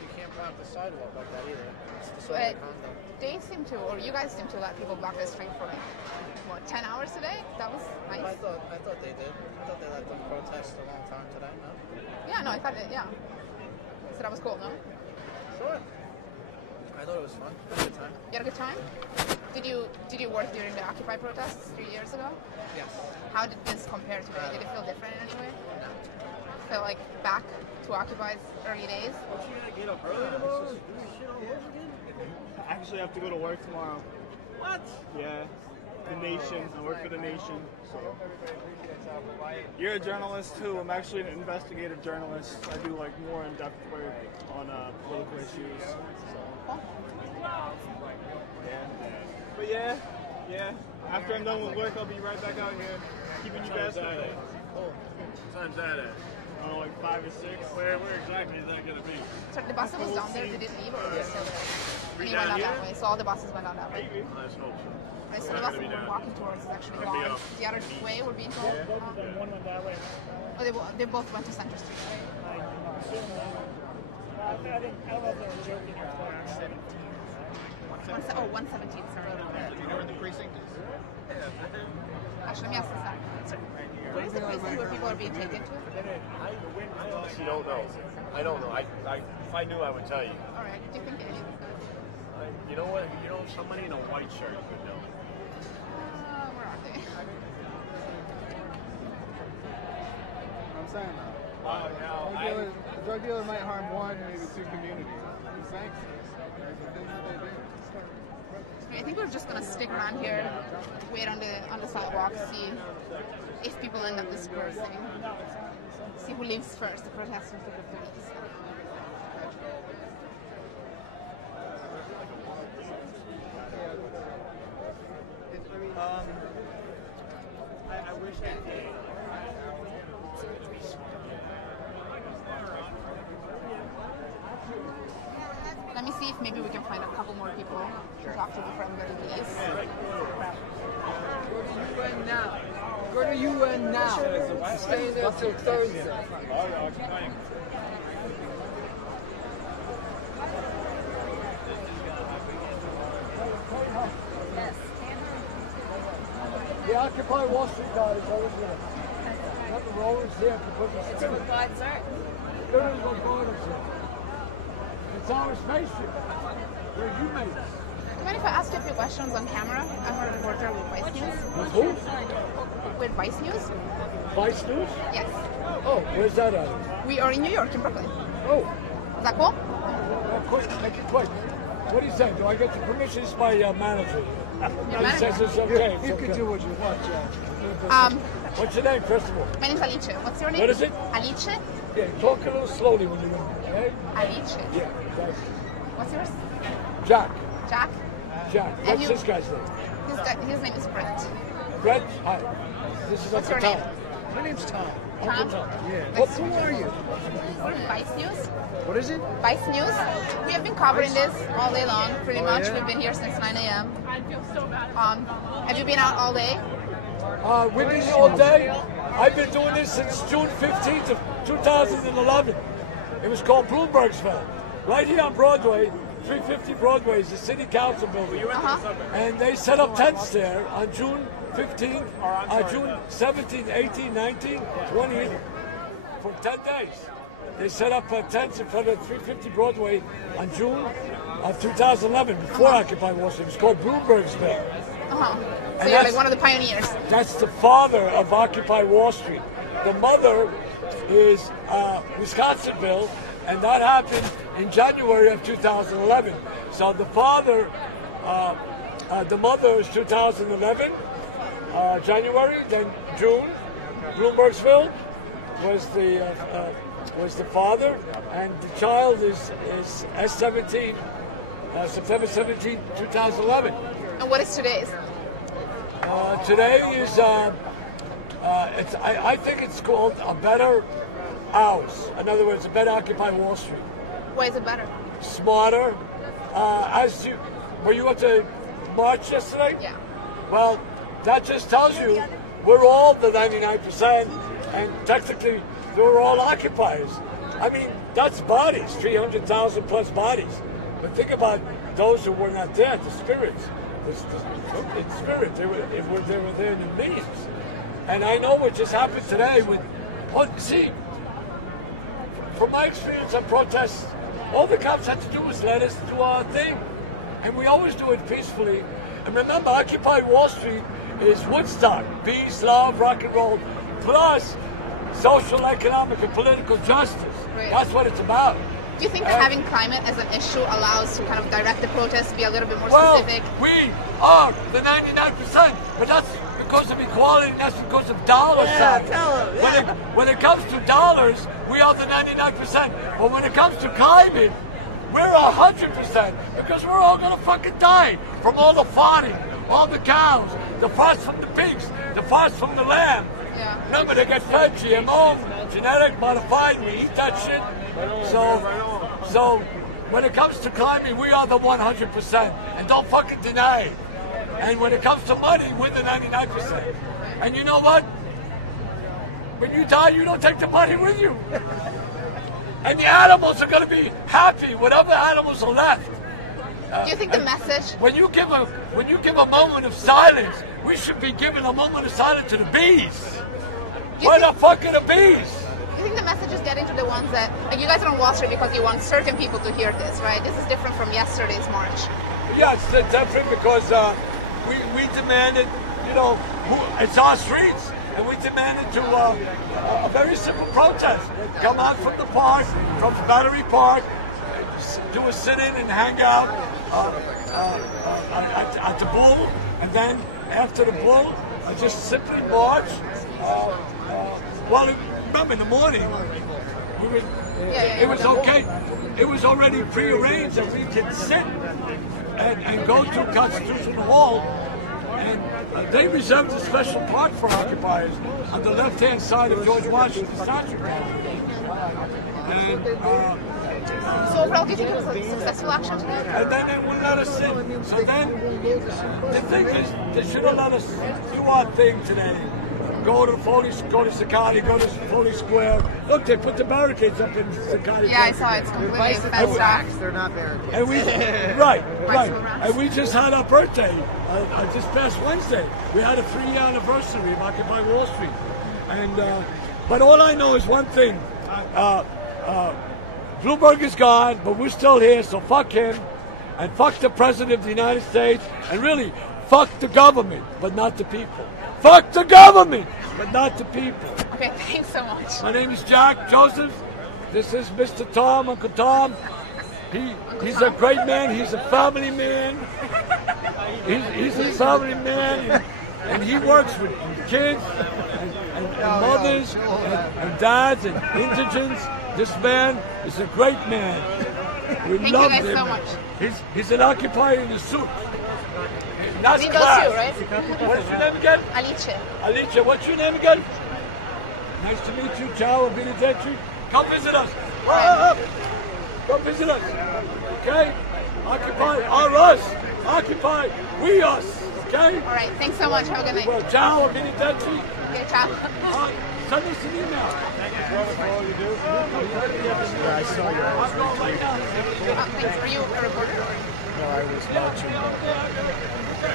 You can't block the sidewalk like that either. It's the But sort of conduct. they seem to, or you guys seem to let people block the street for like, what, 10 hours today? That was nice. I thought they did. I thought they let them protest a long time today, no? Yeah, no, I thought it, yeah. So that was cool, no? Sure. I thought it was fun. I had a good time. You had a good time? Did you work during the Occupy protests 3 years ago? Yes. How did this compare today? Did it feel different in any way? Feel like back to Occupy's early days? Get up early tomorrow? I actually have to go to work tomorrow. What? Yeah. The Nation. I work for the Nation. So. You're a journalist too. I'm actually an investigative journalist. I do like more in-depth work on political issues. So. Yeah. But yeah. After I'm done with work, I'll be right back out here, keeping you guys updated. Cool. What time's that at? Oh, like 5 or 6. Where exactly is that going to be? So the bus that was down there, did it leave or was it still there? And he went down out that here? way, so all the buses went out that way. Let's hope so. Right, so the bus that we're walking towards is actually Gonna be gone. up. The other way we're being told. One went that way. Oh, they both went to Center Street, right? I don't know if they were joking or not. 117, sorry. Do you know where the precinct is? Actually, let me ask this that. What is the precinct where people are being taken to? You don't know. I don't know. If I knew, I would tell you. All right, do you think any of these guys? You know what? You know, somebody in a white shirt would know. Where are they? I'm saying that. A drug dealer might harm one, maybe two communities. He's thanks. There's the things that they do. I think we're just gonna stick around here, wait on the sidewalk, see if people end up dispersing, see who leaves first, the protesters or the police. I wish I did. Let me see if maybe we can find a couple more people to talk to before everybody leaves. Go to UN now. Go to UN now. Stay there till Thursday. The Occupy Wall Street guy is always here. Not the rollers here to put the It's what God's art. There is what God is here. It's our spaceship. Where you made it. Do you mind if I ask you a few questions on camera? I'm a reporter with Vice News. With who? With Vice News? Vice News? Yes. Oh, where's that at? We are in New York, in Brooklyn. Oh. Is that cool? Well, quick, make it quick. What do you say? Do I get the permission? It's my manager. He manager? says it's okay. You it's can okay. do what you want, Jack. What's your name, first of all? My name's Alice. What's your name? What is it? Alice? Yeah, talk a little slowly when you're young, okay? Alice. Yeah, that's What's yours? Jack. Jack? Jack. And What's you- this guy's name? His name is Brett. Brett? Hi. This is What's Uncle your Tom. name? My name's Tom. Tom? Yeah. Who are you? Vice News? What is it? Vice News. We have been covering this all day long, pretty Oh, much. yeah? We've been here since 9 a.m. I feel so bad. Have you been out all day? We've been here all day. I've been doing this since June 15th of 2011. It was called Bloombergsville. Right here on Broadway, 350 Broadway is the city council building. And they set up tents there on June 15th, June 17th, 18th, 19th, 20th, for 10 days. They set up tents in front of 350 Broadway on June of 2011, before Occupy Wall Street. It was called Bloombergsville. So you're like one of the pioneers. That's the father of Occupy Wall Street. The mother is Wisconsinville, and that happened in January of 2011. So the father, the mother is 2011, January, then June. Bloombergsville was the father, and the child is S17, September 17, 2011. And what is today's? Today is, I think it's called A Better Ours. In other words, a better Occupy Wall Street. Why is it better? Smarter. Were you at the march yesterday? Yeah. Well, that just tells you we're all the 99%, and technically we're all occupiers. I mean, that's bodies, 300,000 plus bodies. But think about those who were not there, the spirits. In spirit, they were there in millions. And I know what just happened today with, see, from my experience on protests, all the cops had to do was let us do our thing. And we always do it peacefully. And remember, Occupy Wall Street is Woodstock, peace, love, rock and roll, plus social, economic, and political justice. Right. That's what it's about. Do you think that having climate as an issue allows to kind of direct the protests, be a little bit more Well, specific? we are the 99%, but that's because of equality, and that's because of dollars. Yeah, tell 'em, yeah. When it comes to dollars, we are the 99%. But when it comes to climate, we're 100%, because we're all gonna fucking die from all the farting, all the cows, the farts from the pigs, the farts from the lamb. Yeah. Remember, they get fed GMO, genetic modified, we eat that shit. So when it comes to climate, we are the 100%, and don't fucking deny it. And when it comes to money, we're the 99%. And you know what? When you die, you don't take the money with you. And the animals are going to be happy, whatever animals are left. Do you think the message? When you give a moment of silence, we should be giving a moment of silence to the bees. Where the fuck are the bees? Do you think the message is getting to the ones that, like, you guys are on Wall Street because you want certain people to hear this, right? This is different from yesterday's march. Yeah, it's different because we demanded, it's our streets, and we demanded to a very simple protest. Come out from the park, from Battery Park, do a sit-in and hang out at the Bull, and then after the Bull, just simply march. Well, remember in the morning, it was okay. It was already prearranged that we could sit and go to Constitution Hall, and they reserved a special park for occupiers on the left-hand side of George Washington statue. And So overall, do you think it was a successful action today? and then they wouldn't let us sit. So then the thing is, they should have let us do our thing today. Go to Sakati, go to Foley Square. Look, they put the barricades up in Sakati. Yeah, I saw it. It's completely fenced off. They're not barricades. And we, right. And we just had our birthday, this past Wednesday. We had a 3-year anniversary of Occupy Wall Street. And, but all I know is one thing. Bloomberg is gone, but we're still here, so fuck him. And fuck the President of the United States. And really, fuck the government, but not the people. Fuck the government, but not the people. Okay, thanks so much. My name is Jack Joseph. This is Mr. Tom, Uncle Tom. He's a great man. He's a family man. He's a family man, and he works with kids and mothers and dads and indigents. This man is a great man. We Thank love you guys him. so much. He's an occupier in a suit. That's We go class. too, right? What's your name again? Alice. Alicia, what's your name again? Nice to meet you, Ciao, Benedetri. Come visit us. Come visit us. Okay? Occupy our us. Occupy we us. Okay? All right. Thanks so much. Have a good night. Well, ciao, Benedetri. Okay, ciao. Send us an email. I saw you. Thanks. Are you a reporter? No, I was watching.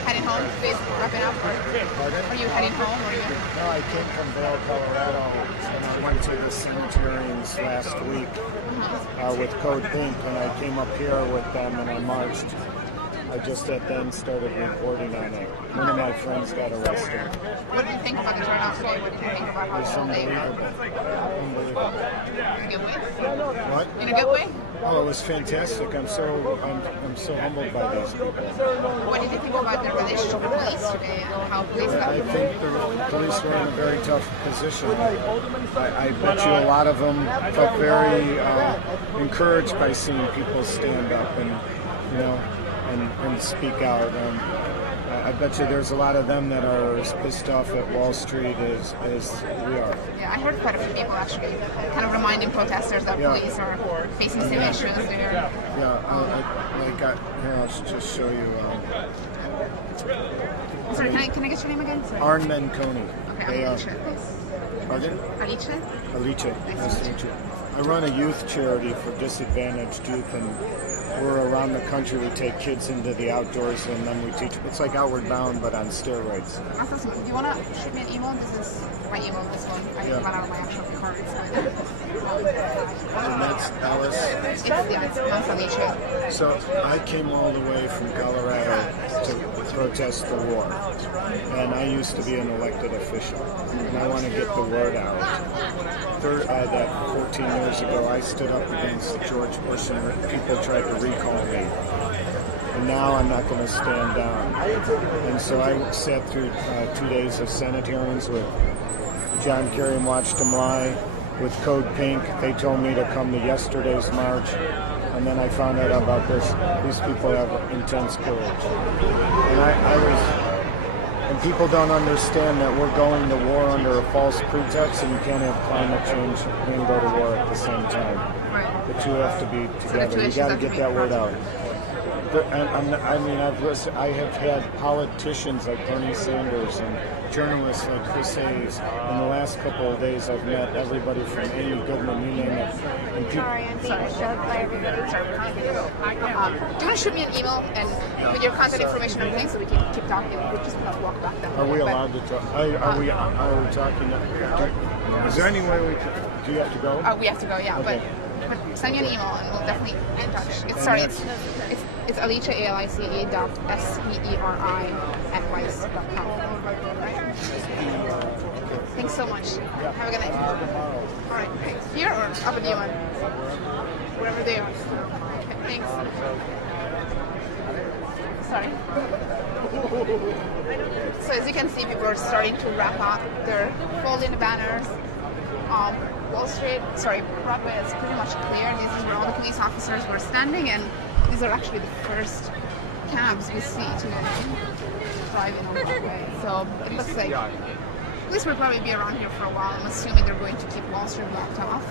Heading home? Basically wrapping up? Pardon? Are you heading home? Or are you? No, I came from Vail, Colorado, and I went to the cemeteries last week with Code Pink, and I came up here with them and I marched. I just then started reporting on it. One of my friends got arrested. What did you think about the turnout today? What did you think about how It's the whole day went? unbelievable. In a good way? What? In a good way? Oh, it was fantastic. I'm so humbled by these people. What did you think about their relationship with police today and how police got I think the police were in a very tough position. I bet you a lot of them felt very encouraged by seeing people stand up and and speak out. I bet you there's a lot of them that are as pissed off at Wall Street as we are. Yeah, I heard quite a few people actually kind of reminding protesters that police are facing the same issues there. Here, I'll just show you. Sorry, can I get your name again? Sorry. Arn Menconi. Okay, I'm Alice. Pardon? Alice? Alice. Nice to meet you. I run a youth charity for disadvantaged youth, and we're around the country. We take kids into the outdoors, and then we teach. It's like Outward Bound, but on steroids. Awesome. Do you want to shoot me an email? This is my email, this one. I ran out of my actual cards. And that's Alice. It's Alicia. So I came all the way from Colorado to protest the war. And I used to be an elected official. And I want to get the word out. That 14 years ago, I stood up against George Bush and people tried to recall me. And now I'm not going to stand down. And so I sat through 2 days of Senate hearings with John Kerry and watched him lie. With Code Pink, they told me to come to yesterday's march. And then I found out about this. These people have intense courage. And people don't understand that we're going to war under a false pretext, and you can't have climate change and go to war at the same time. Right. The two have to be together. You got to get that word out. I have had politicians like Bernie Sanders and journalists like Chris Hayes. In the last couple of days, I've met everybody from Amy Goodman, you name it. And Sorry, I'm being shoved by everybody. Do you want to shoot me an email and with your contact information and everything so we can keep talking? We'll just walk back down. Are we allowed to talk? Are we talking? Is there any way we can? Do you have to go? We have to go, yeah. Okay. But send me an email and we'll definitely be in touch. It's Alicia, ALICE.SPERI@Weiss.com. Right? Thanks so much. Have a good night. All right. Here or up at the one? Wherever they are. Okay, thanks. Sorry. So as you can see, people are starting to wrap up. They're folding the banners. Broadway is pretty much clear. This is where all the police officers were standing, and these are actually the first cabs we see today driving on Broadway. So it looks like police will probably be around here for a while. I'm assuming they're going to keep Wall Street blocked off.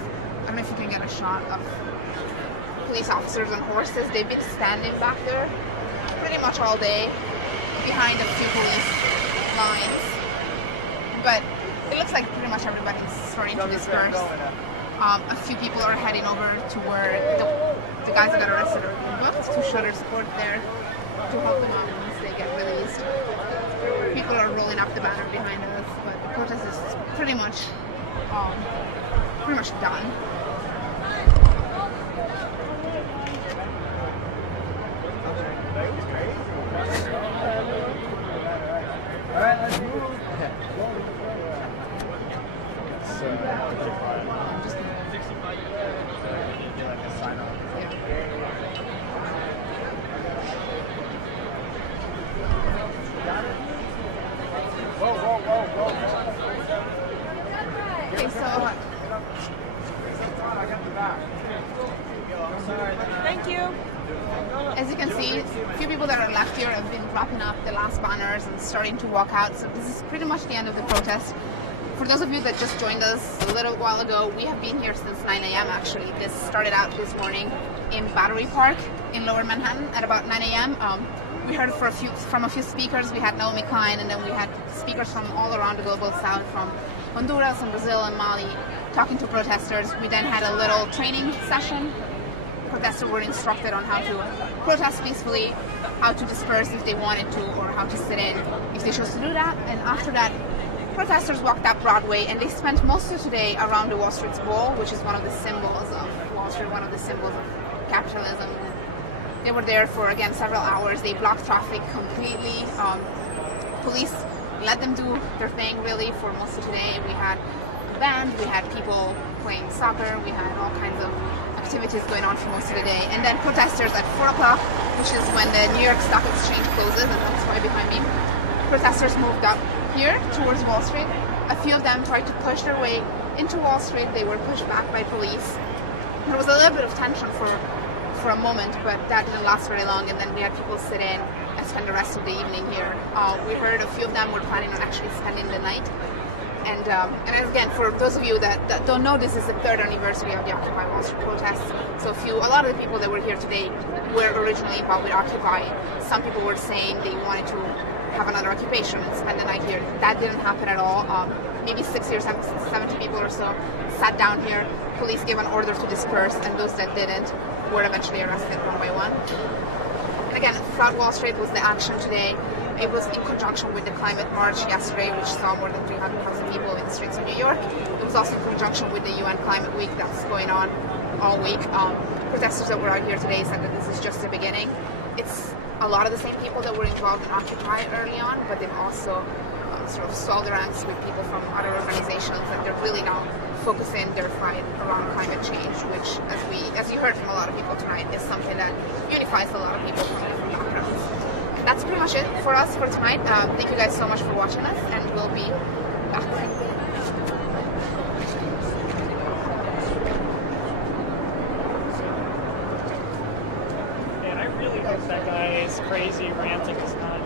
I don't know if you can get a shot of police officers on horses. They've been standing back there pretty much all day behind a few police lines. But it looks like pretty much everybody's starting to disperse. A few people are heading over to where the guys that got arrested are booked to show their support there to help them out once they get released. People are rolling up the banner behind us, but the protest is pretty much done. All right, let's move. I'm just gonna sign off. Yeah. Thank you. As you can see, a few people that are left here have been wrapping up the last banners and starting to walk out. So this is pretty much the end of the protest. For those of you that just joined us a little while ago, we have been here since 9 a.m. actually. This started out this morning in Battery Park in Lower Manhattan at about 9 a.m. We heard from a few speakers. We had Naomi Klein, and then we had speakers from all around the global south, from Honduras and Brazil and Mali, talking to protesters. We then had a little training session. Protesters were instructed on how to protest peacefully, how to disperse if they wanted to, or how to sit in if they chose to do that. And after that, protesters walked up Broadway, and they spent most of today around the Wall Street's Wall, which is one of the symbols of Wall Street, one of the symbols of capitalism. They were there for, again, several hours. They blocked traffic completely. Police let them do their thing, really, for most of today. We had a band, we had people playing soccer, we had all kinds of activities going on for most of the day. And then protesters at 4 o'clock, which is when the New York Stock Exchange closes, and that's why behind me, protesters moved up here towards Wall Street. A few of them tried to push their way into Wall Street. They were pushed back by police. There was a little bit of tension for a moment, but that didn't last very long, and then we had people sit in and spend the rest of the evening here. We heard a few of them were planning on actually spending the night. And again, for those of you that don't know, this is the 3rd anniversary of the Occupy Wall Street protests. So a lot of the people that were here today were originally involved with Occupy. Some people were saying they wanted to have another occupation and spend the night here. That didn't happen at all. Maybe 60 or 70 people or so sat down here. Police gave an order to disperse, and those that didn't were eventually arrested one by one. And again, Flood Wall Street was the action today. It was in conjunction with the climate march yesterday, which saw more than 300,000 people in the streets of New York. It was also in conjunction with the UN Climate Week that's going on all week. Protesters that were out here today said that this is just the beginning. It's a lot of the same people that were involved in Occupy early on, but they've also sort of swelled the ranks with people from other organizations, and they're really now focusing their fight around climate change, which, as you heard from a lot of people tonight, is something that unifies a lot of people from different backgrounds. That's pretty much it for us for tonight. Thank you guys so much for watching us, and we'll be back. Man, I really hope that guy's crazy ranting is not.